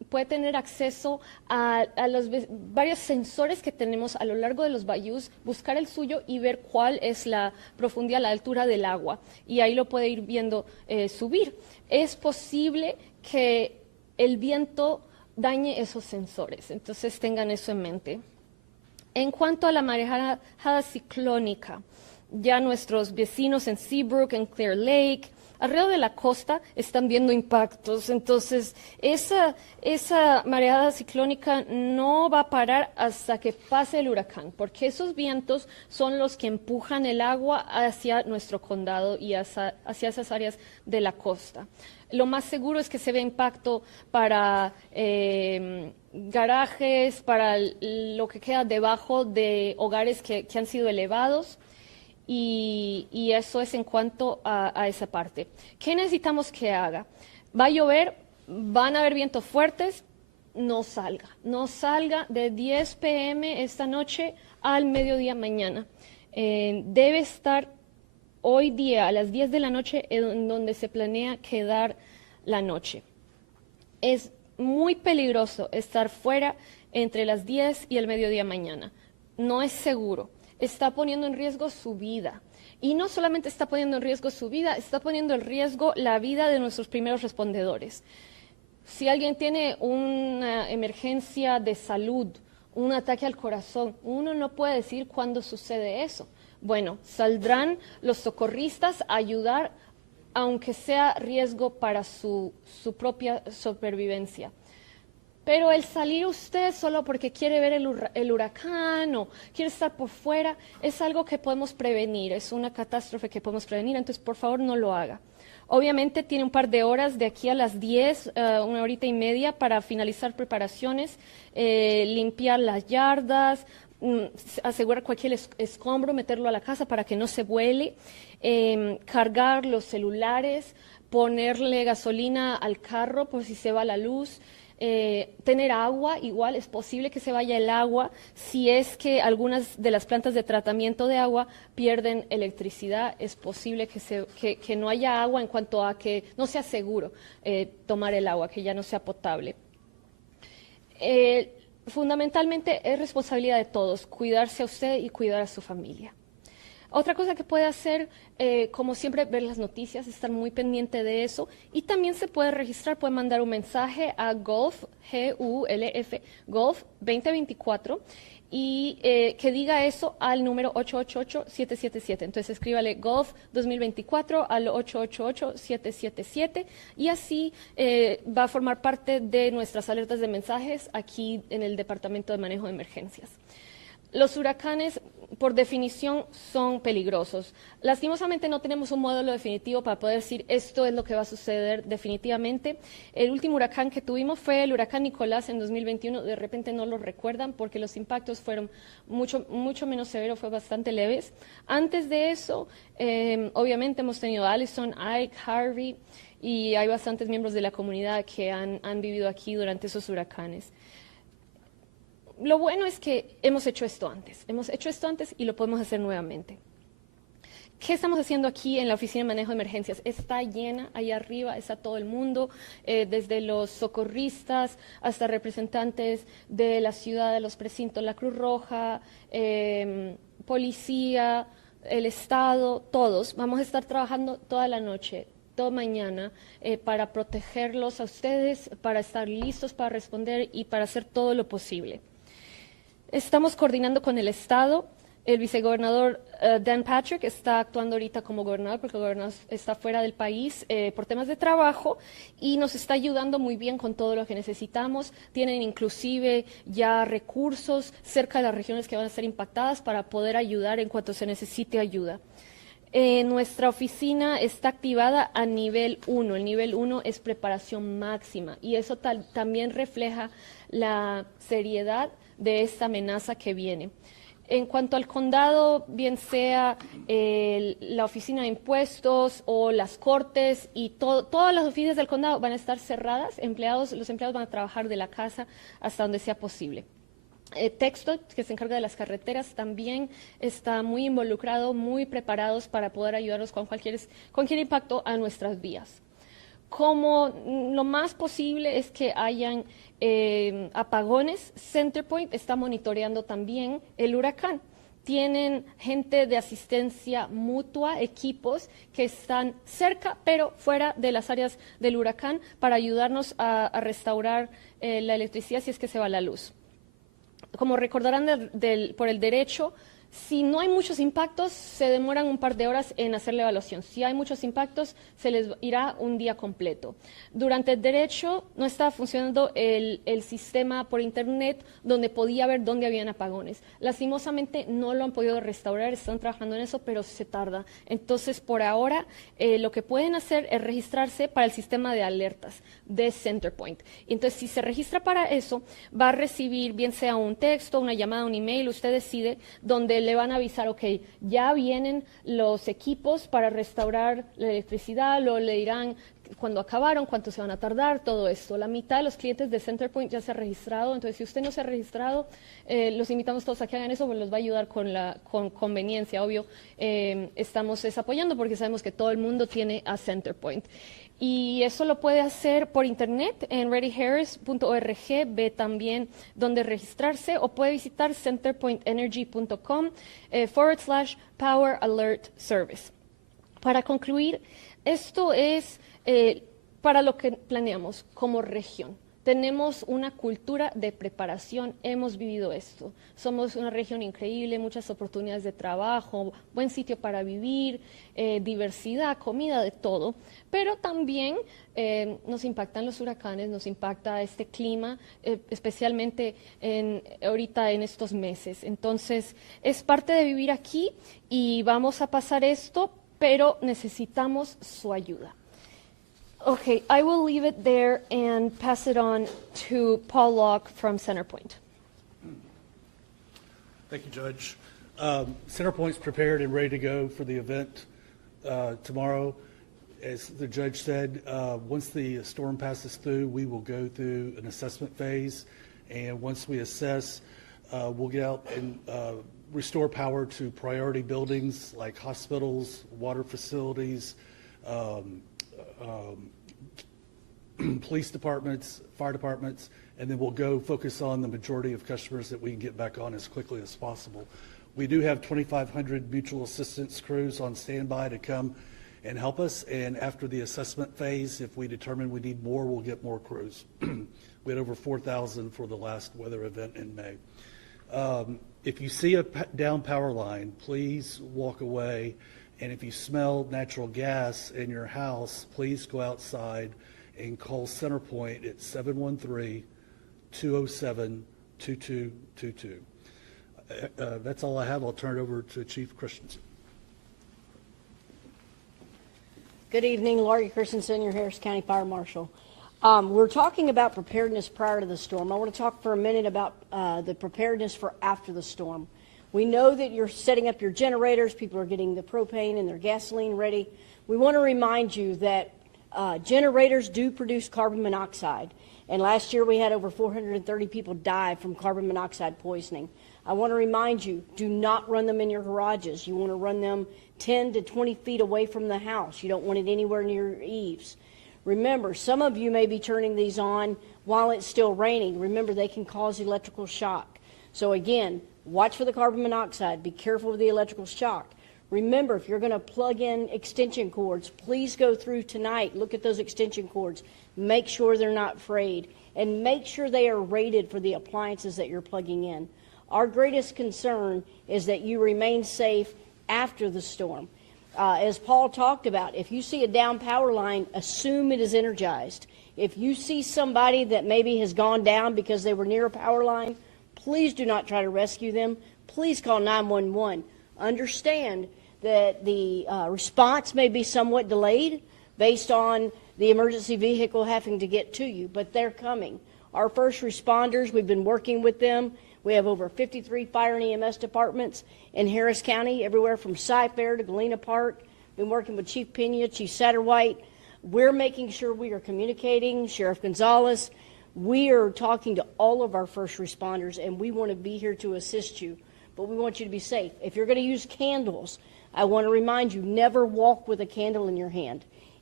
puede tener acceso a varios sensores que tenemos a lo largo de los bayous, buscar el suyo y ver cuál es la profundidad, la altura del agua. Y ahí lo puede ir viendo subir. Es posible que el viento dañe esos sensores, entonces tengan eso en mente. En cuanto a la marejada ciclónica, ya nuestros vecinos en Seabrook, en Clear Lake, alrededor de la costa están viendo impactos. Entonces, esa mareada ciclónica no va a parar hasta que pase el huracán, porque esos vientos son los que empujan el agua hacia nuestro condado y hacia esas áreas de la costa. Lo más seguro es que se vea impacto para garajes, para lo que queda debajo de hogares que han sido elevados. Y eso es en cuanto a esa parte. ¿Qué necesitamos que haga? Va a llover, van a haber vientos fuertes, no salga de 10 p.m. esta noche al mediodía mañana. Debe estar hoy día a las 10 de la noche en donde se planea quedar la noche. Es muy peligroso estar fuera entre las 10 y el mediodía mañana. No es seguro. Está poniendo en riesgo su vida. Y no solamente está poniendo en riesgo su vida, está poniendo en riesgo la vida de nuestros primeros respondedores. Si alguien tiene una emergencia de salud, un ataque al corazón, uno no puede decir cuándo sucede eso. Bueno, saldrán los socorristas a ayudar, aunque sea riesgo para su propia supervivencia. Pero el salir usted solo porque quiere ver el huracán o quiere estar por fuera es algo que podemos prevenir, es una catástrofe que podemos prevenir, entonces por favor no lo haga. Obviamente tiene un par de horas de aquí a las 10, una horita y media para finalizar preparaciones, limpiar las yardas, asegurar cualquier escombro, meterlo a la casa para que no se vuele, cargar los celulares, ponerle gasolina al carro por si se va la luz. Tener agua, igual es posible que se vaya el agua si es que algunas de las plantas de tratamiento de agua pierden electricidad, es posible que no haya agua en cuanto a que no sea seguro tomar el agua, que ya no sea potable. Fundamentalmente es responsabilidad de todos, cuidarse a usted y cuidar a su familia. Otra cosa que puede hacer, como siempre, ver las noticias, estar muy pendiente de eso. Y también se puede registrar, puede mandar un mensaje a Gulf, G-U-L-F, Gulf 2024, y que diga eso al número 888-777. Entonces escríbale Gulf 2024 al 888-777 y así va a formar parte de nuestras alertas de mensajes aquí en el Departamento de Manejo de Emergencias. Los huracanes, por definición, son peligrosos. Lastimosamente no tenemos un modelo definitivo para poder decir esto es lo que va a suceder definitivamente. El último huracán que tuvimos fue el huracán Nicolás en 2021. De repente no lo recuerdan porque los impactos fueron mucho menos severos, fue bastante leves. Antes de eso, obviamente hemos tenido Allison, Ike, Harvey y hay bastantes miembros de la comunidad que han vivido aquí durante esos huracanes. Lo bueno es que hemos hecho esto antes y lo podemos hacer nuevamente. ¿Qué estamos haciendo aquí en la Oficina de Manejo de Emergencias? Está llena, ahí arriba está todo el mundo, desde los socorristas hasta representantes de la ciudad, de los precintos, la Cruz Roja, policía, el Estado, todos. Vamos a estar trabajando toda la noche, toda mañana, para protegerlos a ustedes, para estar listos para responder y para hacer todo lo posible. Estamos coordinando con el Estado. El vicegobernador Dan Patrick está actuando ahorita como gobernador porque el gobernador está fuera del país por temas de trabajo y nos está ayudando muy bien con todo lo que necesitamos. Tienen inclusive ya recursos cerca de las regiones que van a ser impactadas para poder ayudar en cuanto se necesite ayuda. Nuestra oficina está activada a nivel 1. El nivel 1 es preparación máxima y eso también refleja la seriedad de esta amenaza que viene. En cuanto al condado, bien sea la oficina de impuestos o las cortes y todas las oficinas del condado van a estar cerradas, los empleados van a trabajar de la casa hasta donde sea posible. Texto, que se encarga de las carreteras, también está muy involucrado, muy preparados para poder ayudarnos con cualquier impacto a nuestras vías. como lo más posible es que hayan apagones, Centerpoint está monitoreando también el huracán. Tienen gente de asistencia mutua, equipos que están cerca, pero fuera de las áreas del huracán para ayudarnos a restaurar la electricidad si es que se va la luz. Como recordarán por el derecho, si no hay muchos impactos, se demoran un par de horas en hacer la evaluación. Si hay muchos impactos, se les irá un día completo. Durante el derecho no estaba funcionando el sistema por internet donde podía ver dónde habían apagones. Lastimosamente no lo han podido restaurar, están trabajando en eso, pero se tarda. Entonces, por ahora, lo que pueden hacer es registrarse para el sistema de alertas de Centerpoint. Entonces, si se registra para eso, va a recibir bien sea un texto, una llamada, un email, usted decide, donde le van a avisar, ok, ya vienen los equipos para restaurar la electricidad, le dirán cuándo acabaron, cuánto se van a tardar, todo esto. La mitad de los clientes de Centerpoint ya se ha registrado, entonces si usted no se ha registrado, los invitamos todos a que hagan eso, porque los va a ayudar con conveniencia, obvio. Estamos apoyando porque sabemos que todo el mundo tiene a Centerpoint. Y eso lo puede hacer por internet en readyharris.org, ve también dónde registrarse, o puede visitar centerpointenergy.com/Power Alert Service. Para concluir, esto es para lo que planeamos como región. Tenemos una cultura de preparación, hemos vivido esto. Somos una región increíble, muchas oportunidades de trabajo, buen sitio para vivir, diversidad, comida, de todo. Pero también nos impactan los huracanes, nos impacta este clima, especialmente ahorita en estos meses. Entonces, es parte de vivir aquí y vamos a pasar esto, pero necesitamos su ayuda. Okay, I will leave it there and pass it on to Paul Locke from Centerpoint. Thank you, Judge. Centerpoint's prepared and ready to go for the event tomorrow. As the judge said, once the storm passes through, we will go through an assessment phase, and once we assess, we'll get out and restore power to priority buildings like hospitals, water facilities, police departments, fire departments, and then we'll go focus on the majority of customers that we can get back on as quickly as possible. We do have 2,500 mutual assistance crews on standby to come and help us, and after the assessment phase, if we determine we need more, we'll get more crews. We had over 4,000 for the last weather event in May. If you see a down power line, please walk away. And if you smell natural gas in your house, please go outside and call Centerpoint at 713-207-2222. That's all I have. I'll turn it over to Chief Christensen. Good evening, Laurie Christensen, your Harris County Fire Marshal. We're talking about preparedness prior to the storm. I want to talk for a minute about the preparedness for after the storm. We know that you're setting up your generators. People are getting the propane and their gasoline ready. We want to remind you that generators do produce carbon monoxide. And last year we had over 430 people die from carbon monoxide poisoning. I want to remind you, do not run them in your garages. You want to run them 10 to 20 feet away from the house. You don't want it anywhere near your eaves. Remember, some of you may be turning these on while it's still raining. Remember, they can cause electrical shock. So again, watch for the carbon monoxide. Be careful with the electrical shock. Remember, if you're going to plug in extension cords, please go through tonight. Look at those extension cords. Make sure they're not frayed. And make sure they are rated for the appliances that you're plugging in. Our greatest concern is that you remain safe after the storm. As Paul talked about, if you see a down power line, assume it is energized. If you see somebody that maybe has gone down because they were near a power line, please do not try to rescue them. Please call 911. Understand that the response may be somewhat delayed based on the emergency vehicle having to get to you, but they're coming. Our first responders, we've been working with them. We have over 53 fire and EMS departments in Harris County, everywhere from Cy-Fair to Galena Park. Been working with Chief Pena, Chief Satterwhite. We're making sure we are communicating, Sheriff Gonzalez. We are talking to all of our first responders, and we want to be here to assist you, but we want you to be safe. If you're going to use candles, I want to remind you, never walk with a candle in your hand.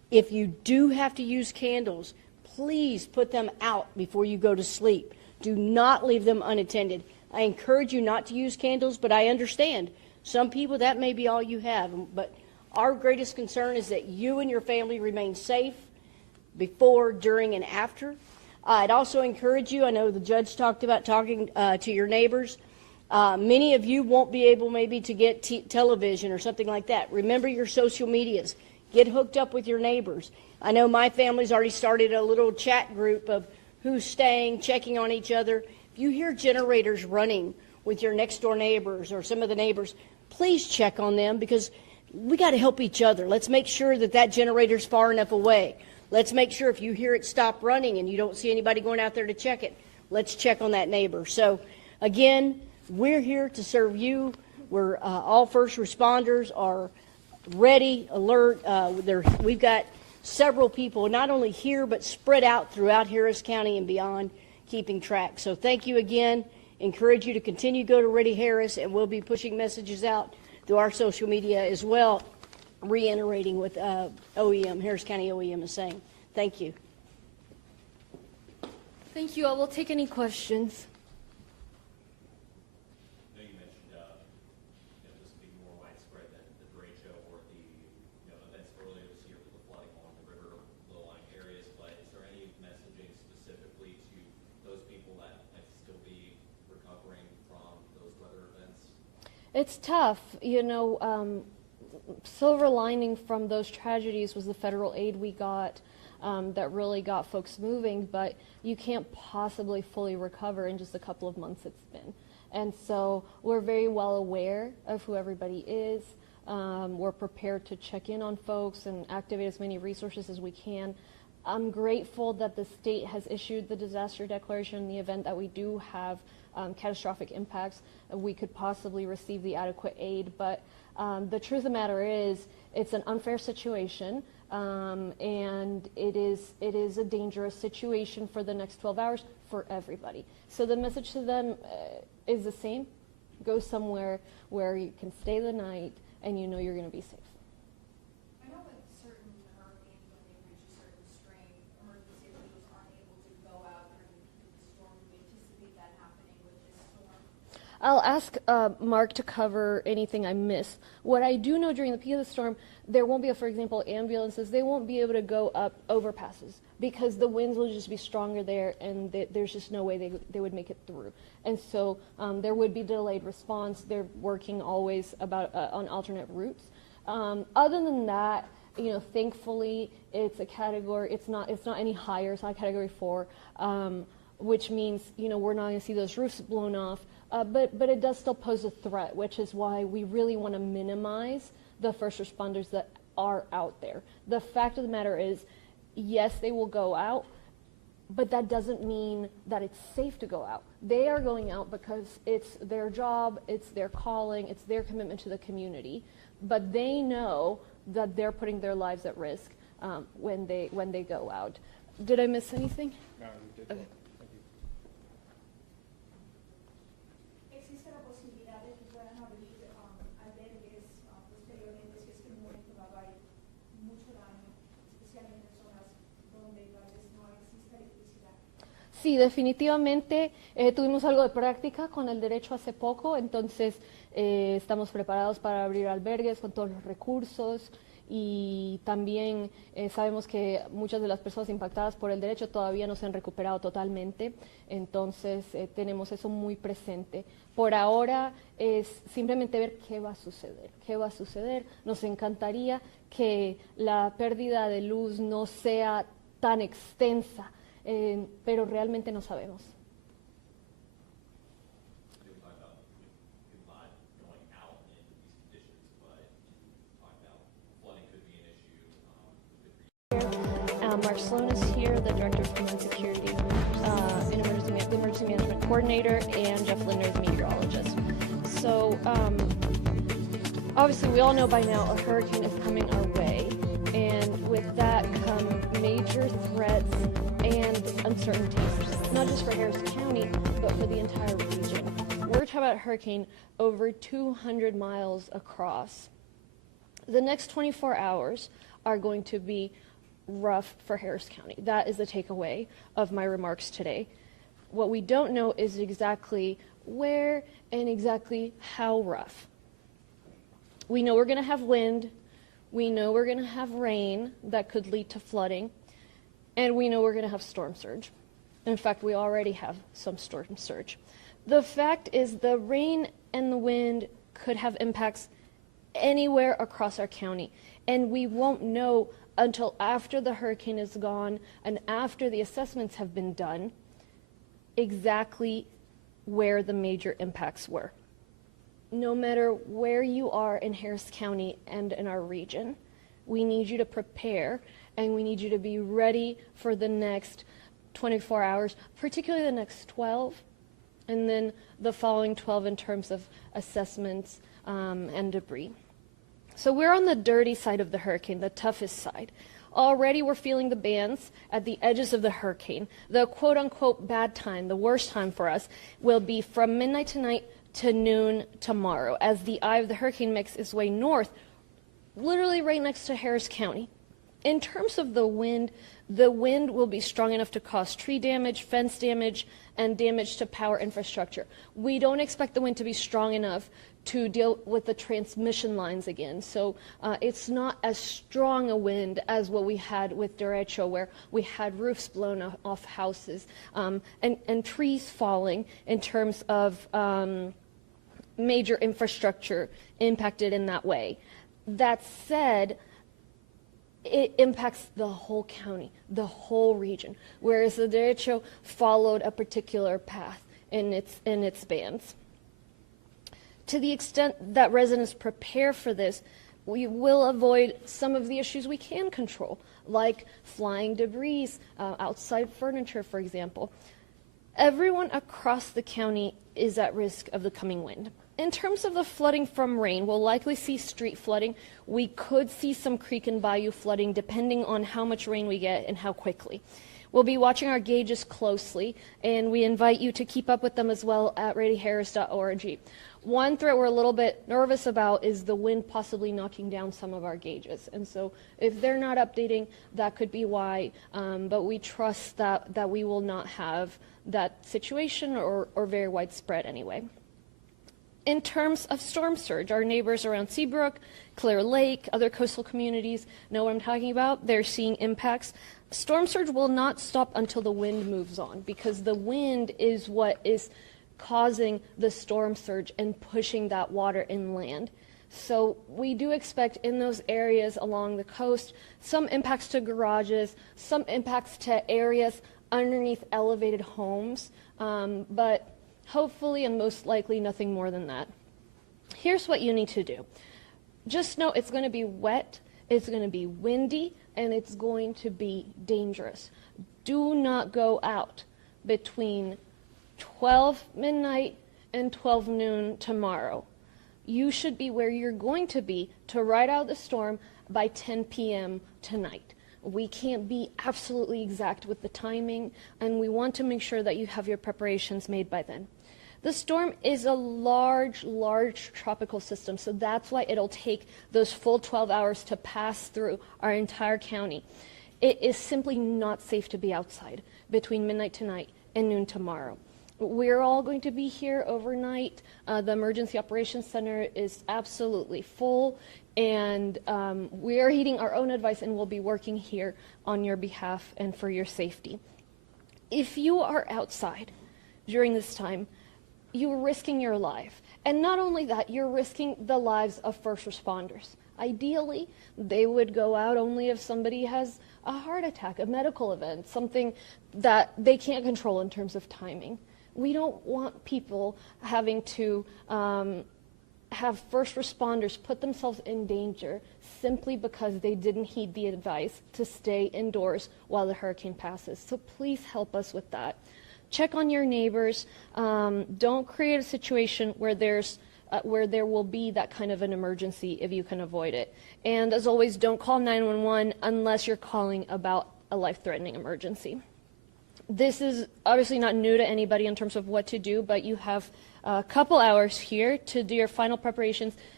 If you do have to use candles, please put them out before you go to sleep. Do not leave them unattended. I encourage you not to use candles, but I understand some people that may be all you have. But our greatest concern is that you and your family remain safe before, during, and after. I'd also encourage you, I know the judge talked about talking to your neighbors. Many of you won't be able maybe to get television or something like that. Remember your social medias. Get hooked up with your neighbors. I know my family's already started a little chat group of who's staying, checking on each other. If you hear generators running with your next door neighbors or some of the neighbors, please check on them, because we got to help each other. Let's make sure that that generator's far enough away. Let's make sure if you hear it stop running and you don't see anybody going out there to check it, let's check on that neighbor. So again, we're here to serve you. We're all first responders are ready, alert. We've got several people, not only here, but spread out throughout Harris County and beyond, keeping track. So thank you again. Encourage you to continue to go to Ready Harris, and we'll be pushing messages out through our social media as well, reiterating what OEM, Harris County OEM is saying. Thank you. Thank you. I will take any questions. I know you mentioned, this being more widespread than the derecho or the, events earlier this year with the flooding along the river low-lying areas, but is there any messaging specifically to those people that might still be recovering from those weather events? It's tough. Silver lining from those tragedies was the federal aid we got that really got folks moving, but you can't possibly fully recover in just a couple of months it's been. And so we're very well aware of who everybody is. We're prepared to check in on folks and activate as many resources as we can. I'm grateful that the state has issued the disaster declaration in the event that we do have catastrophic impacts. We could possibly receive the adequate aid, but the truth of the matter is it's an unfair situation, and it is a dangerous situation for the next 12 hours for everybody. So the message to them is the same. Go somewhere where you can stay the night and you know you're going to be safe. I know with certain hurricanes, when they reach a certain strength, emergency officials aren't able to go out during the storm. Do we anticipate that happening with this storm? I'll ask Mark to cover anything I miss. What I do know during the peak of the storm, there won't be, for example, ambulances. They won't be able to go up overpasses because the winds will just be stronger there, and there's just no way they would make it through. And so there would be delayed response. They're working always on alternate routes. Other than that, thankfully, it's a category. It's not any higher. It's not a category 4, which means we're not going to see those roofs blown off. But it does still pose a threat, which is why we really want to minimize the first responders that are out there. The fact of the matter is, yes, they will go out, but that doesn't mean that it's safe to go out. They are going out because it's their job, it's their calling, it's their commitment to the community, but they know that they're putting their lives at risk when they go out. Did I miss anything? No, you did. Okay. ¿Existe la posibilidad de que puedan abrir albergues posteriormente si es que el momento va a haber mucho daño, especialmente en zonas donde tal vez no existe electricidad? Sí, definitivamente tuvimos algo de práctica con el derecho hace poco, entonces estamos preparados para abrir albergues con todos los recursos, y también sabemos que muchas de las personas impactadas por el derecho todavía no se han recuperado totalmente, entonces tenemos eso muy presente. Por ahora es simplemente ver qué va a suceder. Nos encantaría que la pérdida de luz no sea tan extensa, pero realmente no sabemos. Mark Sloan is here, the Director of Homeland Security, the Emergency Management Coordinator, and Jeff Linder, the meteorologist. So, obviously we all know by now a hurricane is coming our way, and with that come major threats and uncertainties, not just for Harris County, but for the entire region. We're talking about a hurricane over 200 miles across. The next 24 hours are going to be rough for Harris County. That is the takeaway of my remarks today. What we don't know is exactly where and exactly how rough. We know we're going to have wind. We know we're going to have rain that could lead to flooding. And we know we're going to have storm surge. In fact, we already have some storm surge. The fact is the rain and the wind could have impacts anywhere across our county. And we won't know until after the hurricane is gone and after the assessments have been done exactly where the major impacts were. No matter where you are in Harris County and in our region, we need you to prepare and we need you to be ready for the next 24 hours, particularly the next 12, and then the following 12 in terms of assessments and debris. So we're on the dirty side of the hurricane, the toughest side. Already we're feeling the bands at the edges of the hurricane. The quote-unquote bad time, the worst time for us, will be from midnight tonight to noon tomorrow as the eye of the hurricane makes its way north, literally right next to Harris County. In terms of the wind will be strong enough to cause tree damage, fence damage, and damage to power infrastructure. We don't expect the wind to be strong enough to deal with the transmission lines again. So it's not as strong a wind as what we had with derecho, where we had roofs blown off houses and trees falling in terms of major infrastructure impacted in that way. That said, it impacts the whole county, the whole region, whereas the derecho followed a particular path in its bands. To the extent that residents prepare for this, we will avoid some of the issues we can control, like flying debris, outside furniture, for example. Everyone across the county is at risk of the coming wind. In terms of the flooding from rain, we'll likely see street flooding. We could see some creek and bayou flooding depending on how much rain we get and how quickly. We'll be watching our gauges closely, and we invite you to keep up with them as well at radyharris.org. One threat we're a little bit nervous about is the wind possibly knocking down some of our gauges. And so if they're not updating, that could be why, but we trust that we will not have that situation or very widespread anyway. In terms of storm surge, our neighbors around Seabrook, Clear Lake, other coastal communities know what I'm talking about. They're seeing impacts. Storm surge will not stop until the wind moves on, because the wind is what is causing the storm surge and pushing that water inland. So we do expect in those areas along the coast some impacts to garages, some impacts to areas underneath elevated homes, but hopefully and most likely nothing more than that. Here's what you need to do. Just know it's going to be wet, it's going to be windy, and it's going to be dangerous. Do not go out between 12 midnight and 12 noon tomorrow. You should be where you're going to be to ride out the storm by 10 p.m. tonight. We can't be absolutely exact with the timing, and we want to make sure that you have your preparations made by then. The storm is a large tropical system, so that's why it'll take those full 12 hours to pass through our entire county. It is simply not safe to be outside between midnight tonight and noon tomorrow. We're all going to be here overnight. The Emergency Operations Center is absolutely full, and we are heeding our own advice, and we'll be working here on your behalf and for your safety. If you are outside during this time, you're risking your life. And not only that, you're risking the lives of first responders. Ideally, they would go out only if somebody has a heart attack, a medical event, something that they can't control in terms of timing. We don't want people having to have first responders put themselves in danger simply because they didn't heed the advice to stay indoors while the hurricane passes. So please help us with that. Check on your neighbors. Don't create a situation where there will be that kind of an emergency if you can avoid it. And as always, don't call 911 unless you're calling about a life-threatening emergency. This is obviously not new to anybody in terms of what to do, but you have a couple hours here to do your final preparations.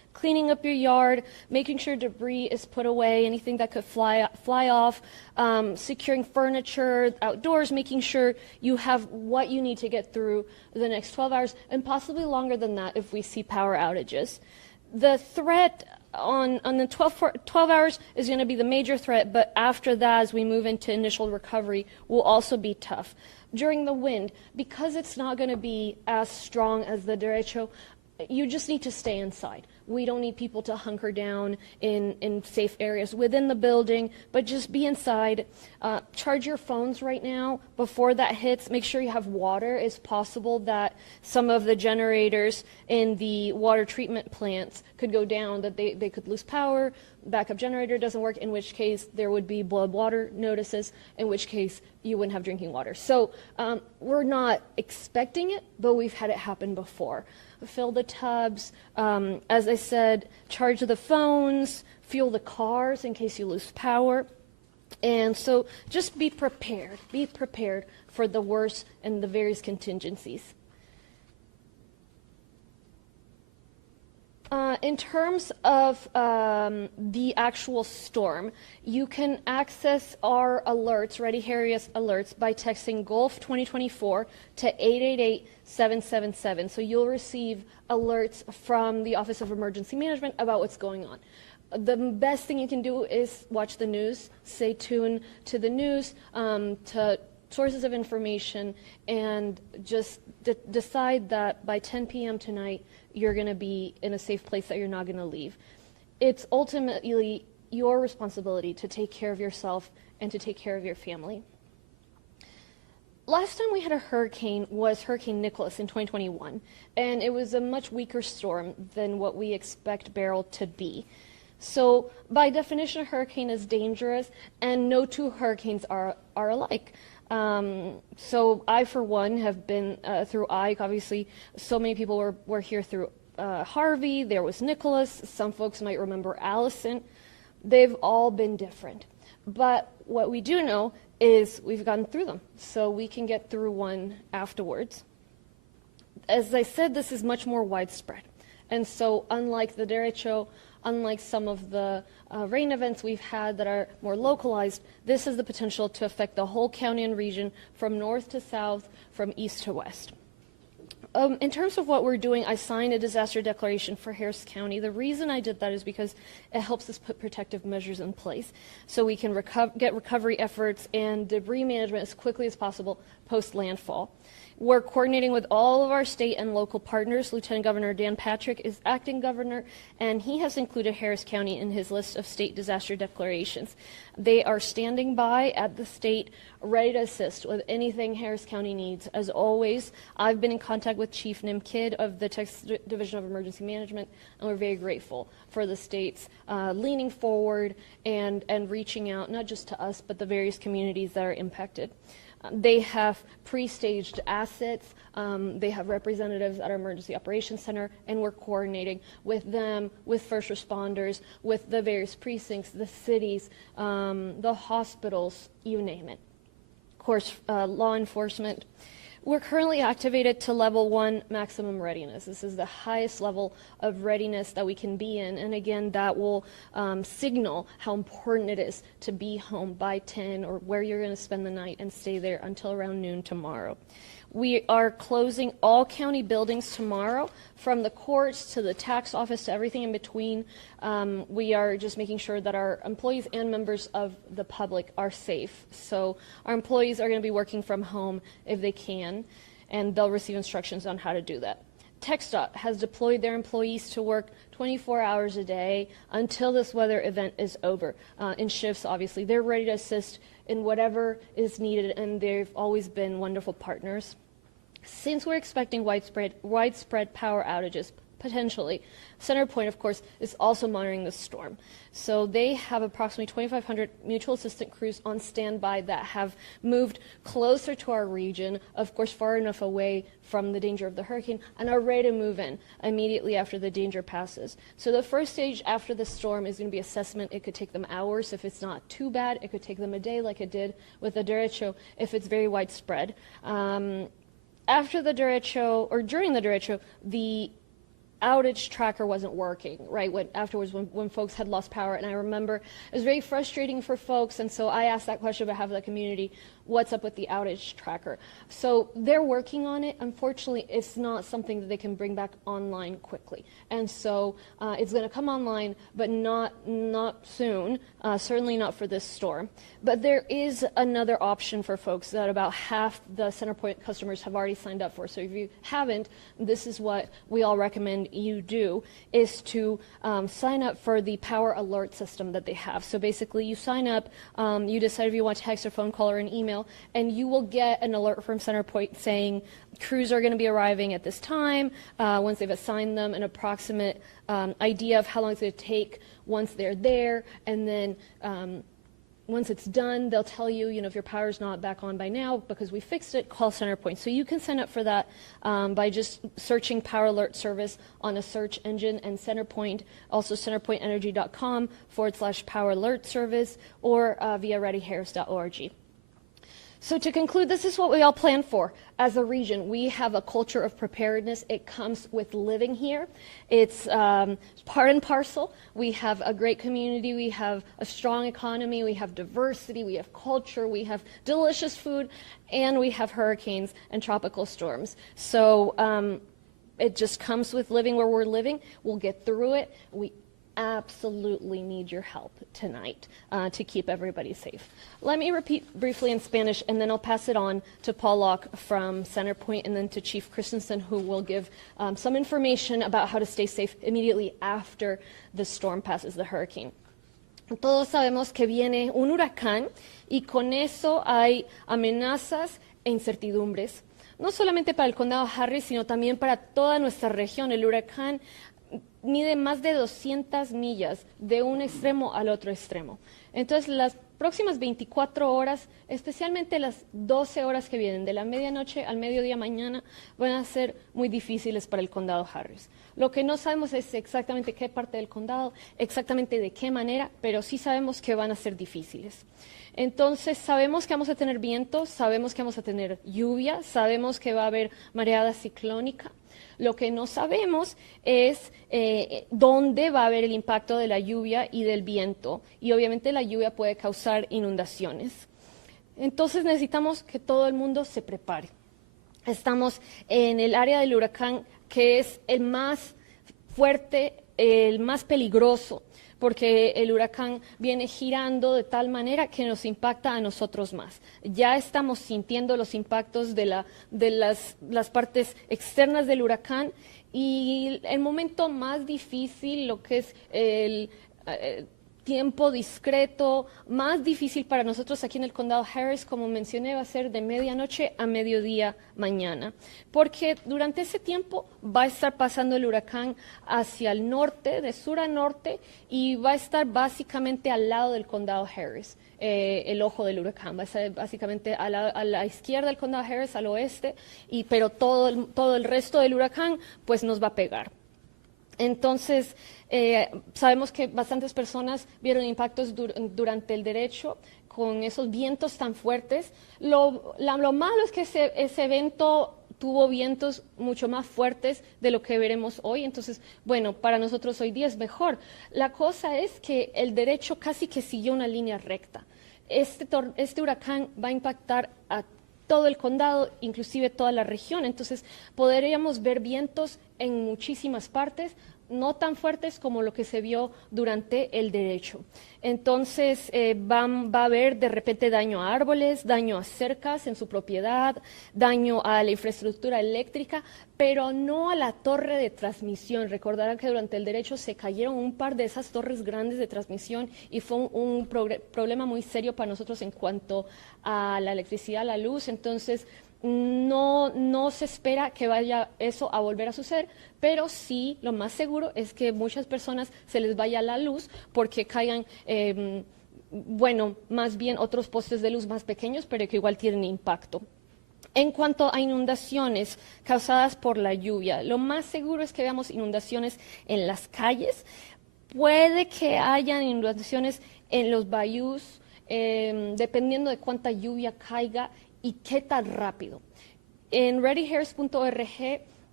cleaning up your yard, making sure debris is put away, anything that could fly off, securing furniture outdoors, making sure you have what you need to get through the next 12 hours, and possibly longer than that if we see power outages. The threat on the 12 hours is going to be the major threat, but after that, as we move into initial recovery, will also be tough. During the wind, because it's not going to be as strong as the derecho, you just need to stay inside. We don't need people to hunker down in safe areas within the building, but just be inside. Charge your phones right now before that hits. Make sure you have water. It's possible that some of the generators in the water treatment plants could go down, that they could lose power, backup generator doesn't work, in which case there would be blood water notices, in which case you wouldn't have drinking water. So we're not expecting it, but we've had it happen before. Fill the tubs, as I said, charge the phones, fuel the cars in case you lose power. And so just be prepared for the worst and the various contingencies. In terms of the actual storm, you can access our alerts, Ready Harriet alerts, by texting Gulf 2024 to 888-777. So you'll receive alerts from the Office of Emergency Management about what's going on. The best thing you can do is watch the news, stay tuned to the news, to sources of information, and just decide that by 10 p.m. tonight, you're going to be in a safe place that you're not going to leave. It's ultimately your responsibility to take care of yourself and to take care of your family. Last time we had a hurricane was Hurricane Nicholas in 2021, and it was a much weaker storm than what we expect Beryl to be. So by definition, a hurricane is dangerous, and no two hurricanes are alike. So I, for one, have been through Ike. Obviously, so many people were here through Harvey. There was Nicholas. Some folks might remember Allison. They've all been different. But what we do know is we've gotten through them, so we can get through one afterwards. As I said, this is much more widespread. And so unlike the derecho, unlike some of the rain events we've had that are more localized, this has the potential to affect the whole county and region from north to south, from east to west. In terms of what we're doing, I signed a disaster declaration for Harris County. The reason I did that is because it helps us put protective measures in place so we can get recovery efforts and debris management as quickly as possible post-landfall. We're coordinating with all of our state and local partners. Lieutenant Governor Dan Patrick is acting governor, and he has included Harris County in his list of state disaster declarations. They are standing by at the state, ready to assist with anything Harris County needs. As always, I've been in contact with Chief Nim Kidd of the Texas Division of Emergency Management, and we're very grateful for the states leaning forward and reaching out, not just to us, but the various communities that are impacted. They have pre-staged assets. They have representatives at our Emergency Operations Center, and we're coordinating with them, with first responders, with the various precincts, the cities, the hospitals, you name it. Of course, law enforcement. We're currently activated to level 1 maximum readiness. This is the highest level of readiness that we can be in, and again, that will signal how important it is to be home by 10 or where you're going to spend the night and stay there until around noon tomorrow. We are closing all county buildings tomorrow, from the courts to the tax office to everything in between. We are just making sure that our employees and members of the public are safe. So our employees are going to be working from home if they can, and they'll receive instructions on how to do that. TxDOT has deployed their employees to work 24 hours a day until this weather event is over. In shifts, obviously. They're ready to assist in whatever is needed, and they've always been wonderful partners. Since we're expecting widespread power outages, potentially, CenterPoint, of course, is also monitoring the storm. So they have approximately 2,500 mutual assistant crews on standby that have moved closer to our region, of course, far enough away from the danger of the hurricane, and are ready to move in immediately after the danger passes. So the first stage after the storm is going to be assessment. It could take them hours. If it's not too bad, it could take them a day, like it did with the derecho, if it's very widespread. After the derecho, or during the derecho, the outage tracker wasn't working, right, afterwards when folks had lost power. And I remember it was very frustrating for folks, and so I asked that question on behalf of the community, what's up with the outage tracker? So they're working on it. Unfortunately, it's not something that they can bring back online quickly. And so it's going to come online, but not soon, certainly not for this storm. But there is another option for folks that about half the CenterPoint customers have already signed up for. So if you haven't, this is what we all recommend you do, is to sign up for the power alert system that they have. So basically you sign up, you decide if you want to text or phone call or an email, and you will get an alert from CenterPoint saying crews are going to be arriving at this time, once they've assigned them an approximate idea of how long it's going to take once they're there, and then once it's done, they'll tell you, if your power's not back on by now because we fixed it, call CenterPoint. So you can sign up for that by just searching Power Alert Service on a search engine, and CenterPoint, also centerpointenergy.com/Power Alert Service, or via readyharris.org. So to conclude, this is what we all plan for as a region. We have a culture of preparedness. It comes with living here. It's part and parcel. We have a great community. We have a strong economy. We have diversity. We have culture. We have delicious food. And we have hurricanes and tropical storms. So it just comes with living where we're living. We'll get through it. We absolutely need your help tonight to keep everybody safe. Let me repeat briefly in Spanish, and then I'll pass it on to Paul Locke from CenterPoint, and then to Chief Christensen, who will give some information about how to stay safe immediately after the storm passes, the hurricane. Todos sabemos que viene un huracán, y con eso hay amenazas e incertidumbres, no solamente para el condado Harris, sino también para toda nuestra región. El huracán mide más de 200 millas de un extremo al otro extremo. Entonces, las próximas 24 horas, especialmente las 12 horas que vienen, de la medianoche al mediodía mañana, van a ser muy difíciles para el condado Harris. Lo que no sabemos es exactamente qué parte del condado, exactamente de qué manera, pero sí sabemos que van a ser difíciles. Entonces, sabemos que vamos a tener vientos, sabemos que vamos a tener lluvia, sabemos que va a haber mareada ciclónica. Lo que no sabemos es dónde va a haber el impacto de la lluvia y del viento, y obviamente la lluvia puede causar inundaciones. Entonces necesitamos que todo el mundo se prepare. Estamos en el área del huracán que es el más fuerte, el más peligroso, porque el huracán viene girando de tal manera que nos impacta a nosotros más. Ya estamos sintiendo los impactos de las partes externas del huracán, y el momento más difícil, lo que es el tiempo discreto, más difícil para nosotros aquí en el condado Harris, como mencioné, va a ser de medianoche a mediodía mañana, porque durante ese tiempo va a estar pasando el huracán hacia el norte, de sur a norte, y va a estar básicamente al lado del condado Harris. El ojo del huracán va a estar básicamente a la izquierda del condado Harris, al oeste, pero todo el resto del huracán pues nos va a pegar. Entonces, sabemos que bastantes personas vieron impactos durante el derecho con esos vientos tan fuertes. Lo malo es que ese evento tuvo vientos mucho más fuertes de lo que veremos hoy. Entonces, bueno, para nosotros hoy día es mejor. La cosa es que el derecho casi que siguió una línea recta. Este huracán va a impactar a todo el condado, inclusive toda la región. Entonces, podríamos ver vientos en muchísimas partes, no tan fuertes como lo que se vio durante el derecho. Entonces, va a haber de repente daño a árboles, daño a cercas en su propiedad, daño a la infraestructura eléctrica, pero no a la torre de transmisión. Recordarán que durante el derecho se cayeron un par de esas torres grandes de transmisión, y fue un problema muy serio para nosotros en cuanto a la electricidad, la luz. Entonces, no se espera que vaya eso a volver a suceder, pero sí, lo más seguro es que muchas personas se les vaya la luz porque caigan, más bien otros postes de luz más pequeños, pero que igual tienen impacto. En cuanto a inundaciones causadas por la lluvia, lo más seguro es que veamos inundaciones en las calles. Puede que haya inundaciones en los bayous, dependiendo de cuánta lluvia caiga y qué tan rápido. En readyharris.org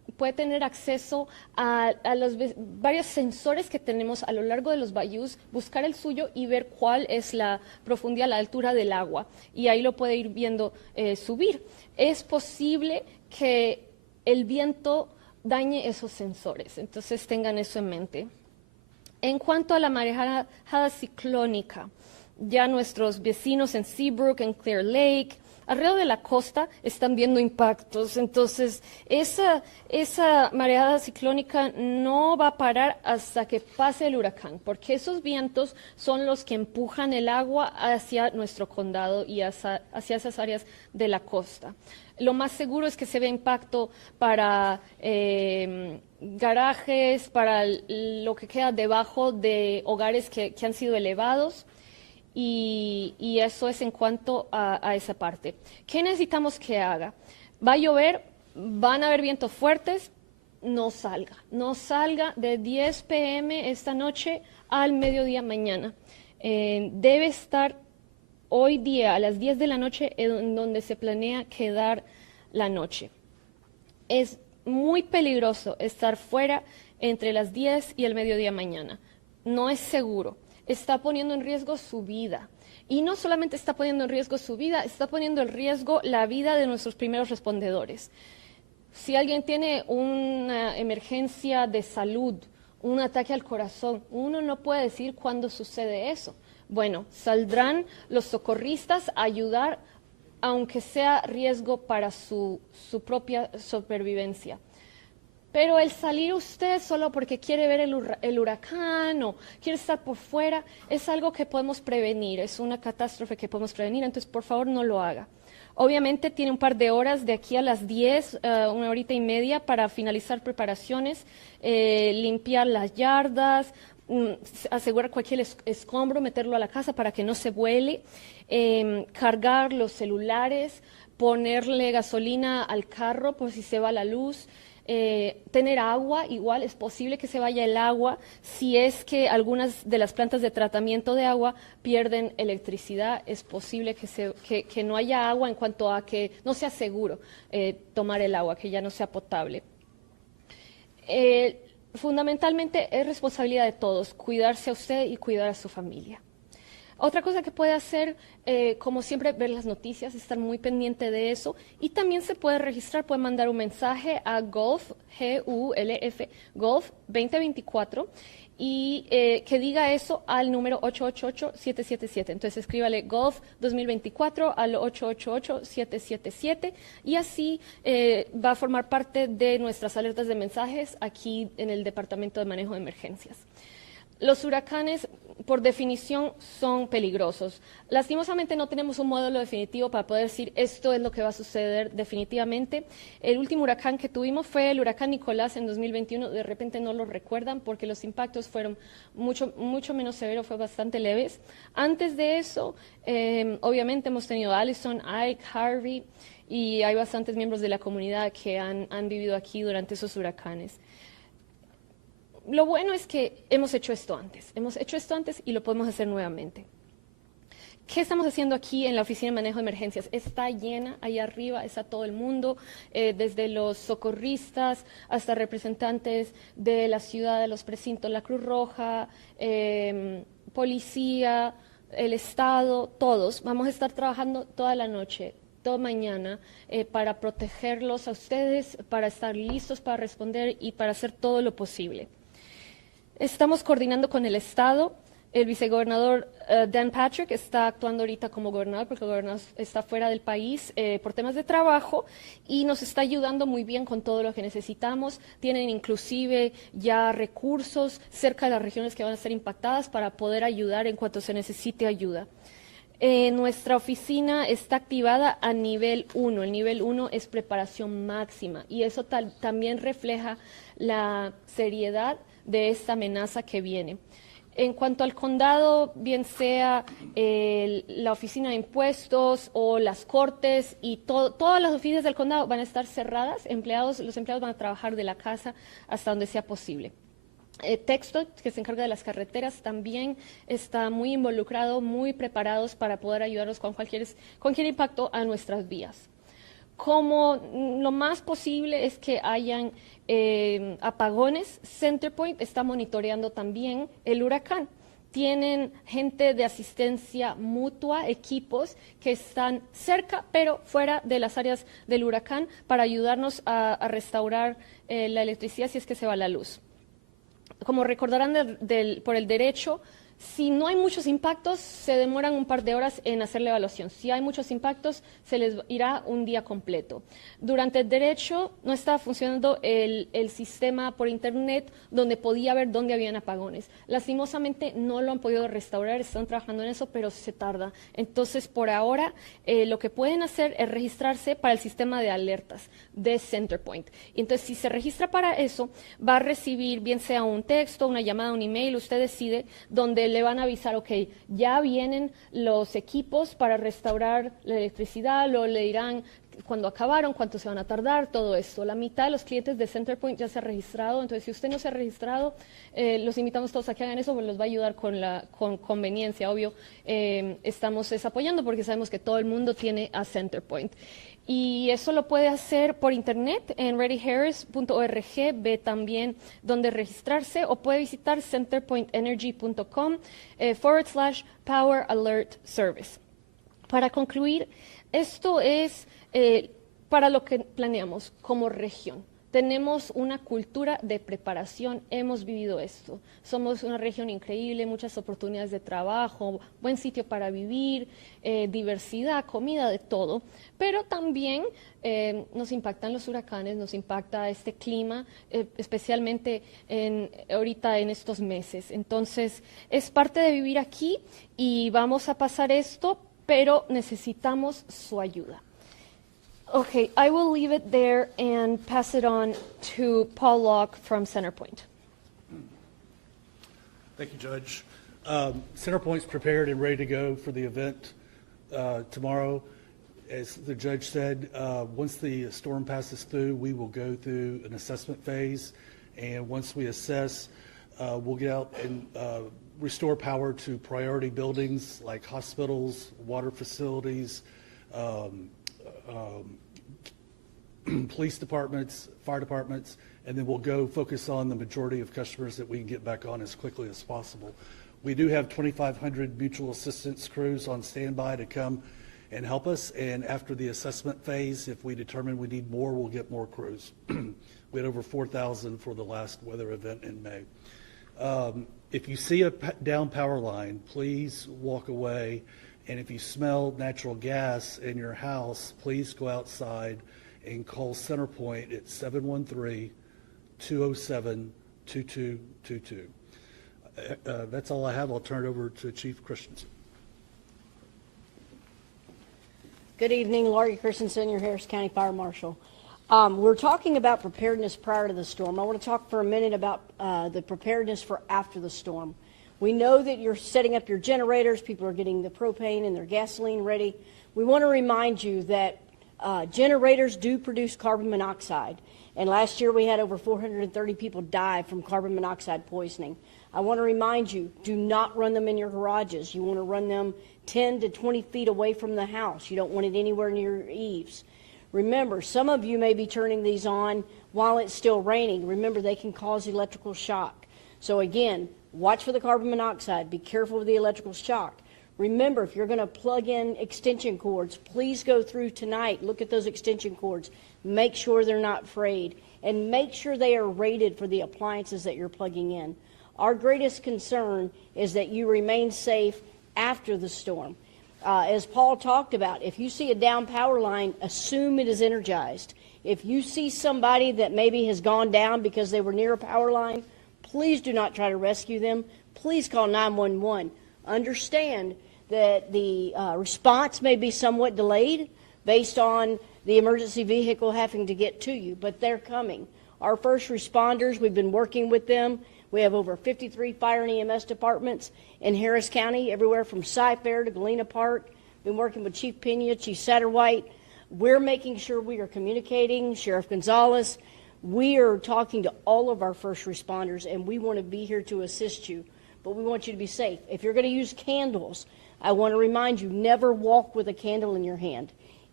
puede tener acceso a varios sensores que tenemos a lo largo de los bayous, buscar el suyo y ver cuál es la profundidad, la altura del agua. Y ahí lo puede ir viendo subir. Es posible que el viento dañe esos sensores, entonces tengan eso en mente. En cuanto a la marejada ciclónica, ya nuestros vecinos en Seabrook, en Clear Lake, alrededor de la costa están viendo impactos, entonces esa mareada ciclónica no va a parar hasta que pase el huracán, porque esos vientos son los que empujan el agua hacia nuestro condado y hacia esas áreas de la costa. Lo más seguro es que se vea impacto para garajes, para lo que queda debajo de hogares que han sido elevados. Y eso es en cuanto a esa parte. ¿Qué necesitamos que haga? Va a llover, van a haber vientos fuertes, no salga de 10 p.m. esta noche al mediodía mañana. Debe estar hoy día a las 10 de la noche en donde se planea quedar la noche. Es muy peligroso estar fuera entre las 10 y el mediodía mañana. No es seguro. Está poniendo en riesgo su vida. Y no solamente está poniendo en riesgo su vida, está poniendo en riesgo la vida de nuestros primeros respondedores. Si alguien tiene una emergencia de salud, un ataque al corazón, uno no puede decir cuándo sucede eso. Bueno, saldrán los socorristas a ayudar, aunque sea riesgo para su propia supervivencia. Pero el salir usted solo porque quiere ver el huracán o quiere estar por fuera es algo que podemos prevenir, es una catástrofe que podemos prevenir, entonces por favor no lo haga. Obviamente tiene un par de horas de aquí a las 10, una horita y media para finalizar preparaciones, limpiar las yardas, asegurar cualquier escombro, meterlo a la casa para que no se vuele, cargar los celulares, ponerle gasolina al carro por si se va la luz. Tener agua, igual es posible que se vaya el agua si es que algunas de las plantas de tratamiento de agua pierden electricidad, es posible que no haya agua en cuanto a que no sea seguro tomar el agua, que ya no sea potable. Fundamentalmente es responsabilidad de todos, cuidarse a usted y cuidar a su familia. Otra cosa que puede hacer, como siempre, ver las noticias, estar muy pendiente de eso. Y también se puede registrar, puede mandar un mensaje a Gulf, G-U-L-F, Gulf 2024, y que diga eso al número 888-777. Entonces escríbale Gulf 2024 al 888-777 y así va a formar parte de nuestras alertas de mensajes aquí en el Departamento de Manejo de Emergencias. Los huracanes, por definición, son peligrosos. Lastimosamente no tenemos un modelo definitivo para poder decir esto es lo que va a suceder definitivamente. El último huracán que tuvimos fue el huracán Nicolás en 2021. De repente no lo recuerdan porque los impactos fueron mucho menos severos, fue bastante leves. Antes de eso, obviamente hemos tenido Allison, Ike, Harvey y hay bastantes miembros de la comunidad que han vivido aquí durante esos huracanes. Lo bueno es que hemos hecho esto antes y lo podemos hacer nuevamente. ¿Qué estamos haciendo aquí en la Oficina de Manejo de Emergencias? Está llena, ahí arriba está todo el mundo, desde los socorristas hasta representantes de la ciudad, de los precintos, la Cruz Roja, policía, el Estado, todos. Vamos a estar trabajando toda la noche, toda mañana, para protegerlos a ustedes, para estar listos para responder y para hacer todo lo posible. Estamos coordinando con el Estado. El vicegobernador Dan Patrick está actuando ahorita como gobernador porque el gobernador está fuera del país por temas de trabajo y nos está ayudando muy bien con todo lo que necesitamos. Tienen inclusive ya recursos cerca de las regiones que van a ser impactadas para poder ayudar en cuanto se necesite ayuda. Nuestra oficina está activada a nivel 1. El nivel 1 es preparación máxima y eso también refleja la seriedad de esta amenaza que viene. En cuanto al condado, bien sea la oficina de impuestos o las cortes y todas las oficinas del condado van a estar cerradas, los empleados van a trabajar de la casa hasta donde sea posible. Texto, que se encarga de las carreteras, también está muy involucrado, muy preparados para poder ayudarnos con cualquier impacto a nuestras vías. como lo más posible es que hayan apagones, Centerpoint está monitoreando también el huracán. Tienen gente de asistencia mutua, equipos que están cerca, pero fuera de las áreas del huracán para ayudarnos a restaurar la electricidad si es que se va la luz. Como recordarán por el derecho, si no hay muchos impactos, se demoran un par de horas en hacer la evaluación. Si hay muchos impactos, se les irá un día completo. Durante el derecho no estaba funcionando el sistema por internet donde podía ver dónde habían apagones. Lastimosamente no lo han podido restaurar, están trabajando en eso, pero se tarda. Entonces, por ahora, lo que pueden hacer es registrarse para el sistema de alertas de Centerpoint. Entonces, si se registra para eso, va a recibir bien sea un texto, una llamada, un email, usted decide, donde le van a avisar, ok, ya vienen los equipos para restaurar la electricidad, luego le dirán cuándo acabaron, cuánto se van a tardar, todo esto. La mitad de los clientes de Centerpoint ya se ha registrado, entonces si usted no se ha registrado, los invitamos todos a que hagan eso, porque los va a ayudar con conveniencia, obvio. Estamos apoyando porque sabemos que todo el mundo tiene a Centerpoint. Y eso lo puede hacer por internet en readyharris.org, ve también dónde registrarse, o puede visitar centerpointenergy.com/Power Alert Service. Para concluir, esto es para lo que planeamos como región. Tenemos una cultura de preparación, hemos vivido esto. Somos una región increíble, muchas oportunidades de trabajo, buen sitio para vivir, diversidad, comida, de todo. Pero también nos impactan los huracanes, nos impacta este clima, especialmente ahorita en estos meses. Entonces, es parte de vivir aquí y vamos a pasar esto, pero necesitamos su ayuda. Okay, I will leave it there and pass it on to Paul Locke from Centerpoint. Thank you, Judge. Centerpoint's prepared and ready to go for the event tomorrow. As the judge said, once the storm passes through, we will go through an assessment phase, and once we assess, we'll get out and restore power to priority buildings like hospitals, water facilities, police departments, fire departments, and then we'll go focus on the majority of customers that we can get back on as quickly as possible. We do have 2,500 mutual assistance crews on standby to come and help us, and after the assessment phase, if we determine we need more, we'll get more crews. We had over 4,000 for the last weather event in May. If you see a down power line, please walk away. And if you smell natural gas in your house, please go outside and call Centerpoint at 713-207-2222. That's all I have. I'll turn it over to Chief Christensen. Good evening, Laurie Christensen, your Harris County Fire Marshal. We're talking about preparedness prior to the storm. I want to talk for a minute about the preparedness for after the storm. We know that you're setting up your generators. People are getting the propane and their gasoline ready. We want to remind you that generators do produce carbon monoxide. And last year we had over 430 people die from carbon monoxide poisoning. I want to remind you, do not run them in your garages. You want to run them 10 to 20 feet away from the house. You don't want it anywhere near your eaves. Remember, some of you may be turning these on while it's still raining. Remember, they can cause electrical shock. So again, watch for the carbon monoxide. Be careful of the electrical shock. Remember, if you're going to plug in extension cords, please go through tonight. Look at those extension cords. Make sure they're not frayed. And make sure they are rated for the appliances that you're plugging in. Our greatest concern is that you remain safe after the storm. As Paul talked about, if you see a down power line, assume it is energized. If you see somebody that maybe has gone down because they were near a power line, please do not try to rescue them. Please call 911. Understand that the response may be somewhat delayed based on the emergency vehicle having to get to you, but they're coming. Our first responders, we've been working with them. We have over 53 fire and EMS departments in Harris County, everywhere from Cy-Fair to Galena Park. Been working with Chief Pena, Chief Satterwhite. We're making sure we are communicating, Sheriff Gonzalez. We are talking to all of our first responders, and we want to be here to assist you, but we want you to be safe. If you're going to use candles, I want to remind you, never walk with a candle in your hand.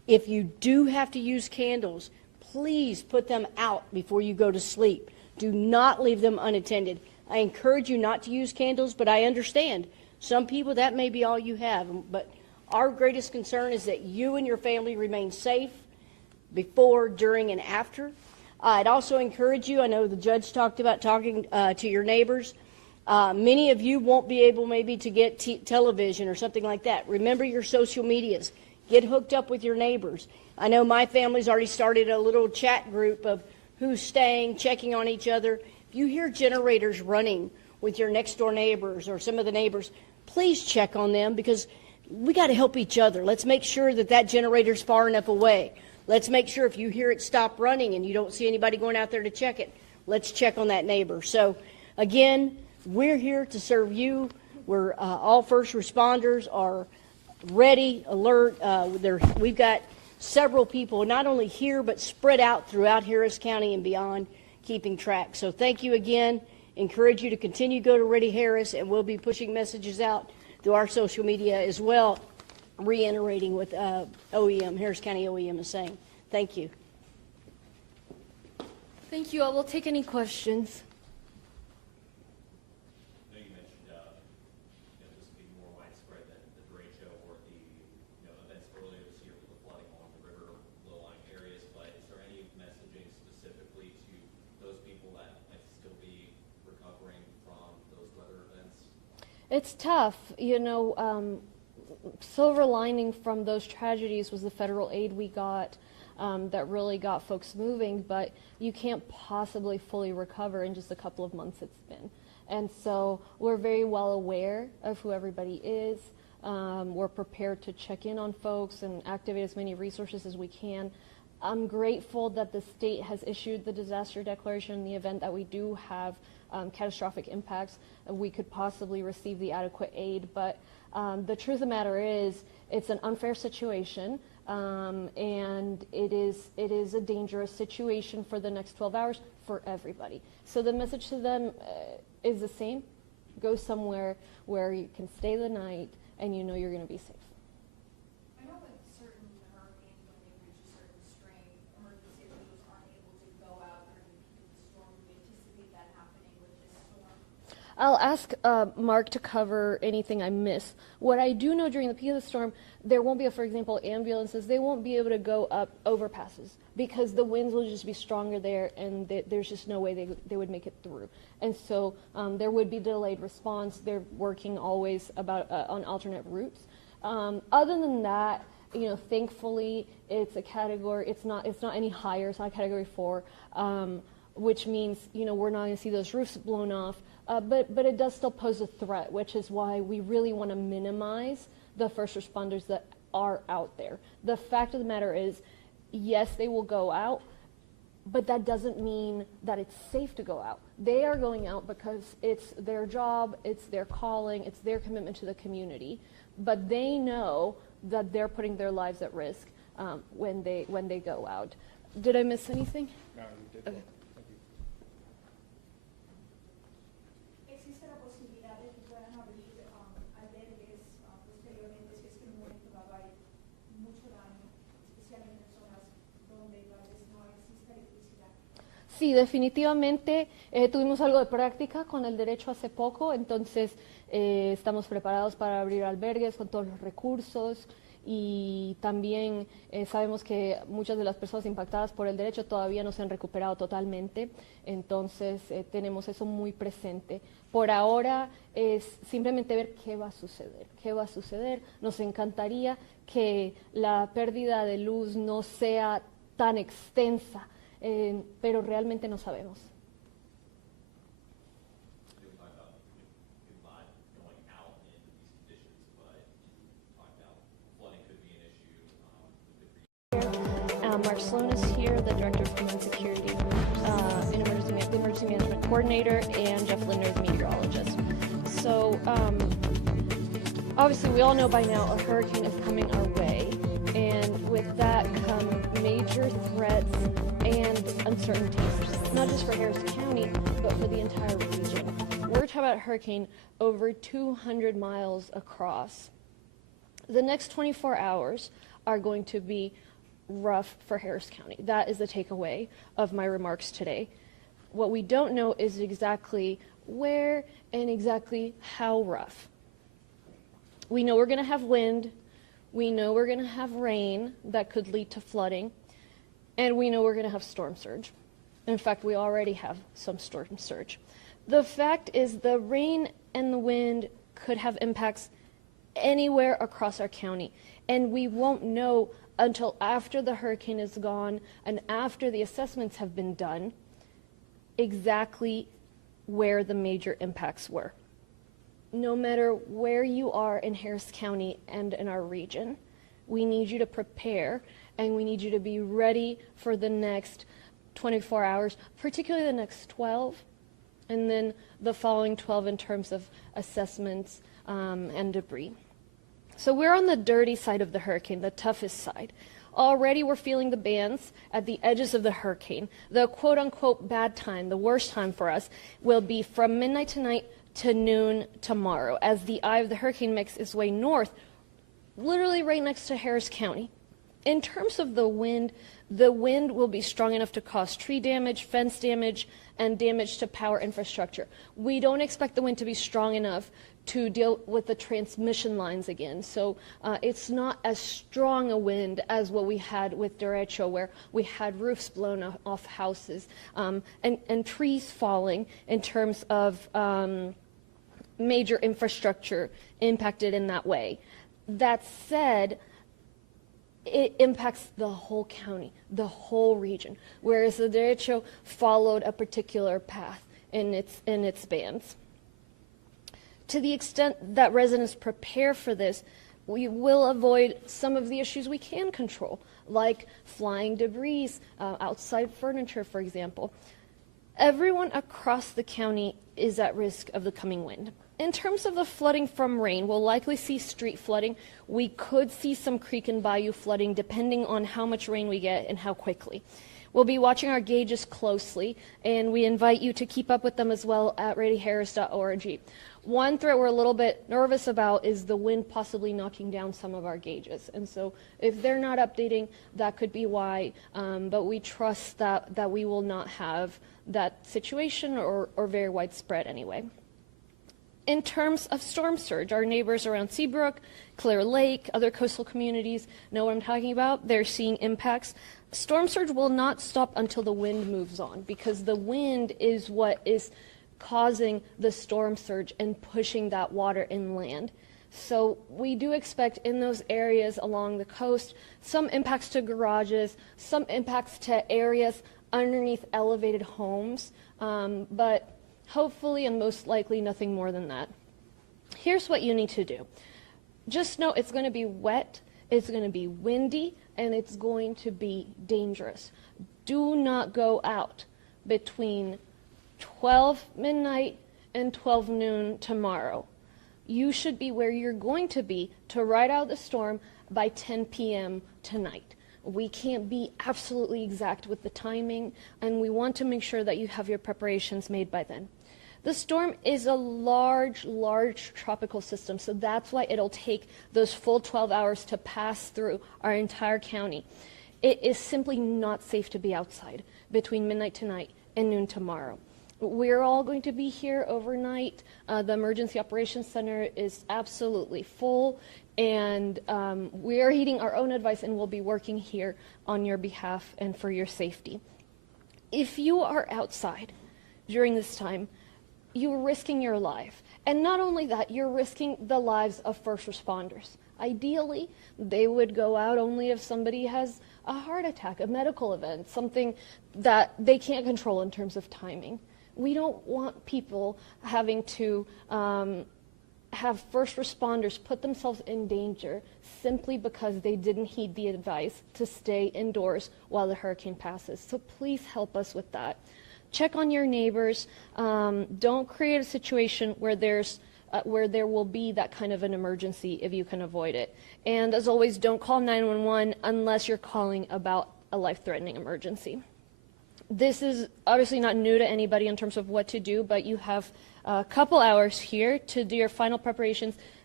If you do have to use candles, please put them out before you go to sleep. Do not leave them unattended. I encourage you not to use candles, but I understand some people that may be all you have. But our greatest concern is that you and your family remain safe before, during, and after. I'd also encourage you, I know the judge talked about talking to your neighbors. Many of you won't be able maybe to get television or something like that. Remember your social medias. Get hooked up with your neighbors. I know my family's already started a little chat group of who's staying, checking on each other. If you hear generators running with your next door neighbors or some of the neighbors, please check on them, because we got to help each other. Let's make sure that that generator's far enough away. Let's make sure if you hear it stop running and you don't see anybody going out there to check it, let's check on that neighbor. So again, we're here to serve you. We're all first responders are ready, alert. We've got several people, not only here, but spread out throughout Harris County and beyond, keeping track. So thank you again. Encourage you to continue to go to Ready Harris, and we'll be pushing messages out through our social media as well, reiterating what OEM, Harris County OEM is saying. Thank you. Thank you. I will take any questions. I know you mentioned, this would be more widespread than the derecho or the, events earlier this year with the flooding along the river low-lying areas, but is there any messaging specifically to those people that might still be recovering from those weather events? It's tough. Silver lining from those tragedies was the federal aid we got that really got folks moving, but you can't possibly fully recover in just a couple of months it's been. And so we're very well aware of who everybody is. We're prepared to check in on folks and activate as many resources as we can. I'm grateful that the state has issued the disaster declaration in the event that we do have catastrophic impacts. We could possibly receive the adequate aid, but the truth of the matter is it's an unfair situation, and it is a dangerous situation for the next 12 hours for everybody. So the message to them is the same. Go somewhere where you can stay the night and you know you're going to be safe. I know with certain hurricanes, when they reach a certain strength, emergency officials aren't able to go out during the peak of the storm. Do you anticipate that happening with this storm? I'll ask Mark to cover anything I miss. What I do know during the peak of the storm, there won't be, for example, ambulances. They won't be able to go up overpasses because the winds will just be stronger there, and there's just no way they would make it through. And so there would be delayed response. They're working always on alternate routes. Other than that, thankfully, it's a category. It's not any higher. It's not a category 4, which means we're not going to see those roofs blown off. But it does still pose a threat, which is why we really want to minimize the first responders that are out there. The fact of the matter is, yes, they will go out, but that doesn't mean that it's safe to go out. They are going out because it's their job, it's their calling, it's their commitment to the community, but they know that they're putting their lives at risk when they go out. Did I miss anything? No, you did. Okay. ¿Existe la posibilidad de que puedan abrir albergues posteriormente si es que en un momento dado hay mucho daño, especialmente en zonas donde tal vez no existe electricidad? Sí, definitivamente tuvimos algo de práctica con el derecho hace poco, entonces estamos preparados para abrir albergues con todos los recursos y también sabemos que muchas de las personas impactadas por el derecho todavía no se han recuperado totalmente, entonces tenemos eso muy presente. Por ahora es simplemente ver qué va a suceder. Nos encantaría que la pérdida de luz no sea tan extensa, pero realmente no sabemos. Mark Sloan is here, the Director of Homeland Security, Emergency Management Coordinator, and Jeff Linder, the meteorologist. So, obviously, we all know by now a hurricane is coming our way, and with that come major threats and uncertainties, not just for Harris County, but for the entire region. We're talking about a hurricane over 200 miles across. The next 24 hours are going to be rough for Harris County. That is the takeaway of my remarks today. What we don't know is exactly where and exactly how rough. We know we're going to have wind. We know we're going to have rain that could lead to flooding. And we know we're going to have storm surge. In fact, we already have some storm surge. The fact is the rain and the wind could have impacts anywhere across our county. And we won't know until after the hurricane is gone and after the assessments have been done exactly where the major impacts were. No matter where you are in Harris County and in our region, we need you to prepare and we need you to be ready for the next 24 hours, particularly the next 12, and then the following 12 in terms of assessments and debris. So we're on the dirty side of the hurricane, the toughest side. Already we're feeling the bands at the edges of the hurricane. The quote-unquote bad time, the worst time for us, will be from midnight tonight to noon tomorrow, as the eye of the hurricane makes its way north, literally right next to Harris County. In terms of the wind will be strong enough to cause tree damage, fence damage, and damage to power infrastructure. We don't expect the wind to be strong enough to deal with the transmission lines again. So it's not as strong a wind as what we had with derecho, where we had roofs blown off houses and trees falling in terms of major infrastructure impacted in that way. That said, it impacts the whole county, the whole region, whereas the derecho followed a particular path in its bands. To the extent that residents prepare for this, we will avoid some of the issues we can control, like flying debris, outside furniture, for example. Everyone across the county is at risk of the coming wind. In terms of the flooding from rain, we'll likely see street flooding. We could see some creek and bayou flooding depending on how much rain we get and how quickly. We'll be watching our gauges closely, and we invite you to keep up with them as well at readyharris.org. One threat we're a little bit nervous about is the wind possibly knocking down some of our gauges. And so if they're not updating, that could be why. But we trust that we will not have that situation or very widespread anyway. In terms of storm surge, our neighbors around Seabrook, Clear Lake, other coastal communities know what I'm talking about. They're seeing impacts. Storm surge will not stop until the wind moves on, because the wind is what is causing the storm surge and pushing that water inland. So we do expect in those areas along the coast some impacts to garages, some impacts to areas underneath elevated homes, but hopefully and most likely nothing more than that. Here's what you need to do. Just know it's going to be wet, it's going to be windy, and it's going to be dangerous. Do not go out between 12 midnight and 12 noon tomorrow. You should be where you're going to be to ride out the storm by 10 p.m. tonight. We can't be absolutely exact with the timing, and we want to make sure that you have your preparations made by then. The storm is a large tropical system, so that's why it'll take those full 12 hours to pass through our entire county. It is simply not safe to be outside between midnight tonight and noon tomorrow. We're all going to be here overnight. The Emergency Operations Center is absolutely full, and we are heeding our own advice, and we'll be working here on your behalf and for your safety. If you are outside during this time, you're risking your life. And not only that, you're risking the lives of first responders. Ideally, they would go out only if somebody has a heart attack, a medical event, something that they can't control in terms of timing. We don't want people having to have first responders put themselves in danger simply because they didn't heed the advice to stay indoors while the hurricane passes. So please help us with that. Check on your neighbors. Don't create a situation where there will be that kind of an emergency if you can avoid it. And as always, don't call 911 unless you're calling about a life-threatening emergency. This is obviously not new to anybody in terms of what to do, but you have a couple hours here to do your final preparations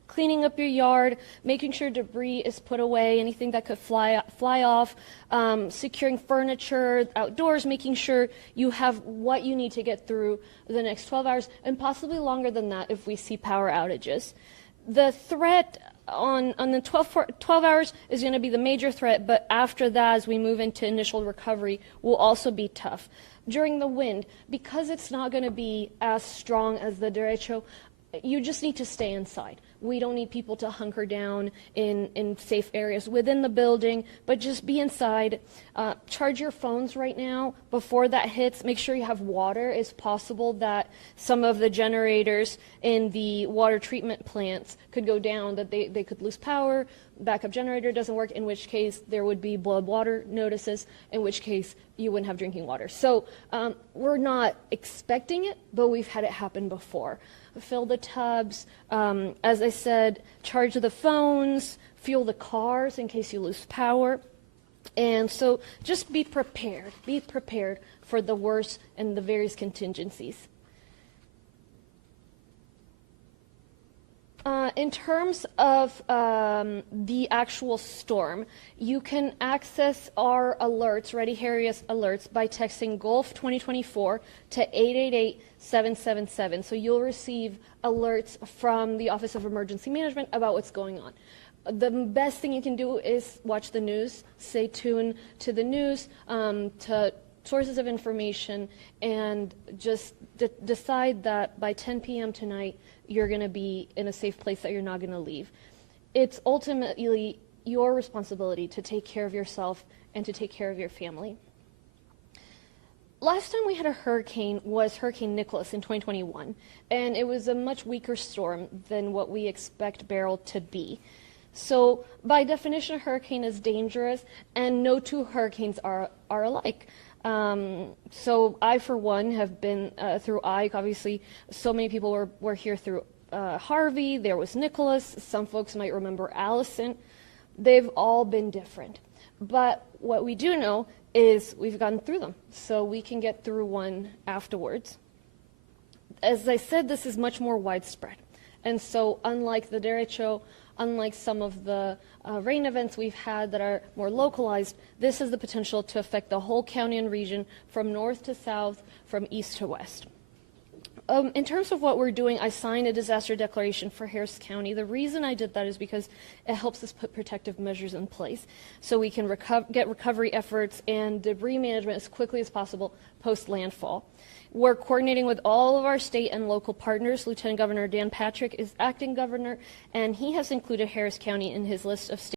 cleaning up your yard, making sure debris is put away, anything that could fly off, securing furniture outdoors, making sure you have what you need to get through the next 12 hours, and possibly longer than that if we see power outages. The threat on the 12 hours is going to be the major threat, but after that, as we move into initial recovery, will also be tough. During the wind, because it's not going to be as strong as the derecho, you just need to stay inside. We don't need people to hunker down in safe areas within the building, but just be inside. Charge your phones right now before that hits. Make sure you have water. It's possible that some of the generators in the water treatment plants could go down, that they could lose power, backup generator doesn't work, in which case there would be blood water notices, in which case you wouldn't have drinking water. So we're not expecting it, but we've had it happen before. Fill the tubs, as I said, charge the phones, fuel the cars in case you lose power. And so just be prepared for the worst and the various contingencies. In terms of the actual storm, you can access our alerts, Ready Harriet alerts, by texting Gulf 2024 to 888-777. So you'll receive alerts from the Office of Emergency Management about what's going on. The best thing you can do is watch the news, stay tuned to the news, to sources of information, and just decide that by 10 p.m. tonight, you're going to be in a safe place that you're not going to leave. It's ultimately your responsibility to take care of yourself and to take care of your family. Last time we had a hurricane was Hurricane Nicholas in 2021, and it was a much weaker storm than what we expect Beryl to be. So by definition, a hurricane is dangerous, and no two hurricanes are alike. So I, for one, have been through Ike. Obviously, so many people were here through Harvey. There was Nicholas. Some folks might remember Allison. They've all been different. But what we do know is we've gotten through them, so we can get through one afterwards. As I said, this is much more widespread. And so unlike the derecho, unlike some of the rain events we've had that are more localized, this has the potential to affect the whole county and region from north to south, from east to west. In terms of what we're doing, I signed a disaster declaration for Harris County. The reason I did that is because it helps us put protective measures in place so we can get recovery efforts and debris management as quickly as possible post-landfall. We're coordinating with all of our state and local partners. Lieutenant Governor Dan Patrick is acting governor, and he has included Harris County in his list of state